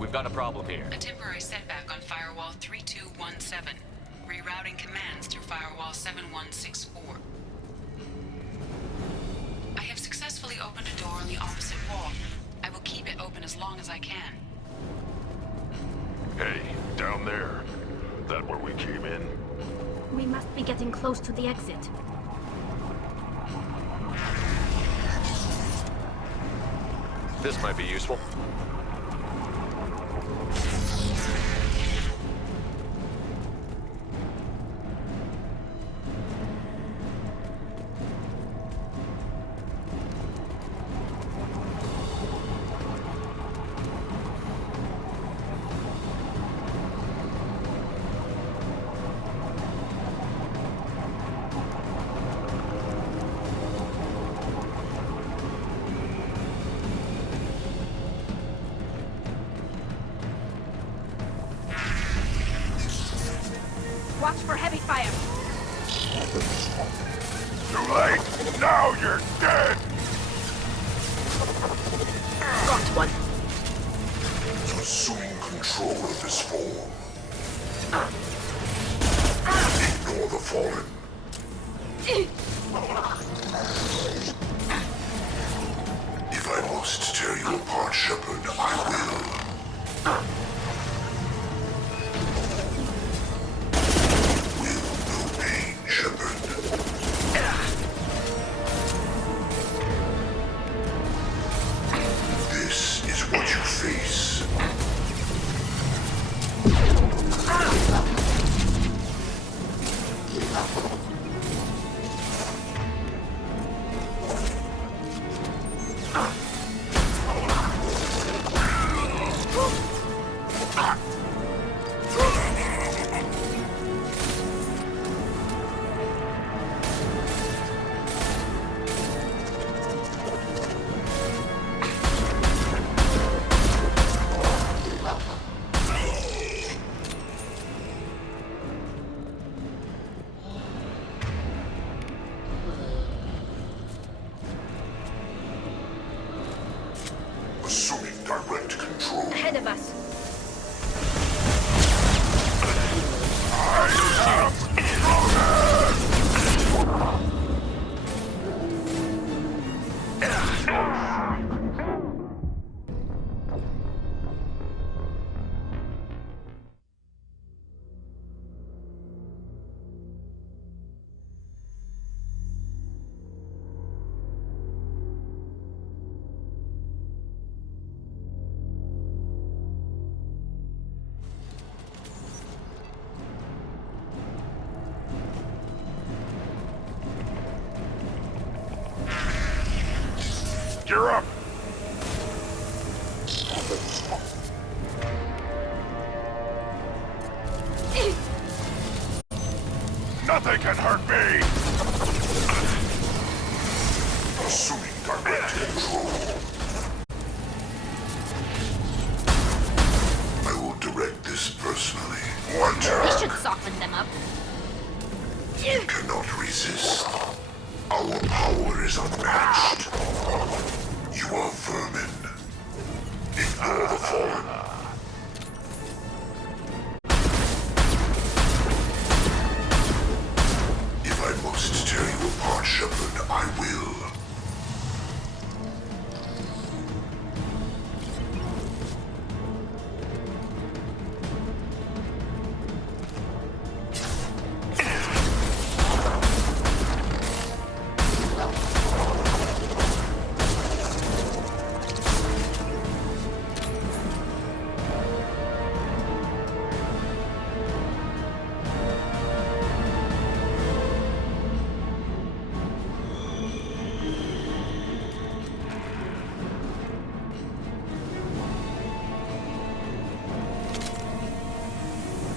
We've got a problem here. A temporary setback on Firewall 3217. Rerouting commands through Firewall 7164. I have successfully opened a door on the opposite wall. I will keep it open as long as I can. Hey, down there. That where we came in? We must be getting close to the exit. This might be useful. Watch for heavy fire. Too late! Now you're dead! Got one. Assuming control of this form. Ignore the fallen. If I must tear you apart, Shepard, I will. Will no pain, Shepard. This is what you face. Assuming direct control. Ahead of us. You're up! Nothing can hurt me! Assuming direct control. I will direct this personally. One We turn. should soften them up. You cannot resist. Our power is unmatched. You are vermin. Ignore the fallen. If I must tear you apart, Shepard, I will.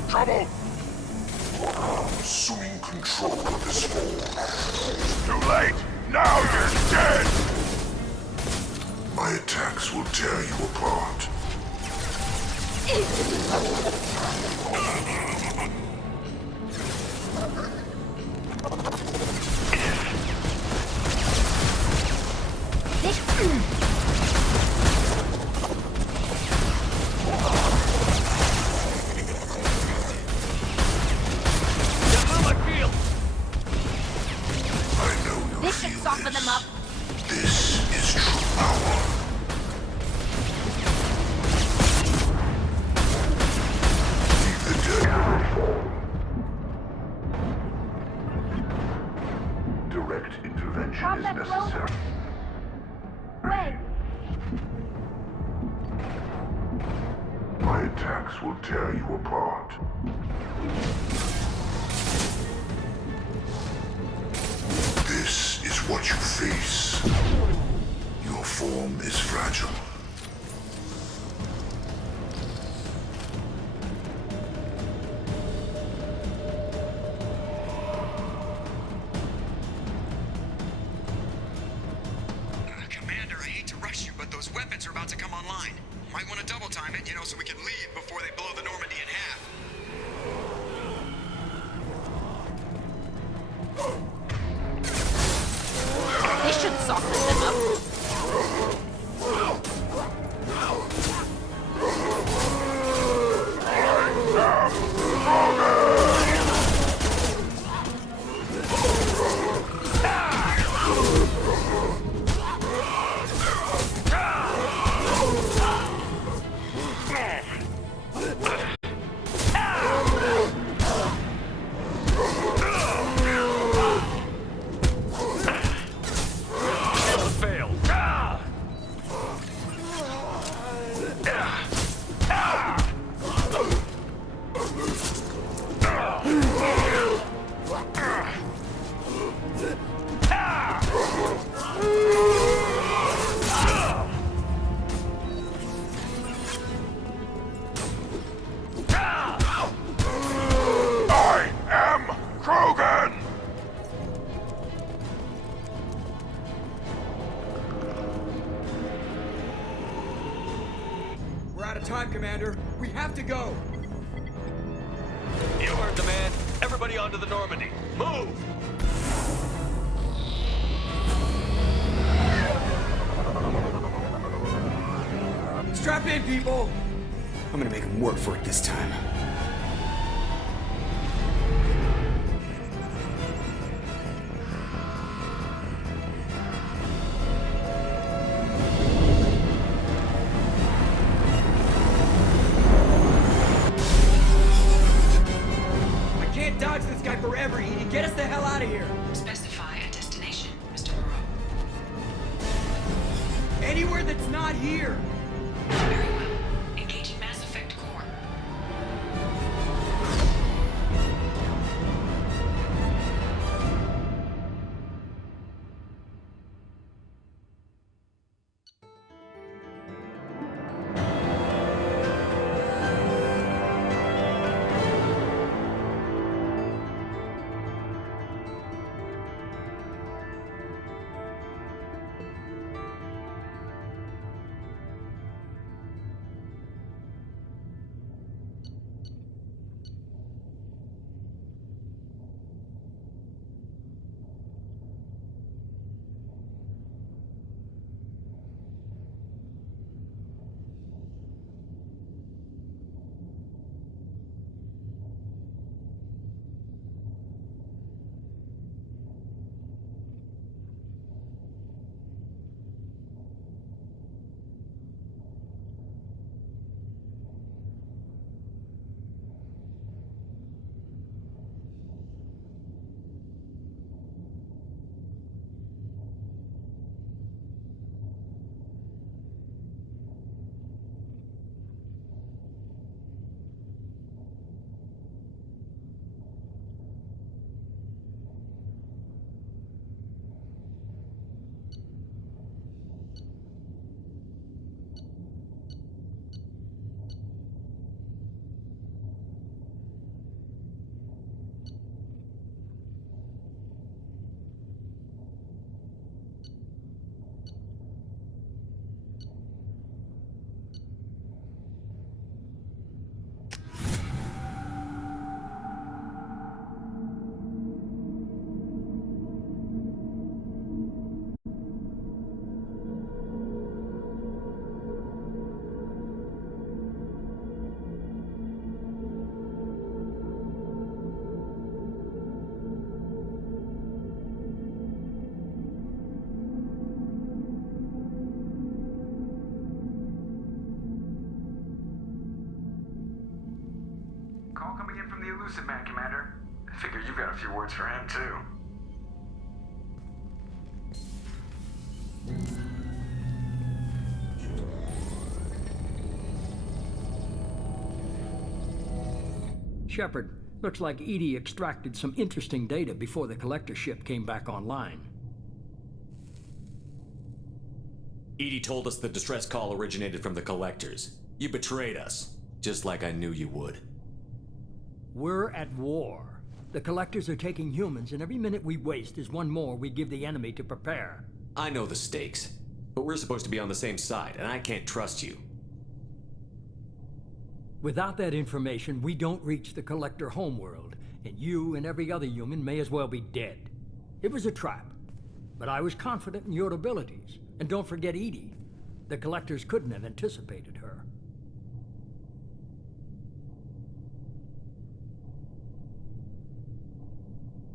Trouble! Assuming control of this form. Too late! Now you're dead! My attacks will tear you apart. attacks will tear you apart. This is what you face. Your form is fragile. Commander, I hate to rush you, but those weapons are about to come online. Might want to double time it, so we can leave before they blow the Normandy in half. They should soften them up. Time, Commander. We have to go. You heard the man. Everybody onto the Normandy. Move! Strap in, people! I'm gonna make them work for it this time. Forever, Edie. Get us the hell out of here. Specify a destination, Mr. Moreau. Anywhere that's not here. Very well. Engaging Mass Effect core. Call coming in from the Elusive Man, Commander. I figure you've got a few words for him, too. Shepard, looks like EDI extracted some interesting data before the collector ship came back online. EDI told us the distress call originated from the collectors. You betrayed us, just like I knew you would. We're at war. The collectors are taking humans, and every minute we waste is one more we give the enemy to prepare. I know the stakes, but we're supposed to be on the same side, and I can't trust you. Without that information, we don't reach the collector homeworld, and you and every other human may as well be dead. It was a trap, but I was confident in your abilities. And don't forget EDI. The collectors couldn't have anticipated her.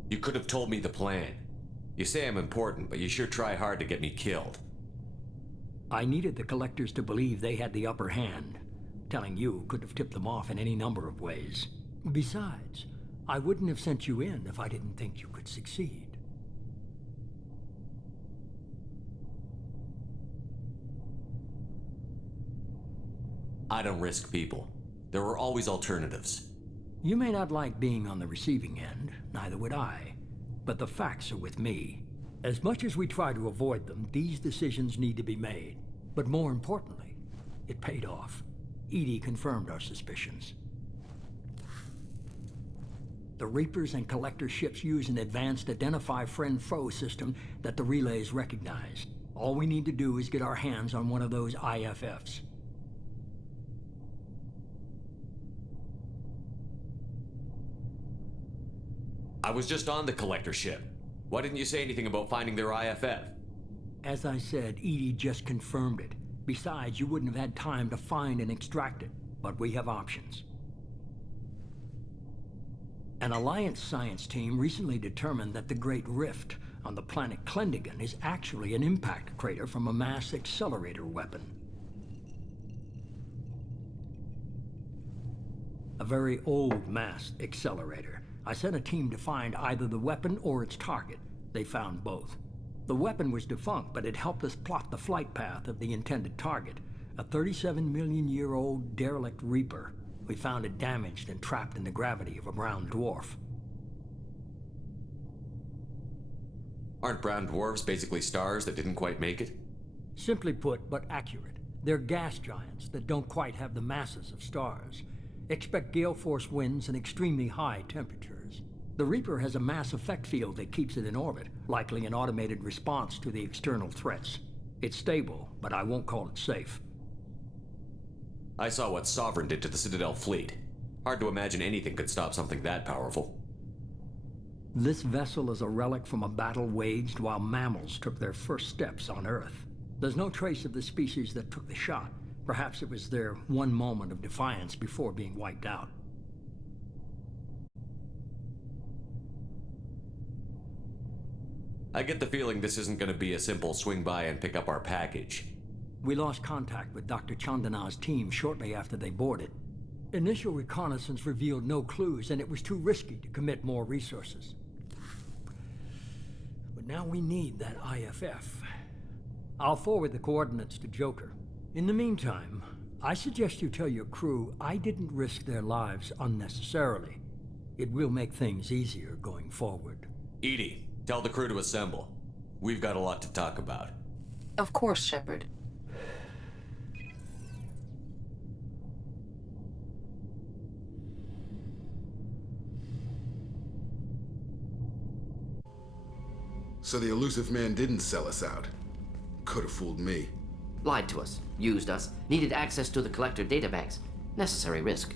You could have told me the plan. You say I'm important, but you sure try hard to get me killed. I needed the collectors to believe they had the upper hand. Telling you could have tipped them off in any number of ways. Besides, I wouldn't have sent you in if I didn't think you could succeed. I don't risk people. There are always alternatives. You may not like being on the receiving end, neither would I. But the facts are with me. As much as we try to avoid them, these decisions need to be made. But more importantly, it paid off. EDI confirmed our suspicions. The Reapers and Collector ships use an advanced Identify Friend-Foe system that the relays recognize. All we need to do is get our hands on one of those IFFs. I was just on the collector ship. Why didn't you say anything about finding their IFF? As I said, EDI just confirmed it. Besides, you wouldn't have had time to find and extract it. But we have options. An Alliance science team recently determined that the Great Rift on the planet Klendigan is actually an impact crater from a mass accelerator weapon. A very old mass accelerator. I sent a team to find either the weapon or its target. They found both. The weapon was defunct, but it helped us plot the flight path of the intended target, a 37-million-year-old derelict Reaper. We found it damaged and trapped in the gravity of a brown dwarf. Aren't brown dwarfs basically stars that didn't quite make it? Simply put, but accurate. They're gas giants that don't quite have the masses of stars. Expect gale force winds and extremely high temperatures. The Reaper has a mass effect field that keeps it in orbit, likely an automated response to the external threats. It's stable, but I won't call it safe. I saw what Sovereign did to the Citadel fleet. Hard to imagine anything could stop something that powerful. This vessel is a relic from a battle waged while mammals took their first steps on Earth. There's no trace of the species that took the shot. Perhaps it was their one moment of defiance before being wiped out. I get the feeling this isn't going to be a simple swing by and pick up our package. We lost contact with Dr. Chandana's team shortly after they boarded. Initial reconnaissance revealed no clues, and it was too risky to commit more resources. But now we need that IFF. I'll forward the coordinates to Joker. In the meantime, I suggest you tell your crew I didn't risk their lives unnecessarily. It will make things easier going forward. EDI, tell the crew to assemble. We've got a lot to talk about. Of course, Shepard. So the elusive man didn't sell us out. Could have fooled me. Lied to us, used us, needed access to the collector databanks. Necessary risk.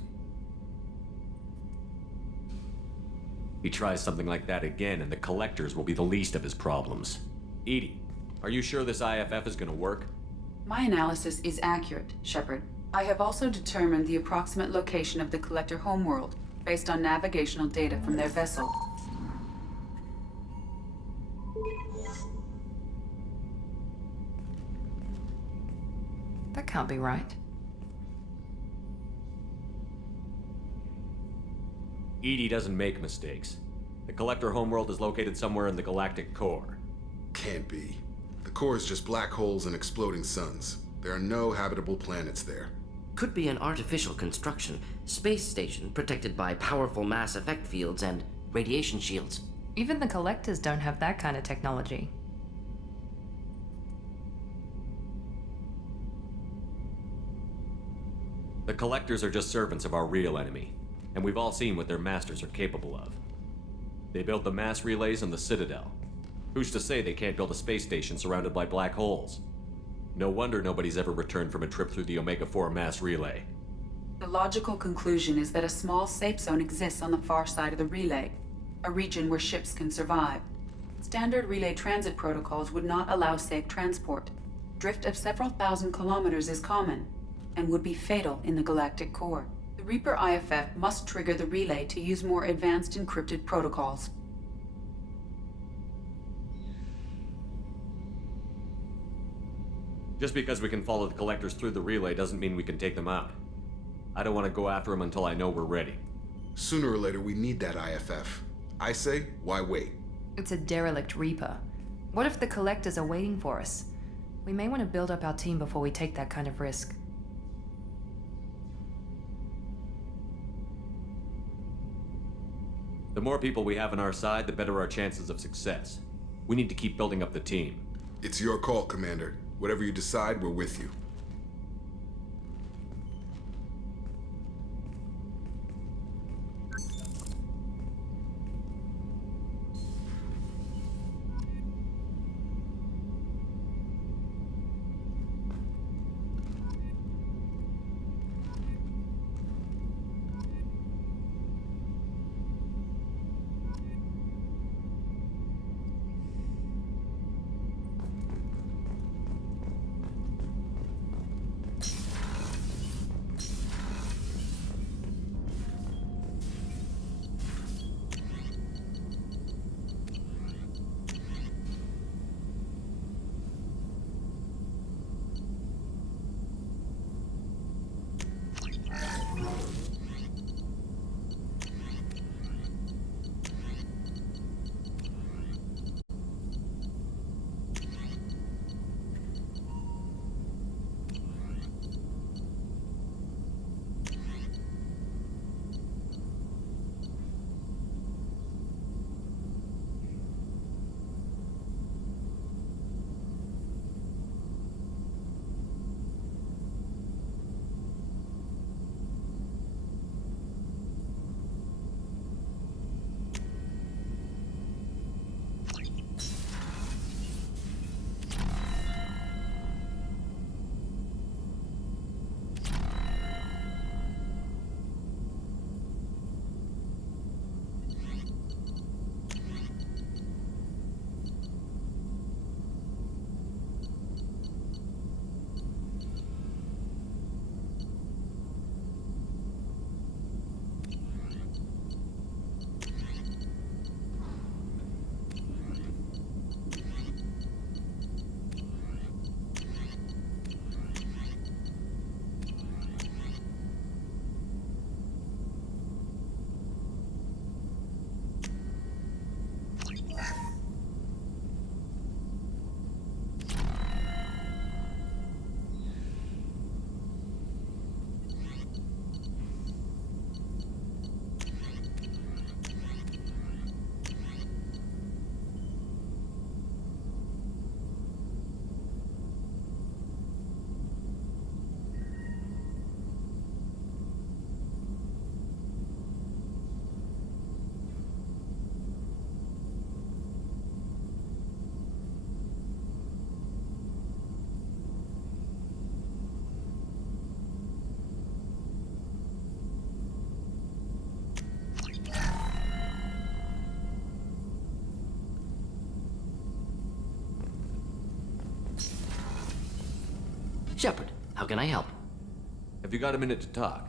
He tries something like that again, and the collectors will be the least of his problems. EDI, are you sure this IFF is gonna work? My analysis is accurate, Shepard. I have also determined the approximate location of the collector homeworld, based on navigational data from their vessel. That can't be right. EDI doesn't make mistakes. The collector homeworld is located somewhere in the galactic core. Can't be. The core is just black holes and exploding suns. There are no habitable planets there. Could be an artificial construction, space station protected by powerful mass effect fields and radiation shields. Even the Collectors don't have that kind of technology. The Collectors are just servants of our real enemy, and we've all seen what their masters are capable of. They built the mass relays on the Citadel. Who's to say they can't build a space station surrounded by black holes? No wonder nobody's ever returned from a trip through the Omega-4 mass relay. The logical conclusion is that a small safe zone exists on the far side of the relay, a region where ships can survive. Standard relay transit protocols would not allow safe transport. Drift of several thousand kilometers is common, and would be fatal in the galactic core. The Reaper IFF must trigger the relay to use more advanced encrypted protocols. Just because we can follow the Collectors through the relay doesn't mean we can take them out. I don't want to go after them until I know we're ready. Sooner or later, we need that IFF. I say, why wait? It's a derelict Reaper. What if the Collectors are waiting for us? We may want to build up our team before we take that kind of risk. The more people we have on our side, the better our chances of success. We need to keep building up the team. It's your call, Commander. Whatever you decide, we're with you. Shepard, how can I help? Have you got a minute to talk?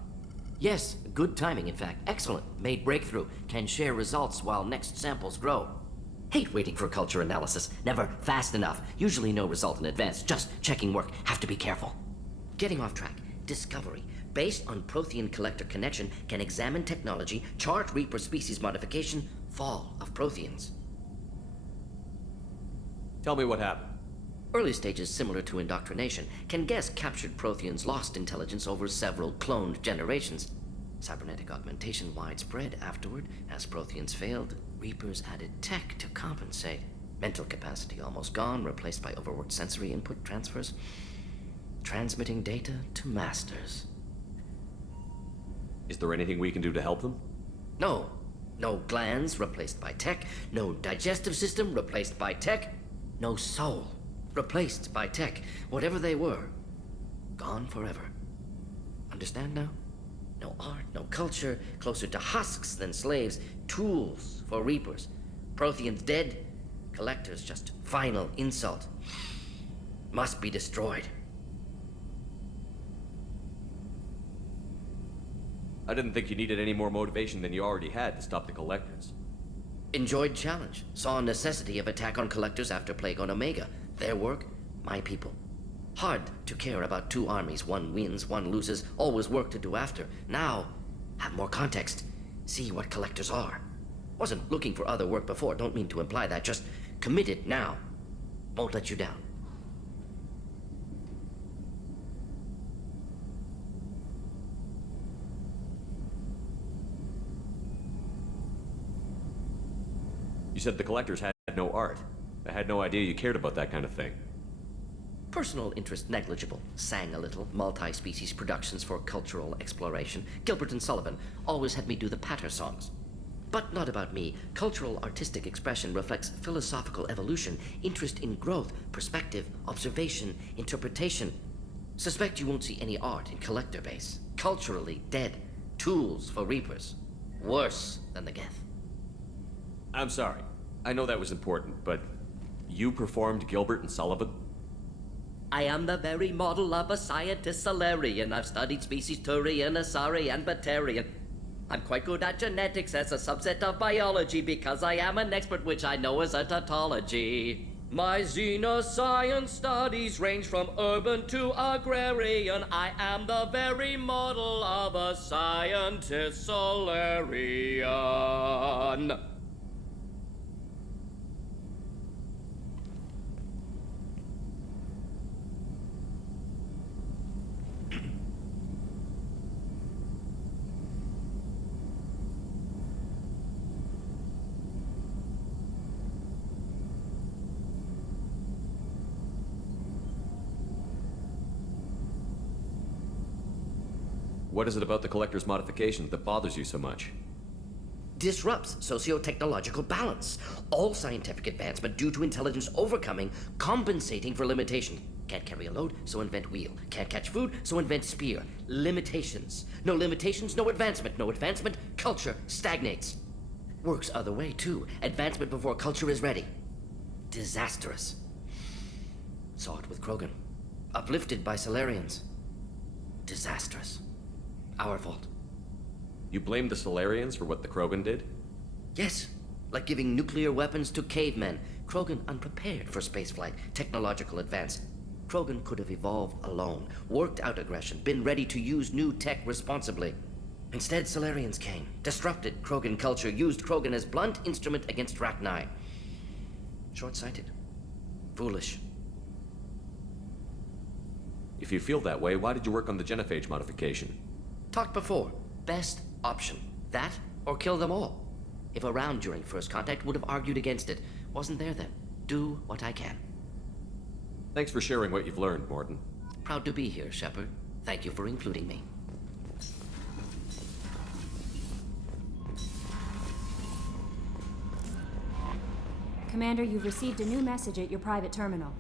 Yes, good timing, in fact. Excellent. Made breakthrough. Can share results while next samples grow. Hate waiting for culture analysis. Never fast enough. Usually no result in advance. Just checking work. Have to be careful. Getting off track. Discovery. Based on Prothean collector connection, can examine technology, chart Reaper species modification, fall of Protheans. Tell me what happened. Early stages similar to indoctrination can guess captured Protheans lost intelligence over several cloned generations. Cybernetic augmentation widespread afterward. As Protheans failed, Reapers added tech to compensate. Mental capacity almost gone, replaced by overworked sensory input transfers. Transmitting data to masters. Is there anything we can do to help them? No. No glands replaced by tech. No digestive system replaced by tech. No soul replaced by tech. Whatever they were, gone forever. Understand now? No art, no culture, closer to husks than slaves. Tools for Reapers. Protheans dead. Collectors just final insult. Must be destroyed. I didn't think you needed any more motivation than you already had to stop the Collectors. Enjoyed challenge. Saw necessity of attack on Collectors after Plague on Omega. Their work, my people. Hard to care about two armies. One wins, one loses. Always work to do after. Now, have more context. See what Collectors are. Wasn't looking for other work before. Don't mean to imply that. Just committed now. Won't let you down. You said the Collectors had no art. I had no idea you cared about that kind of thing. Personal interest negligible. Sang a little. Multi-species productions for cultural exploration. Gilbert and Sullivan always had me do the patter songs. But not about me. Cultural artistic expression reflects philosophical evolution, interest in growth, perspective, observation, interpretation. Suspect you won't see any art in Collector base. Culturally dead. Tools for Reapers. Worse than the Geth. I'm sorry. I know that was important, but you performed Gilbert and Sullivan? I am the very model of a scientist Solarian. I've studied species Turian, Asari, and Batarian. I'm quite good at genetics as a subset of biology because I am an expert, which I know is a tautology. My xenoscience studies range from urban to agrarian. I am the very model of a scientist Solarian. What is it about the Collector's modifications that bothers you so much? Disrupts socio-technological balance. All scientific advancement due to intelligence overcoming, compensating for limitation. Can't carry a load, so invent wheel. Can't catch food, so invent spear. Limitations. No limitations, no advancement. No advancement, culture stagnates. Works other way, too. Advancement before culture is ready. Disastrous. Saw it with Krogan. Uplifted by Solarians. Disastrous. Our fault. You blame the Solarians for what the Krogan did? Yes, like giving nuclear weapons to cavemen. Krogan unprepared for spaceflight, technological advance. Krogan could have evolved alone, worked out aggression, been ready to use new tech responsibly. Instead, Solarians came, disrupted Krogan culture, used Krogan as blunt instrument against Rachni. Short-sighted. Foolish. If you feel that way, why did you work on the genophage modification? Talked before. Best option. That, or kill them all. If around during first contact, would have argued against it. Wasn't there then. Do what I can. Thanks for sharing what you've learned, Morton. Proud to be here, Shepard. Thank you for including me. Commander, you've received a new message at your private terminal.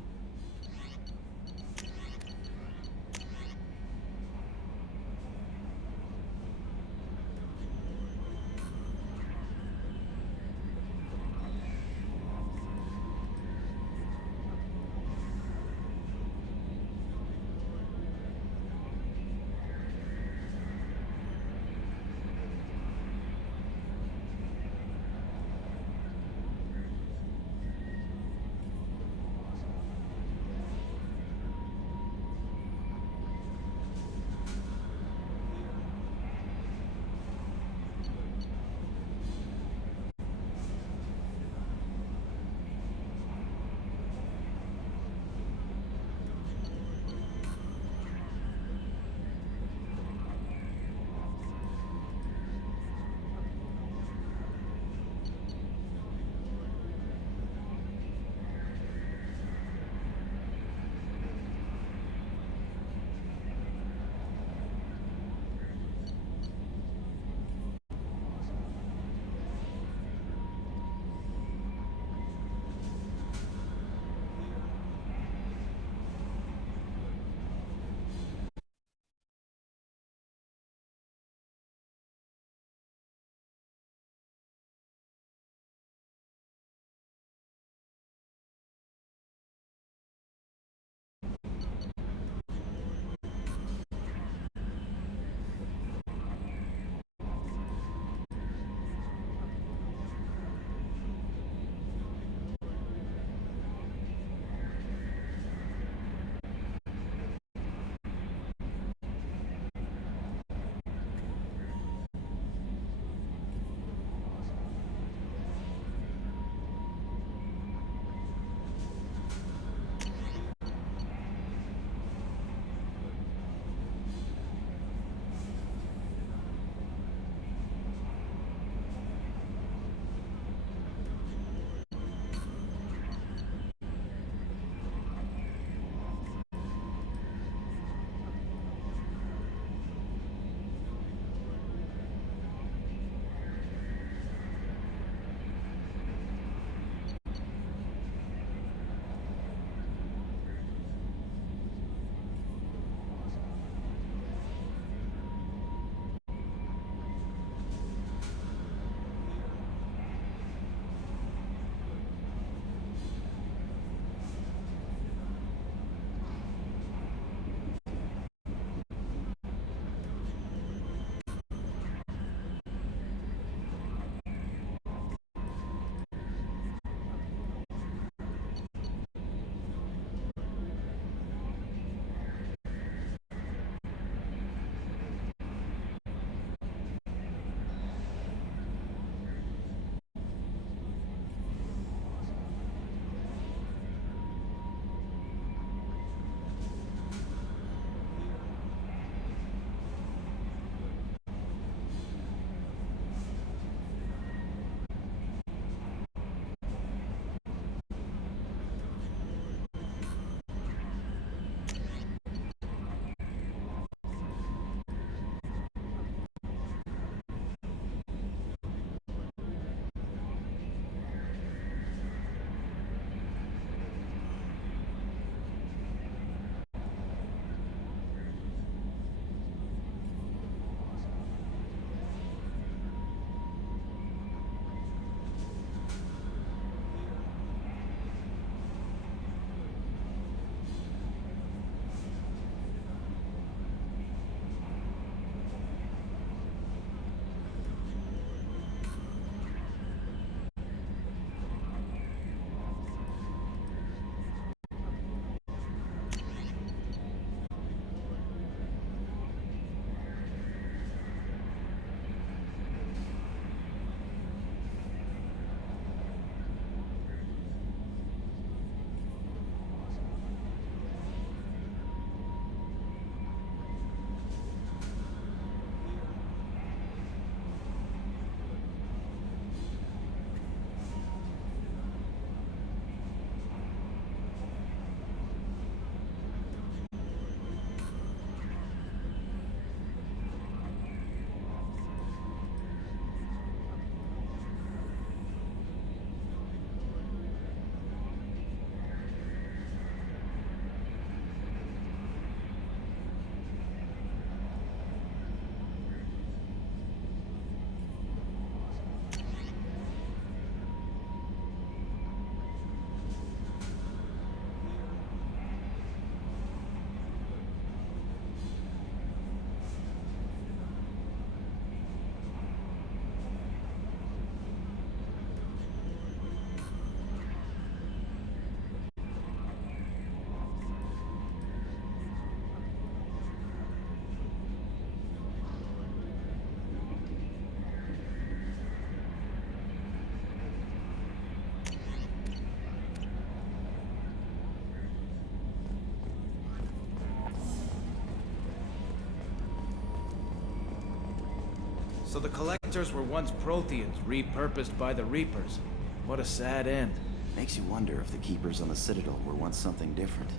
So the Collectors were once Protheans, repurposed by the Reapers. What a sad end. Makes you wonder if the Keepers on the Citadel were once something different.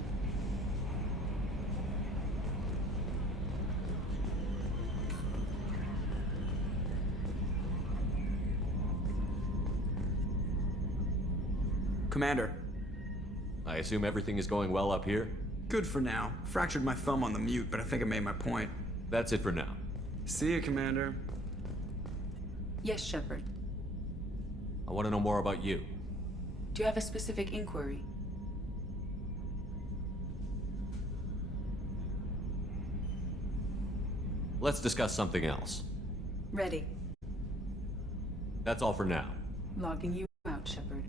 Commander. I assume everything is going well up here? Good for now. Fractured my thumb on the mute, but I think I made my point. That's it for now. See you, Commander. Yes, Shepard. I want to know more about you. Do you have a specific inquiry? Let's discuss something else. Ready. That's all for now. Logging you out, Shepard.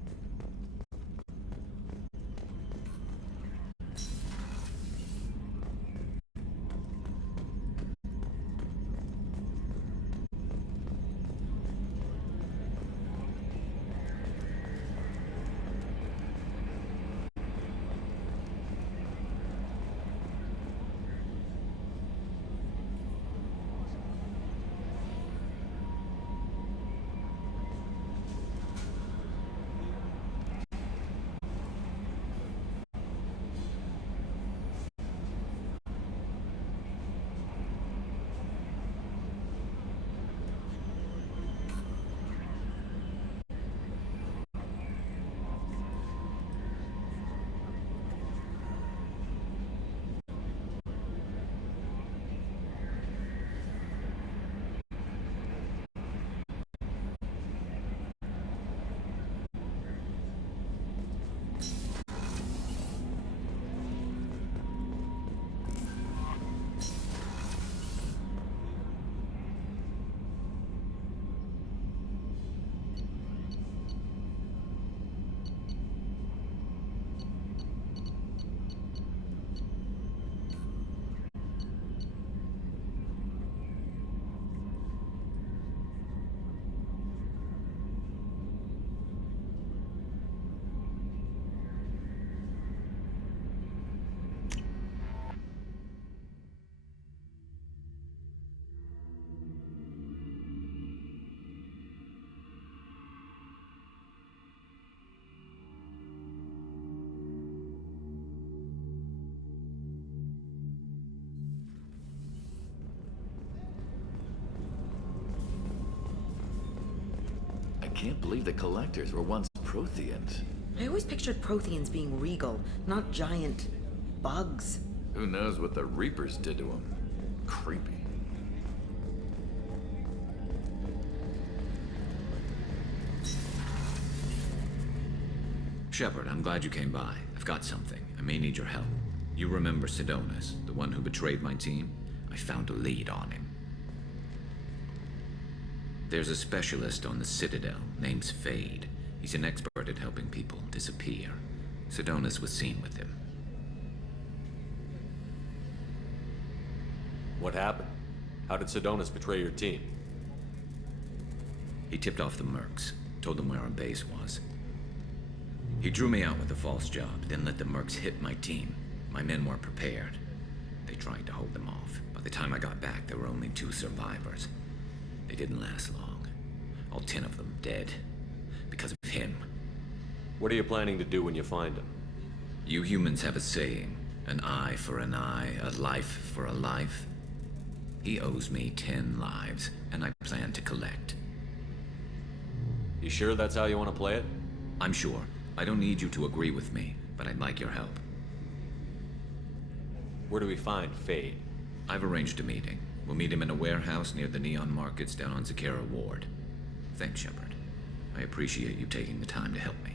I can't believe the Collectors were once Protheans. I always pictured Protheans being regal, not giant bugs. Who knows what the Reapers did to them? Creepy. Shepard, I'm glad you came by. I've got something. I may need your help. You remember Sidonus, the one who betrayed my team? I found a lead on him. There's a specialist on the Citadel, name's Fade. He's an expert at helping people disappear. Sidonus was seen with him. What happened? How did Sidonus betray your team? He tipped off the mercs, told them where our base was. He drew me out with a false job, then let the mercs hit my team. My men weren't prepared. They tried to hold them off. By the time I got back, there were only 2 survivors. They didn't last long. All 10 of them dead. Because of him. What are you planning to do when you find him? You humans have a saying. An eye for an eye, a life for a life. He owes me 10 lives, and I plan to collect. You sure that's how you want to play it? I'm sure. I don't need you to agree with me, but I'd like your help. Where do we find Fade? I've arranged a meeting. We'll meet him in a warehouse near the Neon Markets down on Zakera Ward. Thanks, Shepard. I appreciate you taking the time to help me.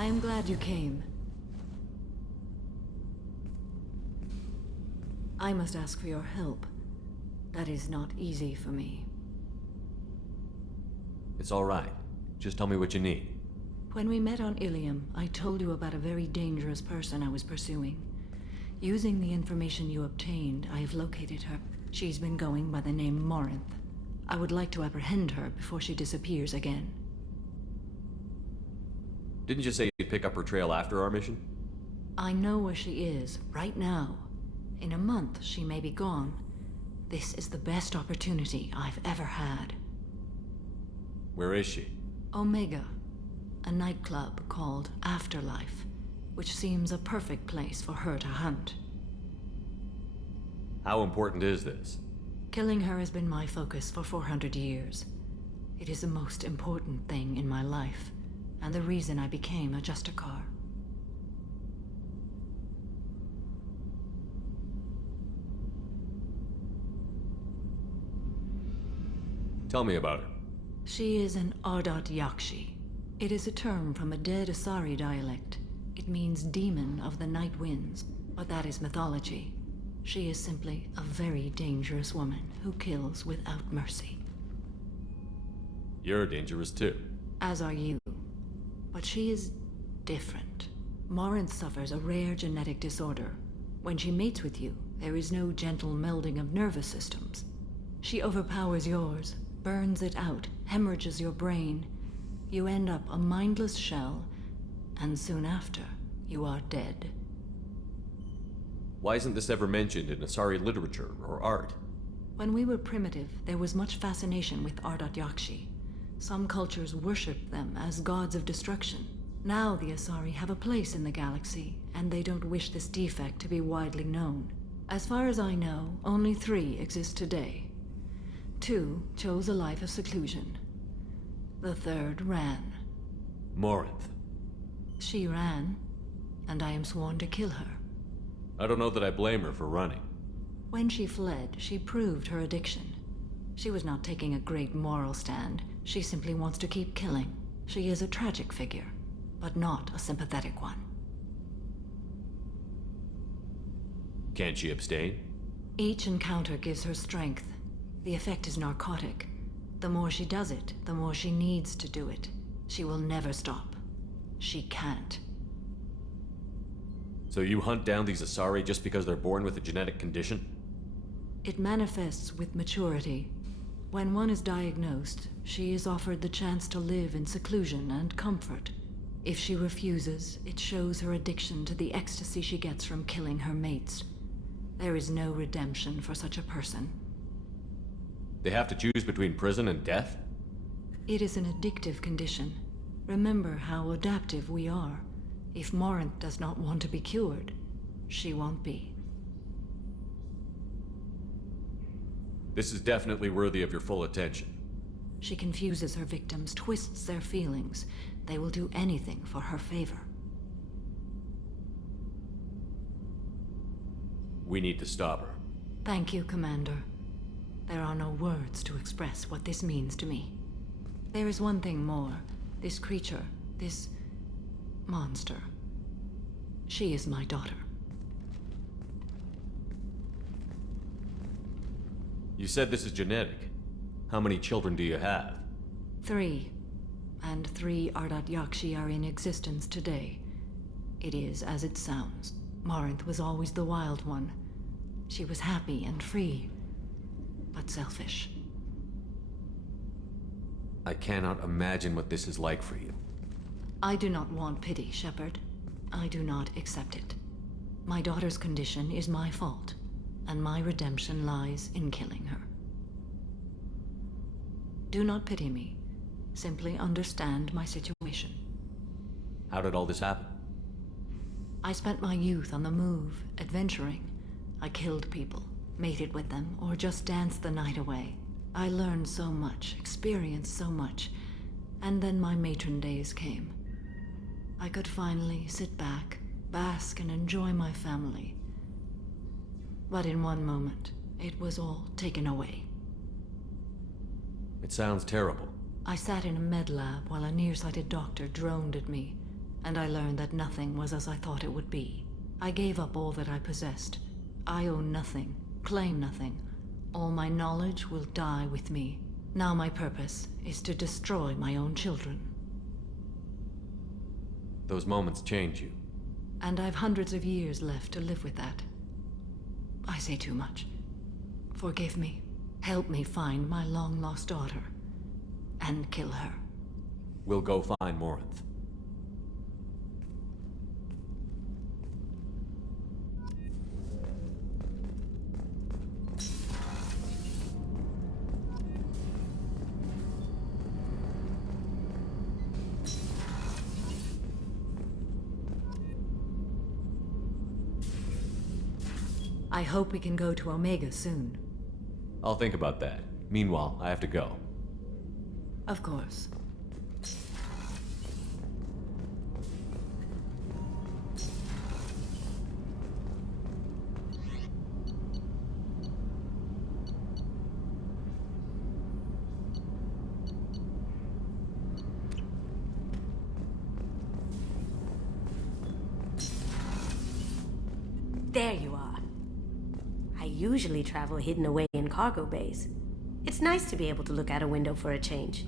I am glad you came. I must ask for your help. That is not easy for me. It's all right. Just tell me what you need. When we met on Ilium, I told you about a very dangerous person I was pursuing. Using the information you obtained, I have located her. She's been going by the name Morinth. I would like to apprehend her before she disappears again. Didn't you say you'd pick up her trail after our mission? I know where she is, right now. In a month, she may be gone. This is the best opportunity I've ever had. Where is she? Omega, a nightclub called Afterlife, which seems a perfect place for her to hunt. How important is this? Killing her has been my focus for 400 years. It is the most important thing in my life, and the reason I became a Justicar. Tell me about her. She is an Ardat Yakshi. It is a term from a dead Asari dialect. It means demon of the night winds, but that is mythology. She is simply a very dangerous woman who kills without mercy. You're dangerous too. As are you. But she is different. Morinth suffers a rare genetic disorder. When she mates with you, there is no gentle melding of nervous systems. She overpowers yours, burns it out, hemorrhages your brain. You end up a mindless shell, and soon after, you are dead. Why isn't this ever mentioned in Asari literature or art? When we were primitive, there was much fascination with Ardat Yakshi. Some cultures worshipped them as gods of destruction. Now the Asari have a place in the galaxy, and they don't wish this defect to be widely known. As far as I know, only 3 exist today. 2 chose a life of seclusion. The 3rd ran. Morinth. She ran, and I am sworn to kill her. I don't know that I blame her for running. When she fled, she proved her addiction. She was not taking a great moral stand. She simply wants to keep killing. She is a tragic figure, but not a sympathetic one. Can't she abstain? Each encounter gives her strength. The effect is narcotic. The more she does it, the more she needs to do it. She will never stop. She can't. So you hunt down these Asari just because they're born with a genetic condition? It manifests with maturity. When one is diagnosed, she is offered the chance to live in seclusion and comfort. If she refuses, it shows her addiction to the ecstasy she gets from killing her mates. There is no redemption for such a person. They have to choose between prison and death? It is an addictive condition. Remember how adaptive we are. If Morinth does not want to be cured, she won't be. This is definitely worthy of your full attention. She confuses her victims, twists their feelings. They will do anything for her favor. We need to stop her. Thank you, Commander. There are no words to express what this means to me. There is one thing more. This creature, this monster. She is my daughter. You said this is genetic. How many children do you have? 3. And 3 Ardat Yakshi are in existence today. It is as it sounds. Morinth was always the wild one. She was happy and free, but selfish. I cannot imagine what this is like for you. I do not want pity, Shepard. I do not accept it. My daughter's condition is my fault, and my redemption lies in killing her. Do not pity me. Simply understand my situation. How did all this happen? I spent my youth on the move, adventuring. I killed people, mated with them, or just danced the night away. I learned so much, experienced so much, and then my matron days came. I could finally sit back, bask, and enjoy my family. But in one moment, it was all taken away. It sounds terrible. I sat in a med lab while a nearsighted doctor droned at me. and I learned that nothing was as I thought it would be. I gave up all that I possessed. I own nothing, claim nothing. All my knowledge will die with me. Now my purpose is to destroy my own children. Those moments change you. And I've hundreds of years left to live with that. I say too much. Forgive me. Help me find my long-lost daughter. And kill her. We'll go find Morinth. I hope we can go to Omega soon. I'll think about that. Meanwhile, I have to go. Of course. There you are. I usually travel hidden away in cargo bays. It's nice to be able to look out a window for a change.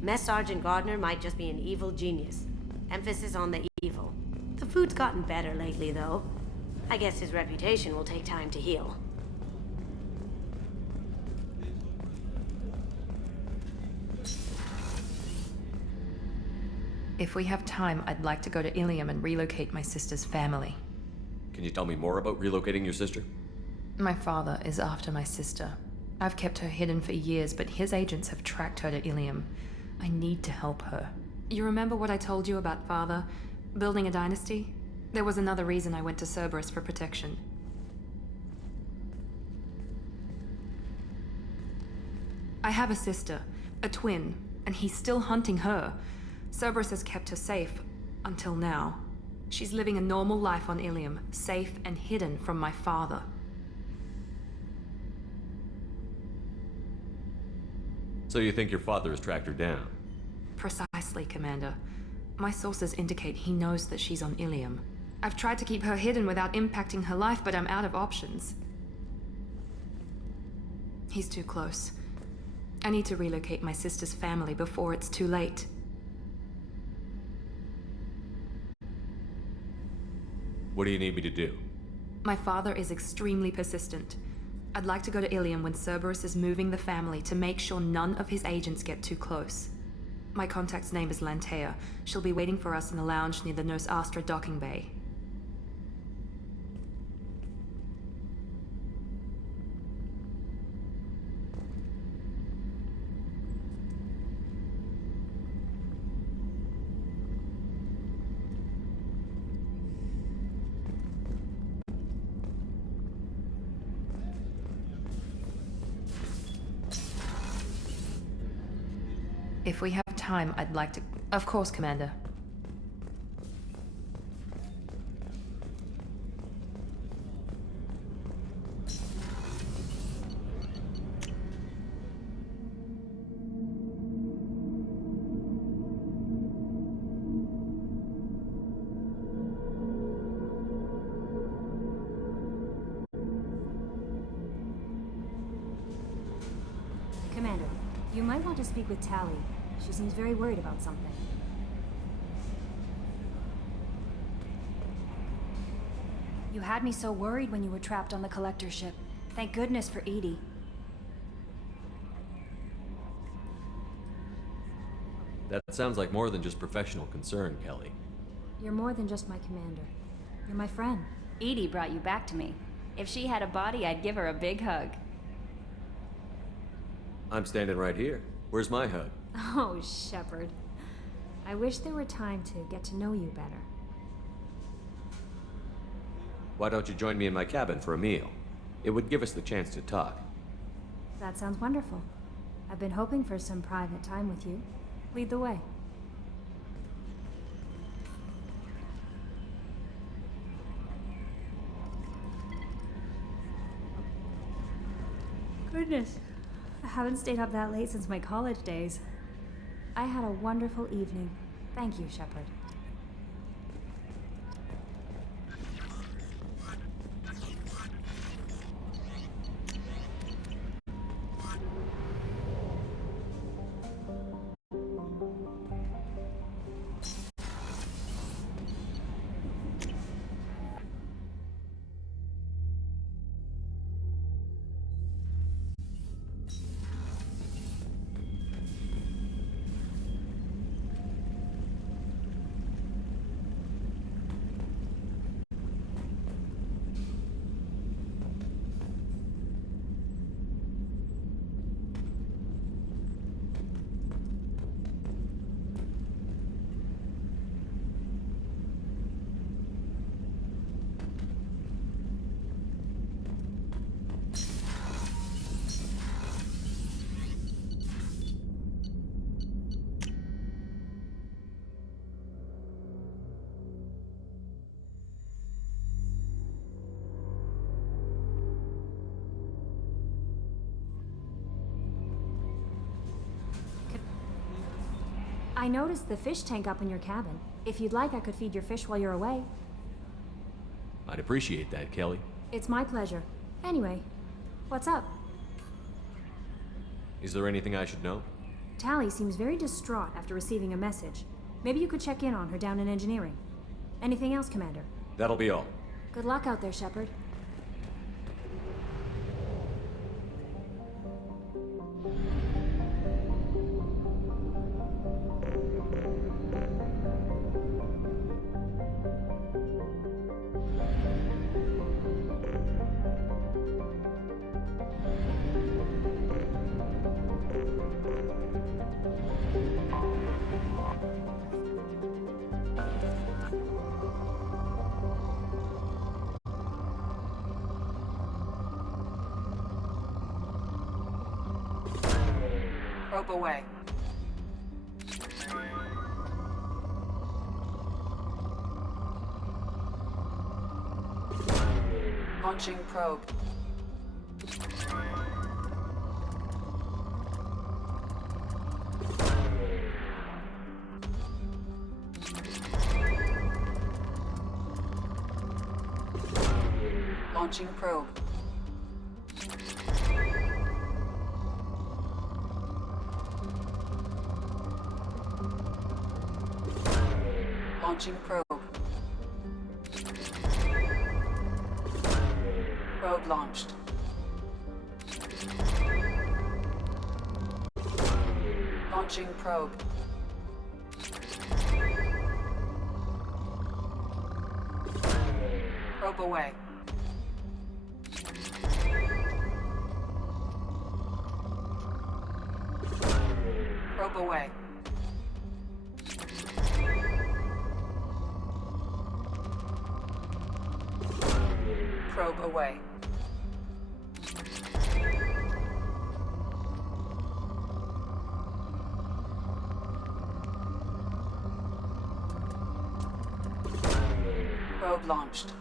Mess Sergeant Gardner might just be an evil genius. Emphasis on the evil. The food's gotten better lately, though. I guess his reputation will take time to heal. If we have time, I'd like to go to Ilium and relocate my sister's family. Can you tell me more about relocating your sister? My father is after my sister. I've kept her hidden for years, but his agents have tracked her to Ilium. I need to help her. You remember what I told you about father? Building a dynasty? There was another reason I went to Cerberus for protection. I have a sister, a twin, and he's still hunting her. Cerberus has kept her safe, until now. She's living a normal life on Ilium, safe and hidden from my father. So you think your father has tracked her down? Precisely, Commander. My sources indicate he knows that she's on Ilium. I've tried to keep her hidden without impacting her life, but I'm out of options. He's too close. I need to relocate my sister's family before it's too late. What do you need me to do? My father is extremely persistent. I'd like to go to Ilium when Cerberus is moving the family to make sure none of his agents get too close. My contact's name is Lantea. She'll be waiting for us in the lounge near the Nos Astra docking bay. If we have time, I'd like to... Of course, Commander. Commander, you might want to speak with Tally. She seems very worried about something. You had me so worried when you were trapped on the Collector ship. Thank goodness for Edie. That sounds like more than just professional concern, Kelly. You're more than just my commander. You're my friend. Edie brought you back to me. If she had a body, I'd give her a big hug. I'm standing right here. Where's my hug? Oh, Shepard. I wish there were time to get to know you better. Why don't you join me in my cabin for a meal? It would give us the chance to talk. That sounds wonderful. I've been hoping for some private time with you. Lead the way. Goodness. I haven't stayed up that late since my college days. I had a wonderful evening. Thank you, Shepard. I noticed the fish tank up in your cabin. If you'd like, I could feed your fish while you're away. I'd appreciate that, Kelly. It's my pleasure. Anyway, what's up? Is there anything I should know? Tally seems very distraught after receiving a message. Maybe you could check in on her down in engineering. Anything else, Commander? That'll be all. Good luck out there, Shepard. Probe away. Launching probe. Launching probe. Launching probe. Probe launched. Launching probe. Probe away. Probe away. Probe away. Probe launched.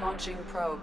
Launching probe.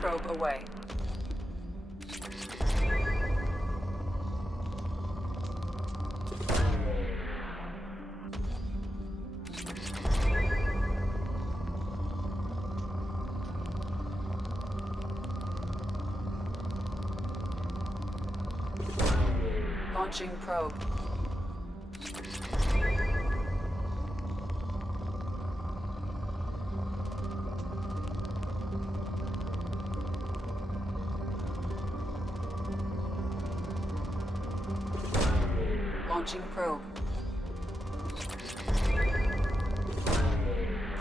Probe away. Launching probe. Launching probe.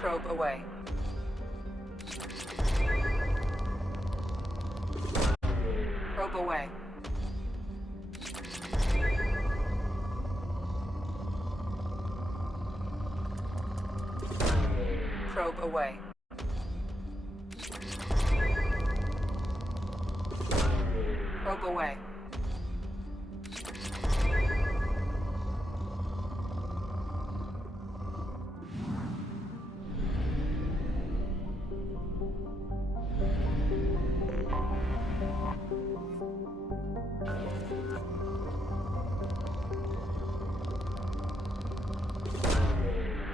Probe away. Probe away. Probe away. Probe away.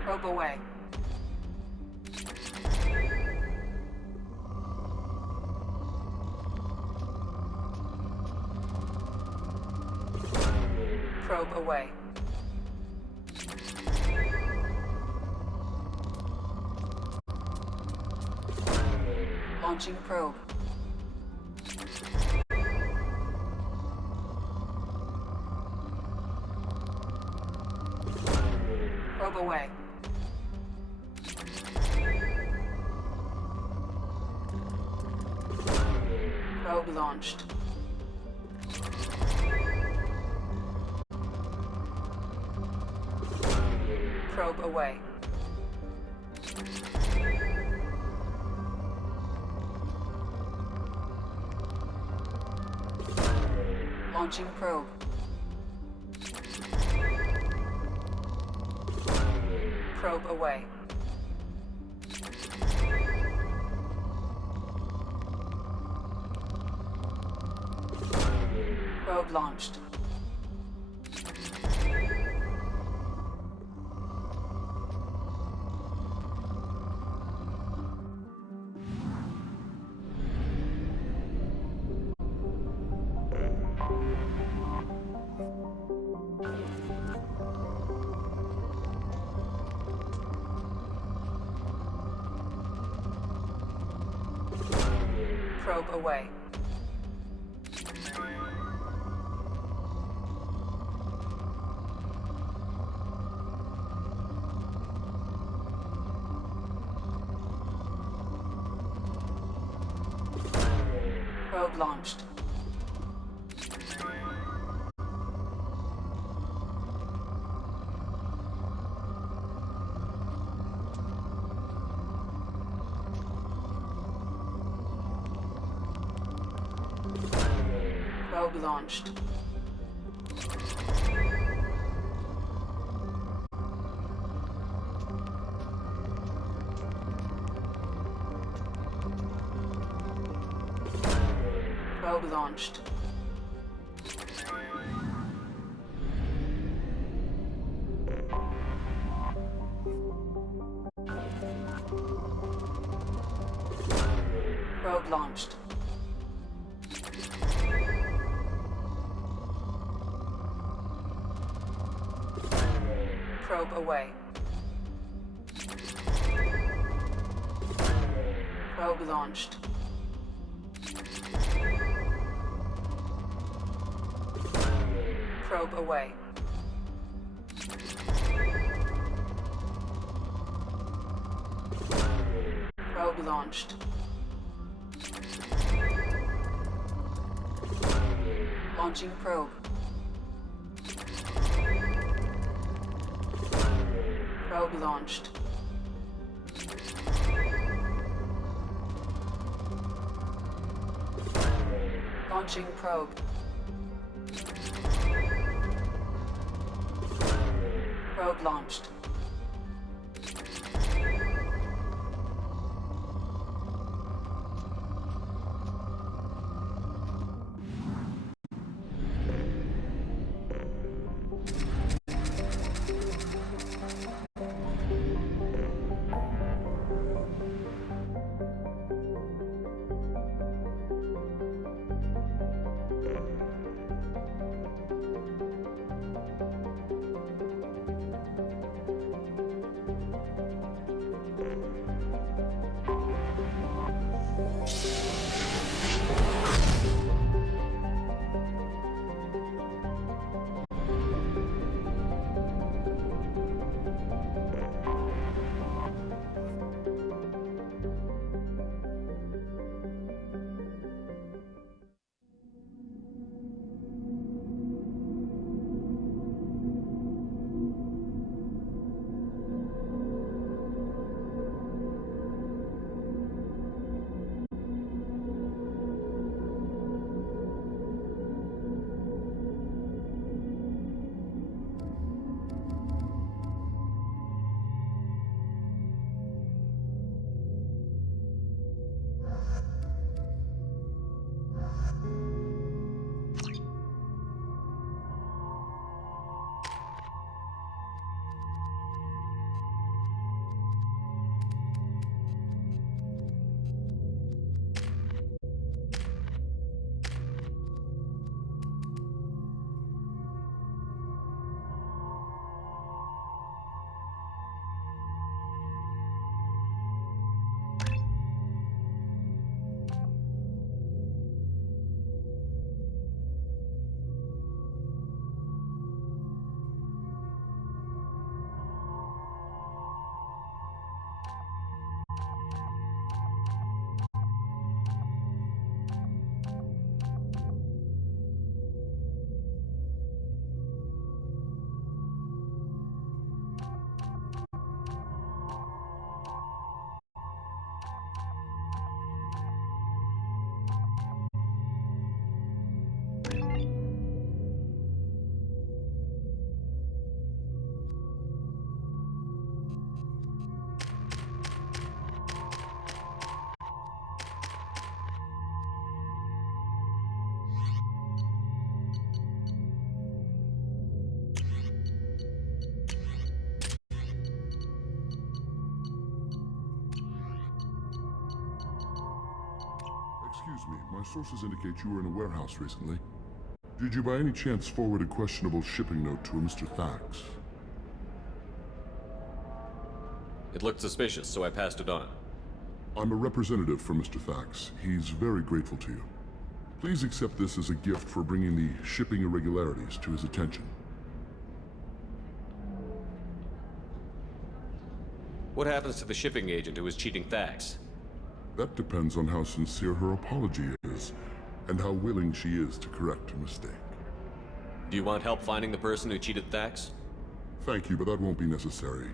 Probe away. Probe away. Launching probe. Probe away. Probe launched. Probe away. Launching probe. Probe away. Probe launched. Probe away. Probe launched. Probe launched. Probe launched. Probe launched. Probe away. Probe launched. Probe away. Probe launched. Launching probe. Probe launched. Launching probe. Probe launched. Excuse me, my sources indicate you were in a warehouse recently. Did you by any chance forward a questionable shipping note to a Mr. Thax? It looked suspicious, so I passed it on. I'm a representative for Mr. Thax. He's very grateful to you. Please accept this as a gift for bringing the shipping irregularities to his attention. What happens to the shipping agent who was cheating Thax? That depends on how sincere her apology is, and how willing she is to correct a mistake. Do you want help finding the person who cheated Thax? Thank you, but that won't be necessary.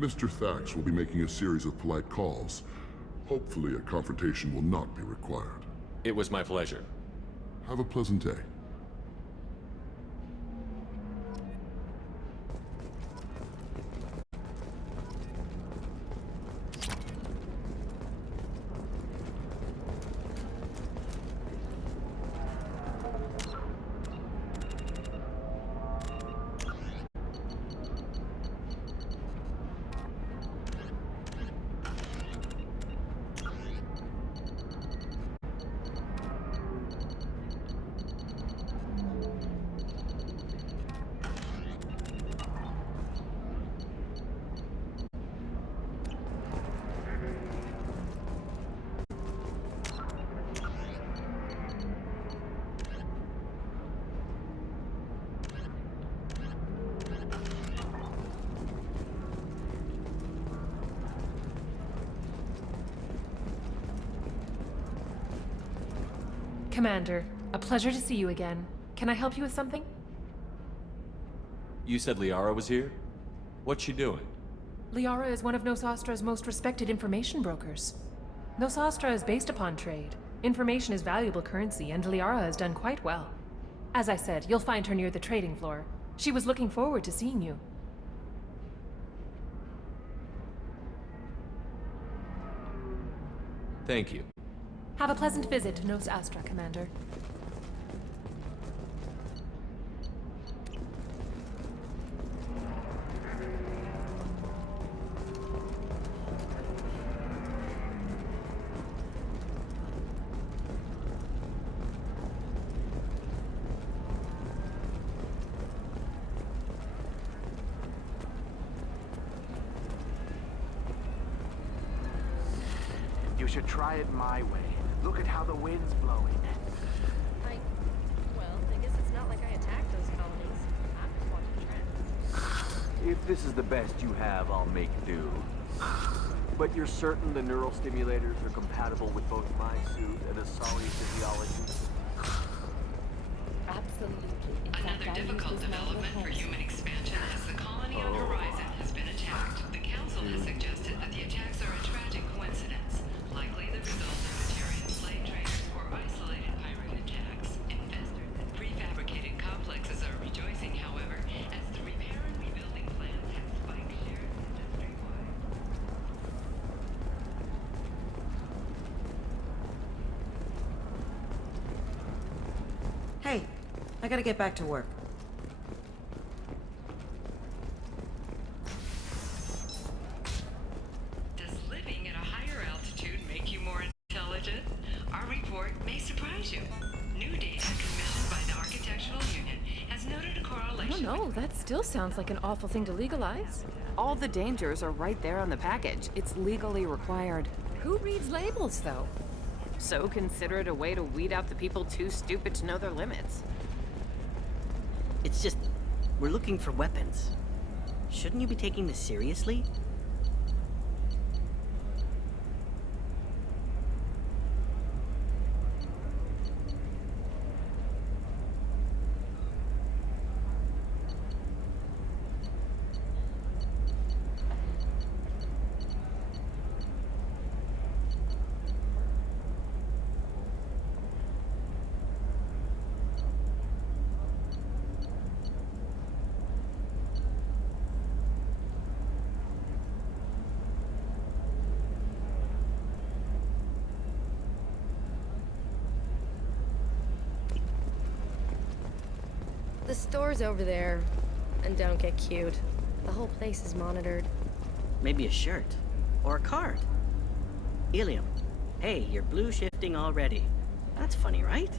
Mr. Thax will be making a series of polite calls. Hopefully a confrontation will not be required. It was my pleasure. Have a pleasant day. Commander, a pleasure to see you again. Can I help you with something? You said Liara was here? What's she doing? Liara is one of Nosastra's most respected information brokers. Nosastra is based upon trade. Information is valuable currency, and Liara has done quite well. As I said, you'll find her near the trading floor. She was looking forward to seeing you. Thank you. Have a pleasant visit to Nos Astra, Commander. You should try it my way. Look at how the wind's blowing. Well, I guess it's not like I attacked those colonies. I'm just watching trends. If this is the best you have, I'll make do. But you're certain the neural stimulators are compatible with both my suit and Asali's physiology? Absolutely. Another difficult development for human expansion is the colony on Horizon has been attacked. The Council has suggested that the attacks are a tragic coincidence, likely the result of Batarian slave traders or isolated pirate attacks. Investors and prefabricated complexes are rejoicing, however, as the repair and rebuilding plans have spiked shares industry-wide. Hey, I gotta get back to work. Does living at a higher altitude make you more intelligent? Our report may surprise you. New data commissioned by the Architectural Union has noted a correlation. I don't know, that still sounds like an awful thing to legalize. All the dangers are right there on the package. It's legally required. Who reads labels, though? So consider it a way to weed out the people too stupid to know their limits. It's just, we're looking for weapons. Shouldn't you be taking this seriously? The store's over there. And don't get cute. The whole place is monitored. Maybe a shirt. Or a card. Ilium, Hey, you're blue shifting already. That's funny, right?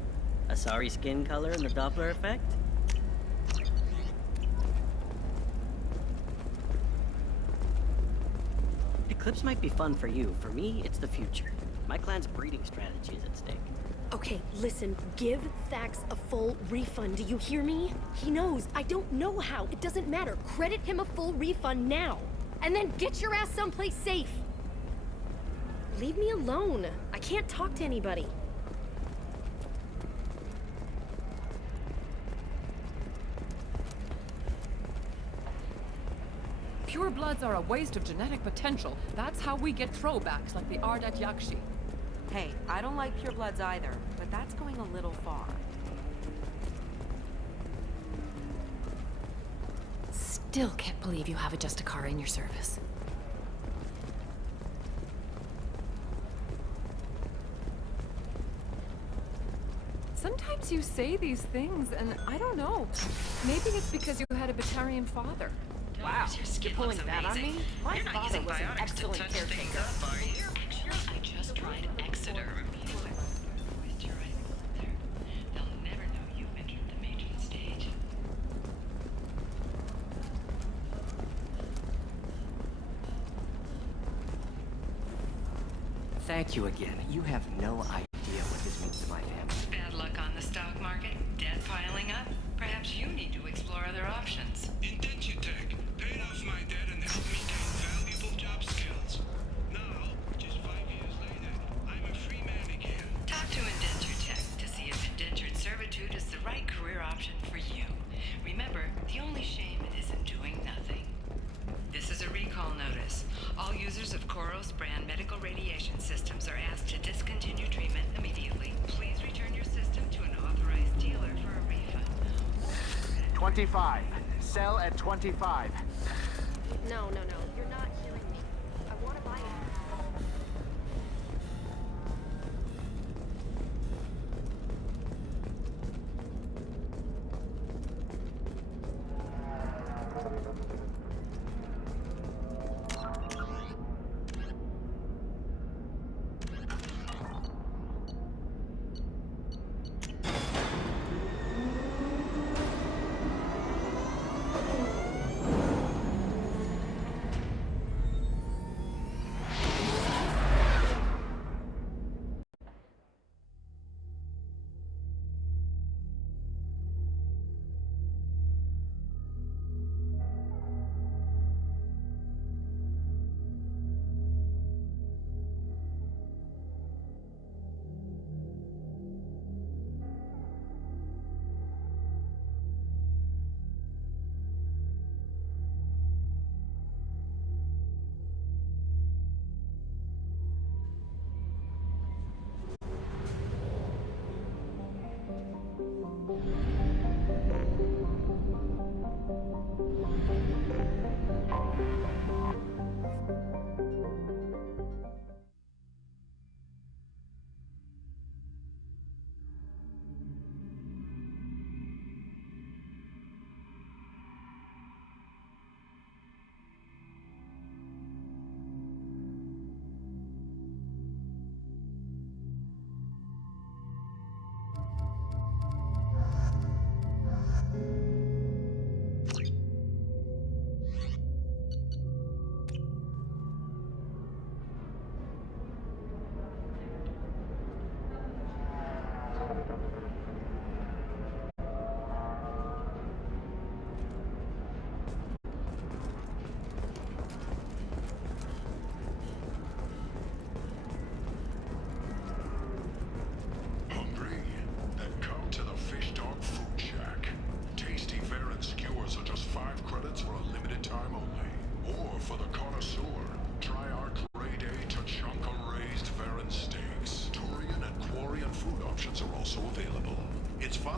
A sorry skin color and the Doppler effect? Eclipse might be fun for you. For me, it's the future. My clan's breeding strategy is at stake. Okay, listen, give Thax a full refund, do you hear me? He knows, I don't know how, it doesn't matter. Credit him a full refund now. And then get your ass someplace safe. Leave me alone. I can't talk to anybody. Pure bloods are a waste of genetic potential. That's how we get throwbacks like the Ardat Yakshi. Hey, I don't like pure bloods either, but that's going a little far. Still can't believe you have a Justicar in your service. Sometimes you say these things, and I don't know. Maybe it's because you had a Batarian father. Wow, you're pulling that on me? My father was an excellent caretaker. Actually, I just tried Exeter. They'll never know you've entered the matron stage. Thank you again. You have no idea what this means to my family. Bad luck on the stock market, debt piling up. Perhaps you need to explore other options. Indentutech paid off my debt and helped me gain valuable job skills. Now, just 5 years later, I'm a free man again. Talk to Indentutech to see if indentured servitude is the right career option for you. Remember, the only shame is in doing nothing. This is a recall notice. All users of Koros brand medical radiation systems are asked to discontinue treatment immediately. Please return your system to an authorized dealer for a refund. 25. Sell at 25. No, you're not hearing me. I want to buy it.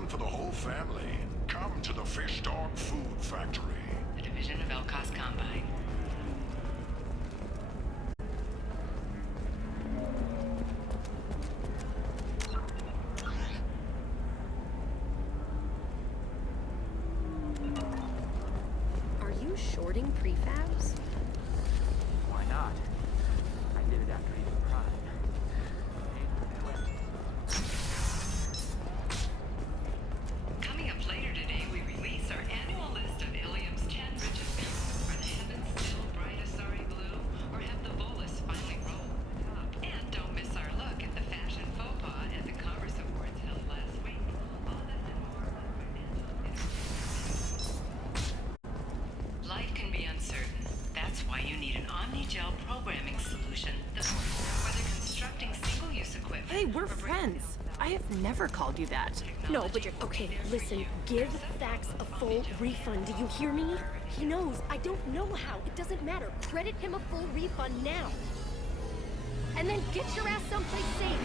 For the whole family, come to the Fish Dog Food Factory. A division of Elkos Combine. Are you shorting prefabs? Why not? I did it after eating Prime. Hey, we're friends. I have never called you that. No, but you're... Okay, listen. Give Thax a full refund. Do you hear me? He knows. I don't know how. It doesn't matter. Credit him a full refund now. And then get your ass someplace safe.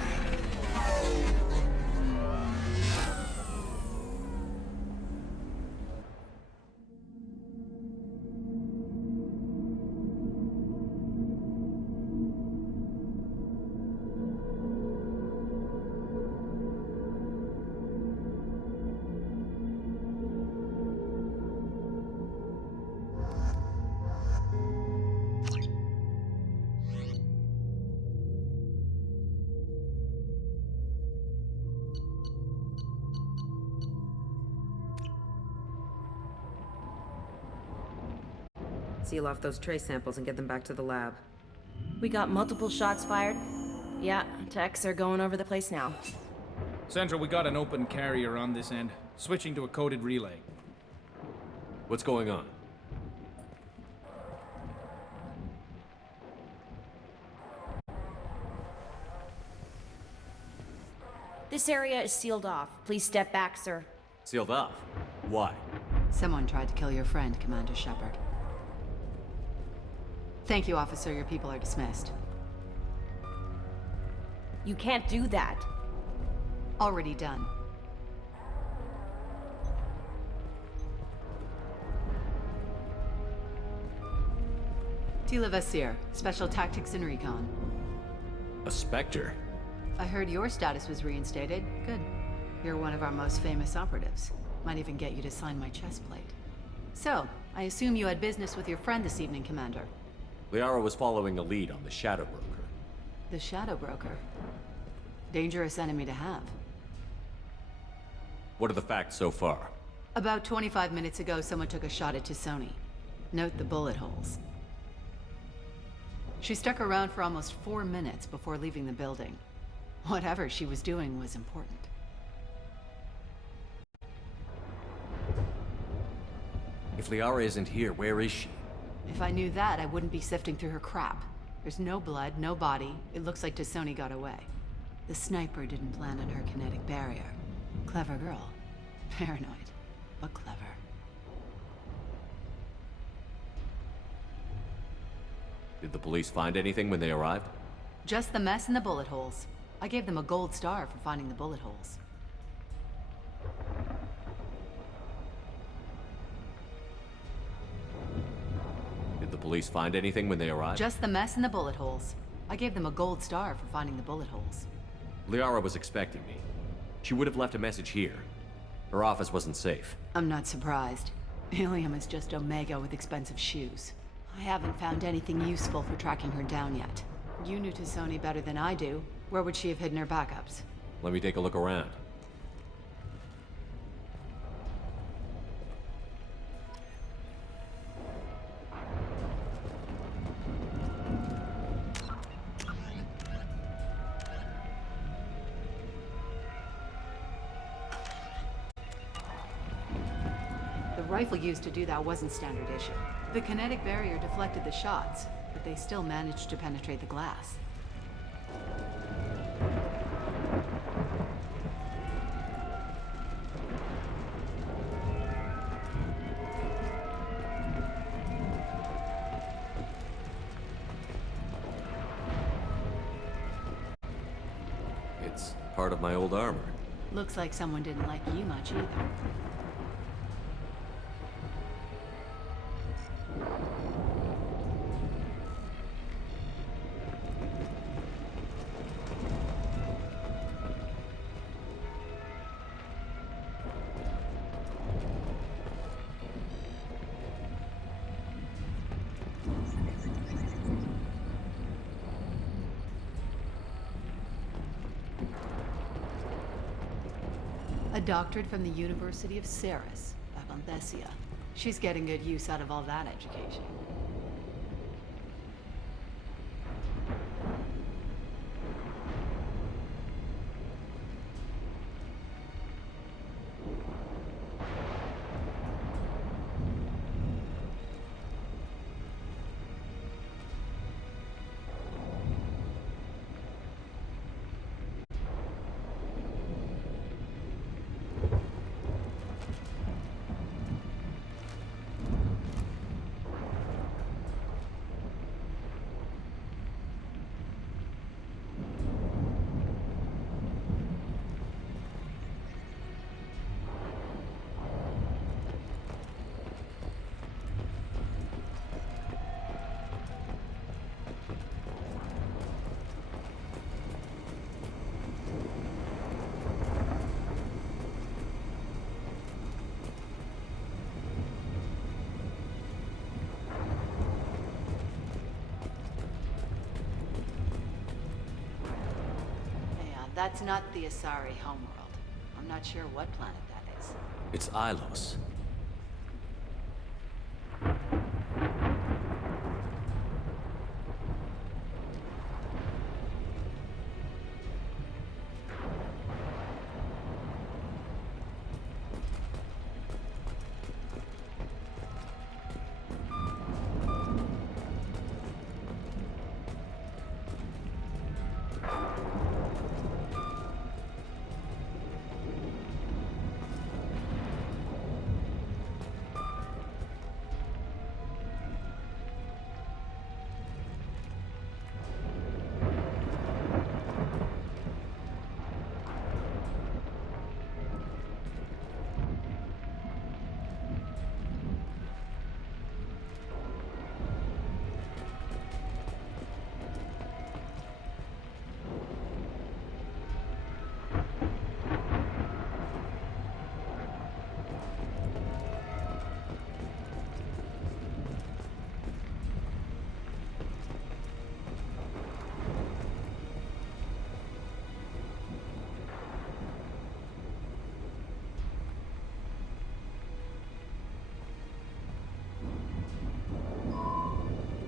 Seal off those trace samples and get them back to the lab. We got multiple shots fired. Yeah, techs are going over the place now. Central, we got an open carrier on this end. Switching to a coded relay. What's going on? This area is sealed off. Please step back, sir. Sealed off? Why? Someone tried to kill your friend, Commander Shepard. Thank you, officer. Your people are dismissed. You can't do that. Already done. Tila Vasir, Special Tactics and Recon. A Spectre? I heard your status was reinstated. Good. You're one of our most famous operatives. Might even get you to sign my chest plate. So, I assume you had business with your friend this evening, Commander. Liara was following a lead on the Shadow Broker. The Shadow Broker? Dangerous enemy to have. What are the facts so far? About 25 minutes ago, someone took a shot at Tisoni. Note the bullet holes. She stuck around for almost 4 minutes before leaving the building. Whatever she was doing was important. If Liara isn't here, where is she? If I knew that, I wouldn't be sifting through her crap. There's no blood, no body. It looks like Tisoni got away. The sniper didn't land on her kinetic barrier. Clever girl. Paranoid, but clever. Did the police find anything when they arrived? Just the mess and the bullet holes. I gave them a gold star for finding the bullet holes. Did the police find anything when they arrived? Just the mess and the bullet holes. I gave them a gold star for finding the bullet holes. Liara was expecting me. She would have left a message here. Her office wasn't safe. I'm not surprised. Ilium is just Omega with expensive shoes. I haven't found anything useful for tracking her down yet. You knew Tisoni better than I do. Where would she have hidden her backups? Let me take a look around. The rifle used to do that wasn't standard issue. The kinetic barrier deflected the shots, but they still managed to penetrate the glass. It's part of my old armor. Looks like someone didn't like you much either. A doctorate from the University of Ceres, Avanthesia. She's getting good use out of all that education. That's not the Asari homeworld. I'm not sure what planet that is. It's Ilos.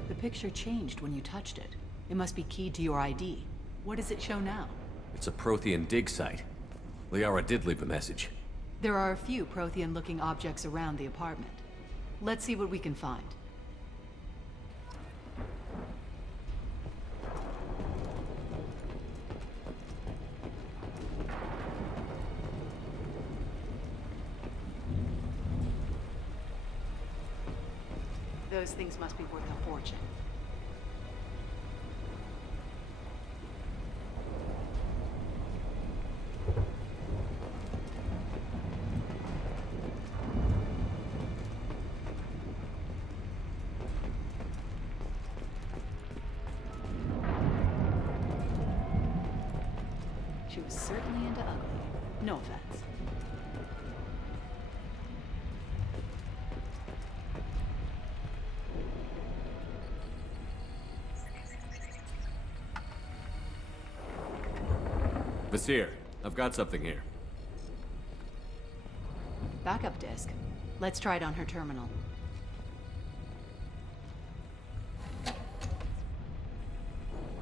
The picture changed when you touched it. It must be keyed to your ID. What does it show now? It's a Prothean dig site. Liara did leave a message. There are a few Prothean-looking objects around the apartment. Let's see what we can find. Those things must be worth a fortune. She was certainly into ugly. No offense. Vasir, I've got something here. Backup disk. Let's try it on her terminal.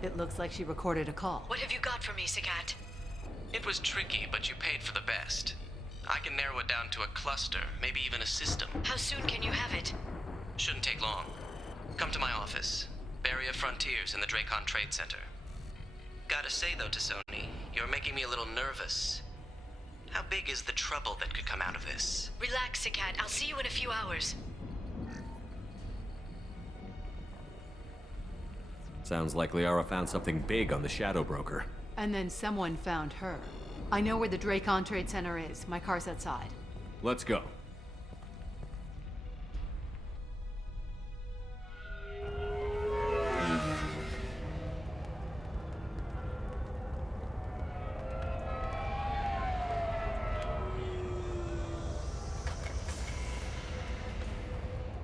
It looks like she recorded a call. What have you got for me, Sagat? It was tricky, but you paid for the best. I can narrow it down to a cluster, maybe even a system. How soon can you have it? Shouldn't take long. Come to my office. Barrier Frontiers in the Dracon Trade Center. Gotta say though to Sony, you're making me a little nervous. How big is the trouble that could come out of this? Relax, Sagat. I'll see you in a few hours. Sounds like Liara found something big on the Shadow Broker. And then someone found her. I know where the Dracon Trade Center is. My car's outside. Let's go.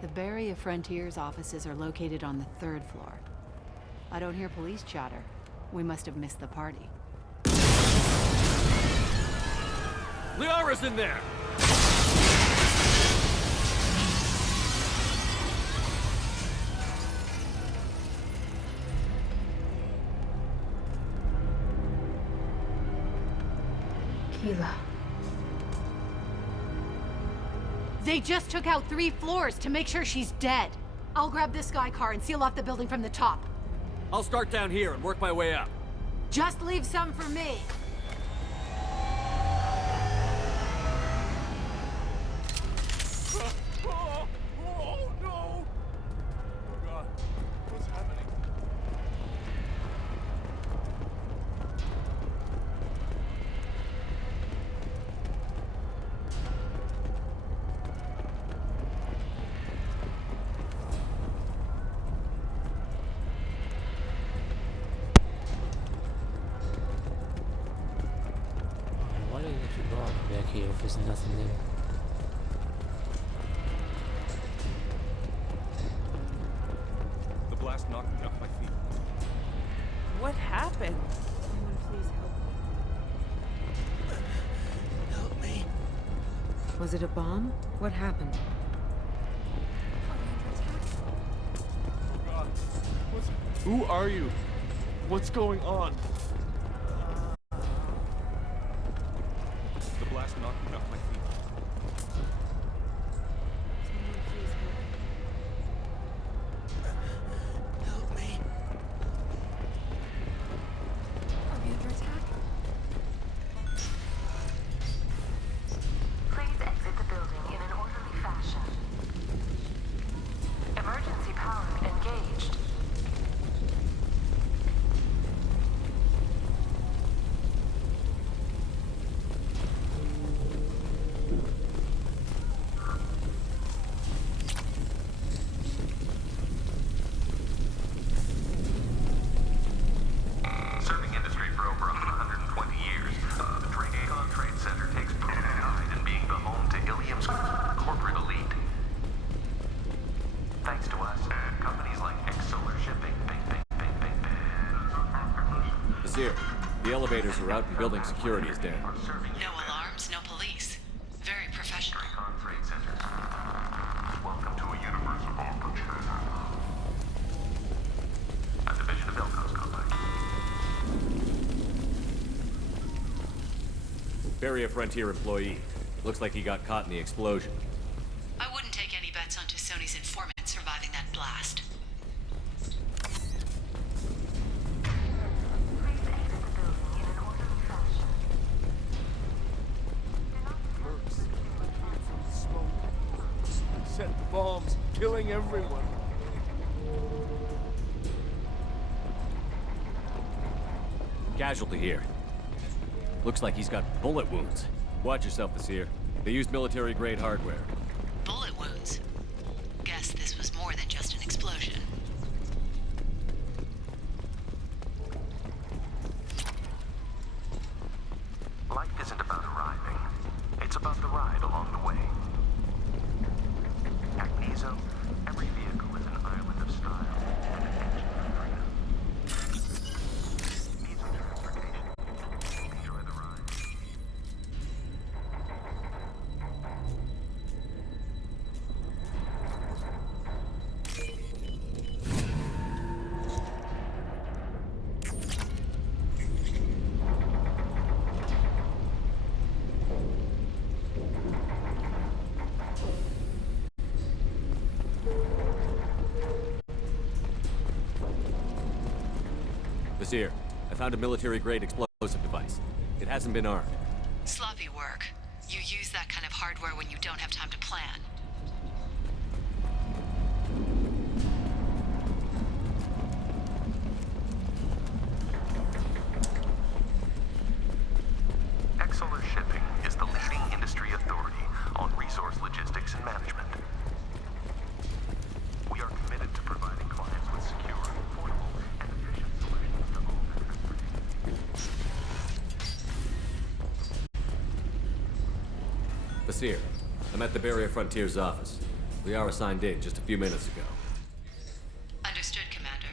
The Barrier Frontiers offices are located on the 3rd floor. I don't hear police chatter. We must have missed the party. Liara's in there! Keela. They just took out 3 floors to make sure she's dead. I'll grab this Sky car and seal off the building from the top. I'll start down here and work my way up. Just leave some for me. Oh no! Oh God, what's happening? Why don't you go back here if there's nothing there? The blast knocked me off my feet. What happened? Someone please help me. Was it a bomb? What happened? God. Who are you? What's going on? The blast knocked me off my feet. Help me. Are we under attack? Please exit the building in an orderly fashion. Emergency power engaged. Serving industry for over 120 years, the Dracon Trade Center takes pride in being the home to Ilium's corporate elite. Thanks to us, companies like Solar Shipping, Vizier, the elevators are out and building security is down. No alarms, no police. Very professional. Dracon Trade Center. Welcome to a universe of opportunity. A division of Elco's company. Barrier Frontier employee. Looks like he got caught in the explosion. I wouldn't take any bets on Sony's informant surviving that blast. Mercs. Smoke. Set bombs, killing everyone. Casualty here. Looks like he's got bullet wounds. Watch yourself, Vizier. They used military-grade hardware. Bullet wounds. Guess this was more than just an explosion. Life isn't about arriving. It's about the ride along the way. At ME2, every vehicle is an island of style and an engine of freedom. ME2 transportation. Enjoy the ride. Vizier, I found a military-grade explosive device. It hasn't been armed. Sloppy work. You use that kind of hardware when you don't have time to plan. Solar Shipping is the leading industry authority on resource logistics and management. We are committed to providing clients with secure, affordable, and efficient solutions to all their transportation. Vizier, I'm at the Barrier Frontier's office. Liara signed in just a few minutes ago. Understood, Commander.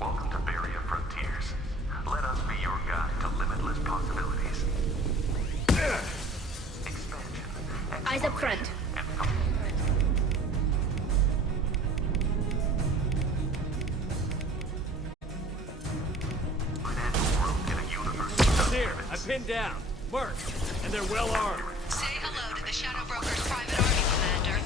Welcome to Barrier Frontiers. Let us be your guide to limitless possibilities. Expansion. Eyes up front. Here, I pinned down. Mark, and they're well armed. Say hello to the Shadow Broker's private army, Commander.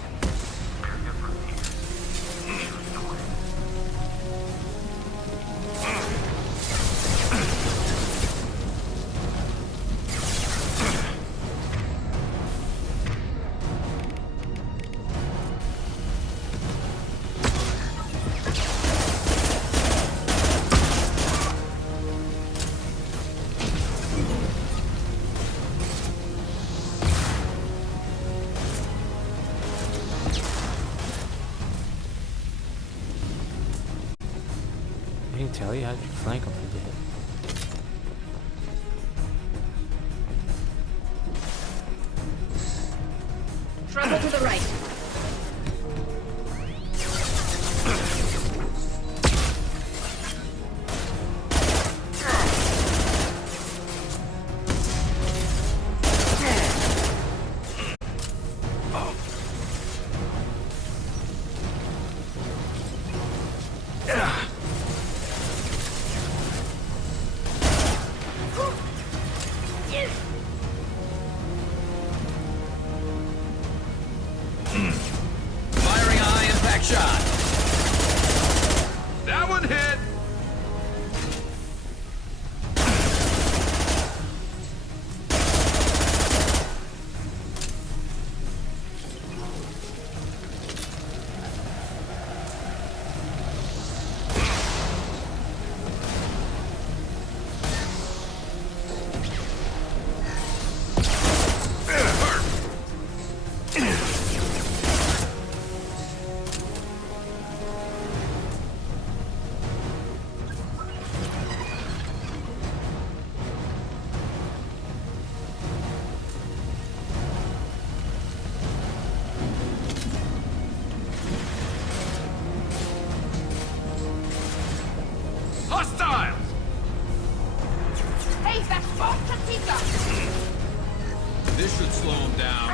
I didn't tell you how to flank them people. Travel to the right. shot! That one hit! Hostiles! Hey, that's Boss This should slow him down.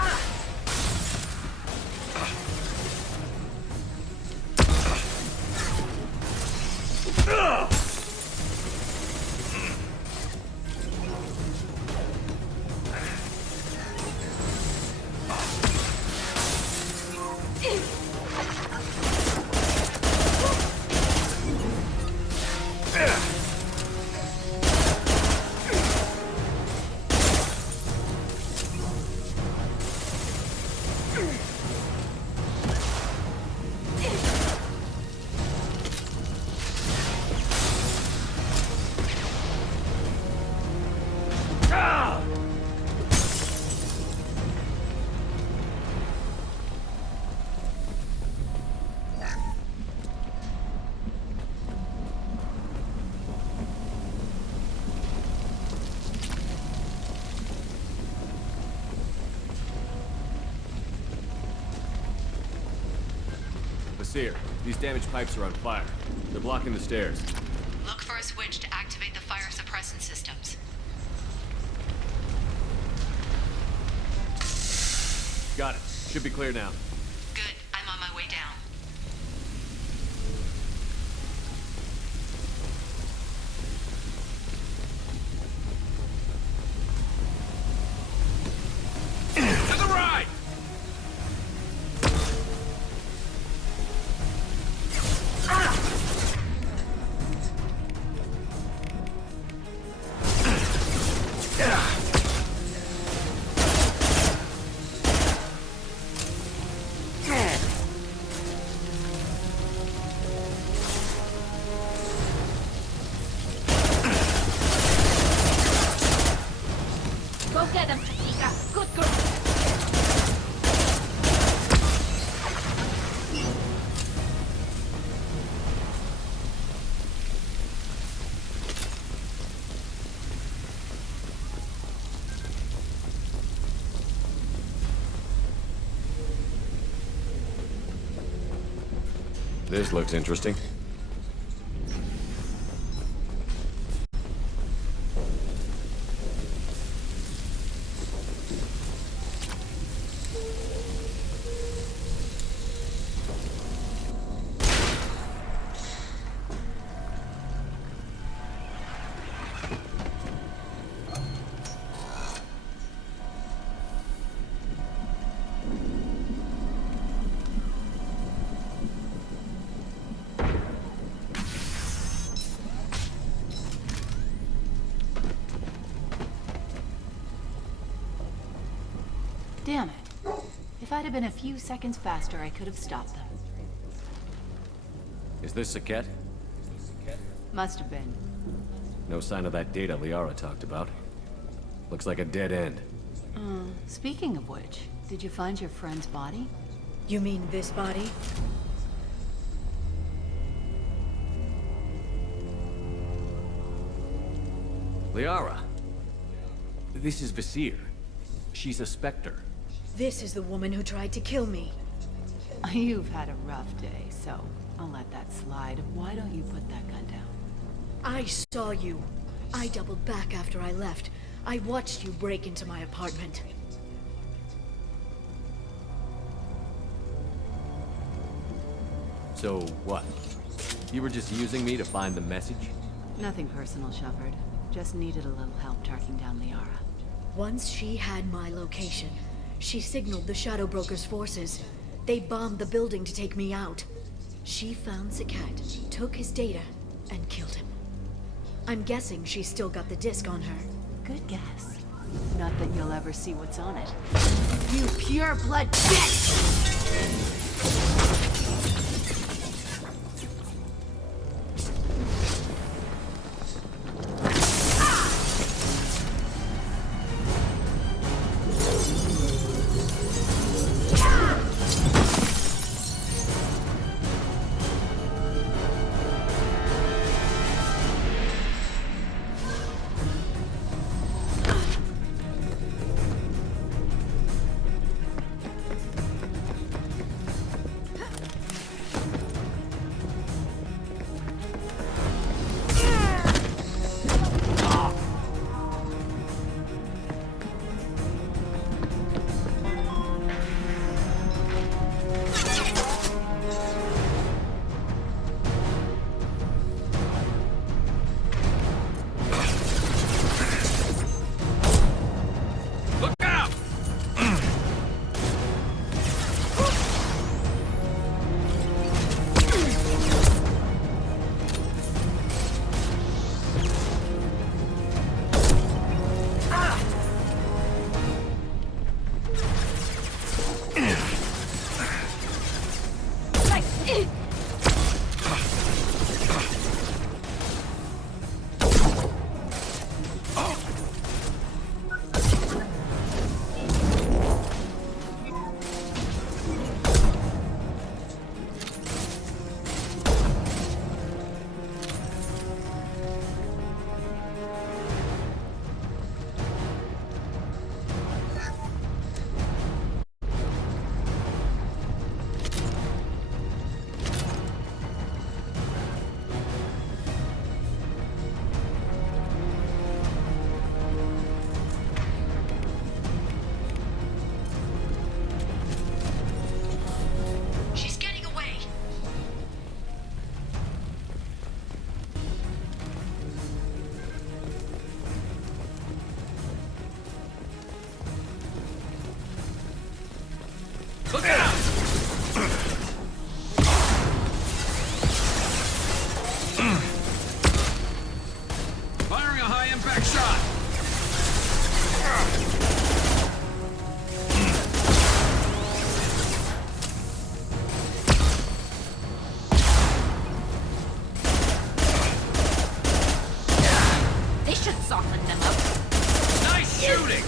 Seer, these damaged pipes are on fire. They're blocking the stairs. Look for a switch to activate the fire suppressant systems. Got it. Should be clear now. Good. I'm on my way down. To the right! Go get him, Chica. Good girl. This looks interesting. Damn it. If I'd have been a few seconds faster, I could have stopped them. Is this Saket? Must have been. No sign of that data Liara talked about. Looks like a dead end. Speaking of which, did you find your friend's body? You mean this body? Liara! This is Visir. She's a Spectre. This is the woman who tried to kill me. You've had a rough day, so I'll let that slide. Why don't you put that gun down? I saw you. I doubled back after I left. I watched you break into my apartment. So what? You were just using me to find the message? Nothing personal, Shepard. Just needed a little help tracking down Liara. Once she had my location, she signaled the Shadow Broker's forces. They bombed the building to take me out. She found Sakat, took his data, and killed him. I'm guessing she's still got the disc on her. Good guess. Not that you'll ever see what's on it. You pure blood bitch! Look out! Firing a high-impact shot. They should soften them up. Nice shooting!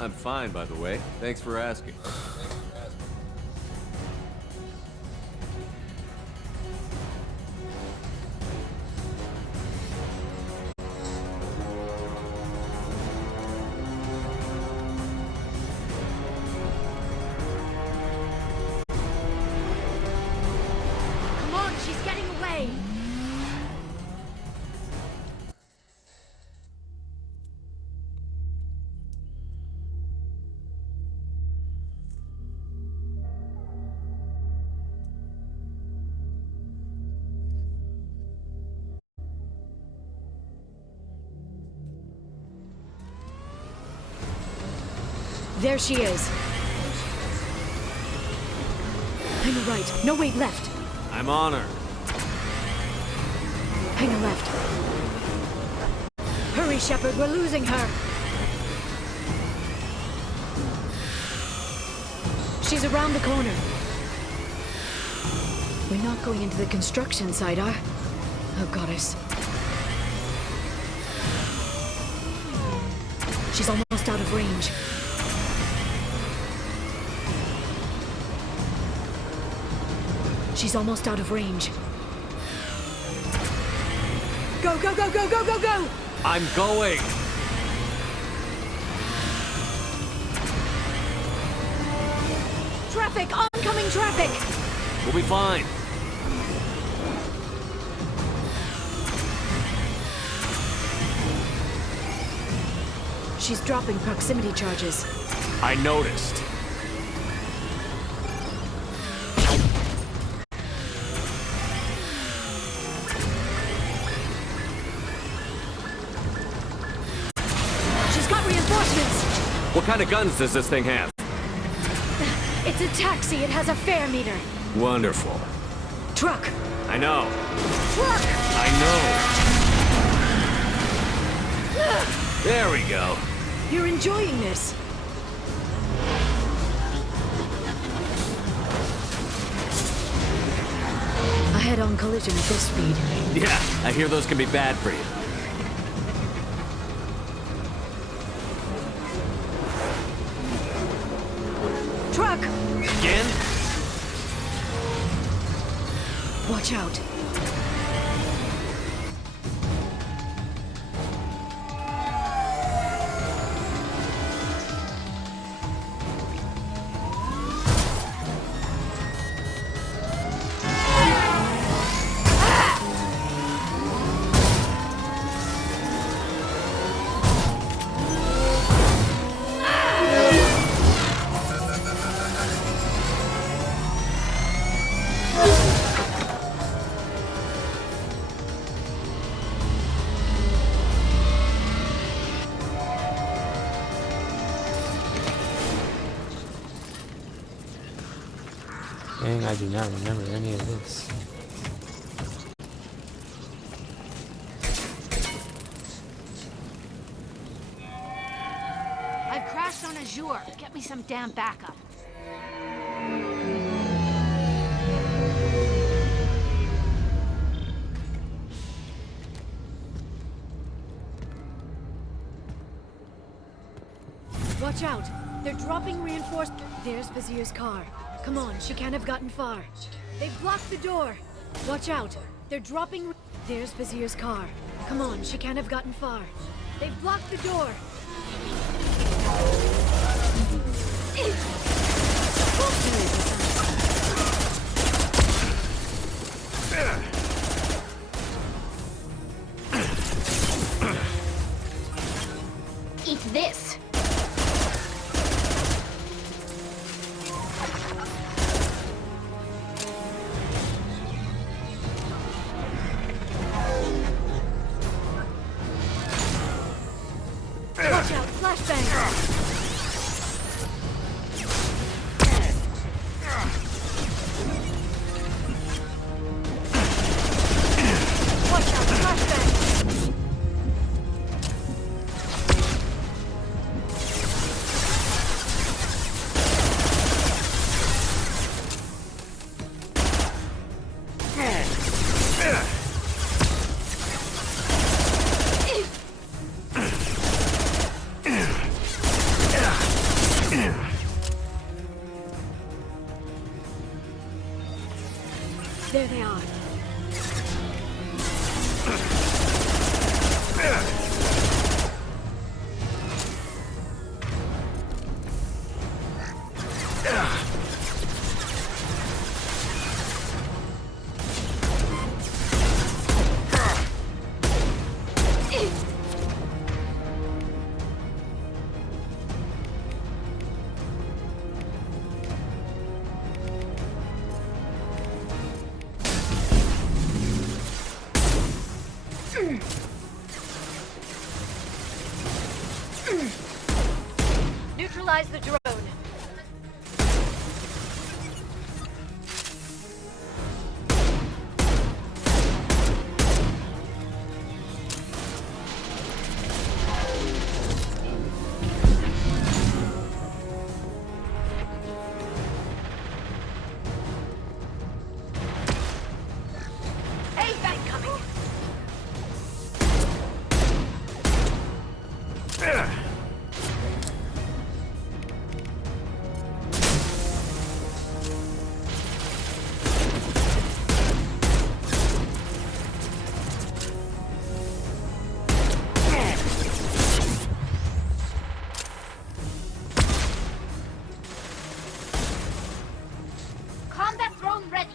I'm fine, by the way. Thanks for asking. Come on, she's getting away! There she is. Hang a right. No, wait, left. I'm on her. Hang a left. Hurry, Shepard, we're losing her. She's around the corner. We're not going into the construction site, are? Oh, goddess. She's almost out of range. She's almost out of range. Go, go, go, go, go, go, go! I'm going! Traffic! Oncoming traffic! We'll be fine. She's dropping proximity charges. I noticed. What kind of guns does this thing have? It's a taxi. It has a fare meter. Wonderful. Truck. I know. Truck. I know. There we go. You're enjoying this. A head-on collision at this speed. Yeah, I hear those can be bad for you. Truck! Again? Watch out. Dang, I do not remember any of this. I've crashed on Azure. Get me some damn backup. Watch out. They're dropping reinforced. There's Vizier's car. Come on, she can't have gotten far. They've blocked the door. Watch out. They're dropping... There's Vizier's car. Come on, she can't have gotten far. They've blocked the door. Eat this. Watch out, flashbang! There they are. Neutralize the drone. Combat drone ready.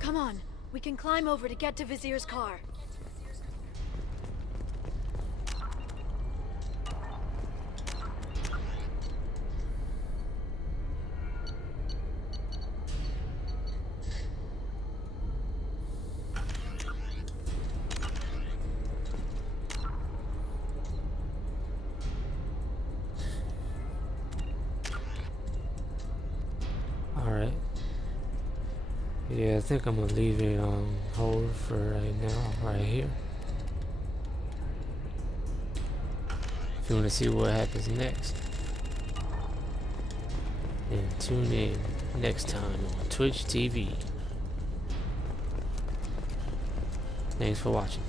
Come on, we can climb over to get to Vizier's car. Alright. Yeah, I think I'm gonna leave it on hold for right now, right here. If you want to see what happens next, then tune in next time on Twitch TV. Thanks for watching.